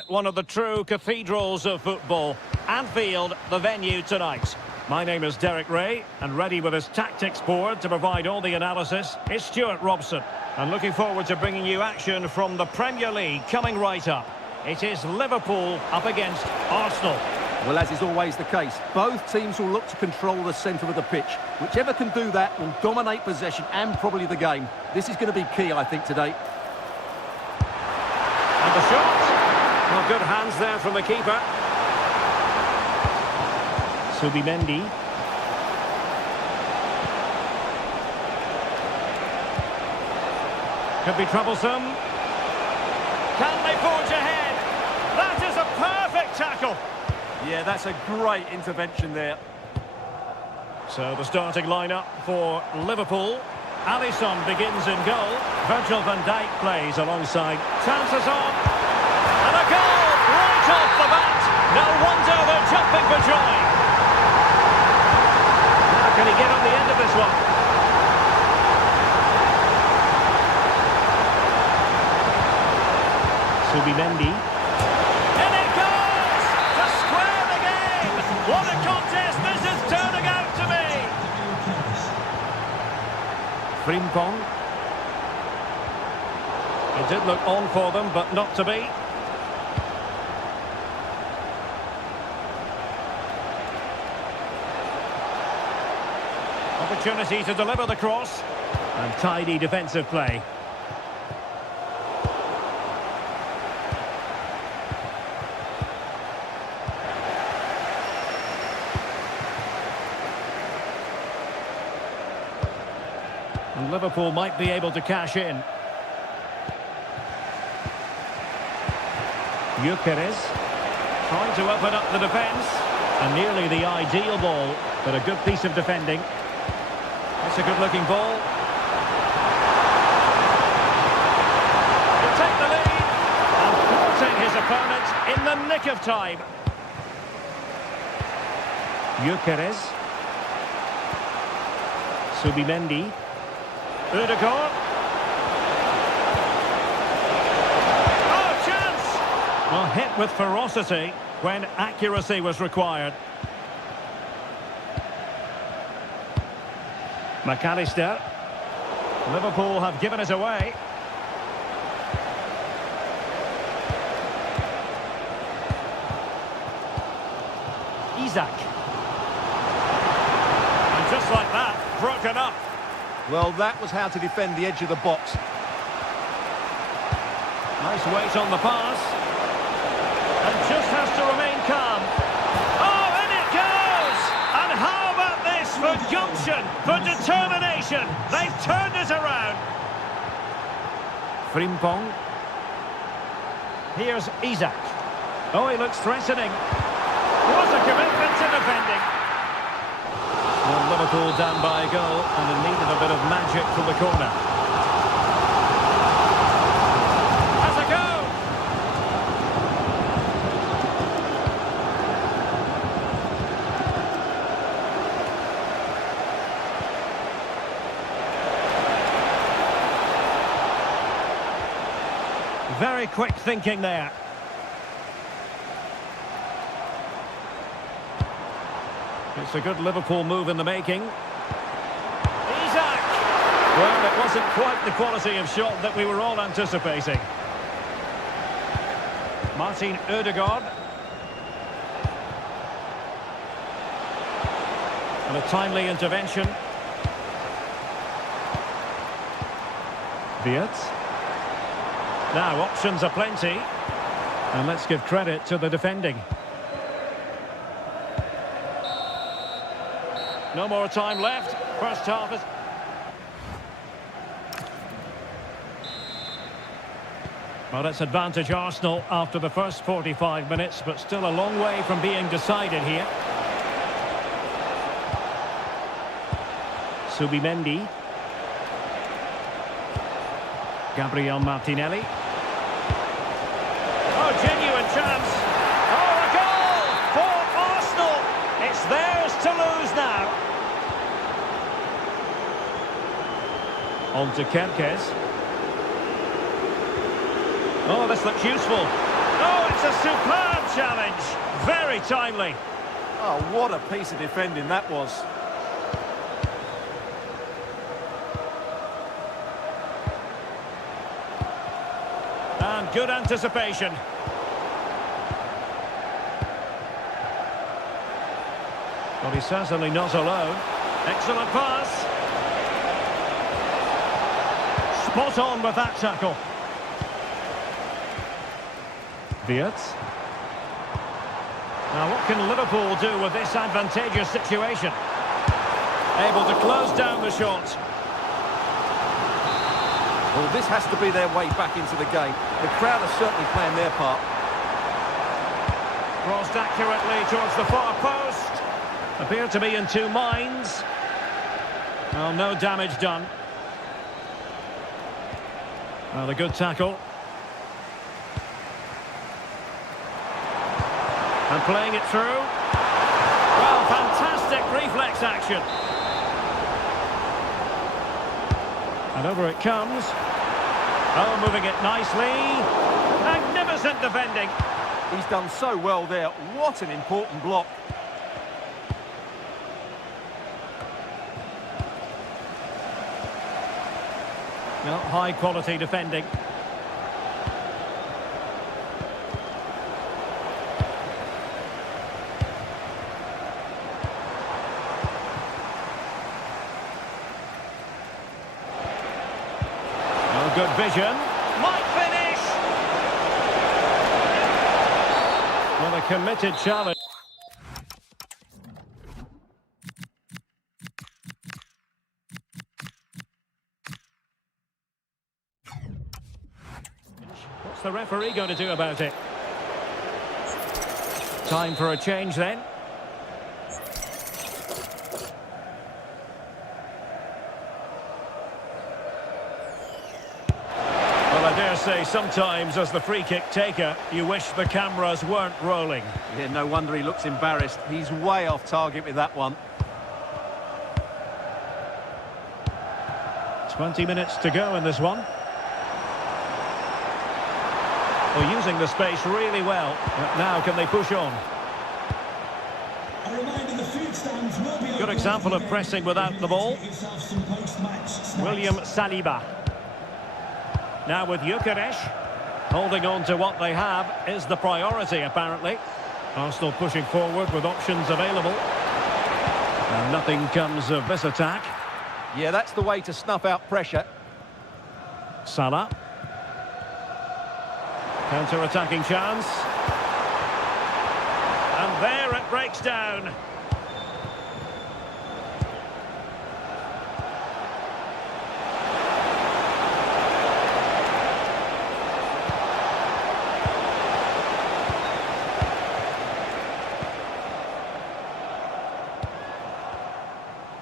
One of the true cathedrals of football. Anfield, the venue tonight. My name is Derek Ray, and ready with his tactics board to provide all the analysis is Stuart Robson. And looking forward to bringing you action from the Premier League coming right up. It is Liverpool up against Arsenal. Well, as is always the case, both teams will look to control the centre of the pitch. Whichever can do that will dominate possession and probably the game. This is going to be key, I think, today. And the shot. Well, good hands there from the keeper. Subimendi. Could be troublesome. Can they forge ahead? That is a perfect tackle. Yeah, that's a great intervention there. So the starting lineup for Liverpool. Alisson begins in goal. Virgil van Dijk plays alongside. Chances on. And a goal right off the bat. No wonder they're jumping for joy. Now can he get on the end of this one? Subimendi. And it goes to square the game. What a contest this is turning out to be. Frimpong. It did look on for them, but not to be. Opportunity to deliver the cross. And tidy defensive play. And Liverpool might be able to cash in. Gyökeres. Trying to open up the defence. And nearly the ideal ball, but a good piece of defending. It's a good-looking ball. To take the lead. And thwarting his opponent in the nick of time. Gyökeres. Subimendi. Ødegaard. Oh, chance! Well, hit with ferocity when accuracy was required. McAllister. Liverpool have given it away. Isak. And just like that, broken up. Well, that was how to defend the edge of the box. Nice weight on the pass. And just has to remain calm. Oh, in it goes! And how about this for gumption, for determination? They've turned it around. Frimpong. Here's Isak. Oh, he looks threatening. What a commitment to defending. Well, Liverpool down by a goal and in need of a bit of magic from the corner. Has a go! Very quick thinking there. It's a good Liverpool move in the making. Isak! Well, it wasn't quite the quality of shot that we were all anticipating. Martin Ødegaard. And a timely intervention. Wirtz. Now, options are plenty. And let's give credit to the defending. No more time left. First half is... Well, it's advantage Arsenal after the first 45 minutes, but still a long way from being decided here. Subimendi. Gabriel Martinelli. Oh, genuine chance. Oh, a goal for Arsenal. It's theirs to lose now. On to Kerkez. Oh, this looks useful. Oh, it's a superb challenge. Very timely. Oh, what a piece of defending that was. And good anticipation. Well, he's certainly not alone. Excellent pass. Spot on with that tackle. Wirtz. Now, what can Liverpool do with this advantageous situation? Able to close down the shot. Well, this has to be their way back into the game. The crowd are certainly playing their part. Crossed accurately towards the far post. Appear to be in two minds. Well, no damage done. Well, a good tackle. And playing it through. Well, fantastic reflex action. And over it comes. Oh, moving it nicely. Magnificent defending. He's done so well there. What an important block. No, high quality defending. Oh, good vision. Might finish. Well, a committed challenge. What's the referee going to do about it? Time for a change then. Well, I dare say sometimes as the free kick taker, you wish the cameras weren't rolling. Yeah, no wonder he looks embarrassed. He's way off target with that one. 20 minutes to go in this one. Well, using the space really well. But now can they push on? A reminder, the food stands will be Good example of pressing without the ball. William Saliba. Now with Gyökeres. Holding on to what they have is the priority, apparently. Arsenal pushing forward with options available. And nothing comes of this attack. Yeah, that's the way to snuff out pressure. Salah. Counter-attacking chance. And there it breaks down.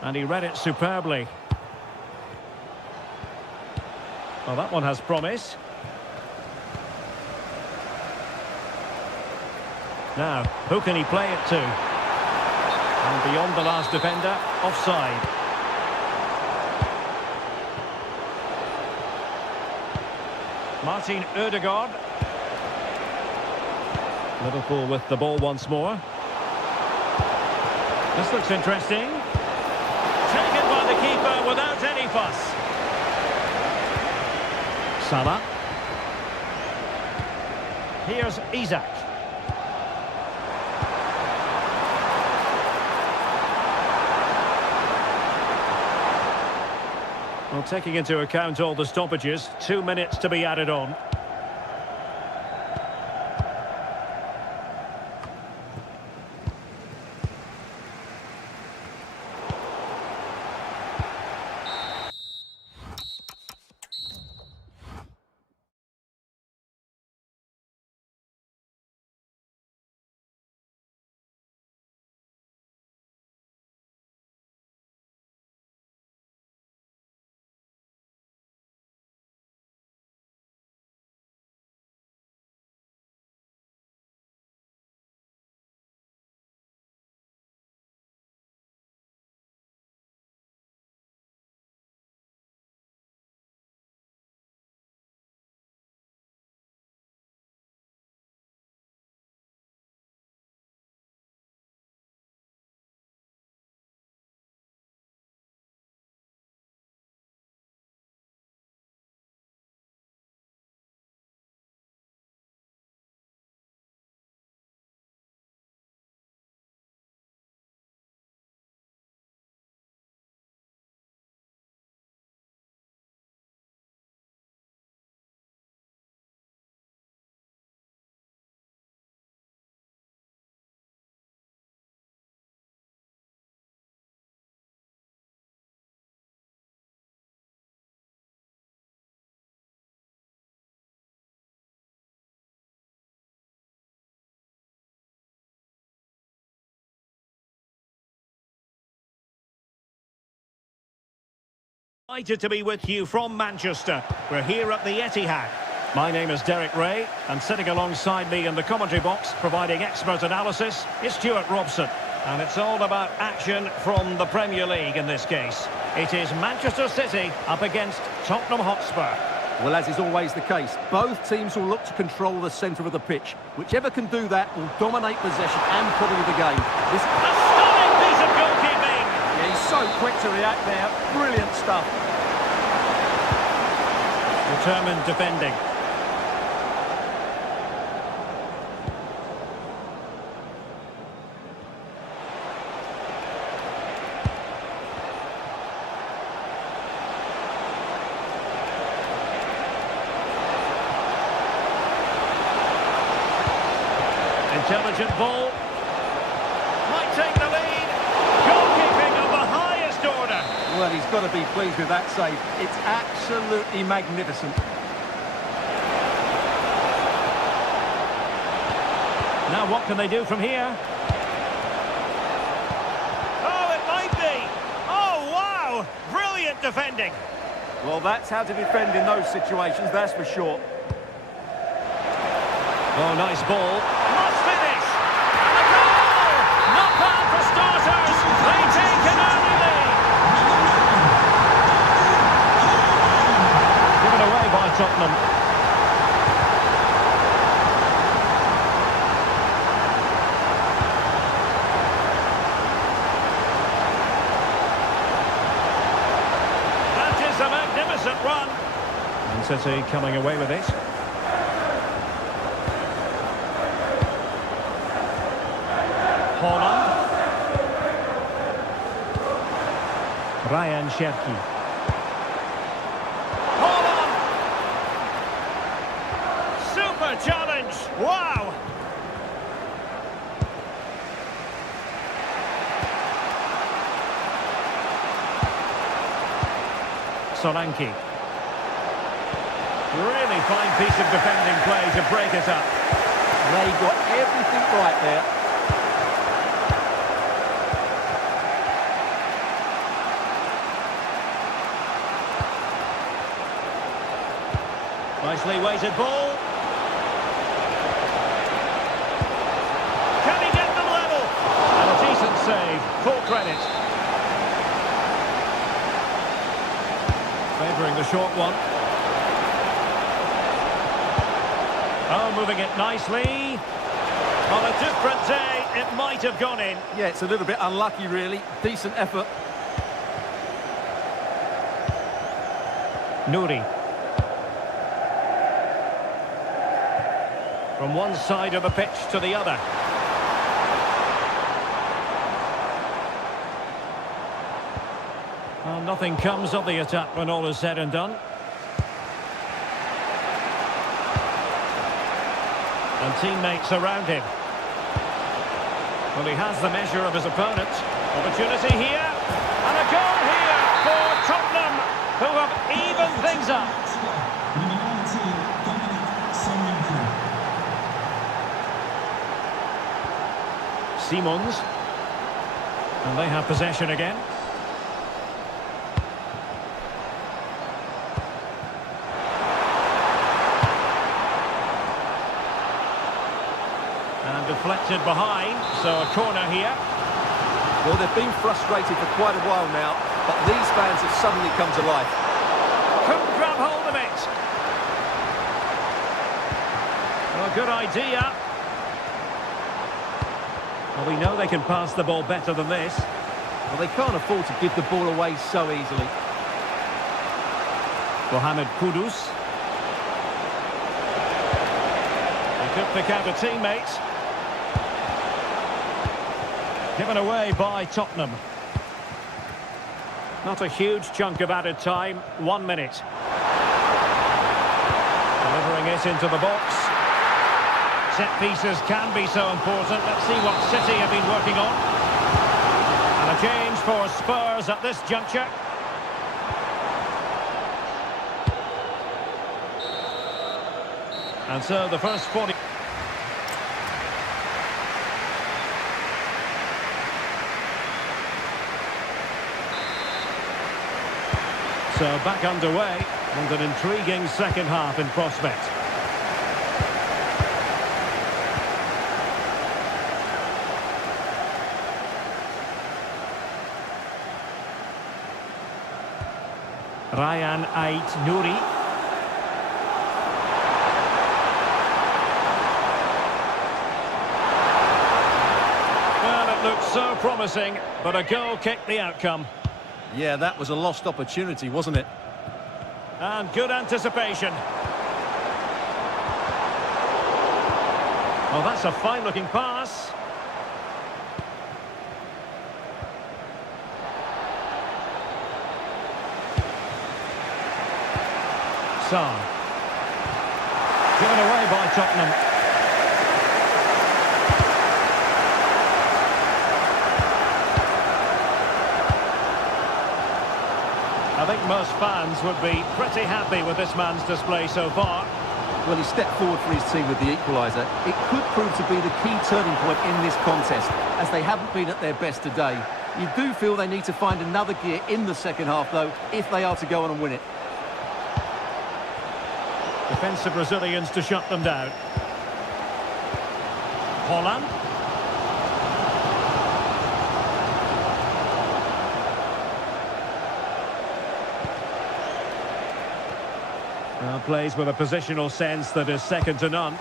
And he read it superbly. Well, that one has promise. Now, who can he play it to? And beyond the last defender, offside. Martin Ødegaard. Liverpool with the ball once more. This looks interesting. Taken by the keeper without any fuss. Salah. Here's Isak. Well, taking into account all the stoppages, 2 minutes to be added on. Delighted to be with you from Manchester. We're here at the Etihad. My name is Derek Ray, and sitting alongside me in the commentary box, providing expert analysis, is Stuart Robson. And it's all about action from the Premier League in this case. It is Manchester City up against Tottenham Hotspur. Well, as is always the case, both teams will look to control the centre of the pitch. Whichever can do that will dominate possession and probably the game. A stunning piece of goalkeeping! Yeah, he's so quick to react there. Brilliant stuff. Determined defending. Intelligent ball. Might take the lead. Goalkeeping of the highest order. Well, he's got to be pleased with that save. It's absolutely magnificent. Now what can they do from here? Oh, it might be. Oh, wow. Brilliant defending. Well, that's how to defend in those situations, that's for sure. Oh, nice ball. Must finish. And a goal! Not bad for starters. They take an early lead. Given away by Tottenham. That is a magnificent run. And City coming away with it. Holland. Ryan Cherki. Holland! Super challenge! Wow! Solanke. Really fine piece of defending play to break it up. They got everything right there. Nicely weighted ball. Can he get them level? And a decent save. Full credit. Favouring the short one. Oh, moving it nicely. On a different day, it might have gone in. Yeah, it's a little bit unlucky, really. Decent effort. Nouri. From one side of the pitch to the other. Well, nothing comes of the attack when all is said and done. And teammates around him. Well, he has the measure of his opponent. Opportunity here. And a goal here for Tottenham, who have evened things up. Simons, and they have possession again. And deflected behind, so a corner here. Well, they've been frustrated for quite a while now, but these fans have suddenly come to life. Couldn't grab hold of it. Well, good idea. Well, we know they can pass the ball better than this. Well, they can't afford to give the ball away so easily. Mohamed Kudus. They could pick out a teammate. Given away by Tottenham. Not a huge chunk of added time. 1 minute. Delivering it into the box. Set pieces can be so important. Let's see what City have been working on. And a change for Spurs at this juncture. And so the first 40... So back underway and an intriguing second half in prospect. Ryan Ait Nouri. Well, it looked so promising, but a goal kicked the outcome. Yeah, that was a lost opportunity, wasn't it? And good anticipation. Oh, that's a fine-looking pass. Son. Given away by Tottenham. I think most fans would be pretty happy with this man's display so far. Well, he stepped forward for his team with the equaliser. It could prove to be the key turning point in this contest, as they haven't been at their best today. You do feel they need to find another gear in the second half, though, if they are to go on and win it. Defensive Brazilians to shut them down. Holland. Plays with a positional sense that is second to none.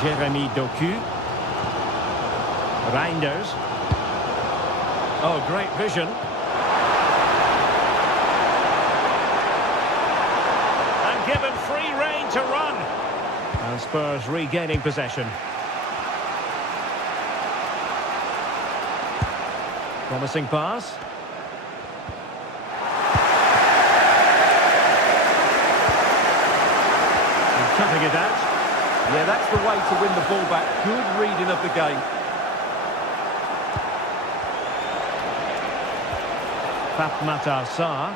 Jeremy Doku. Reinders. Oh, great vision. And given free rein to run. And Spurs regaining possession. Promising pass. Cutting it out. Yeah, that's the way to win the ball back. Good reading of the game. Fatmata Sarr.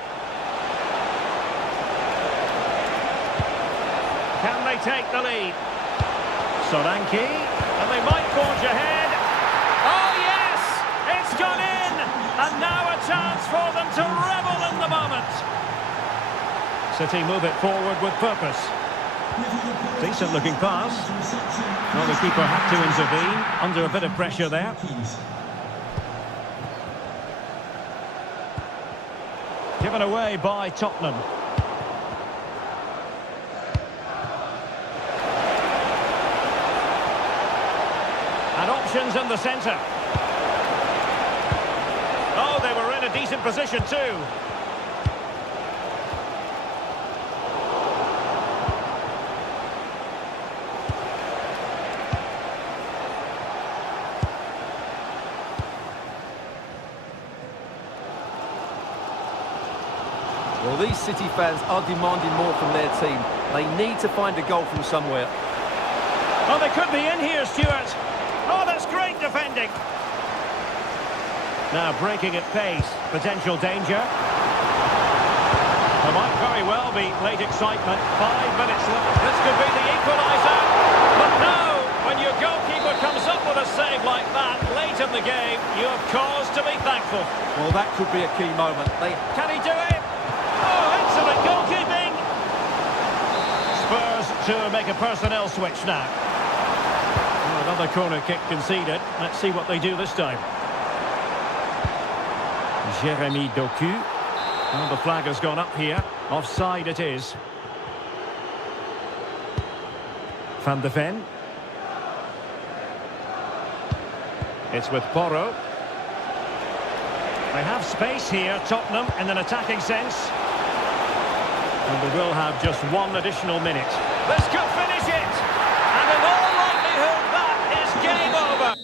Can they take the lead? Solanke, and they might forge ahead. Oh yes! It's gone in! And now a chance for them to revel in the moment. City move it forward with purpose. Decent looking pass. Well, the keeper had to intervene under a bit of pressure there. Given away by Tottenham. And options in the centre. Oh, they were in a decent position too. Well, these City fans are demanding more from their team. They need to find a goal from somewhere. Oh, they could be in here, Stuart. Oh, that's great defending. Now breaking at pace. Potential danger. There might very well be late excitement. 5 minutes left. This could be the equaliser. But no, when your goalkeeper comes up with a save like that late in the game, you have cause to be thankful. Well, that could be a key moment. Can he do it? Oh, excellent goalkeeping! Spurs to make a personnel switch now. Oh, another corner kick conceded. Let's see what they do this time. Jeremy Doku. Well, the flag has gone up here. Offside it is. Van de Ven. It's with Porro. They have space here, Tottenham, in an attacking sense. And they will have just one additional minute. This could finish it! And in all likelihood, that is game over!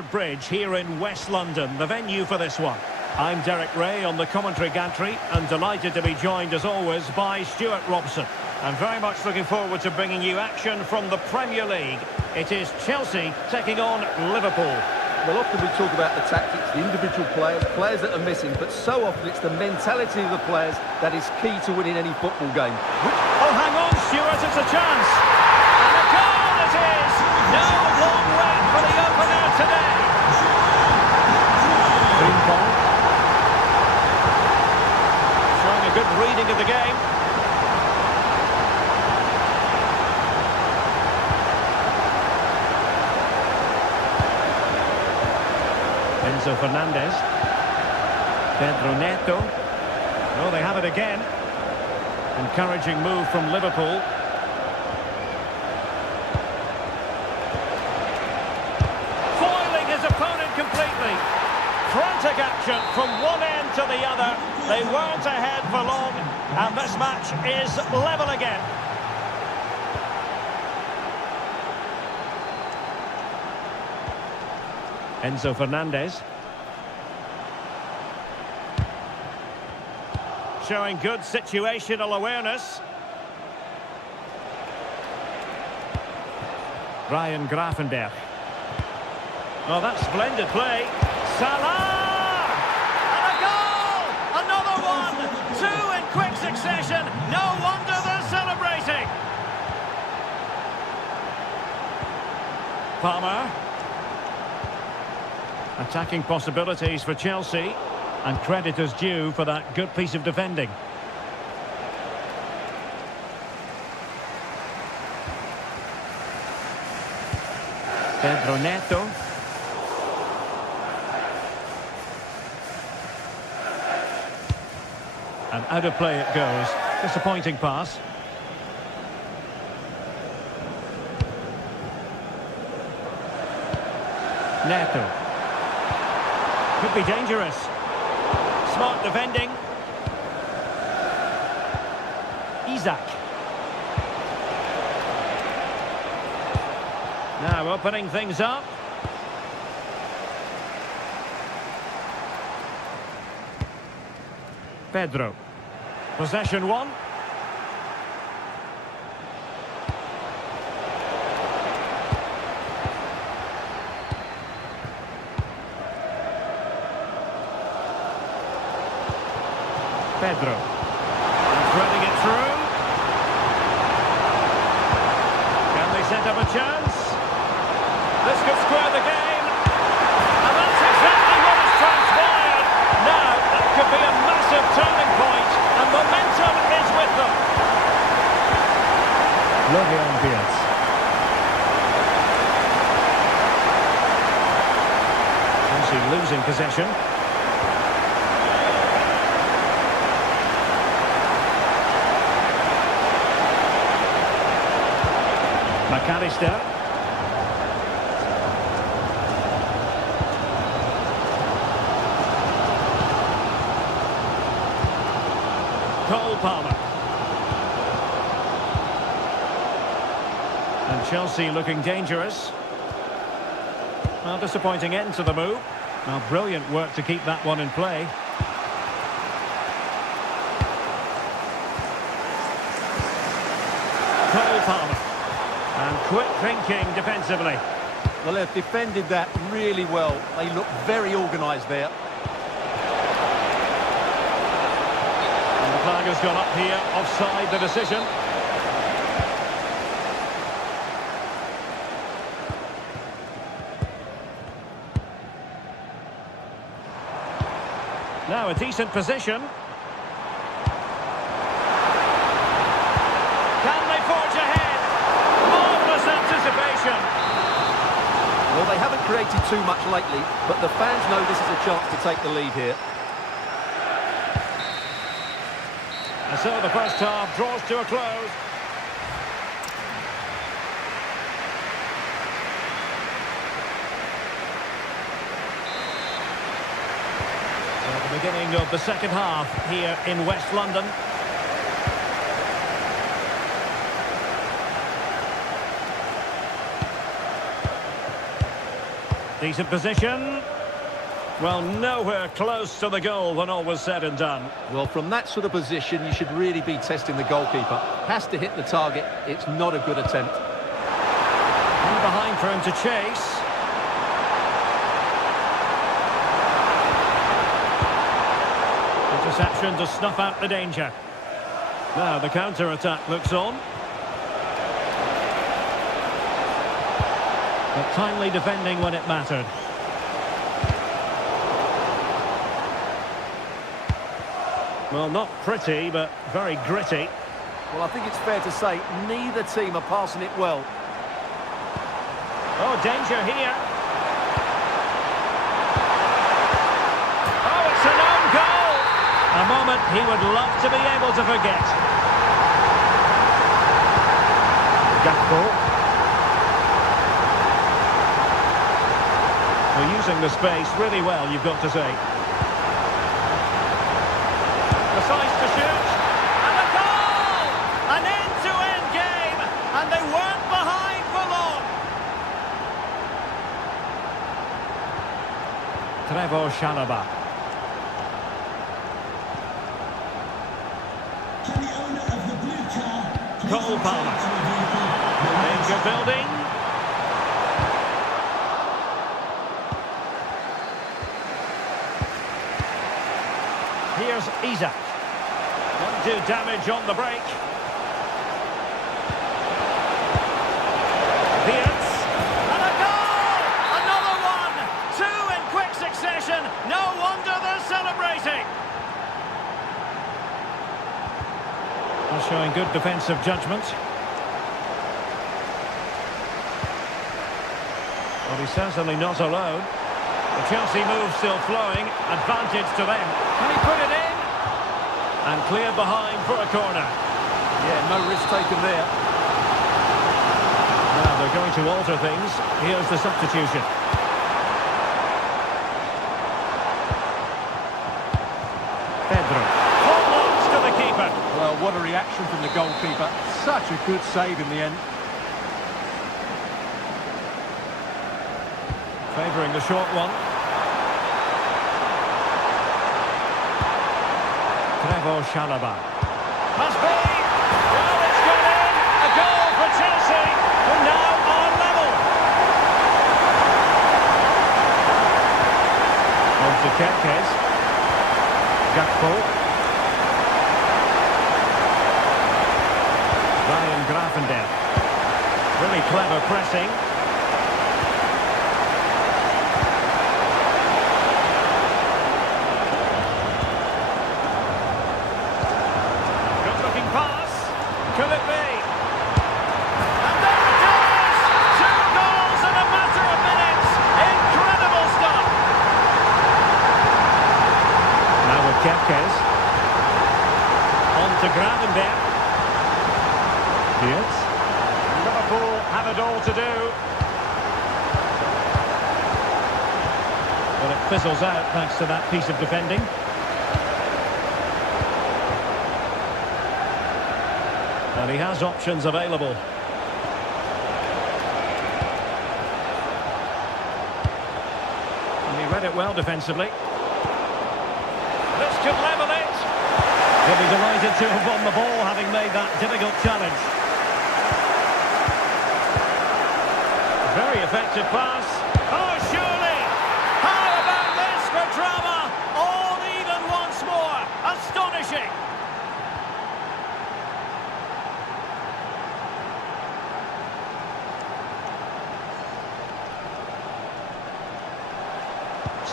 Bridge here in West London, the venue for this one. I'm Derek Ray on the commentary gantry and delighted to be joined as always by Stuart Robson. I'm very much looking forward to bringing you action from the Premier League. It is Chelsea taking on Liverpool. Well, often we talk about the tactics, the individual players that are missing, but so often it's the mentality of the players that is key to winning any football game. Oh, hang on, Stuart, it's a chance. And a goal it is! No long wait for the opener today. Green ball. Showing a good reading of the game. Enzo Fernandez. Pedro Neto. Oh, they have it again. Encouraging move from Liverpool. Foiling his opponent completely. Frantic action from one end to the other. They weren't ahead for long, and this match is level again. Enzo Fernandez. Showing good situational awareness. Ryan Gravenberg. Oh, that's splendid play. Salah! And a goal! Another one! Two in quick succession. No wonder they're celebrating. Palmer. Attacking possibilities for Chelsea. And credit is due for that good piece of defending. Pedro Neto. And out of play it goes. Disappointing pass. Neto. Could be dangerous. Smart defending. Isaac. Now opening things up. Pedro. Possession one. Pedro. Threading it through. Can they set up a chance? This could square the game. And that's exactly what has transpired. Now, that could be a massive turning point, and momentum is with them. Lovely ambience. Chelsea losing possession. McAllister. Cole Palmer. And Chelsea looking dangerous. Well, disappointing end to the move. Well, brilliant work to keep that one in play. Cole Palmer. And quick thinking defensively. Well, they've defended that really well. They look very organised there. And the flag has gone up here, offside the decision. Now a decent position. Can they forge ahead? Marvellous anticipation. Well, they haven't created too much lately, but the fans know this is a chance to take the lead here. And so the first half draws to a close. At the beginning of the second half here in West London. Decent position. Well, nowhere close to the goal when all was said and done. Well, from that sort of position, you should really be testing the goalkeeper. Has to hit the target. It's not a good attempt. In behind for him to chase. Interception to snuff out the danger. Now the counter-attack looks on. But timely defending when it mattered. Well, not pretty, but very gritty. Well, I think it's fair to say neither team are passing it well. Oh, danger here. Oh, it's an own goal! A moment he would love to be able to forget. Gakpo. Well, using the space really well, you've got to say. Decides to shoot, and a goal! An end-to-end game, and they weren't behind for long. Trevor Chalobah. Can the owner of the blue car please Cole Palmer. Danger building. Here's Isak. Won't do damage on the break. Beers. And a goal! Another one! Two in quick succession. No wonder they're celebrating. Well, showing good defensive judgment. Well, he's certainly not alone. The Chelsea move still flowing. Advantage to them. Can he put it in? And cleared behind for a corner. Yeah, no risk taken there. Now they're going to alter things. Here's the substitution. Pedro. Holds to the keeper. Well, what a reaction from the goalkeeper. Such a good save in the end. Favouring the short one. Trevor Chalobah. Must be! Well, it's gone in! A goal for Chelsea, who now are level. On to Kerkez. Gakpo. Ryan Grafendel. Really clever pressing. Could it be? And there it is! 2 goals in a matter of minutes! Incredible stuff! Now with Kerkez. On to Gravenberg. Yes. Liverpool have it all to do. But it fizzles out thanks to that piece of defending. And he has options available. And he read it well defensively. This could level it. He'll be delighted to have won the ball, having made that difficult challenge. Very effective pass. Oh, surely! How about this for drama? All even once more. Astonishing!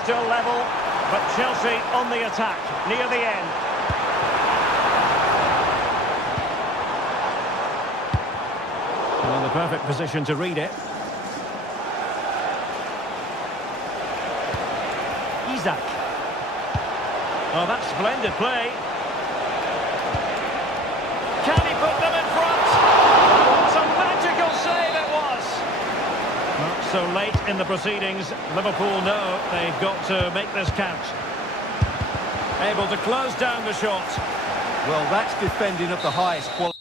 Still level, but Chelsea on the attack, near the end. Well, in the perfect position to read it. Isak. Oh, that's splendid play. Can he put them in front? What a magical save it was! Not so late in the proceedings, Liverpool know they've got to make this count. Able to close down the shot. Well, that's defending of the highest quality.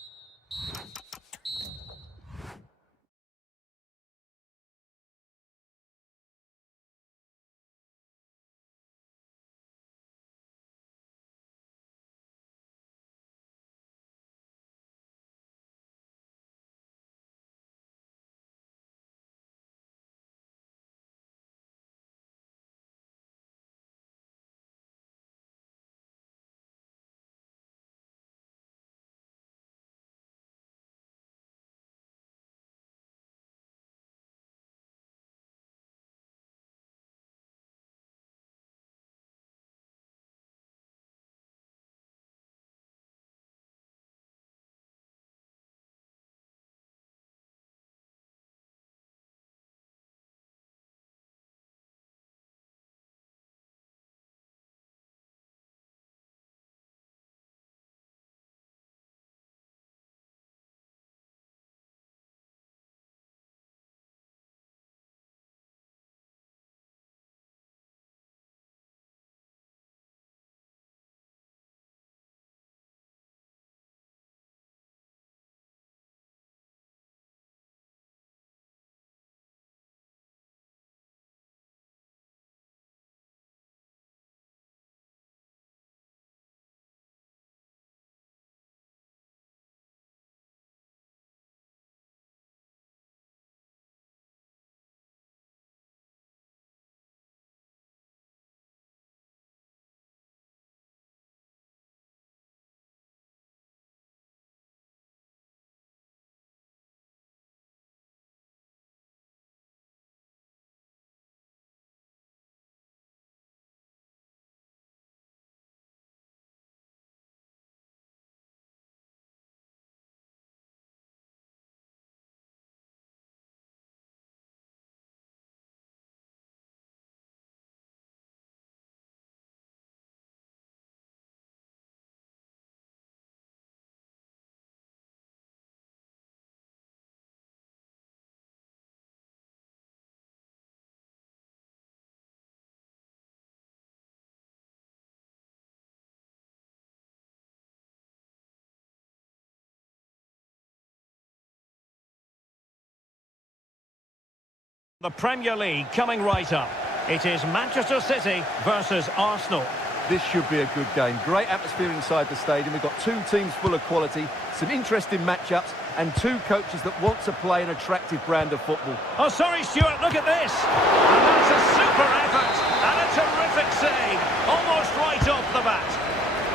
The Premier League coming right up. It is Manchester City versus Arsenal. This should be a good game. Great atmosphere inside the stadium. We've got two teams full of quality, some interesting matchups, and two coaches that want to play an attractive brand of football. Oh, sorry, Stuart, look at this. And that's a super effort and a terrific save. Almost right off the bat.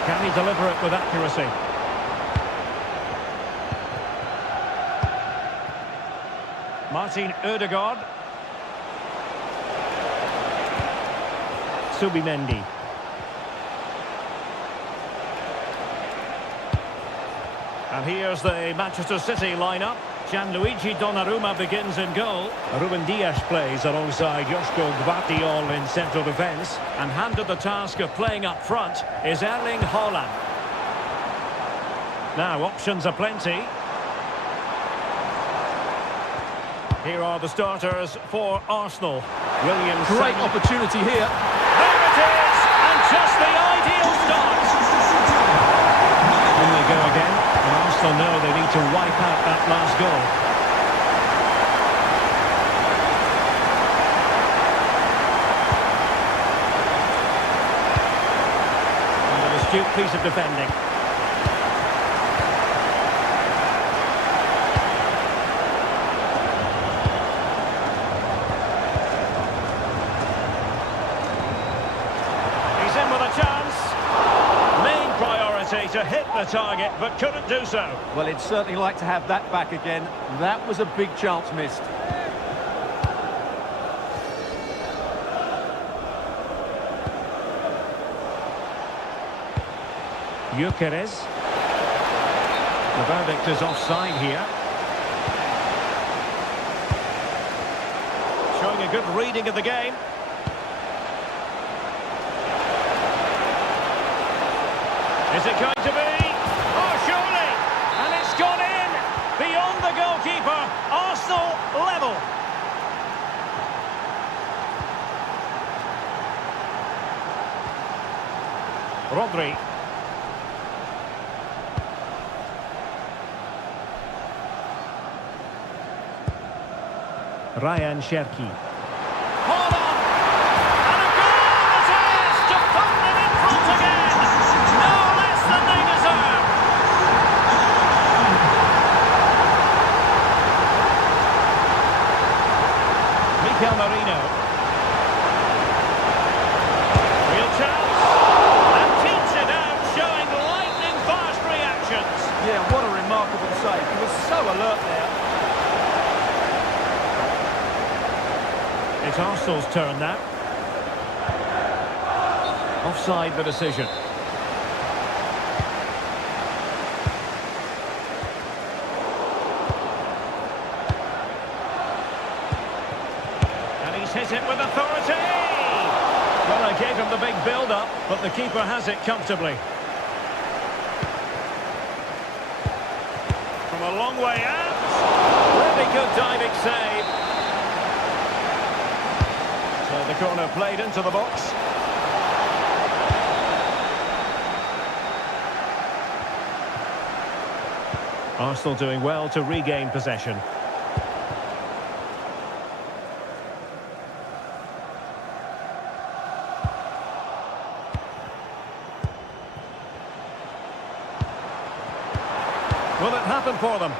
Can he deliver it with accuracy? Martin Ødegaard. Subimendi. And here's the Manchester City lineup. Gianluigi Donnarumma begins in goal. Ruben Dias plays alongside Joško Gvardiol in central defence. And handed the task of playing up front is Erling Haaland. Now, options are plenty. Here are the starters for Arsenal. Williams. Great opportunity here. There it is! And just the ideal start. In they go again. And Arsenal know they need to wipe out that last goal. And an astute piece of defending. He's in with a chance. Main priority to hit the target, but couldn't do so. Well, he'd certainly like to have that back again. That was a big chance missed. Gyökeres. The verdict is offside here. Showing a good reading of the game. Is it going to be? Oh, surely! And it's gone in! Beyond the goalkeeper. Arsenal level. Rodri. Ryan Cherki. Hold on! And a goal it is to put them in front again! No less than they deserve! Mikel Merino. Real chance. And keeps it out, showing lightning fast reactions. Yeah, what a remarkable save. He was so alert there. It's Arsenal's turn now. Offside the decision. And he's hit it with authority! Well, I gave him the big build-up, but the keeper has it comfortably. From a long way out. Really good diving save. So the corner played into the box. Arsenal doing well to regain possession. Will it happen for them?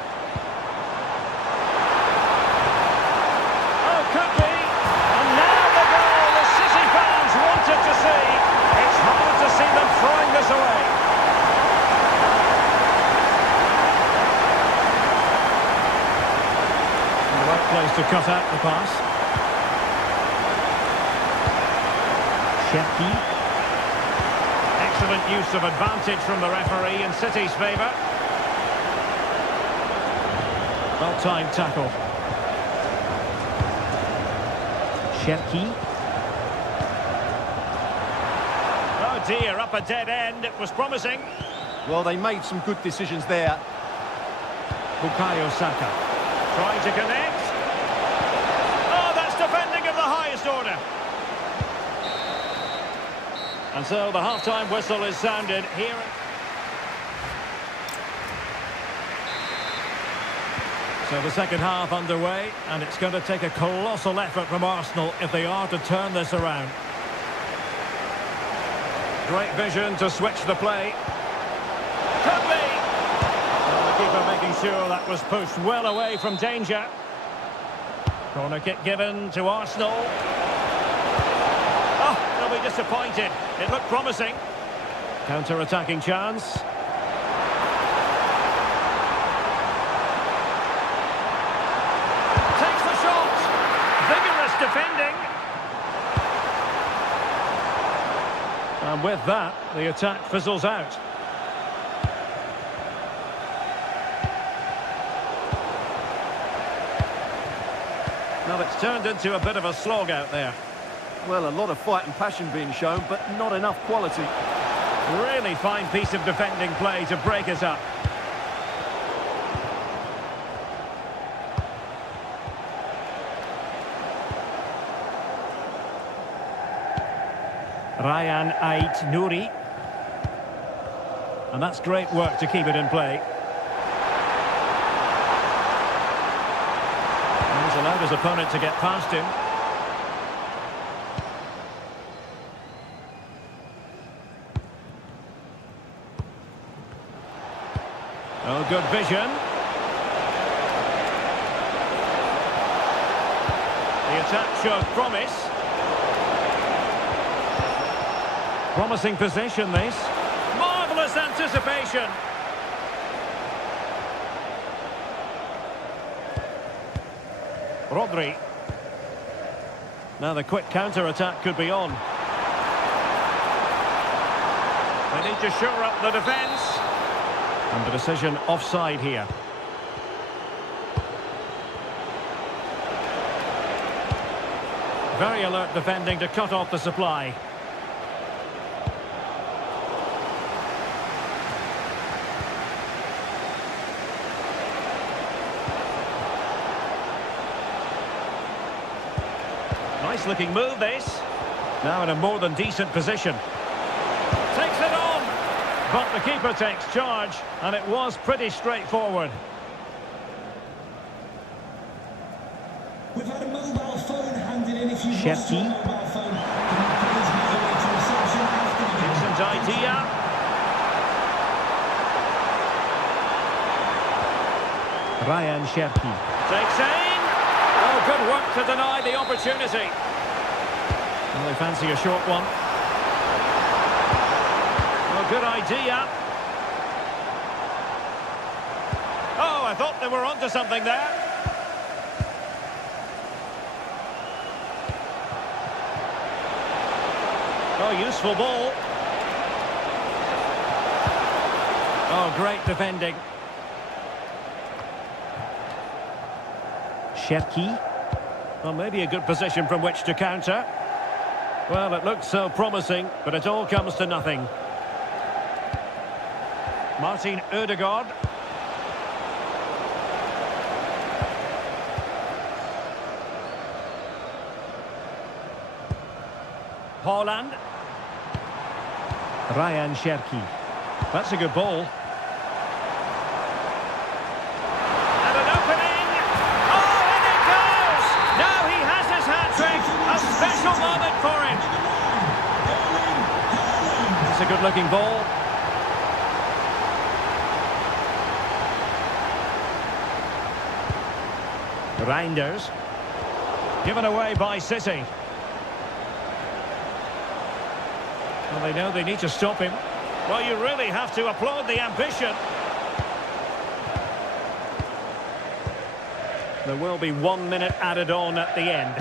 Oh, could be. And now the goal the City fans wanted to see. It's hard to see them throwing this away. The right place to cut out the pass. Cherki. Excellent use of advantage from the referee in City's favour. Well-timed tackle. Cherki. Oh dear, up a dead end. It was promising. Well, they made some good decisions there. Bukayo Saka. Trying to connect. Oh, that's defending of the highest order. And so the half-time whistle is sounded here. So the second half underway, and it's going to take a colossal effort from Arsenal if they are to turn this around. Great vision to switch the play. Could be! Well, the keeper making sure that was pushed well away from danger. Corner kick given to Arsenal. Oh, they'll be disappointed. It looked promising. Counter-attacking chance. Defending. And with that, the attack fizzles out. Now it's turned into a bit of a slog out there. Well, a lot of fight and passion being shown, but not enough quality. Really fine piece of defending play to break us up. Ryan Ait Nouri. And that's great work to keep it in play. And he's allowed his opponent to get past him. Oh, good vision. The attack showed promise. Promising position, this. Marvellous anticipation. Rodri. Now the quick counter-attack could be on. They need to shore up the defence. And the decision offside here. Very alert defending to cut off the supply. Nice looking move, this. Now in a more than decent position. Takes it on! But the keeper takes charge, and it was pretty straightforward. We've had a mobile phone handed in. If you've lost your mobile phone, can you please make your way to reception after the game? Decent idea. Ryan Cherki takes aim. Oh, good work to deny the opportunity. Well, they fancy a short one. Oh, good idea. Oh, I thought they were onto something there. Oh, useful ball. Oh, great defending. Cherki. Well, maybe a good position from which to counter. Well, it looked so promising, but it all comes to nothing. Martin Ødegaard. Haaland. Ryan Cherki. That's a good ball. And an opening. Oh, in it goes! Now he has his hat-trick. A special moment for him. It's a good-looking ball. Reinders. Given away by City. Well, they know they need to stop him. Well, you really have to applaud the ambition. There will be 1 minute added on at the end.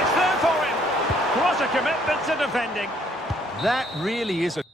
It's there for him. What a commitment to defending. That really is a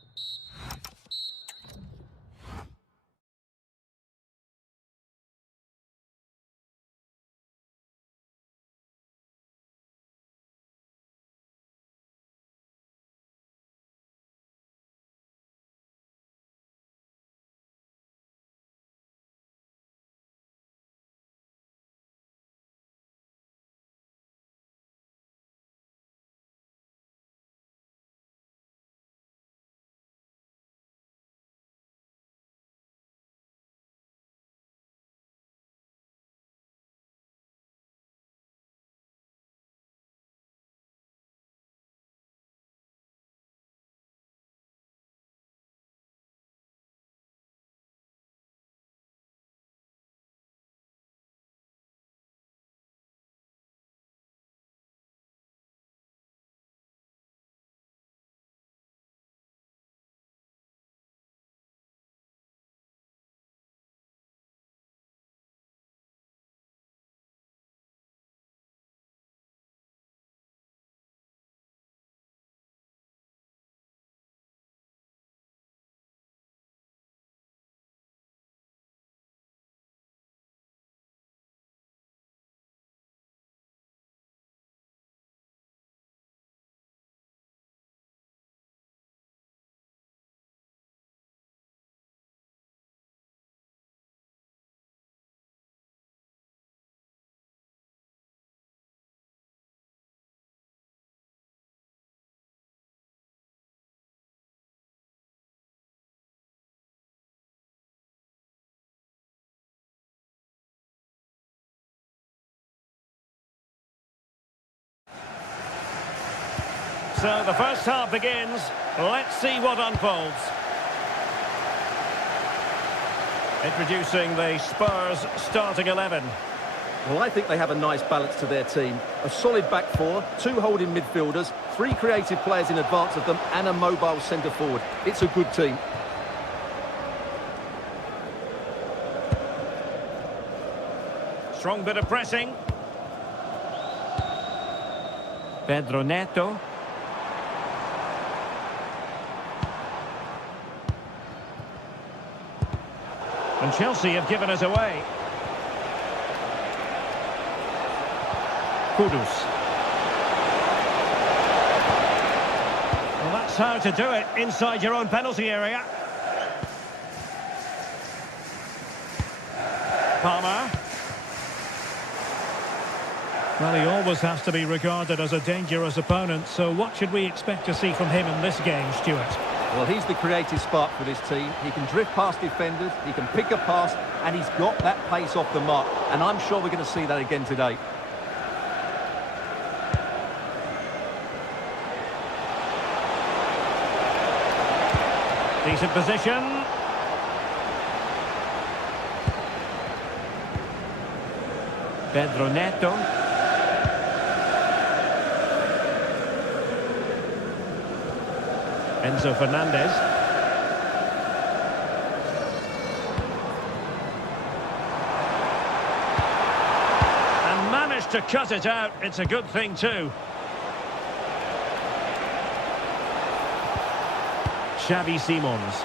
So the first half begins. Let's see what unfolds. Introducing the Spurs starting 11. Well, I think they have a nice balance to their team. A solid back four, two holding midfielders, three creative players in advance of them, and a mobile centre forward. It's a good team. Strong bit of pressing. Pedro Neto. And Chelsea have given us away. Kudus. Well, that's how to do it inside your own penalty area. Palmer. Well, he always has to be regarded as a dangerous opponent, so what should we expect to see from him in this game, Stuart? Well, he's the creative spark for this team. He can drift past defenders, he can pick a pass, and he's got that pace off the mark. And I'm sure we're going to see that again today. Decent position. Pedro Neto. Enzo Fernandez. And managed to cut it out. It's a good thing too. Xavi Simons.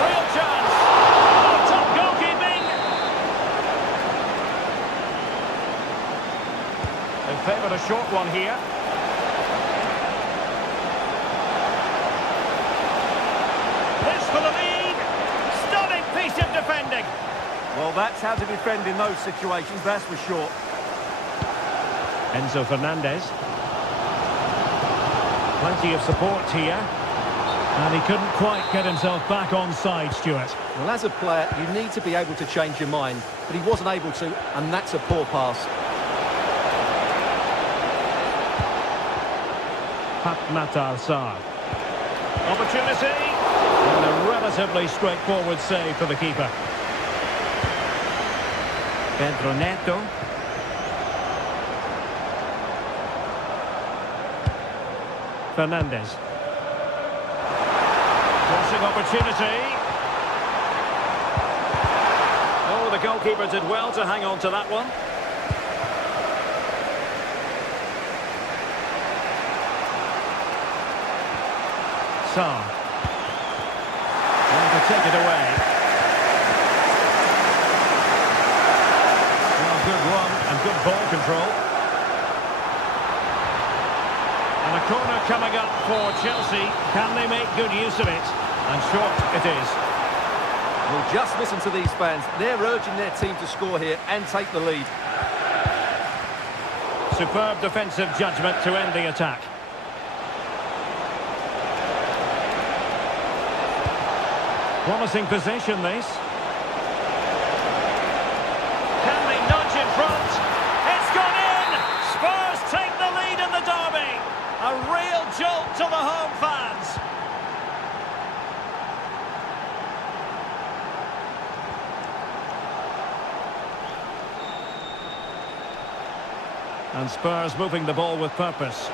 Real chance. Oh, top goalkeeping. They favoured a short one here. This for the lead. Stunning piece of defending. Well, that's how to defend in those situations, that's for sure. Enzo Fernandez. Plenty of support here. And he couldn't quite get himself back on side, Stuart. Well, as a player, you need to be able to change your mind, but he wasn't able to, and that's a poor pass. Natar Sarr. Opportunity. And a relatively straightforward save for the keeper. Pedro Neto. Fernandez. Crossing opportunity. Oh, the goalkeeper did well to hang on to that one. Sarr. And to take it away. Well, good run and good ball control. And a corner coming up for Chelsea. Can they make good use of it? And short it is. Well, just listen to these fans. They're urging their team to score here and take the lead. Superb defensive judgment to end the attack. Promising possession, this. Can they nudge in front? It's gone in! Spurs take the lead in the derby. A real jolt to the home fans. And Spurs moving the ball with purpose.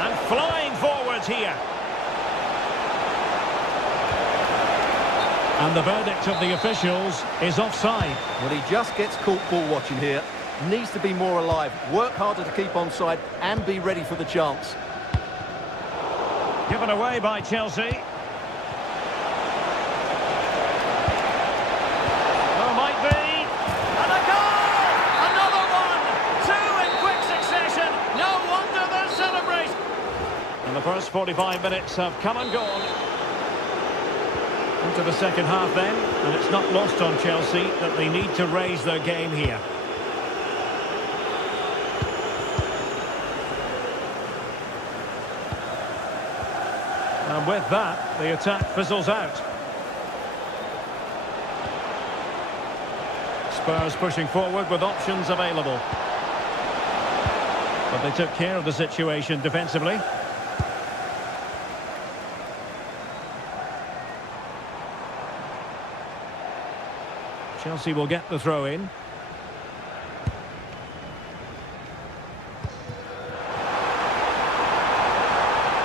And flying forwards here. And the verdict of the officials is offside. Well, he just gets caught ball watching here. Needs to be more alive, work harder to keep onside and be ready for the chance. Given away by Chelsea. Oh, might be. And a goal! Another one! Two in quick succession. No wonder they're celebrating. And the first 45 minutes have come and gone. Into the second half then, and it's not lost on Chelsea that they need to raise their game here. And with that, the attack fizzles out. Spurs pushing forward with options available. But they took care of the situation defensively. Chelsea will get the throw in.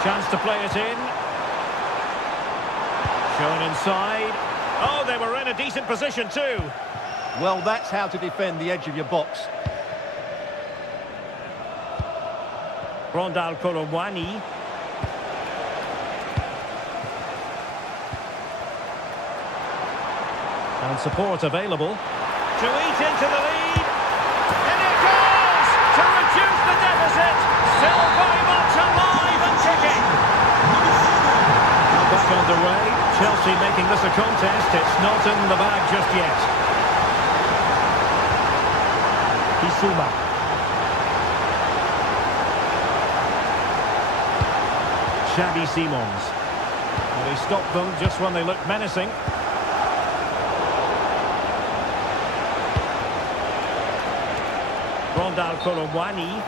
Chance to play it in. Shown inside. Oh, they were in a decent position too. Well, that's how to defend the edge of your box. Rondal Kolomwani. And support available. To eat into the lead. And it goes! To reduce the deficit. Still very much alive and ticking. Back underway. Chelsea making this a contest. It's not in the bag just yet. Isuma. Xavi Simons. Well, he stopped them just when they looked menacing. Rondal Kolomwani,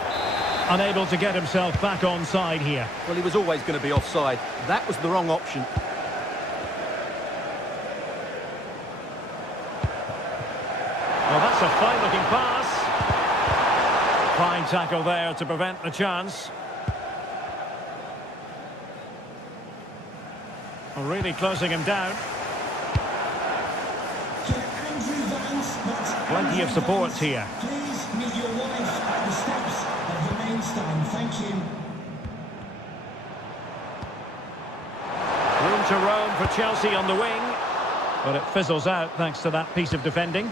unable to get himself back onside here. Well, he was always going to be offside. That was the wrong option. Well, that's a fine-looking pass. Fine tackle there to prevent the chance. Well, really closing him down. Plenty of supports here. Please meet your wife at the steps of the main stand. Thank you. Room to roam for Chelsea on the wing. But it fizzles out thanks to that piece of defending.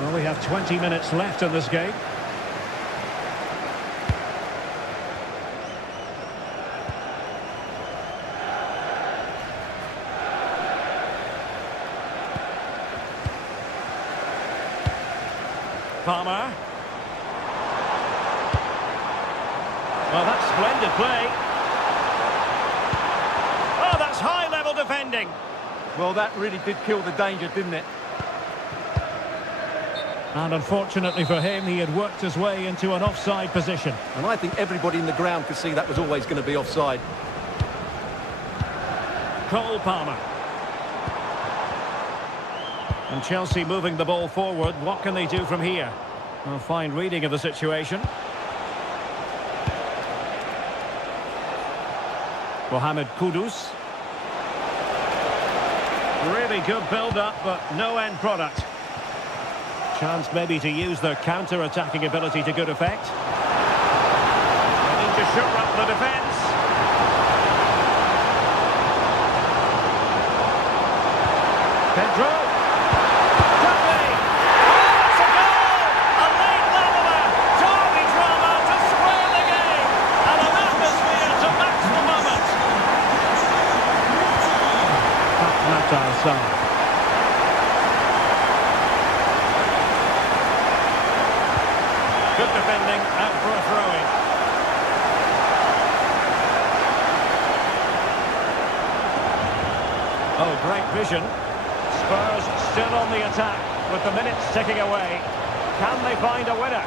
Well, we have 20 minutes left in this game. Palmer. Well, that's splendid play. Oh, that's high-level defending. Well, that really did kill the danger, didn't it? And unfortunately for him, he had worked his way into an offside position. And I think everybody in the ground could see that was always going to be offside. Cole Palmer. And Chelsea moving the ball forward. What can they do from here? A fine reading of the situation. Mohamed Kudus. Really good build-up, but no end product. Chance maybe to use their counter-attacking ability to good effect. They need to shore up the defence. Pedro. Could be. Oh, it's a goal! A late leveller. Derby drama to square the game. And an atmosphere to match the moment. That's our side. Good defending, out for a throw-in. Oh, great vision. Spurs still on the attack, with the minutes ticking away. Can they find a winner?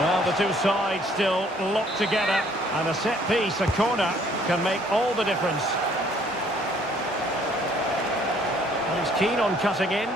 Well, the two sides still locked together, and a set piece, a corner, can make all the difference. He's keen on cutting in.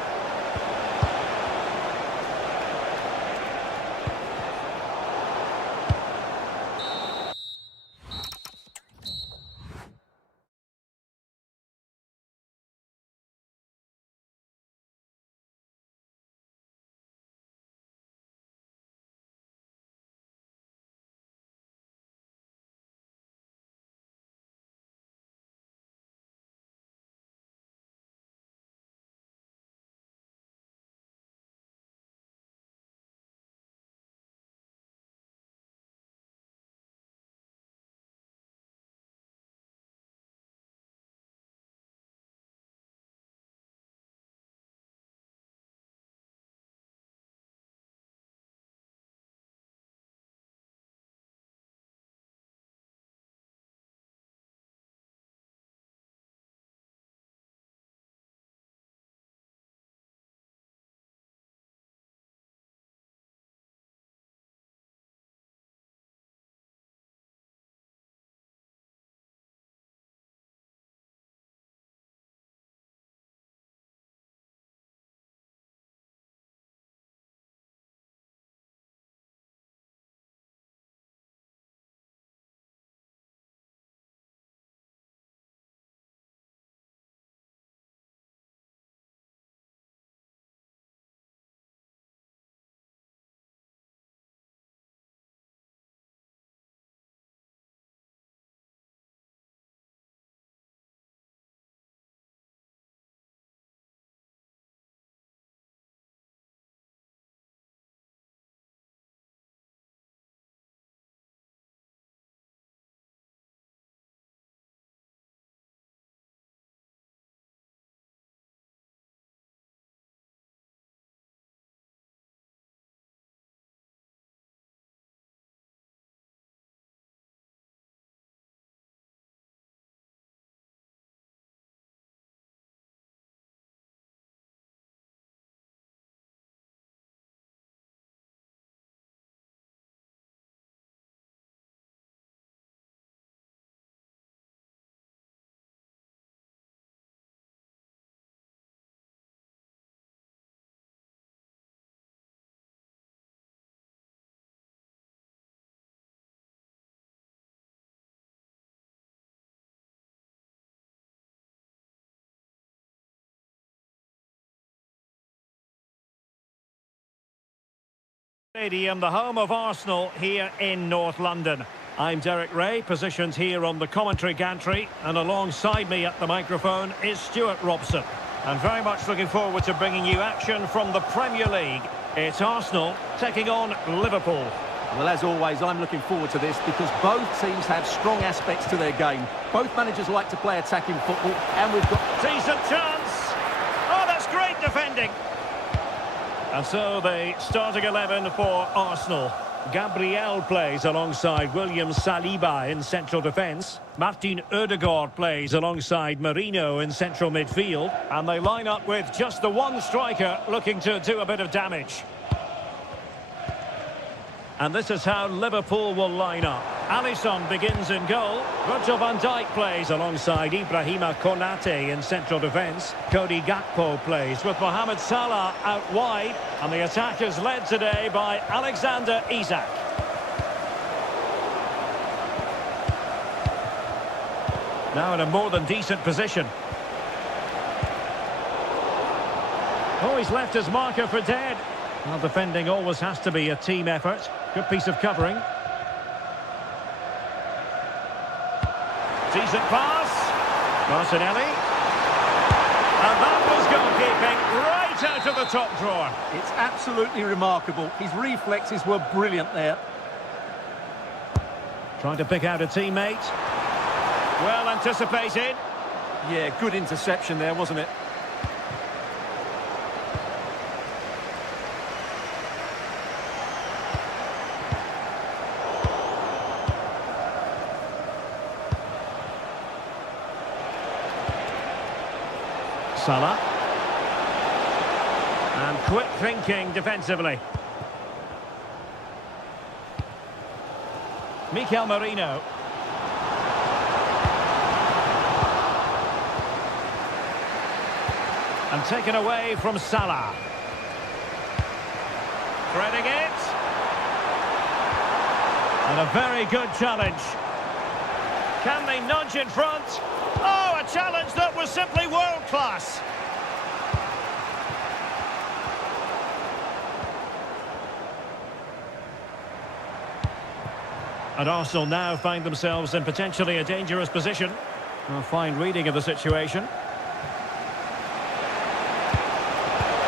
Stadium, the home of Arsenal here in North London. I'm Derek Ray, positioned here on the commentary gantry, and alongside me at the microphone is Stuart Robson. I'm very much looking forward to bringing you action from the Premier League. It's Arsenal taking on Liverpool. Well, as always, I'm looking forward to this because both teams have strong aspects to their game. Both managers like to play attacking football, and we've got... Decent chance! Oh, that's great defending! And so the starting 11 for Arsenal. Gabriel plays alongside William Saliba in central defence. Martin Ødegaard plays alongside Marino in central midfield. And they line up with just the one striker looking to do a bit of damage. And this is how Liverpool will line up. Alisson begins in goal. Virgil van Dijk plays alongside Ibrahima Konate in central defence. Cody Gakpo plays with Mohamed Salah out wide. And the attack is led today by Alexander Isak. Now in a more than decent position. Oh, he's left his marker for dead. Well, defending always has to be a team effort. Good piece of covering. Decent pass. Martinelli. And that was goalkeeping right out of the top drawer. It's absolutely remarkable. His reflexes were brilliant there. Trying to pick out a teammate. Well anticipated. Yeah, good interception there, wasn't it? Salah. And quick thinking defensively. Mikel Merino. And taken away from Salah. Threading it. And a very good challenge. Can they nudge in front? Oh, a challenge that was simply world-class. And Arsenal now find themselves in potentially a dangerous position. A fine reading of the situation.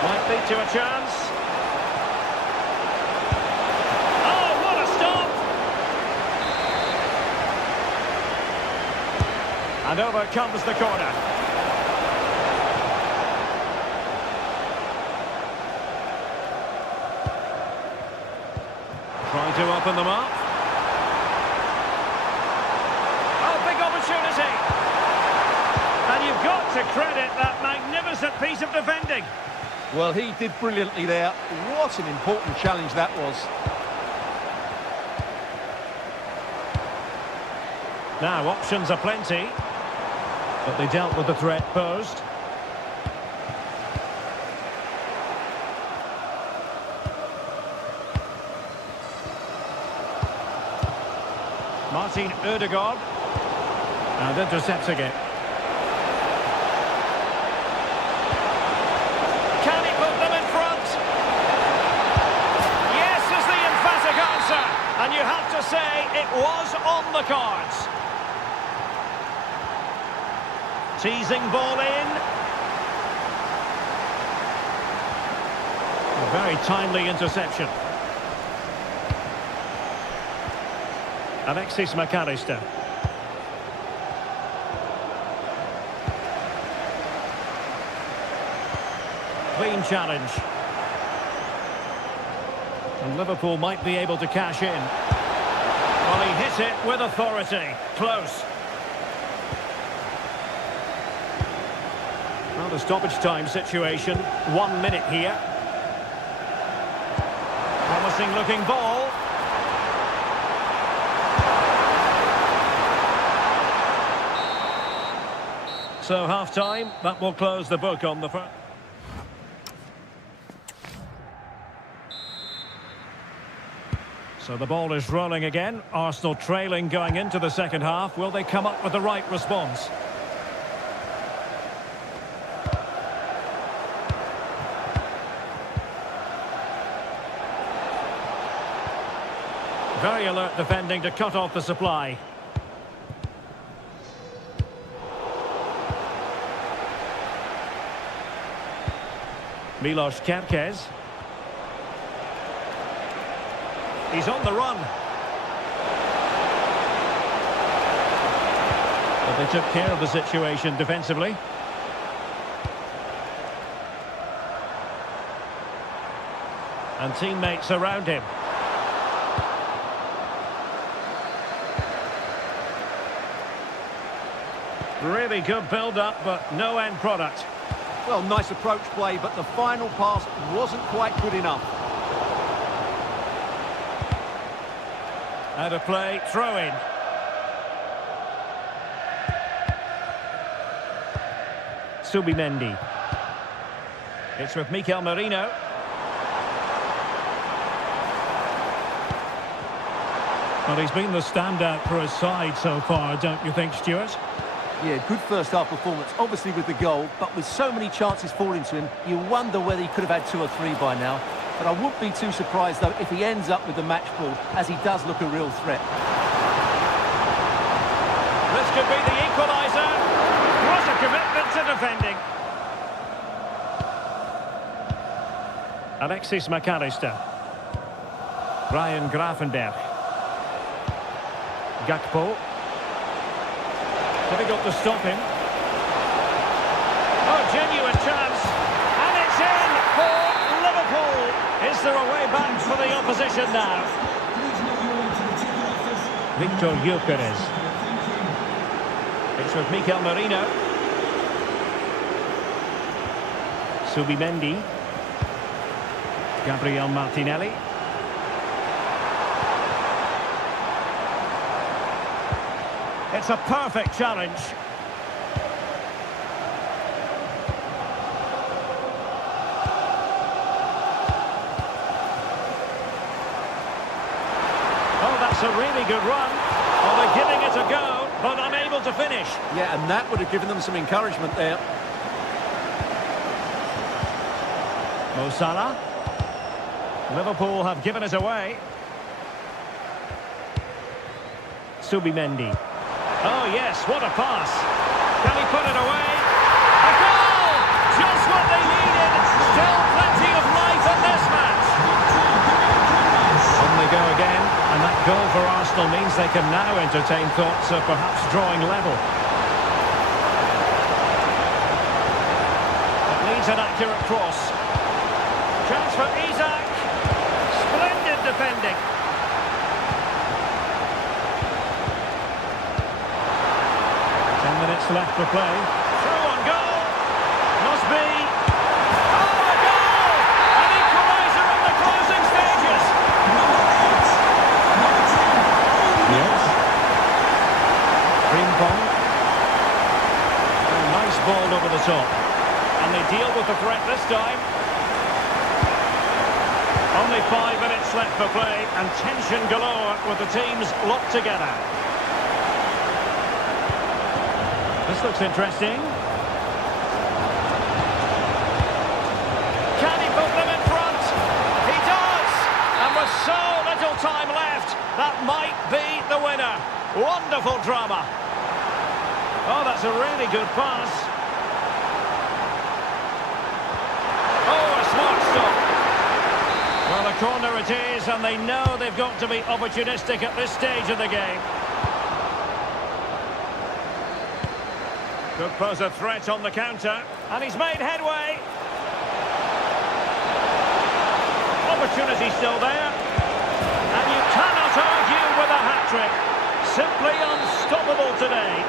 Might lead to a chance. Oh, what a stop! And over comes the corner. Trying to open them up. Oh, big opportunity. And you've got to credit that magnificent piece of defending. Well, he did brilliantly there. What an important challenge that was. Now, options are plenty. But they dealt with the threat posed. Martin Ødegaard. And intercepting it. Can he put them in front? Yes is the emphatic answer. And you have to say it was on the cards. Teasing ball in. A very timely interception. Alexis McAllister. Clean challenge. And Liverpool might be able to cash in. Well, he hit it with authority. Close. Well, the stoppage time situation. 1 minute here. Promising looking ball. So half-time, that will close the book on the front. So the ball is rolling again. Arsenal trailing going into the second half. Will they come up with the right response? Very alert defending to cut off the supply. Milos Kerkez. He's on the run. But they took care of the situation defensively. And teammates around him. Really good build-up, but no end product. Well, nice approach play, but the final pass wasn't quite good enough. Out of play, throw in. Subimendi. It's with Mikel Merino. Well, he's been the standout for his side so far, don't you think, Stuart? Yeah, good first half performance, obviously with the goal, but with so many chances falling to him, you wonder whether he could have had 2 or 3 by now. But I wouldn't be too surprised, though, if he ends up with the match ball, as he does look a real threat. This could be the equaliser. What a commitment to defending. Alexis McAllister. Ryan Grafenberg. Gakpo. Difficult to stop him. Oh, genuine chance. And it's in for Liverpool. Is there a way back for the opposition now? Victor Gyökeres. It's with Mikel Merino. Subimendi. Gabriel Martinelli. It's a perfect challenge. Oh, that's a really good run. Oh, they're giving it a go, but unable to finish. Yeah, and that would have given them some encouragement there. Mo Salah. Liverpool have given it away. Subimendi. Oh, yes, what a pass. Can he put it away? A goal! Just what they needed. Still plenty of life in this match. On they go again, and that goal for Arsenal means they can now entertain thoughts of perhaps drawing level. It needs an accurate cross. Chance for Isak. Splendid defending. Minutes left to play. Through on goal. Must be. Oh, a goal! An equaliser in the closing stages. Yes. Frimpong. Nice ball over the top. And they deal with the threat this time. Only 5 minutes left for play, and tension galore with the teams locked together. This looks interesting. Can he put them in front? He does! And with so little time left, that might be the winner. Wonderful drama. Oh, that's a really good pass. Oh, a smart stop. Well, a corner it is, and they know they've got to be opportunistic at this stage of the game. Could pose a threat on the counter, and he's made headway. Opportunity still there, and you cannot argue with a hat-trick. Simply unstoppable today.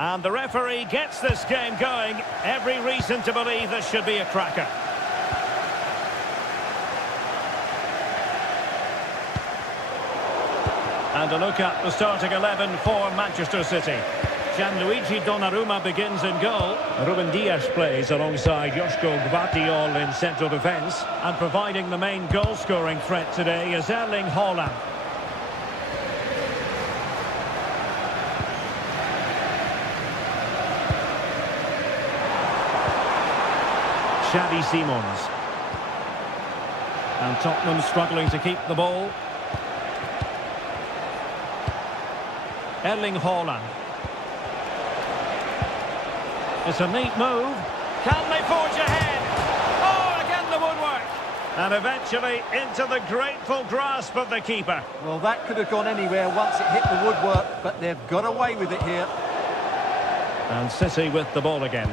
And the referee gets this game going. Every reason to believe this should be a cracker. And a look at the starting 11 for Manchester City. Gianluigi Donnarumma begins in goal. Ruben Dias plays alongside Joško Gvardiol in central defence. And providing the main goal-scoring threat today is Erling Haaland. Xavi Simons. And Tottenham struggling to keep the ball. Erling Haaland. It's a neat move. Can they forge ahead? Oh, again the woodwork. And eventually into the grateful grasp of the keeper. Well, that could have gone anywhere once it hit the woodwork, but they've got away with it here. And City with the ball again.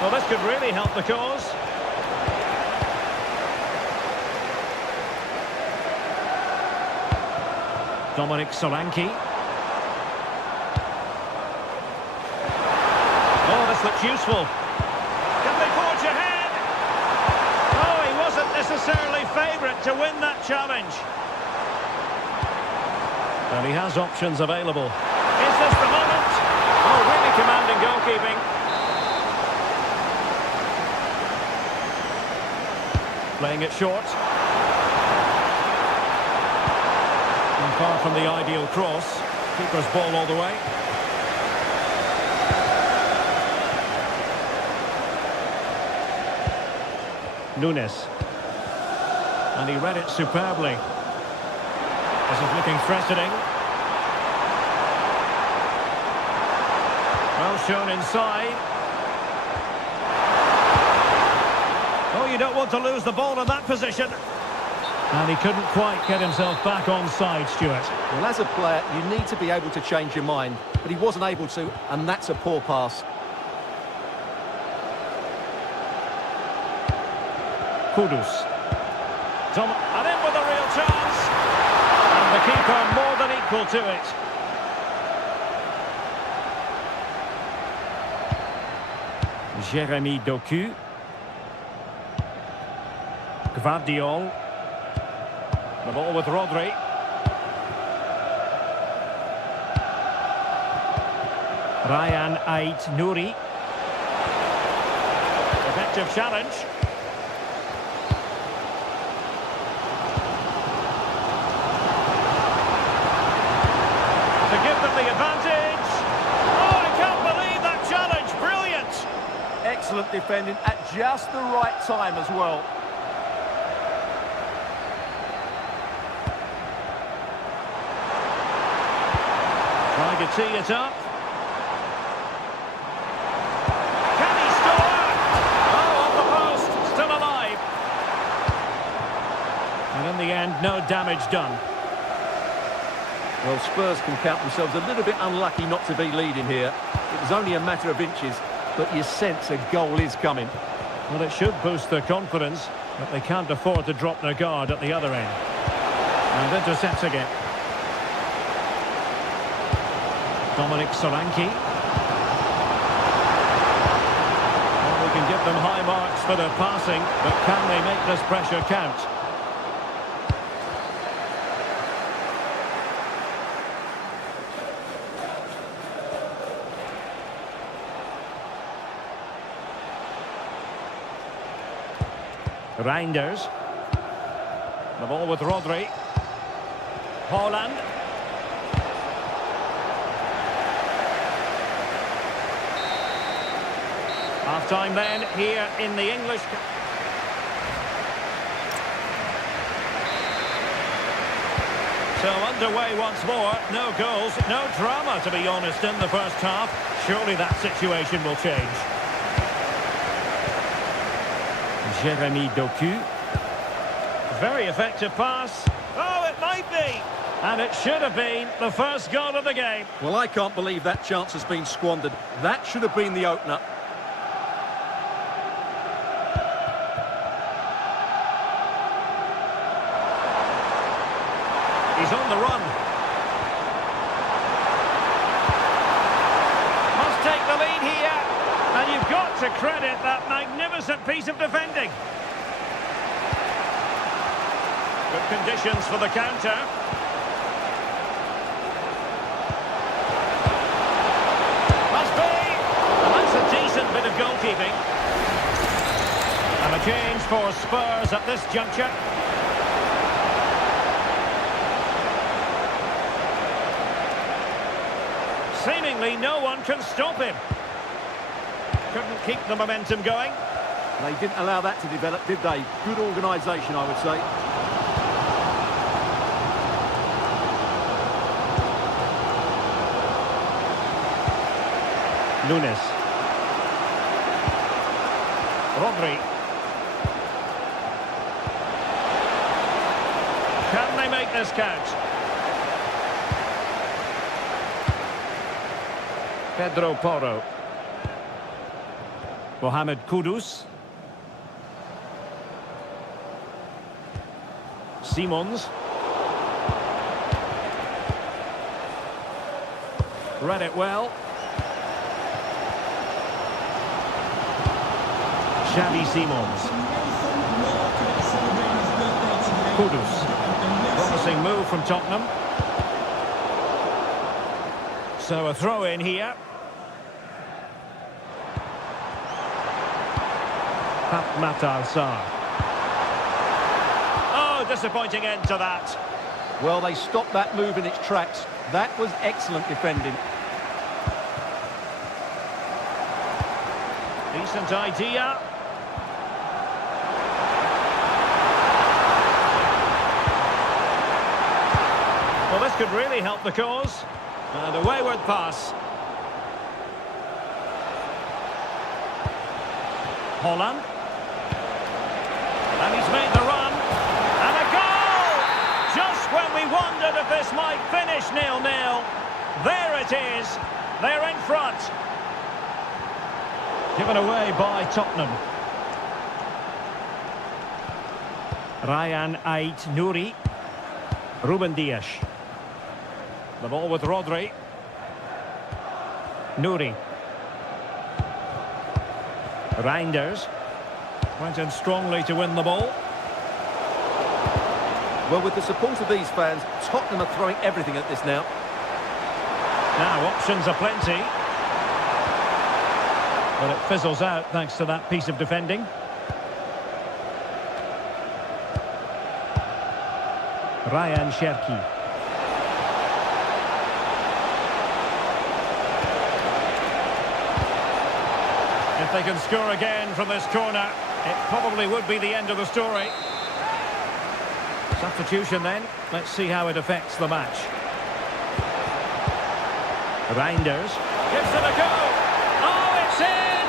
Well, this could really help the cause. Dominic Solanke. Oh, this looks useful. Can they forge ahead? Oh, he wasn't necessarily favourite to win that challenge. And he has options available. Is this the moment? Oh, really commanding goalkeeping. Playing it short. And far from the ideal cross. Keeper's ball all the way. Nunes. And he read it superbly. This is looking threatening. Well shown inside. Oh, you don't want to lose the ball in that position. And he couldn't quite get himself back on side, Stuart. Well, as a player, you need to be able to change your mind, but he wasn't able to, and that's a poor pass. Kudus. And in with a real chance. And the keeper more than equal to it. Jeremy Doku. Gvardiol. The ball with Rodri. Ryan Ait-Nouri. Effective challenge. To give them the advantage. Oh, I can't believe that challenge. Brilliant. Excellent defending at just the right time as well. Trying to tee it up. Can he score? Oh, off the post. Still alive. And in the end, no damage done. Well, Spurs can count themselves a little bit unlucky not to be leading here. It was only a matter of inches, but you sense a goal is coming. Well, it should boost their confidence, but they can't afford to drop their guard at the other end. And intercepts again. Dominic Solanke. Well, we can give them high marks for their passing, but can they make this pressure count? Reinders. The ball with Rodri. Haaland. Half-time then here in the English. So underway once more. No goals, no drama to be honest in the first half. Surely that situation will change. Jeremy Doku. Very effective pass. Oh, it might be. And it should have been the first goal of the game. Well, I can't believe that chance has been squandered. That should have been the opener. He's on the run. to credit that magnificent piece of defending. Good conditions for the counter. Must be! And that's a decent bit of goalkeeping. And a change for Spurs at this juncture. Seemingly no one can stop him. Couldn't keep the momentum going. They didn't allow that to develop, did they? Good organisation, I would say. Nunes. Rodri. Can they make this count? Pedro Porro. Mohamed Kudus. Simons. Read it well. Xavi Simons. Kudus. Promising move from Tottenham. So a throw in here. Matar Sarr. Oh, disappointing end to that. Well, they stopped that move in its tracks. That was excellent defending. Decent idea. Well, this could really help the cause. And a wayward pass. Holland. And he's made the run. And a goal! Just when we wondered if this might finish 0-0. There it is. They're in front. Given away by Tottenham. Ryan Ait Nouri. Ruben Dias. The ball with Rodri. Nouri. Reinders. Went in strongly to win the ball. Well, with the support of these fans, Tottenham are throwing everything at this now. Now, options are plenty. But it fizzles out thanks to that piece of defending. Ryan Cherki. If they can score again from this corner, it probably would be the end of the story. Substitution then. Let's see how it affects the match. Reinders gives it a go. Oh, it's in!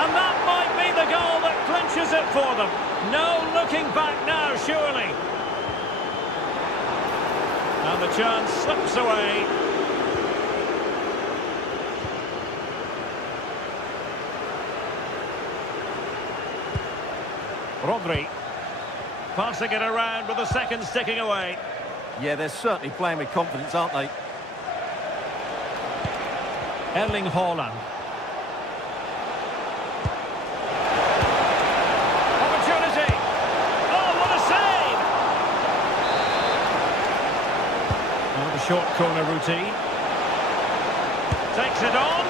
And that might be the goal that clinches it for them. No looking back now, surely. And the chance slips away. Rodri. Passing it around with the seconds ticking away. Yeah, they're certainly playing with confidence, aren't they? Erling Haaland. Opportunity. Oh, what a save! Oh, the short corner routine. Takes it on.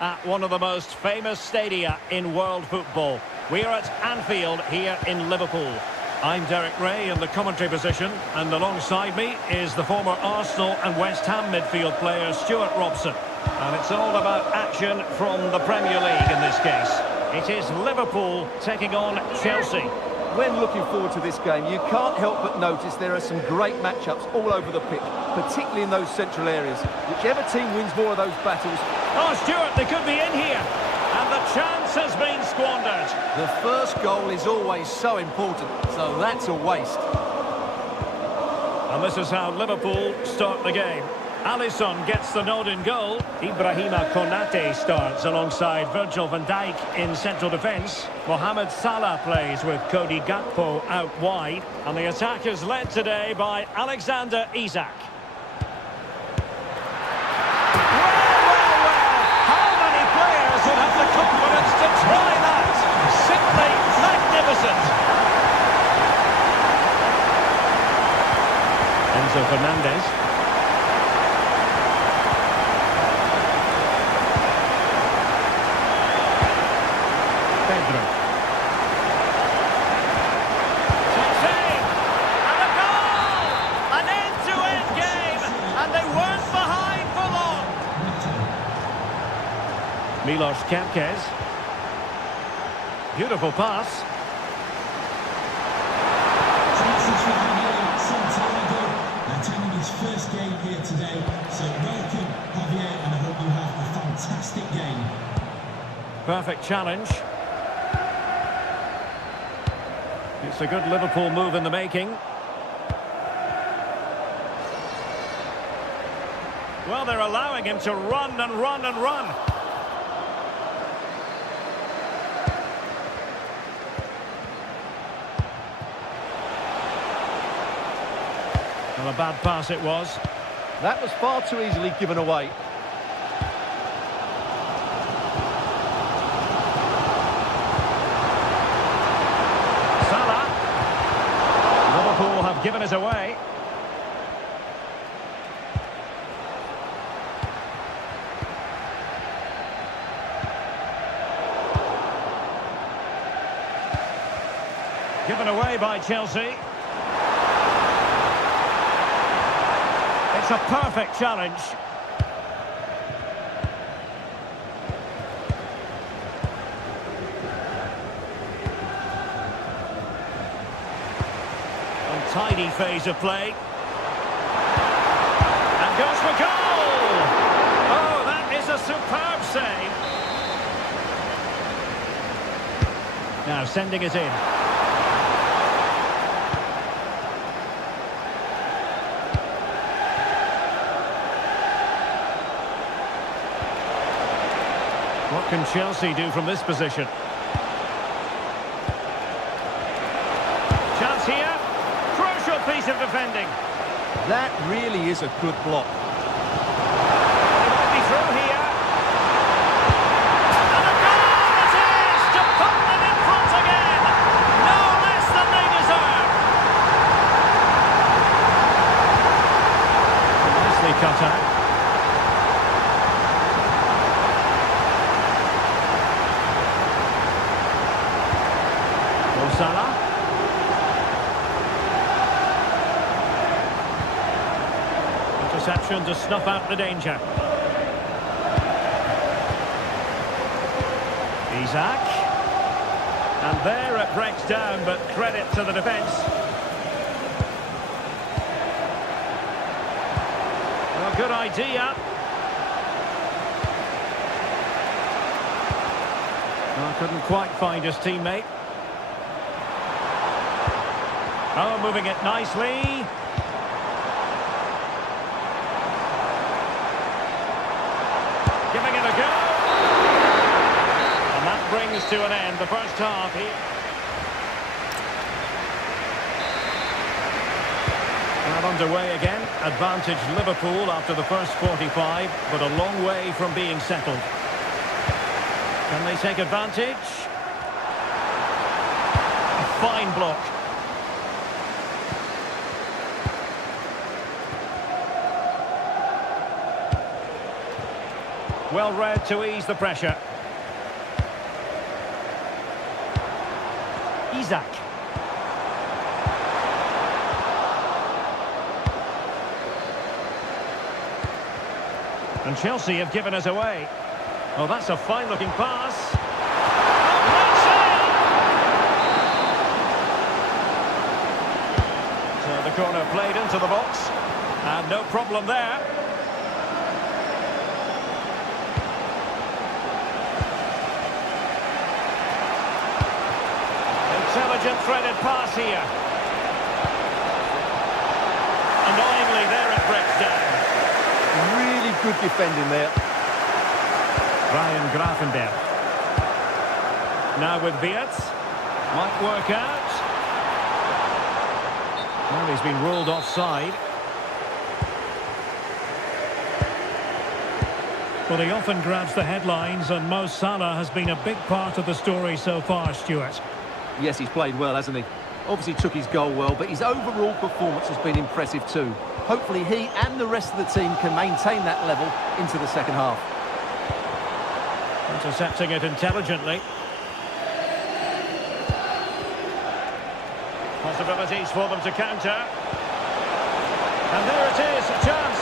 at one of the most famous stadia in world football. We are at Anfield here in Liverpool. I'm Derek Ray in the commentary position, and alongside me is the former Arsenal and West Ham midfield player Stuart Robson. And it's all about action from the Premier League in this case. It is Liverpool taking on Chelsea. When looking forward to this game, you can't help but notice there are some great matchups all over the pitch, particularly in those central areas. Whichever team wins more of those battles... Oh, Stuart, they could be in here. And the chance has been squandered. The first goal is always so important, so that's a waste. And this is how Liverpool start the game. Alisson gets the nod in goal. Ibrahima Konate starts alongside Virgil van Dijk in central defence. Mohamed Salah plays with Cody Gakpo out wide. And the attack is led today by Alexander Isak. How many players would have the confidence to try that? Simply magnificent. Enzo Fernandez. Milos Kerkez. Beautiful pass. Chances for Javier Santiago. Attending his first game here today. So welcome, Javier, and I hope you have a fantastic game. Perfect challenge. It's a good Liverpool move in the making. Well, they're allowing him to run and run and run. Well, a bad pass it was. That was far too easily given away. Salah. Liverpool have given it away. Given away by Chelsea. It's a perfect challenge. Untidy phase of play. And goes for goal! Oh, that is a superb save. Now sending it in. What can Chelsea do from this position? Chance here. Crucial piece of defending. That really is a good block. They might be through here. And a goal it is to put them in front again. No less than they deserve. Nicely cut out. Salah. Interception to snuff out the danger. Isak. And there it breaks down, but credit to the defence. Well, good idea. Well, couldn't quite find his teammate. Oh, moving it nicely. Giving it a go. And that brings to an end the first half here. And underway again. Advantage Liverpool after the first 45, but a long way from being settled. Can they take advantage? A fine block. Well read to ease the pressure. Isaac. And Chelsea have given us away. Oh, that's a fine-looking pass. Oh, great save! So the corner played into the box. And no problem there. Intelligent threaded pass here. Annoyingly, there it breaks down. Really good defending there. Ryan Grafenberg. Now with Beats. Might work out. Well, he's been ruled offside. Well, he often grabs the headlines, and Mo Salah has been a big part of the story so far, Stuart. Yes, he's played well, hasn't he? Obviously took his goal well, but his overall performance has been impressive too. Hopefully he and the rest of the team can maintain that level into the second half. Intercepting it intelligently. Possibilities for them to counter. And there it is, a chance.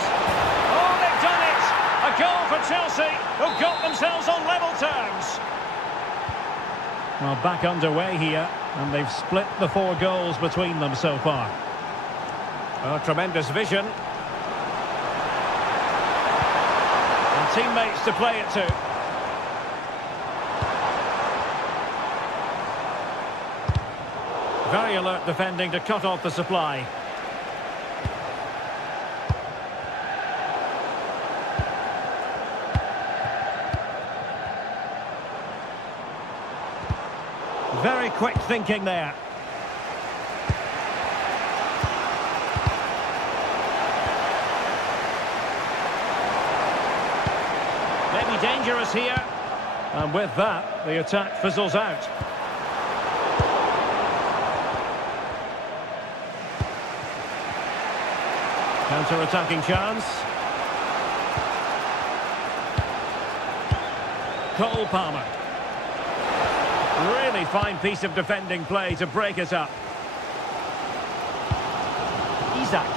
Oh, they've done it! A goal for Chelsea, who got themselves on level terms. Well, back underway here, and they've split the 4 goals between them so far. Oh, tremendous vision. And teammates to play it to. Very alert defending to cut off the supply. Very quick thinking there. Maybe dangerous here. And with that, the attack fizzles out. Counter-attacking chance. Cole Palmer. Really fine piece of defending play to break it up. Isaac.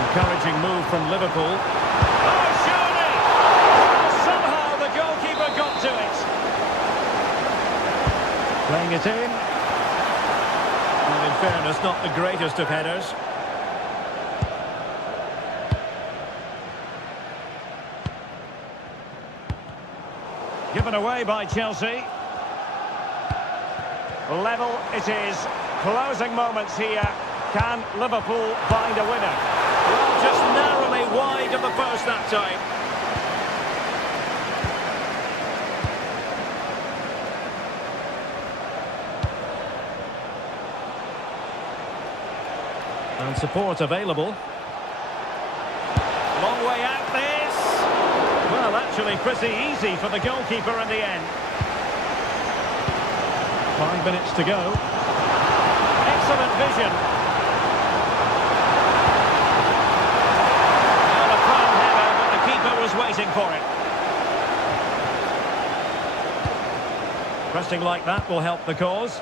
Encouraging move from Liverpool. Oh, surely! Somehow the goalkeeper got to it. Playing it in. And in fairness, not the greatest of headers. Given away by Chelsea. Level it is. Closing moments here. Can Liverpool find a winner? Well, just narrowly wide of the post that time. And support available. Long way out this. Well, actually pretty easy for the goalkeeper in the end. 5 minutes to go. Excellent vision. Well, a prime header, but the keeper was waiting for it. Pressing like that will help the cause.